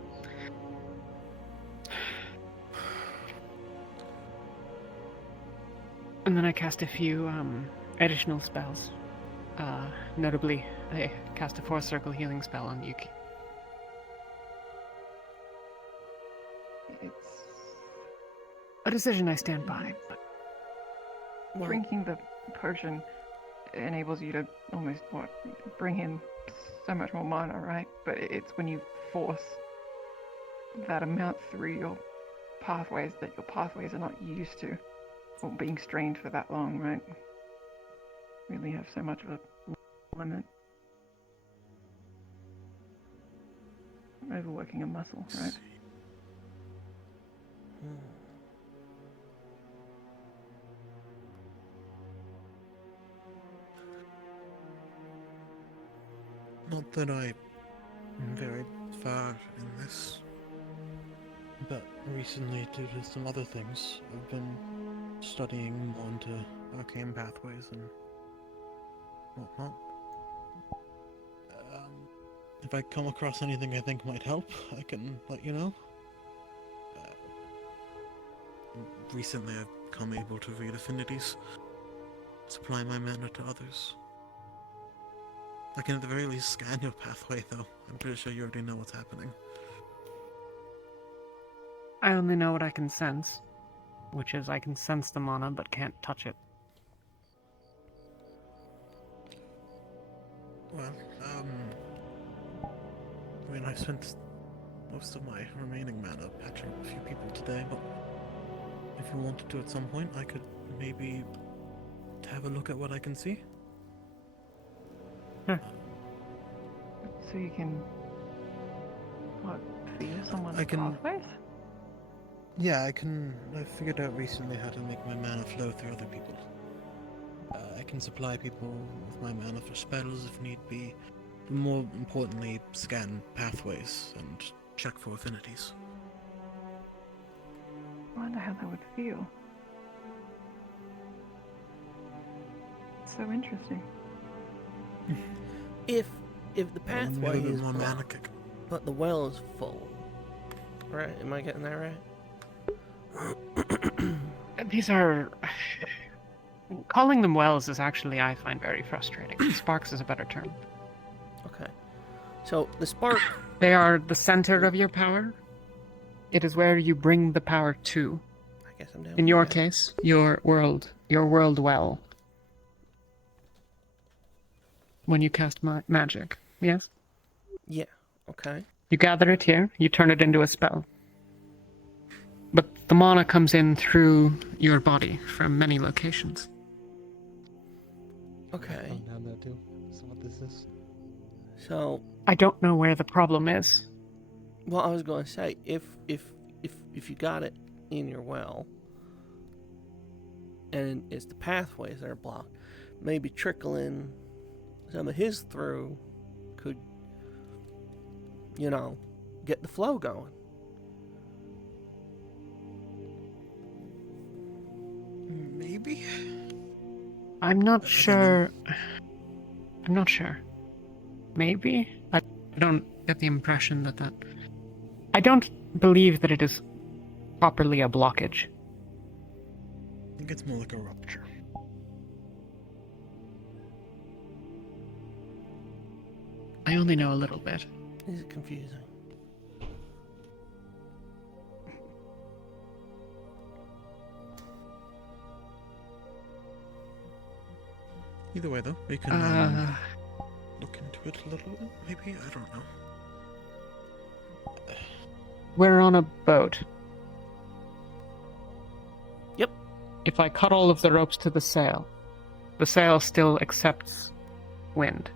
then I cast a few additional spells. Notably, I cast a 4-circle healing spell on Yuki. It's A decision I stand by. drinking the potion. enables you to almost, bring in so much more mana, right? But it's when you force that amount through your pathways that your pathways are not used to, or being strained for that long, right? Really have so much of a limit. Overworking a muscle, right? Not that I'm very far in this, but recently, due to some other things, I've been studying more into arcane pathways and whatnot. If I come across anything I think might help, I can let you know. Recently, I've become able to read affinities, supply my mana to others. I can at the very least scan your pathway, though. I'm pretty sure you already know what's happening. I only know what I can sense, which is I can sense the mana but can't touch it. Well, I mean, I've spent most of my remaining mana patching up a few people today, but if you wanted to at some point, I could maybe have a look at what I can see. So you can, feel someone's I can- pathways? Yeah, I figured out recently how to make my mana flow through other people. I can supply people with my mana for spells if need be. More importantly, scan pathways and check for affinities. I wonder how that would feel. It's so interesting. If the pathway maybe is more mana blocked, kick. but the well is full, right? Am I getting that right? These are... Calling them wells is actually, I find, very frustrating. Sparks is a better term. Okay. So, the spark... They are the center of your power. It is where you bring the power to. I guess I'm down In with your that. case, your world well. When you cast magic, yes? Yeah, okay. You gather it here, you turn it into a spell. But the mana comes in through your body from many locations. Okay. Down there too. So what this is? So, I don't know where the problem is. well, I was going to say, if you got it in your well, and it's the pathways that are blocked, maybe trickling some of his through could, get the flow going. Maybe? I'm not sure. Maybe? I don't get the impression that... I don't believe that it is properly a blockage. I think it's more like a rupture. I only know a little bit. Is it confusing? Either way, though, we can look into it a little bit, maybe? I don't know. We're on a boat. Yep. If I cut all of the ropes to the sail still accepts wind.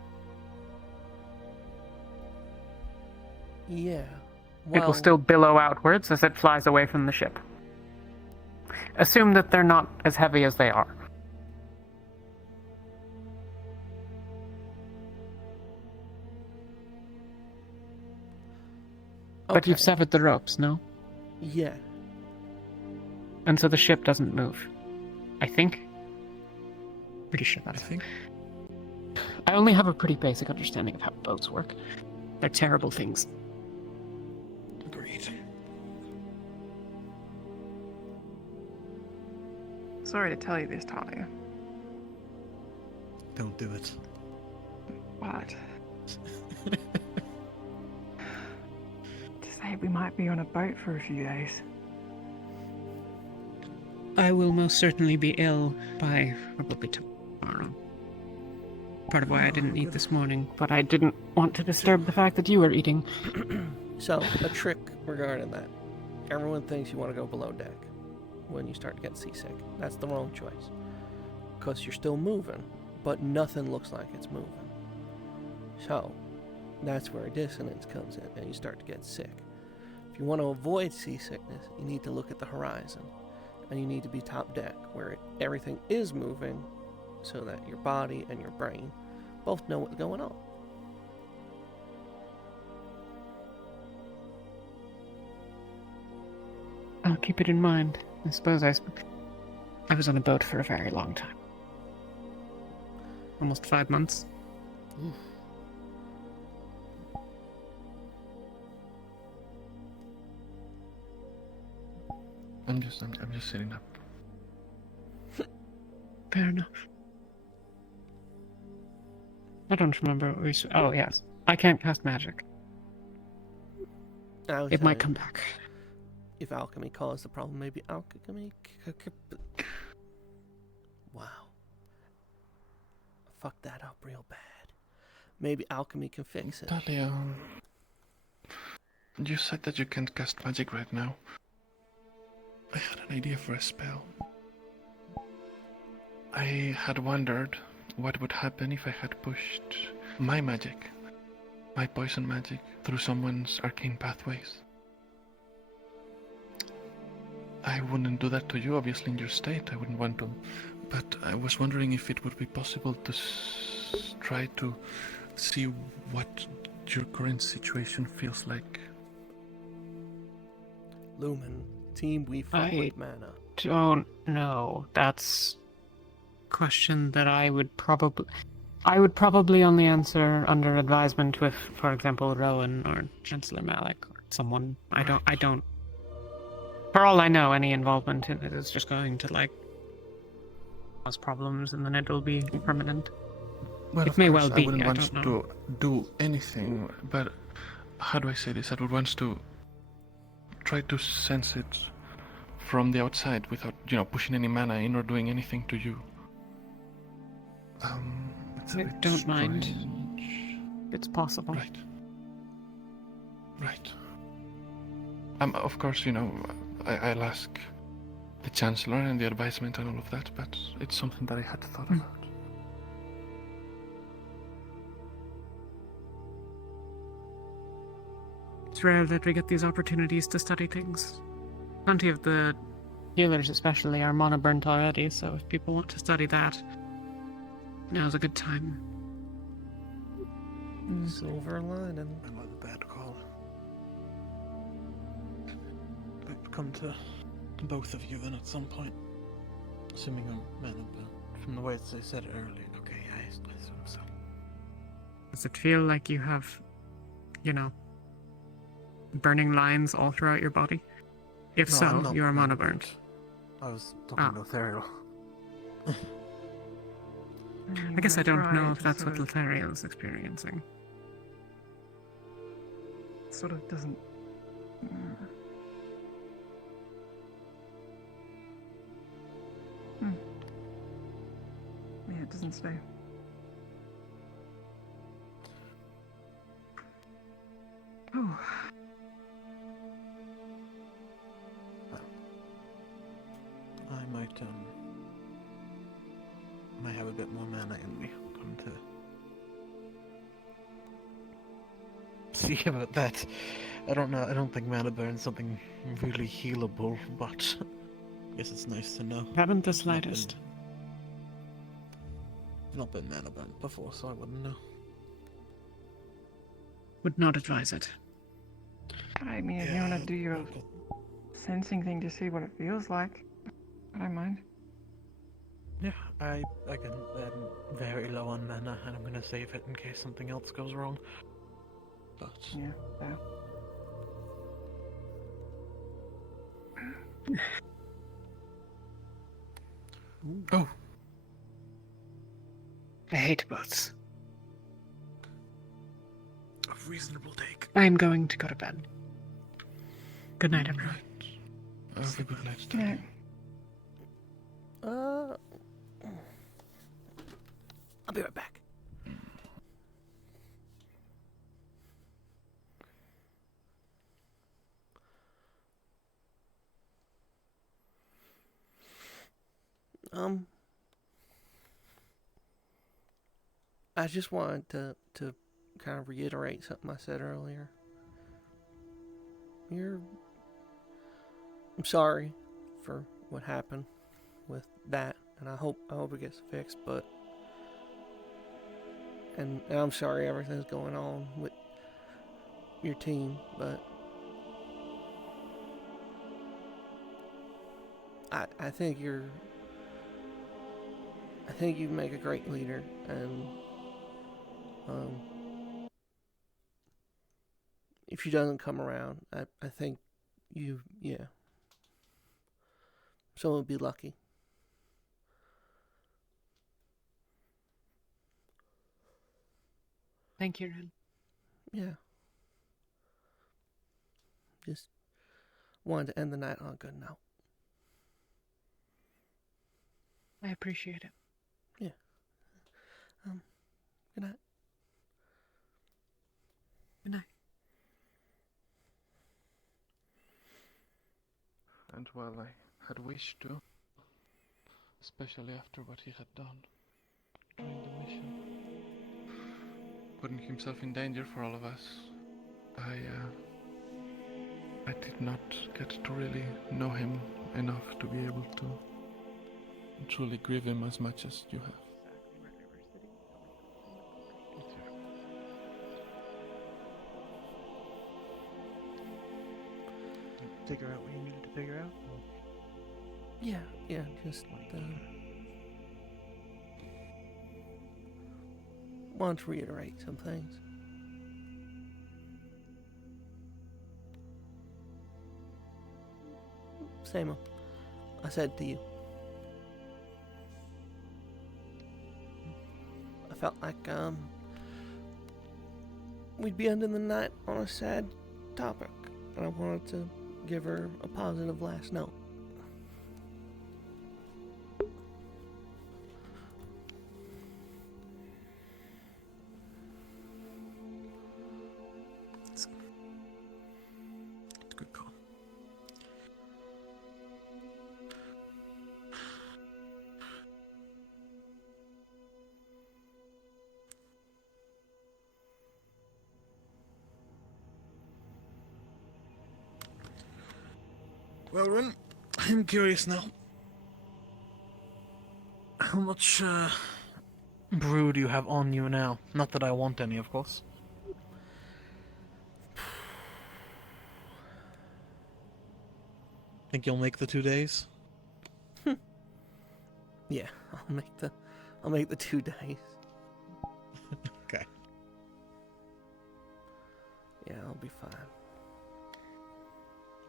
Yeah. It will still billow outwards as it flies away from the ship. Assume that they're not as heavy as they are. But you've severed the ropes, no? Yeah. And so the ship doesn't move. I think. Pretty sure that's it. I only have a pretty basic understanding of how boats work. They're terrible things. Agreed. Sorry to tell you this, Talia. Don't do it. What? To say we might be on a boat for a few days. I will most certainly be ill by probably tomorrow. Part of why I didn't eat this morning, but I didn't want to disturb the fact that you were eating. So, a trick regarding that. Everyone thinks you want to go below deck when you start to get seasick. That's the wrong choice. Because you're still moving, but nothing looks like it's moving. So, that's where dissonance comes in, and you start to get sick. If you want to avoid seasickness, you need to look at the horizon. And you need to be top deck, where everything is moving, so that your body and your brain both know what's going on. I'll keep it in mind. I suppose I was on a boat for a very long time. Almost 5 months. Oof. I'm just sitting up. Fair enough. I don't remember what we said. Oh, yes. I can't cast magic. It might come back. If alchemy caused the problem, maybe alchemy... Wow. I fucked that up real bad. Maybe alchemy can fix it. Talia, you said that you can't cast magic right now. I had an idea for a spell. I had wondered what would happen if I had pushed my magic, my poison magic, through someone's arcane pathways. I wouldn't do that to you, obviously, in your state. I wouldn't want to. But I was wondering if it would be possible to try to see what your current situation feels like. Lumen, team, we fuck with mana. Don't know. That's a question that I would probably only answer under advisement with, for example, Rowan or Chancellor Malik or someone. I don't. For all I know, any involvement in it is just going to, like, cause problems, and then it'll be permanent. Well, it may well be. I wouldn't want don't know. to do anything, but how do I say this? I would want to try to sense it from the outside without, pushing any mana in or doing anything to you. It's a bit Don't mind. strange. It's possible. Right. Of course, I'll ask the Chancellor and the advisement and all of that, but it's something that I had thought about. It's rare that we get these opportunities to study things. Plenty of the healers especially are mana burnt already, so if people want to study that, now's a good time. Silver lining. Another bad call. I'd come to both of you then at some point. Assuming I'm mana burnt. From the way they said it earlier. Okay, I assume so. Does it feel like you have, burning lines all throughout your body? If No, so, I'm not you are mana mana burnt. I was talking to Ethereal. I guess I don't know if that's what Lothariel is experiencing. Sort of doesn't. Yeah, it doesn't stay. Oh. I might have a bit more mana in me. Come to see about that. I don't know. I don't think mana burn's something really healable, but I guess it's nice to know. Haven't the slightest. I've not been mana burnt before, so I wouldn't know. Would not advise it. I mean, if you want to do your sensing thing to see what it feels like, I don't mind. Yeah, I'm very low on mana, and I'm gonna save it in case something else goes wrong. But yeah. Oh. I hate boats. A reasonable take. I'm going to go to bed. Good night, everyone. Have a good night. Good night. I'll be right back. I just wanted to kind of reiterate something I said earlier. I'm sorry for what happened with that, and I hope it gets fixed. But and I'm sorry everything's going on with your team, but I think you make a great leader, and if she doesn't come around, I think someone would be lucky. Thank you, Ren. Yeah. Just wanted to end the night on a good note. I appreciate it. Yeah. Good night. Good night. And while I had wished to, especially after what he had done during the mission, putting himself in danger for all of us, I did not get to really know him enough to be able to truly grieve him as much as you have. Figure out what you needed to figure out? Yeah, just want to reiterate some things. Same I said to you. I felt like we'd be ending the night on a sad topic, and I wanted to give her a positive last note. It's a good call. Well, Ren, I'm curious now. How much, brew do you have on you now? Not that I want any, of course. Think you'll make the 2 days? Yeah, I'll make the 2 days. Okay. Yeah, I'll be fine.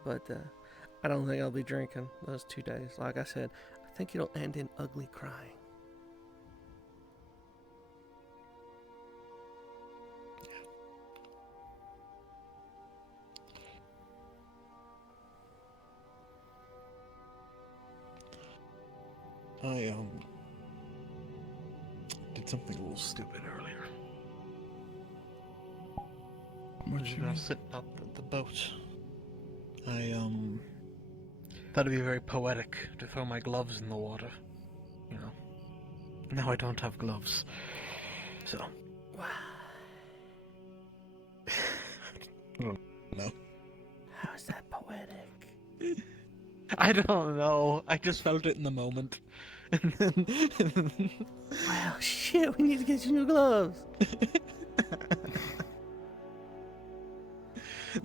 But I don't think I'll be drinking those 2 days. Like I said, I think it'll end in ugly crying. I did something a little stupid earlier. What We you were mean? sitting up at the boat. I thought it'd be very poetic to throw my gloves in the water. You know. Now I don't have gloves. So. No. How is that poetic? I don't know. I just felt it in the moment. Well, shit, we need to get you new gloves.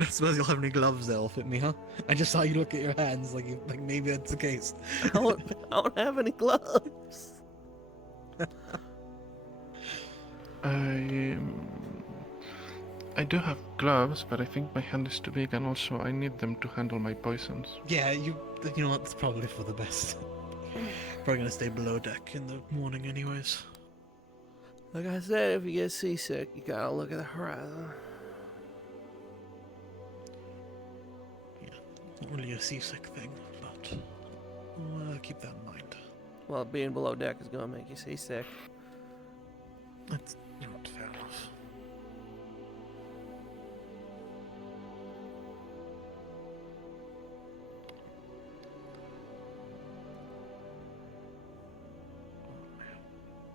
I suppose you'll have any gloves that'll fit me, huh? I just saw you look at your hands like maybe that's the case. I don't have any gloves. I do have gloves, but I think my hand is too big, and also I need them to handle my poisons. Yeah, you know what? It's probably for the best. Probably gonna stay below deck in the morning, anyways. Like I said, if you get seasick, you gotta look at the horizon. Yeah, not really a seasick thing, but I'll keep that in mind. Well, being below deck is gonna make you seasick. That's not fair enough.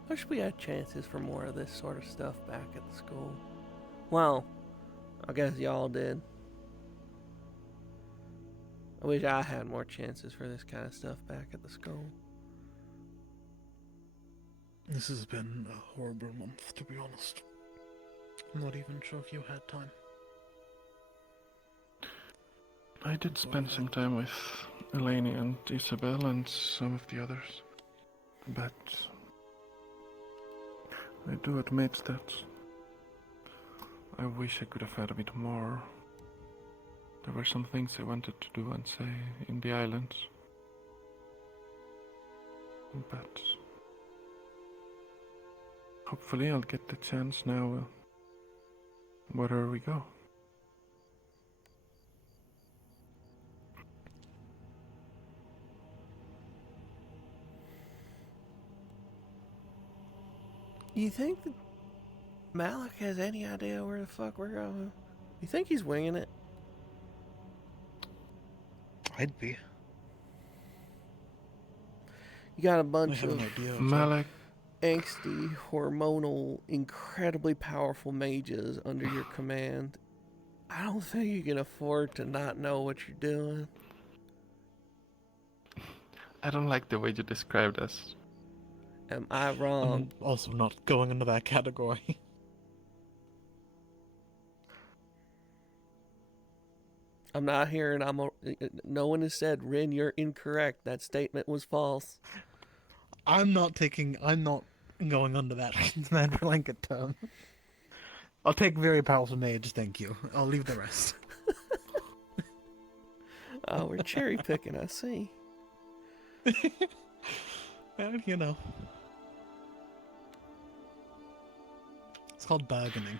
Wish we had chances for more of this sort of stuff back at the school. Well, I guess y'all did. I wish I had more chances for this kind of stuff back at the school. This has been a horrible month, to be honest. I'm not even sure if you had time. I did spend some time with Eleni and Isabel and some of the others, but I do admit that I wish I could have had a bit more. There were some things I wanted to do and say in the islands, but hopefully I'll get the chance now, wherever we go. Do you think that Malik has any idea where the fuck we're going? You think he's winging it? I'd be. You got a bunch have of an idea of Malik. angsty, hormonal, incredibly powerful mages under your command. I don't think you can afford to not know what you're doing. I don't like the way you described us. Am I wrong? I'm also not going into that category. I'm not hearing. No one has said, Rin, you're incorrect. That statement was false. I'm not going under that blanket term. I'll take very powerful mage, thank you. I'll leave the rest. Oh, we're cherry picking, I see. Well, you know. It's called bargaining.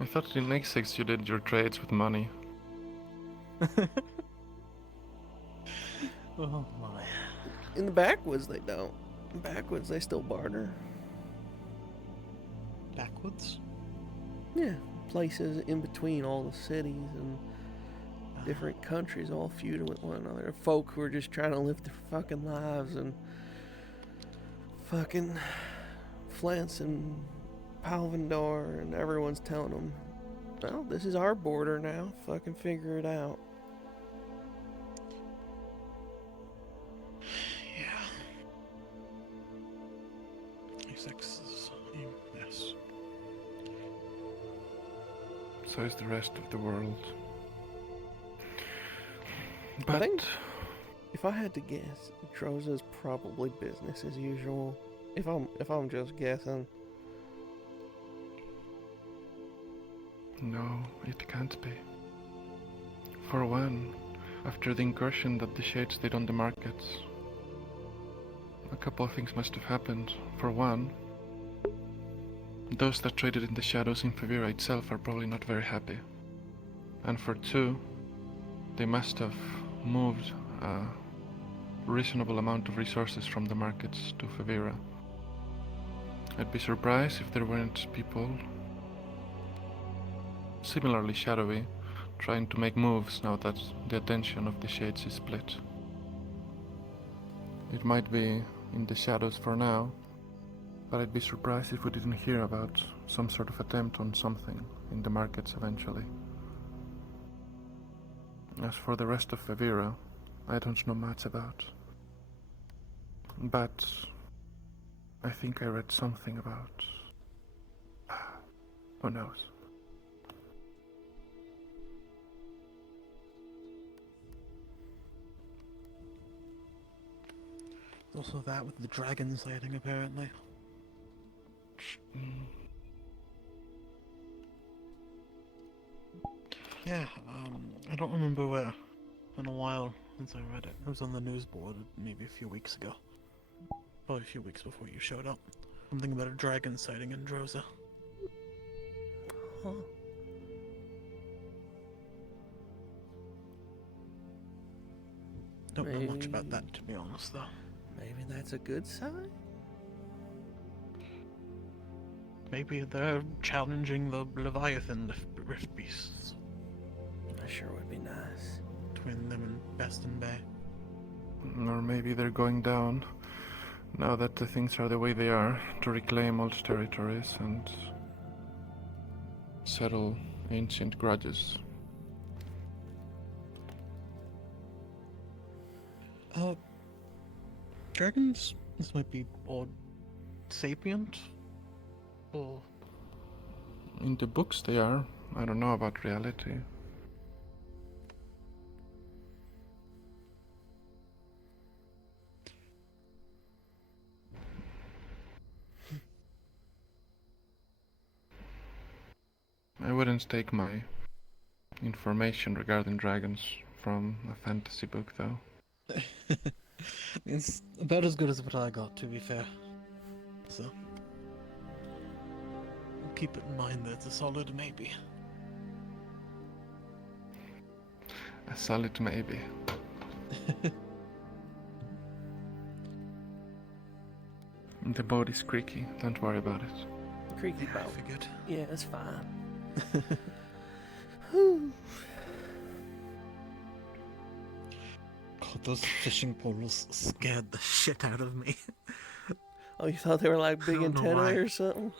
I thought in X6 you did your trades with money. Oh my. In the backwoods, they don't. In backwoods, they still barter. Backwoods? Yeah, places in between all the cities and different countries all feuding with one another. Folk who are just trying to live their fucking lives and fucking Flance and Palvindor, and everyone's telling them, well, this is our border now. Fucking figure it out. Yeah. A6 is... yes. So is the rest of the world. I But think, if I had to guess, Droza's probably business as usual. If I'm just guessing. no, it can't be. For one, after the incursion that the Shades did on the markets, a couple of things must have happened. For one, those that traded in the shadows in Favira itself are probably not very happy. And for two, they must have moved a reasonable amount of resources from the markets to Favira. I'd be surprised if there weren't people similarly shadowy trying to make moves now that the attention of the Shades is split. It might be in the shadows for now, but I'd be surprised if we didn't hear about some sort of attempt on something in the markets eventually. As for the rest of Favira, I don't know much about. But I think I read something about... who knows? Also that with the dragon sighting, apparently. Yeah, I don't remember where. It's been a while since I read it. It was on the news board maybe a few weeks ago. Probably a few weeks before you showed up. Something about a dragon sighting in Droza. Huh. Don't know much about that, to be honest, though. Maybe that's a good sign? Maybe they're challenging the Leviathan Rift Beasts. That sure would be nice. Between them and Baston Bay. Or maybe they're going down, now that the things are the way they are, to reclaim old territories and settle ancient grudges. Dragons? This might be odd. Sapient? Or... In the books they are. I don't know about reality. I wouldn't take my information regarding dragons from a fantasy book, though. It's about as good as what I got, to be fair. So... keep it in mind that it's a solid maybe. A solid maybe. The boat is creaky, don't worry about it. Creaky boat. Figured. Yeah, it's fine. God, those fishing poles scared the shit out of me. Oh, you thought they were like big don't know antennae why. or something?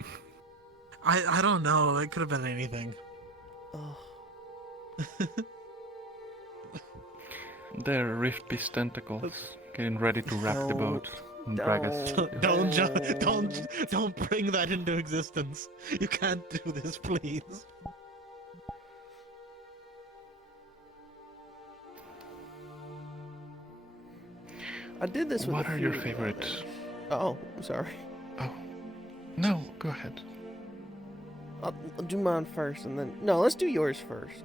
I don't know, it could have been anything. Oh. They're rift beast tentacles, getting ready to wrap the boat and drag us. Don't bring that into existence. You can't do this, please. I did this with What a are few your of the favorite? others. Oh, sorry. Oh, no, go ahead. I'll do mine first and then... No, let's do yours first.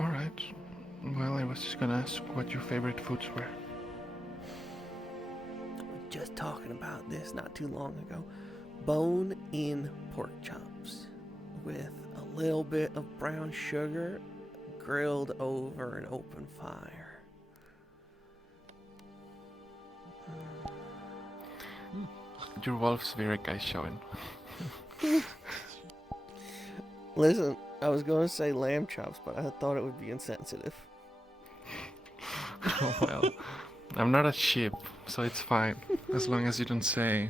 Alright. Well, I was just gonna ask what your favorite foods were. Just talking about this not too long ago. Bone-in pork chops with a little bit of brown sugar grilled over an open fire. Your wolf's very guy showing. Listen, I was going to say lamb chops, but I thought it would be insensitive. Oh, well, I'm not a sheep, so it's fine. As long as you don't say...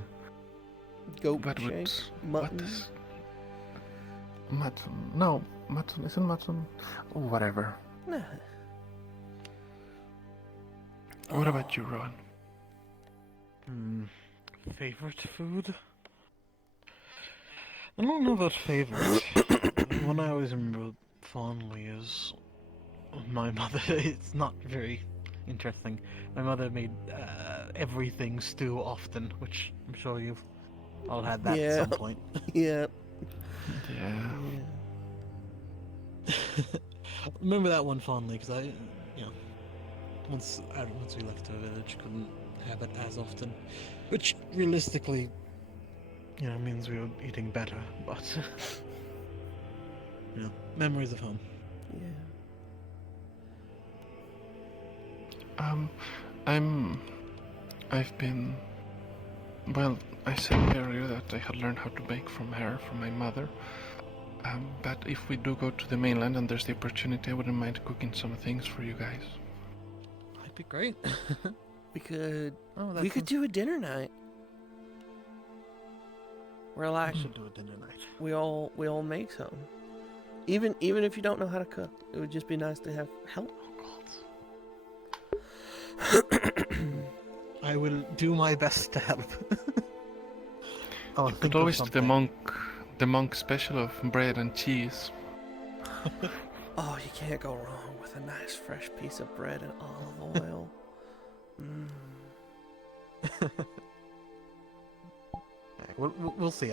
Goat what shank? What is... Mutton. No, mutton. Isn't mutton... Oh, whatever. Nah. What about you, Rowan? Favorite food? I don't know about favorite. One I always remember fondly is my mother. It's not very interesting. My mother made everything stew often, which I'm sure you've all had that at some point. Yeah. Yeah. Remember that one fondly because once we left our village, couldn't have it as often, which realistically, means we were eating better. But memories of home. Yeah. I've been... Well, I said earlier that I had learned how to bake from my mother. But if we do go to the mainland and there's the opportunity, I wouldn't mind cooking some things for you guys. That'd be great. We could that sounds- do a dinner night. We're like, We should do a dinner night. we all make something. Even if you don't know how to cook, it would just be nice to have help. I will do my best to help. You could always do the monk special of bread and cheese. Oh, you can't go wrong with a nice fresh piece of bread and olive oil. We'll see.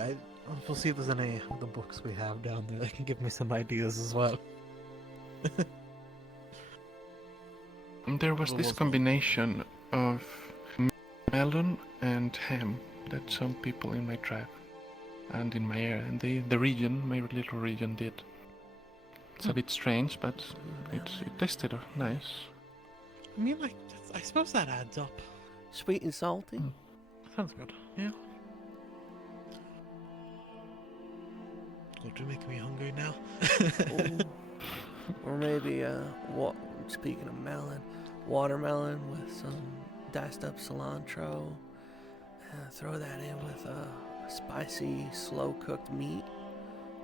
We'll see if there's any of the books we have down there that can give me some ideas as well. There was this combination of melon and ham that some people in my tribe and in my area and the region, my little region, did. It's a bit strange, but it tasted nice. I mean, I suppose that adds up. Sweet and salty. Sounds good. Yeah. God, you're making me hungry now. Or maybe, speaking of melon, watermelon with some diced up cilantro. Throw that in with spicy, slow cooked meat.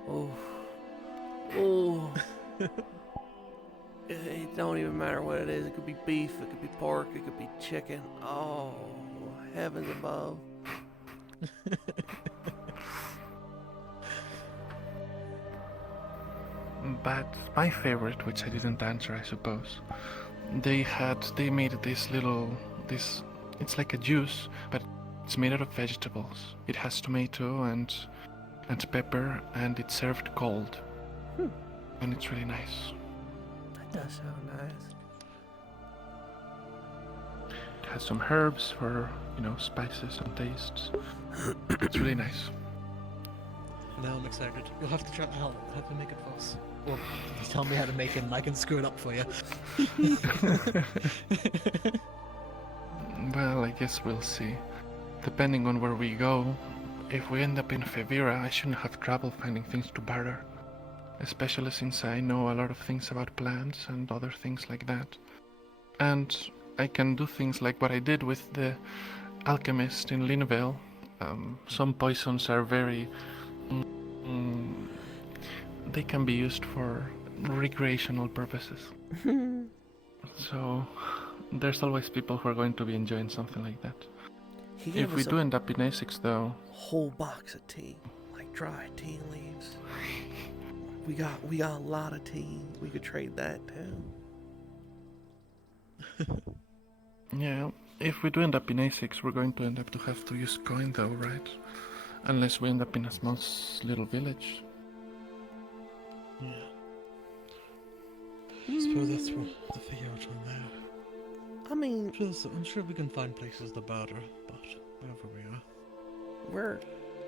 Oh, oh. It don't even matter what it is. It could be beef, it could be pork, it could be chicken. Oh, heavens above. But my favorite, which I didn't answer, I suppose, they made this, it's like a juice, but it's made out of vegetables. It has tomato and pepper, and it's served cold. And it's really nice. That does sound nice. It has some herbs for, spices and tastes. It's really nice. Now I'm excited. You'll have to try. I'll have to make it for us. Or you tell me how to make it and I can screw it up for you. Well, I guess we'll see. Depending on where we go, if we end up in Fevira, I shouldn't have trouble finding things to barter. Especially since I know a lot of things about plants and other things like that. And I can do things like what I did with the alchemist in Linvale. Some poisons are very... they can be used for recreational purposes. So there's always people who are going to be enjoying something like that. If we do end up in Essex, though... Whole box of tea, like dry tea leaves. We got a lot of tea. We could trade that too. Yeah, if we do end up in Essex, we're going to end up to have to use coin though, right? Unless we end up in a small little village. Yeah. I suppose that's what to figure out on there. I mean... I'm sure we can find places to barter, but wherever we are.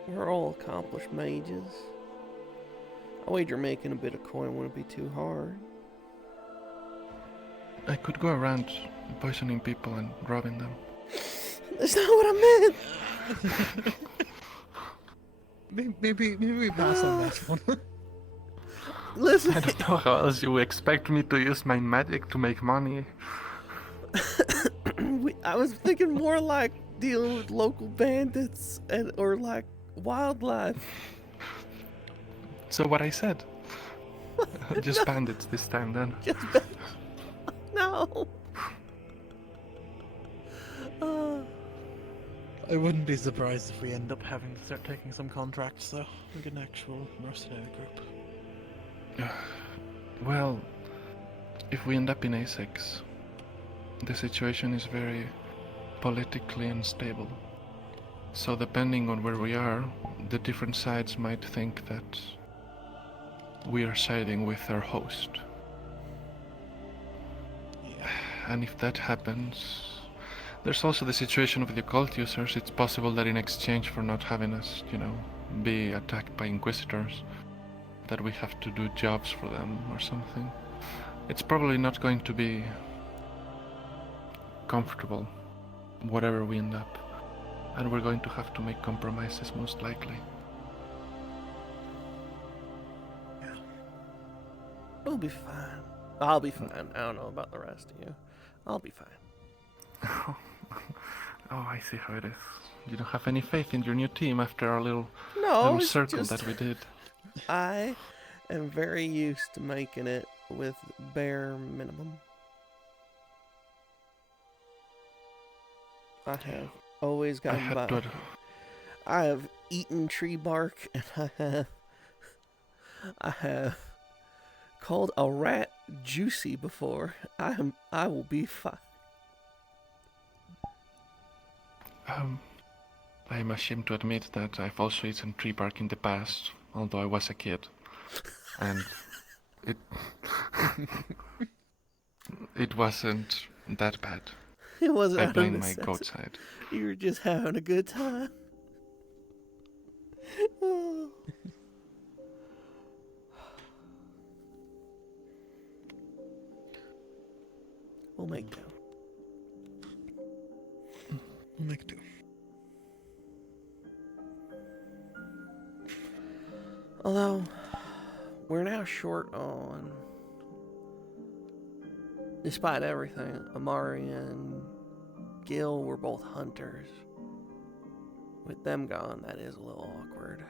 We're all accomplished mages. I wager making a bit of coin wouldn't be too hard. I could go around poisoning people and robbing them. That's not what I meant! Maybe we pass on that one. Listen... I don't know how else you expect me to use my magic to make money. I was thinking more like dealing with local bandits or like wildlife. So what I said. Just bandits this time then. No. I wouldn't be surprised if we end up having to start taking some contracts though, like an actual mercenary group. Well, if we end up in Essex, the situation is very politically unstable. So depending on where we are, the different sides might think that we are siding with our host. And if that happens, there's also the situation of the occult users. It's possible that in exchange for not having us, be attacked by inquisitors, that we have to do jobs for them or something. It's probably not going to be comfortable, whatever we end up. And we're going to have to make compromises, most likely. We'll be fine. I'll be fine. I don't know about the rest of you. I'll be fine. Oh, I see how it is. You don't have any faith in your new team after our little circle that we did. I am very used to making it with bare minimum. I have always gotten by. I have eaten tree bark, and I have called a rat juicy before. I will be fine. I'm ashamed to admit that I've also eaten tree bark in the past, although I was a kid. And it wasn't that bad. It wasn't. I blame my goat side. You were just having a good time. We'll make do. We'll make do. Although, we're now short on Despite everything, Amari and Gil were both hunters. With them gone, that is a little awkward.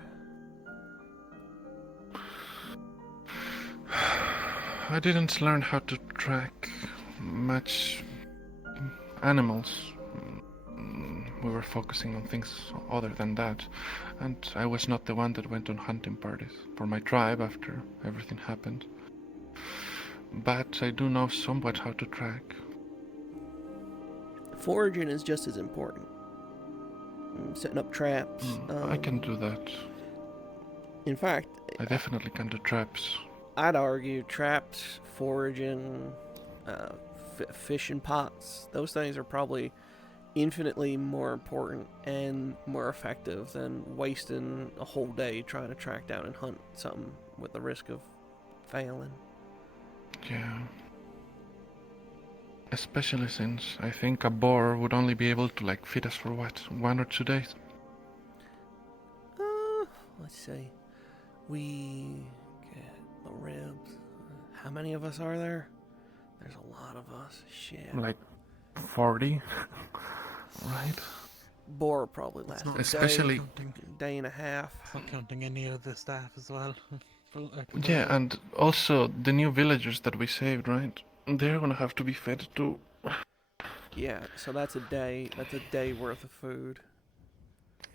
I didn't learn how to track much animals. We were focusing on things other than that, and I was not the one that went on hunting parties for my tribe after everything happened. But I do know somewhat how to track. Foraging is just as important. Setting up traps. I can do that. In fact, I definitely can do traps. I'd argue traps, foraging, fishing pots, those things are probably infinitely more important and more effective than wasting a whole day trying to track down and hunt something with the risk of failing. Yeah. Especially since I think a boar would only be able to feed us for what, 1 or 2 days? Let's see. We get the ribs. How many of us are there? There's a lot of us. Shit. 40, right? Boar probably lasts Especially day and a half. Not counting any of the staff as well. Yeah, and also the new villagers that we saved, right? They're gonna have to be fed too. Yeah, so that's a day. That's a day worth of food.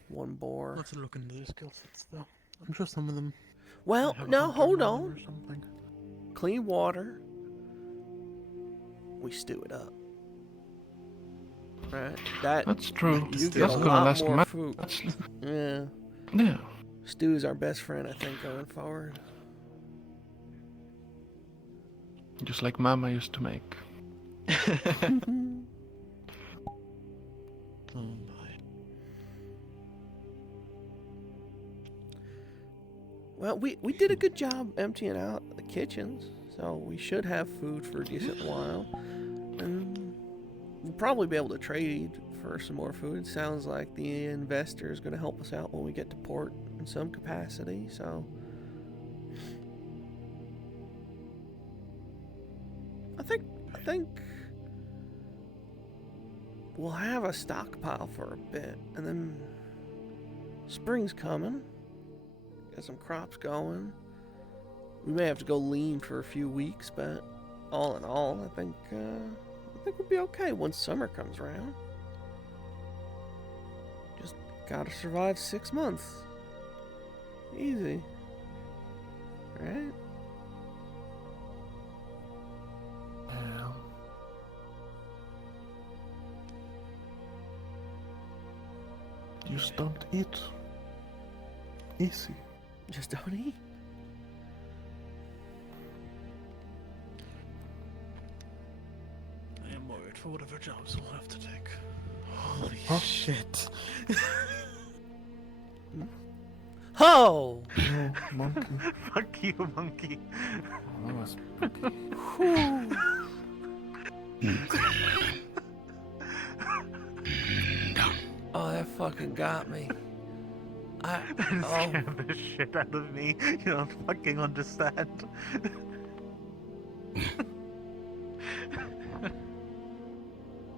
One boar. Let's look into their skill sets, though. I'm sure some of them. Well, have a no, hunter hold run on. or something. Clean water. We stew it up. Right. That's true. You get That's a gonna lot last more much. food. Yeah. Yeah. Stew is our best friend, I think, going forward. Just like Mama used to make. Oh my. Well, we did a good job emptying out the kitchens, so we should have food for a decent while. And we'll probably be able to trade for some more food. It sounds like the investor is going to help us out when we get to port in some capacity, so... I think we'll have a stockpile for a bit, and then spring's coming. Get some crops going. We may have to go lean for a few weeks, but all in all, I think we'll be okay once summer comes around. Just gotta survive 6 months. Easy, right? Just don't eat. Easy. Just don't eat. I am worried for whatever jobs we'll have to take. Holy Huh? shit. Ho! No, monkey. Fuck you, monkey. That was... Oh, that fucking got me. That scared the shit out of me. You don't fucking understand.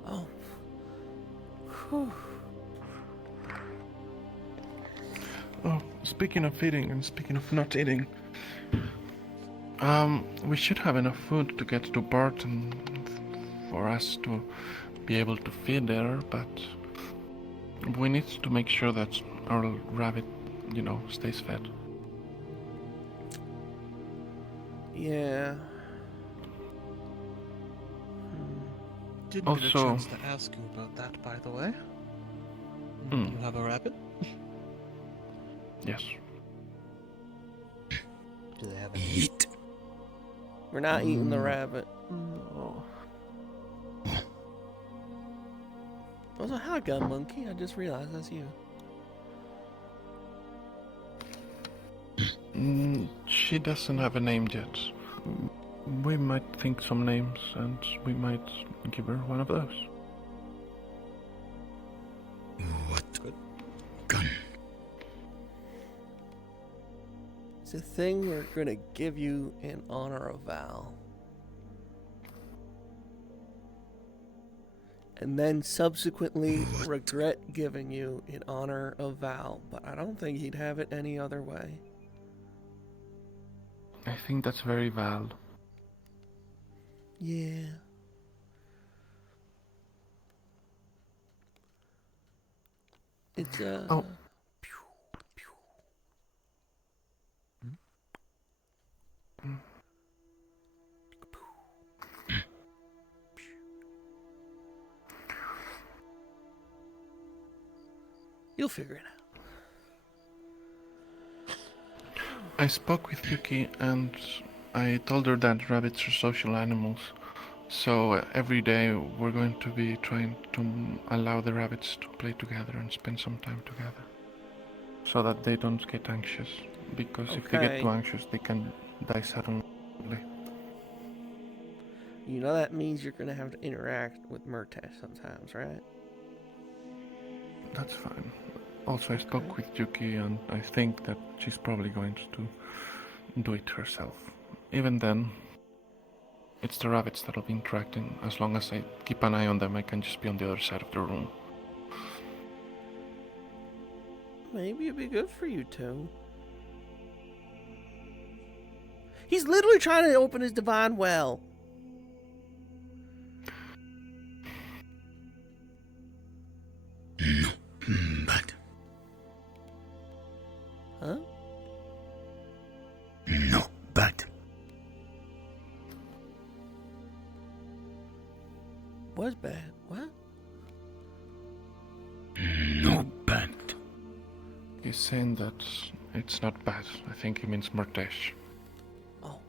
Oh. Whew. Oh, speaking of eating and speaking of not eating, we should have enough food to get to Barton for us to be able to feed there, but we need to make sure that our rabbit, stays fed. Yeah. Didn't get a Also- chance to ask you about that, by the way. Mm. You have a rabbit? Yes. Do they have a Eat. We're not eating the rabbit. Oh. Also, hi, gun monkey. I just realized that's you. She doesn't have a name yet. We might think some names, and we might give her one of those. What? Gun. It's a thing we're gonna give you in honor of Val. and then subsequently regret giving you in honor of Val, but I don't think he'd have it any other way. I think that's very Val. Yeah. It's Oh. You'll figure it out. I spoke with Yuki and I told her that rabbits are social animals. So every day we're going to be trying to allow the rabbits to play together and spend some time together. So that they don't get anxious. Because if they get too anxious, they can die suddenly. You know that means you're going to have to interact with Murtash sometimes, right? That's fine. Also, I spoke with Yuki and I think that she's probably going to do it herself. Even then, it's the rabbits that'll be interacting. As long as I keep an eye on them, I can just be on the other side of the room. Maybe it'd be good for you two. He's literally trying to open his divine well. No, but... Huh? No, but... What's bad? What? No bad. He's saying that it's not bad. I think he means Murtash. Oh.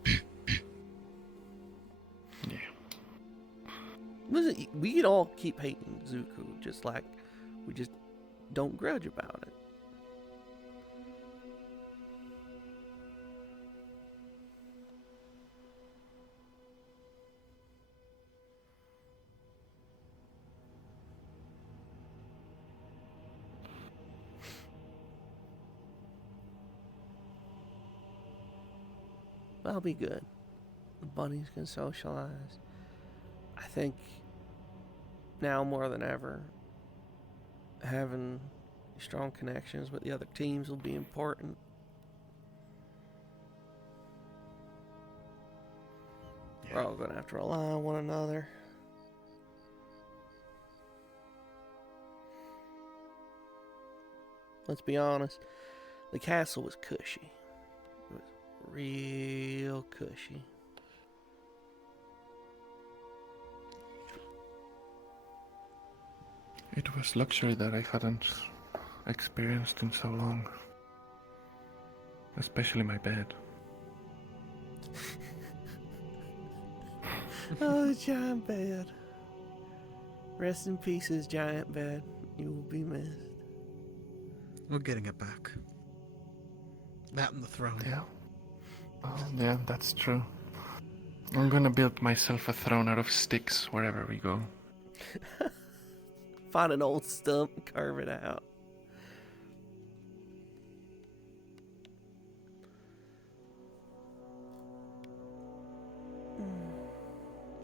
Yeah. Listen, we could all keep hating Zuko, just like we just don't grudge about it. That'll be good. The bunnies can socialize. I think now more than ever, having strong connections with the other teams will be important. Yeah. We're all going to have to rely on one another. Let's be honest, the castle was cushy. It was real cushy. It was luxury that I hadn't experienced in so long. Especially my bed. Oh, giant bed. Rest in pieces, giant bed. You will be missed. We're getting it back. That and the throne. Yeah. Oh, yeah, that's true. I'm gonna build myself a throne out of sticks wherever we go. Find an old stump and carve it out.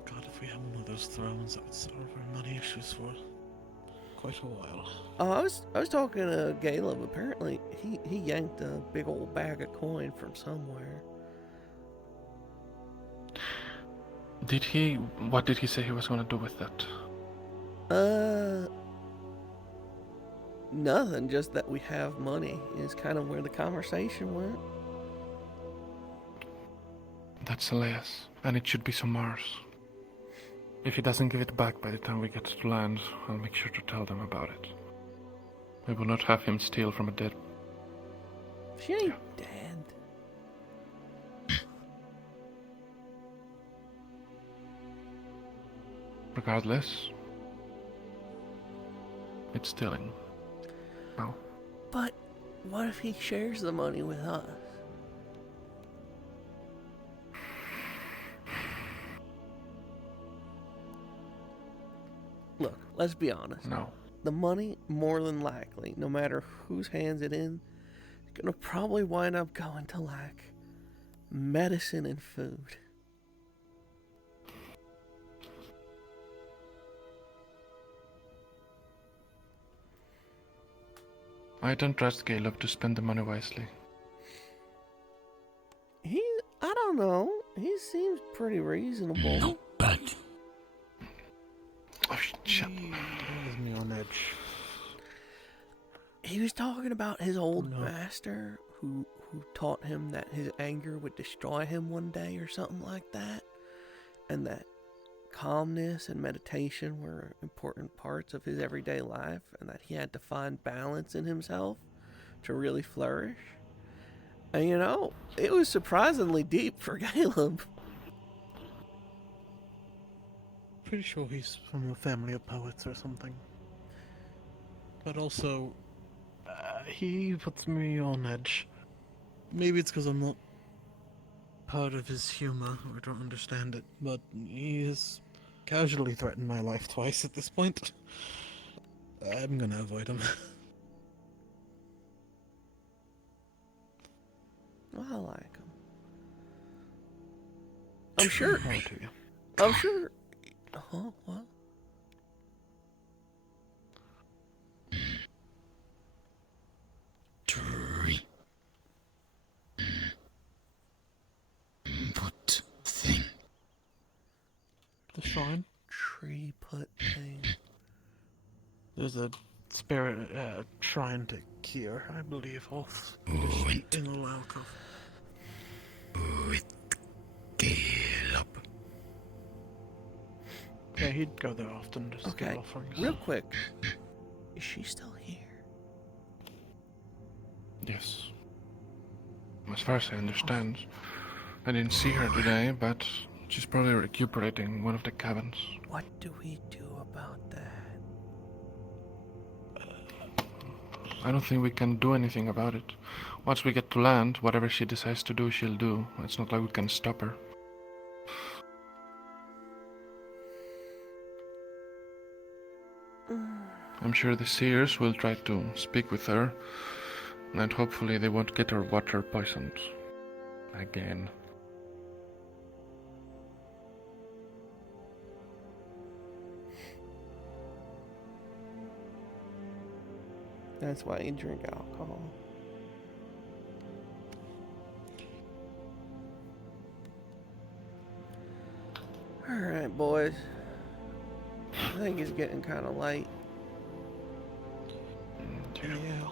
God, if we had one of those thrones, that would solve our money issues for quite a while. Oh, I was talking to Caleb. Apparently, he yanked a big old bag of coin from somewhere. Did he? What did he say he was gonna do with that? Nothing. Just that we have money is kind of where the conversation went. That's Elias, and it should be Samar's. If he doesn't give it back by the time we get to land, I'll make sure to tell them about it. We will not have him steal from a dead... She ain't dead. Regardless, it's stealing. No. But what if he shares the money with us? Look, let's be honest. No. The money, more than likely, no matter whose hands it in, is gonna probably wind up going to, like, medicine and food. I don't trust Caleb to spend the money wisely. I don't know. He seems pretty reasonable. No, but Oh, shit. That has me on edge. He was talking about his old master who taught him that his anger would destroy him one day or something like that. And that calmness and meditation were important parts of his everyday life, and that he had to find balance in himself to really flourish. And you know, it was surprisingly deep for Caleb. Pretty sure he's from a family of poets or something. But also, he puts me on edge. Maybe it's because I'm not part of his humor or don't understand it, but he has casually threatened my life twice at this point. I'm gonna avoid him. Well, I like him. I'm sure. Power to you. I'm sure. Huh? What? tree. Put thing. The shrine? Tree put thing. There's a spirit shrine to Kier, I believe, off Went in the alcove. with Caleb. Yeah, he'd go there often just to Okay, get offerings. real quick. Is she still here? Yes. As far as I understand, I didn't see her today, but she's probably recuperating in one of the cabins. What do we do about that? I don't think we can do anything about it. Once we get to land, whatever she decides to do, she'll do. It's not like we can stop her. I'm sure the seers will try to speak with her, and hopefully they won't get her water poisoned again. That's why you drink alcohol. Alright, boys. I think it's getting kind of late. Yeah.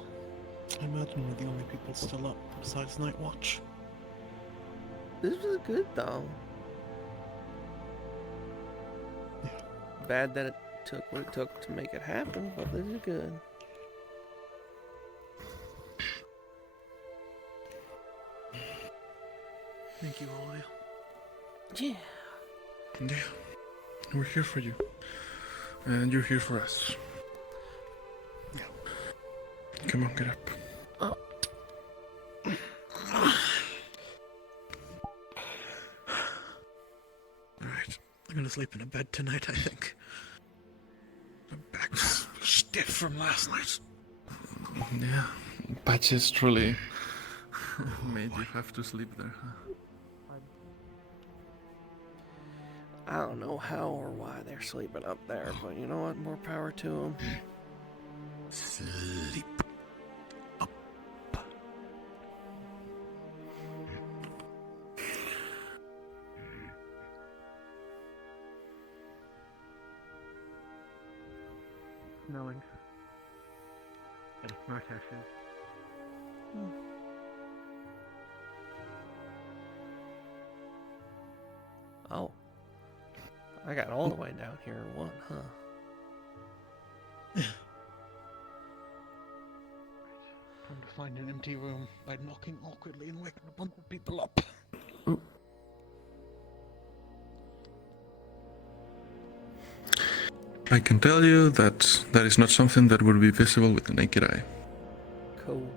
I imagine we're the only people still up besides Night Watch. This was good, though. Bad that it took what it took to make it happen, but this is good. Thank you, Ollie. Yeah. Yeah. We're here for you. And you're here for us. Yeah. Come on, get up. Oh. Alright. I'm gonna sleep in a bed tonight, I think. My back's stiff from last night. Yeah. Patches truly made you have to sleep there, huh? I don't know how or why they're sleeping up there, but you know what? More power to them. Sleep. Smelling. And smart ashes. Oh. I got all the way down here in one, huh? Time to find an empty room by knocking awkwardly and waking a bunch of people up. I can tell you that that is not something that would be visible with the naked eye. Cool.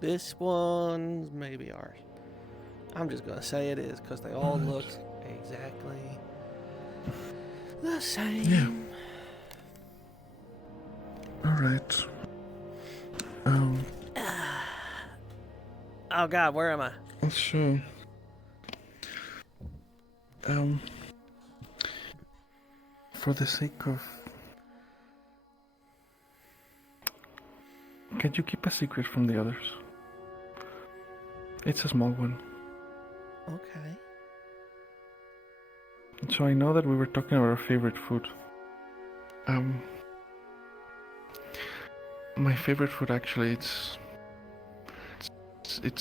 This one's maybe ours. I'm just gonna say it is because they all look exactly the same. Yeah. Alright. Oh God, where am I? Also, for the sake of Can you keep a secret from the others? It's a small one. Okay. So I know that we were talking about our favorite food. My favorite food actually it's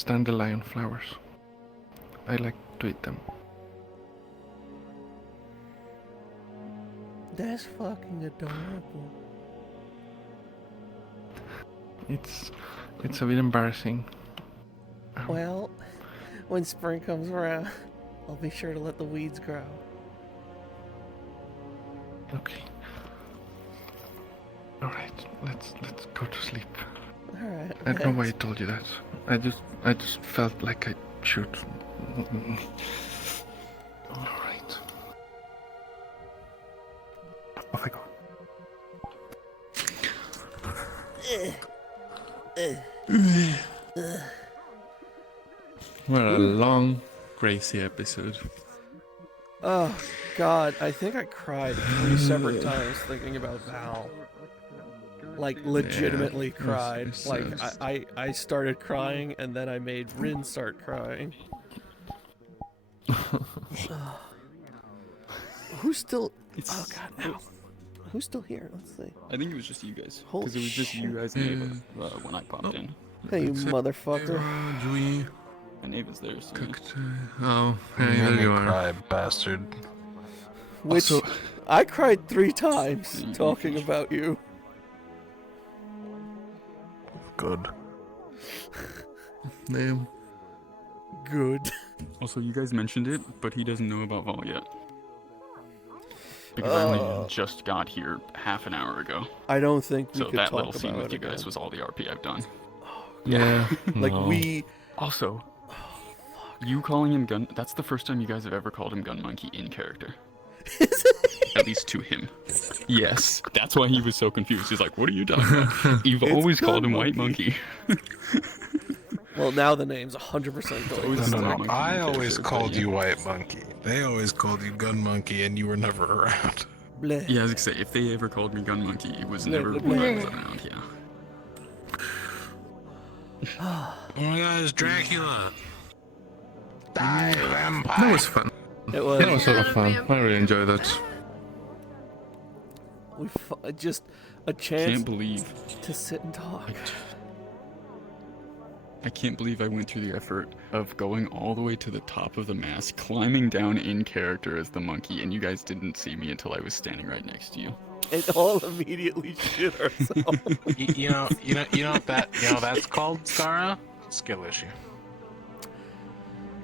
dandelion flowers. I like to eat them. That's fucking adorable. It's a bit embarrassing. Well, when spring comes around, I'll be sure to let the weeds grow. Okay. Alright, let's go to sleep. Alright. I don't know why I told you that. I just felt like I should. Alright. Off I go. What a long, crazy episode. Oh, God, I think I cried 3 separate times thinking about Val. Like, legitimately cried. it's Like, sad. I started crying, and then I made Rin start crying. Who's still... Oh, God, ow. Who's still here? Let's see. I think it was just you guys. Holy Because it was just you shit. guys and Ava when I popped in. Hey, you motherfucker. And Ava's there, so... Oh, hey, there you are. Cry, bastard. Which, I cried 3 times talking about you. Good. Damn. Good. Also, you guys mentioned it, but he doesn't know about Vol yet. Because I only just got here half an hour ago. I don't think we so could that talk little scene about with it you guys again. was all the RP I've done. Yeah. Like, no. we... Also, you calling him Gun... That's the first time you guys have ever called him Gun Monkey in character. At least to him. Yes, that's why he was so confused. He's like, what are you talking about? You've It's always called him Gun White Monkey. Well, now the name's 100% going to stick. I always called you White Monkey. They always called you Gun Monkey, and you were never around. Bleh. Yeah, I was gonna say, if they ever called me Gun Monkey, it was never bleh, when I bleh. was around, yeah. Oh my god, it's Dracula! Die, vampire! That was fun. It was. That was sort of fun. I really enjoyed that. We just a chance Can't believe. to sit and talk. I can't believe I went through the effort of going all the way to the top of the mast, climbing down in character as the monkey, and you guys didn't see me until I was standing right next to you. And all immediately shit ourselves. you know that's called, Skara? Skill issue.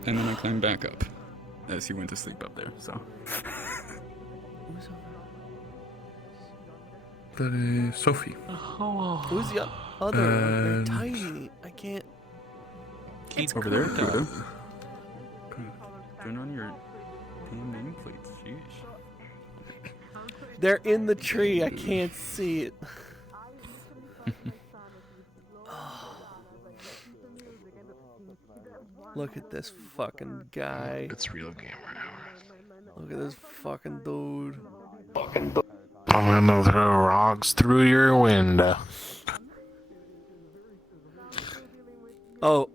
And then I climbed back up as he went to sleep up there, so. That is Sophie. Who's the other one? They're Um, tiny. I can't. Over there? Over there? Turn on your damn nameplates, sheesh. They're in the tree. I can't see it. Look at this fucking guy. It's real gamer Look at this fucking dude. I'm gonna throw rocks through your window. Oh,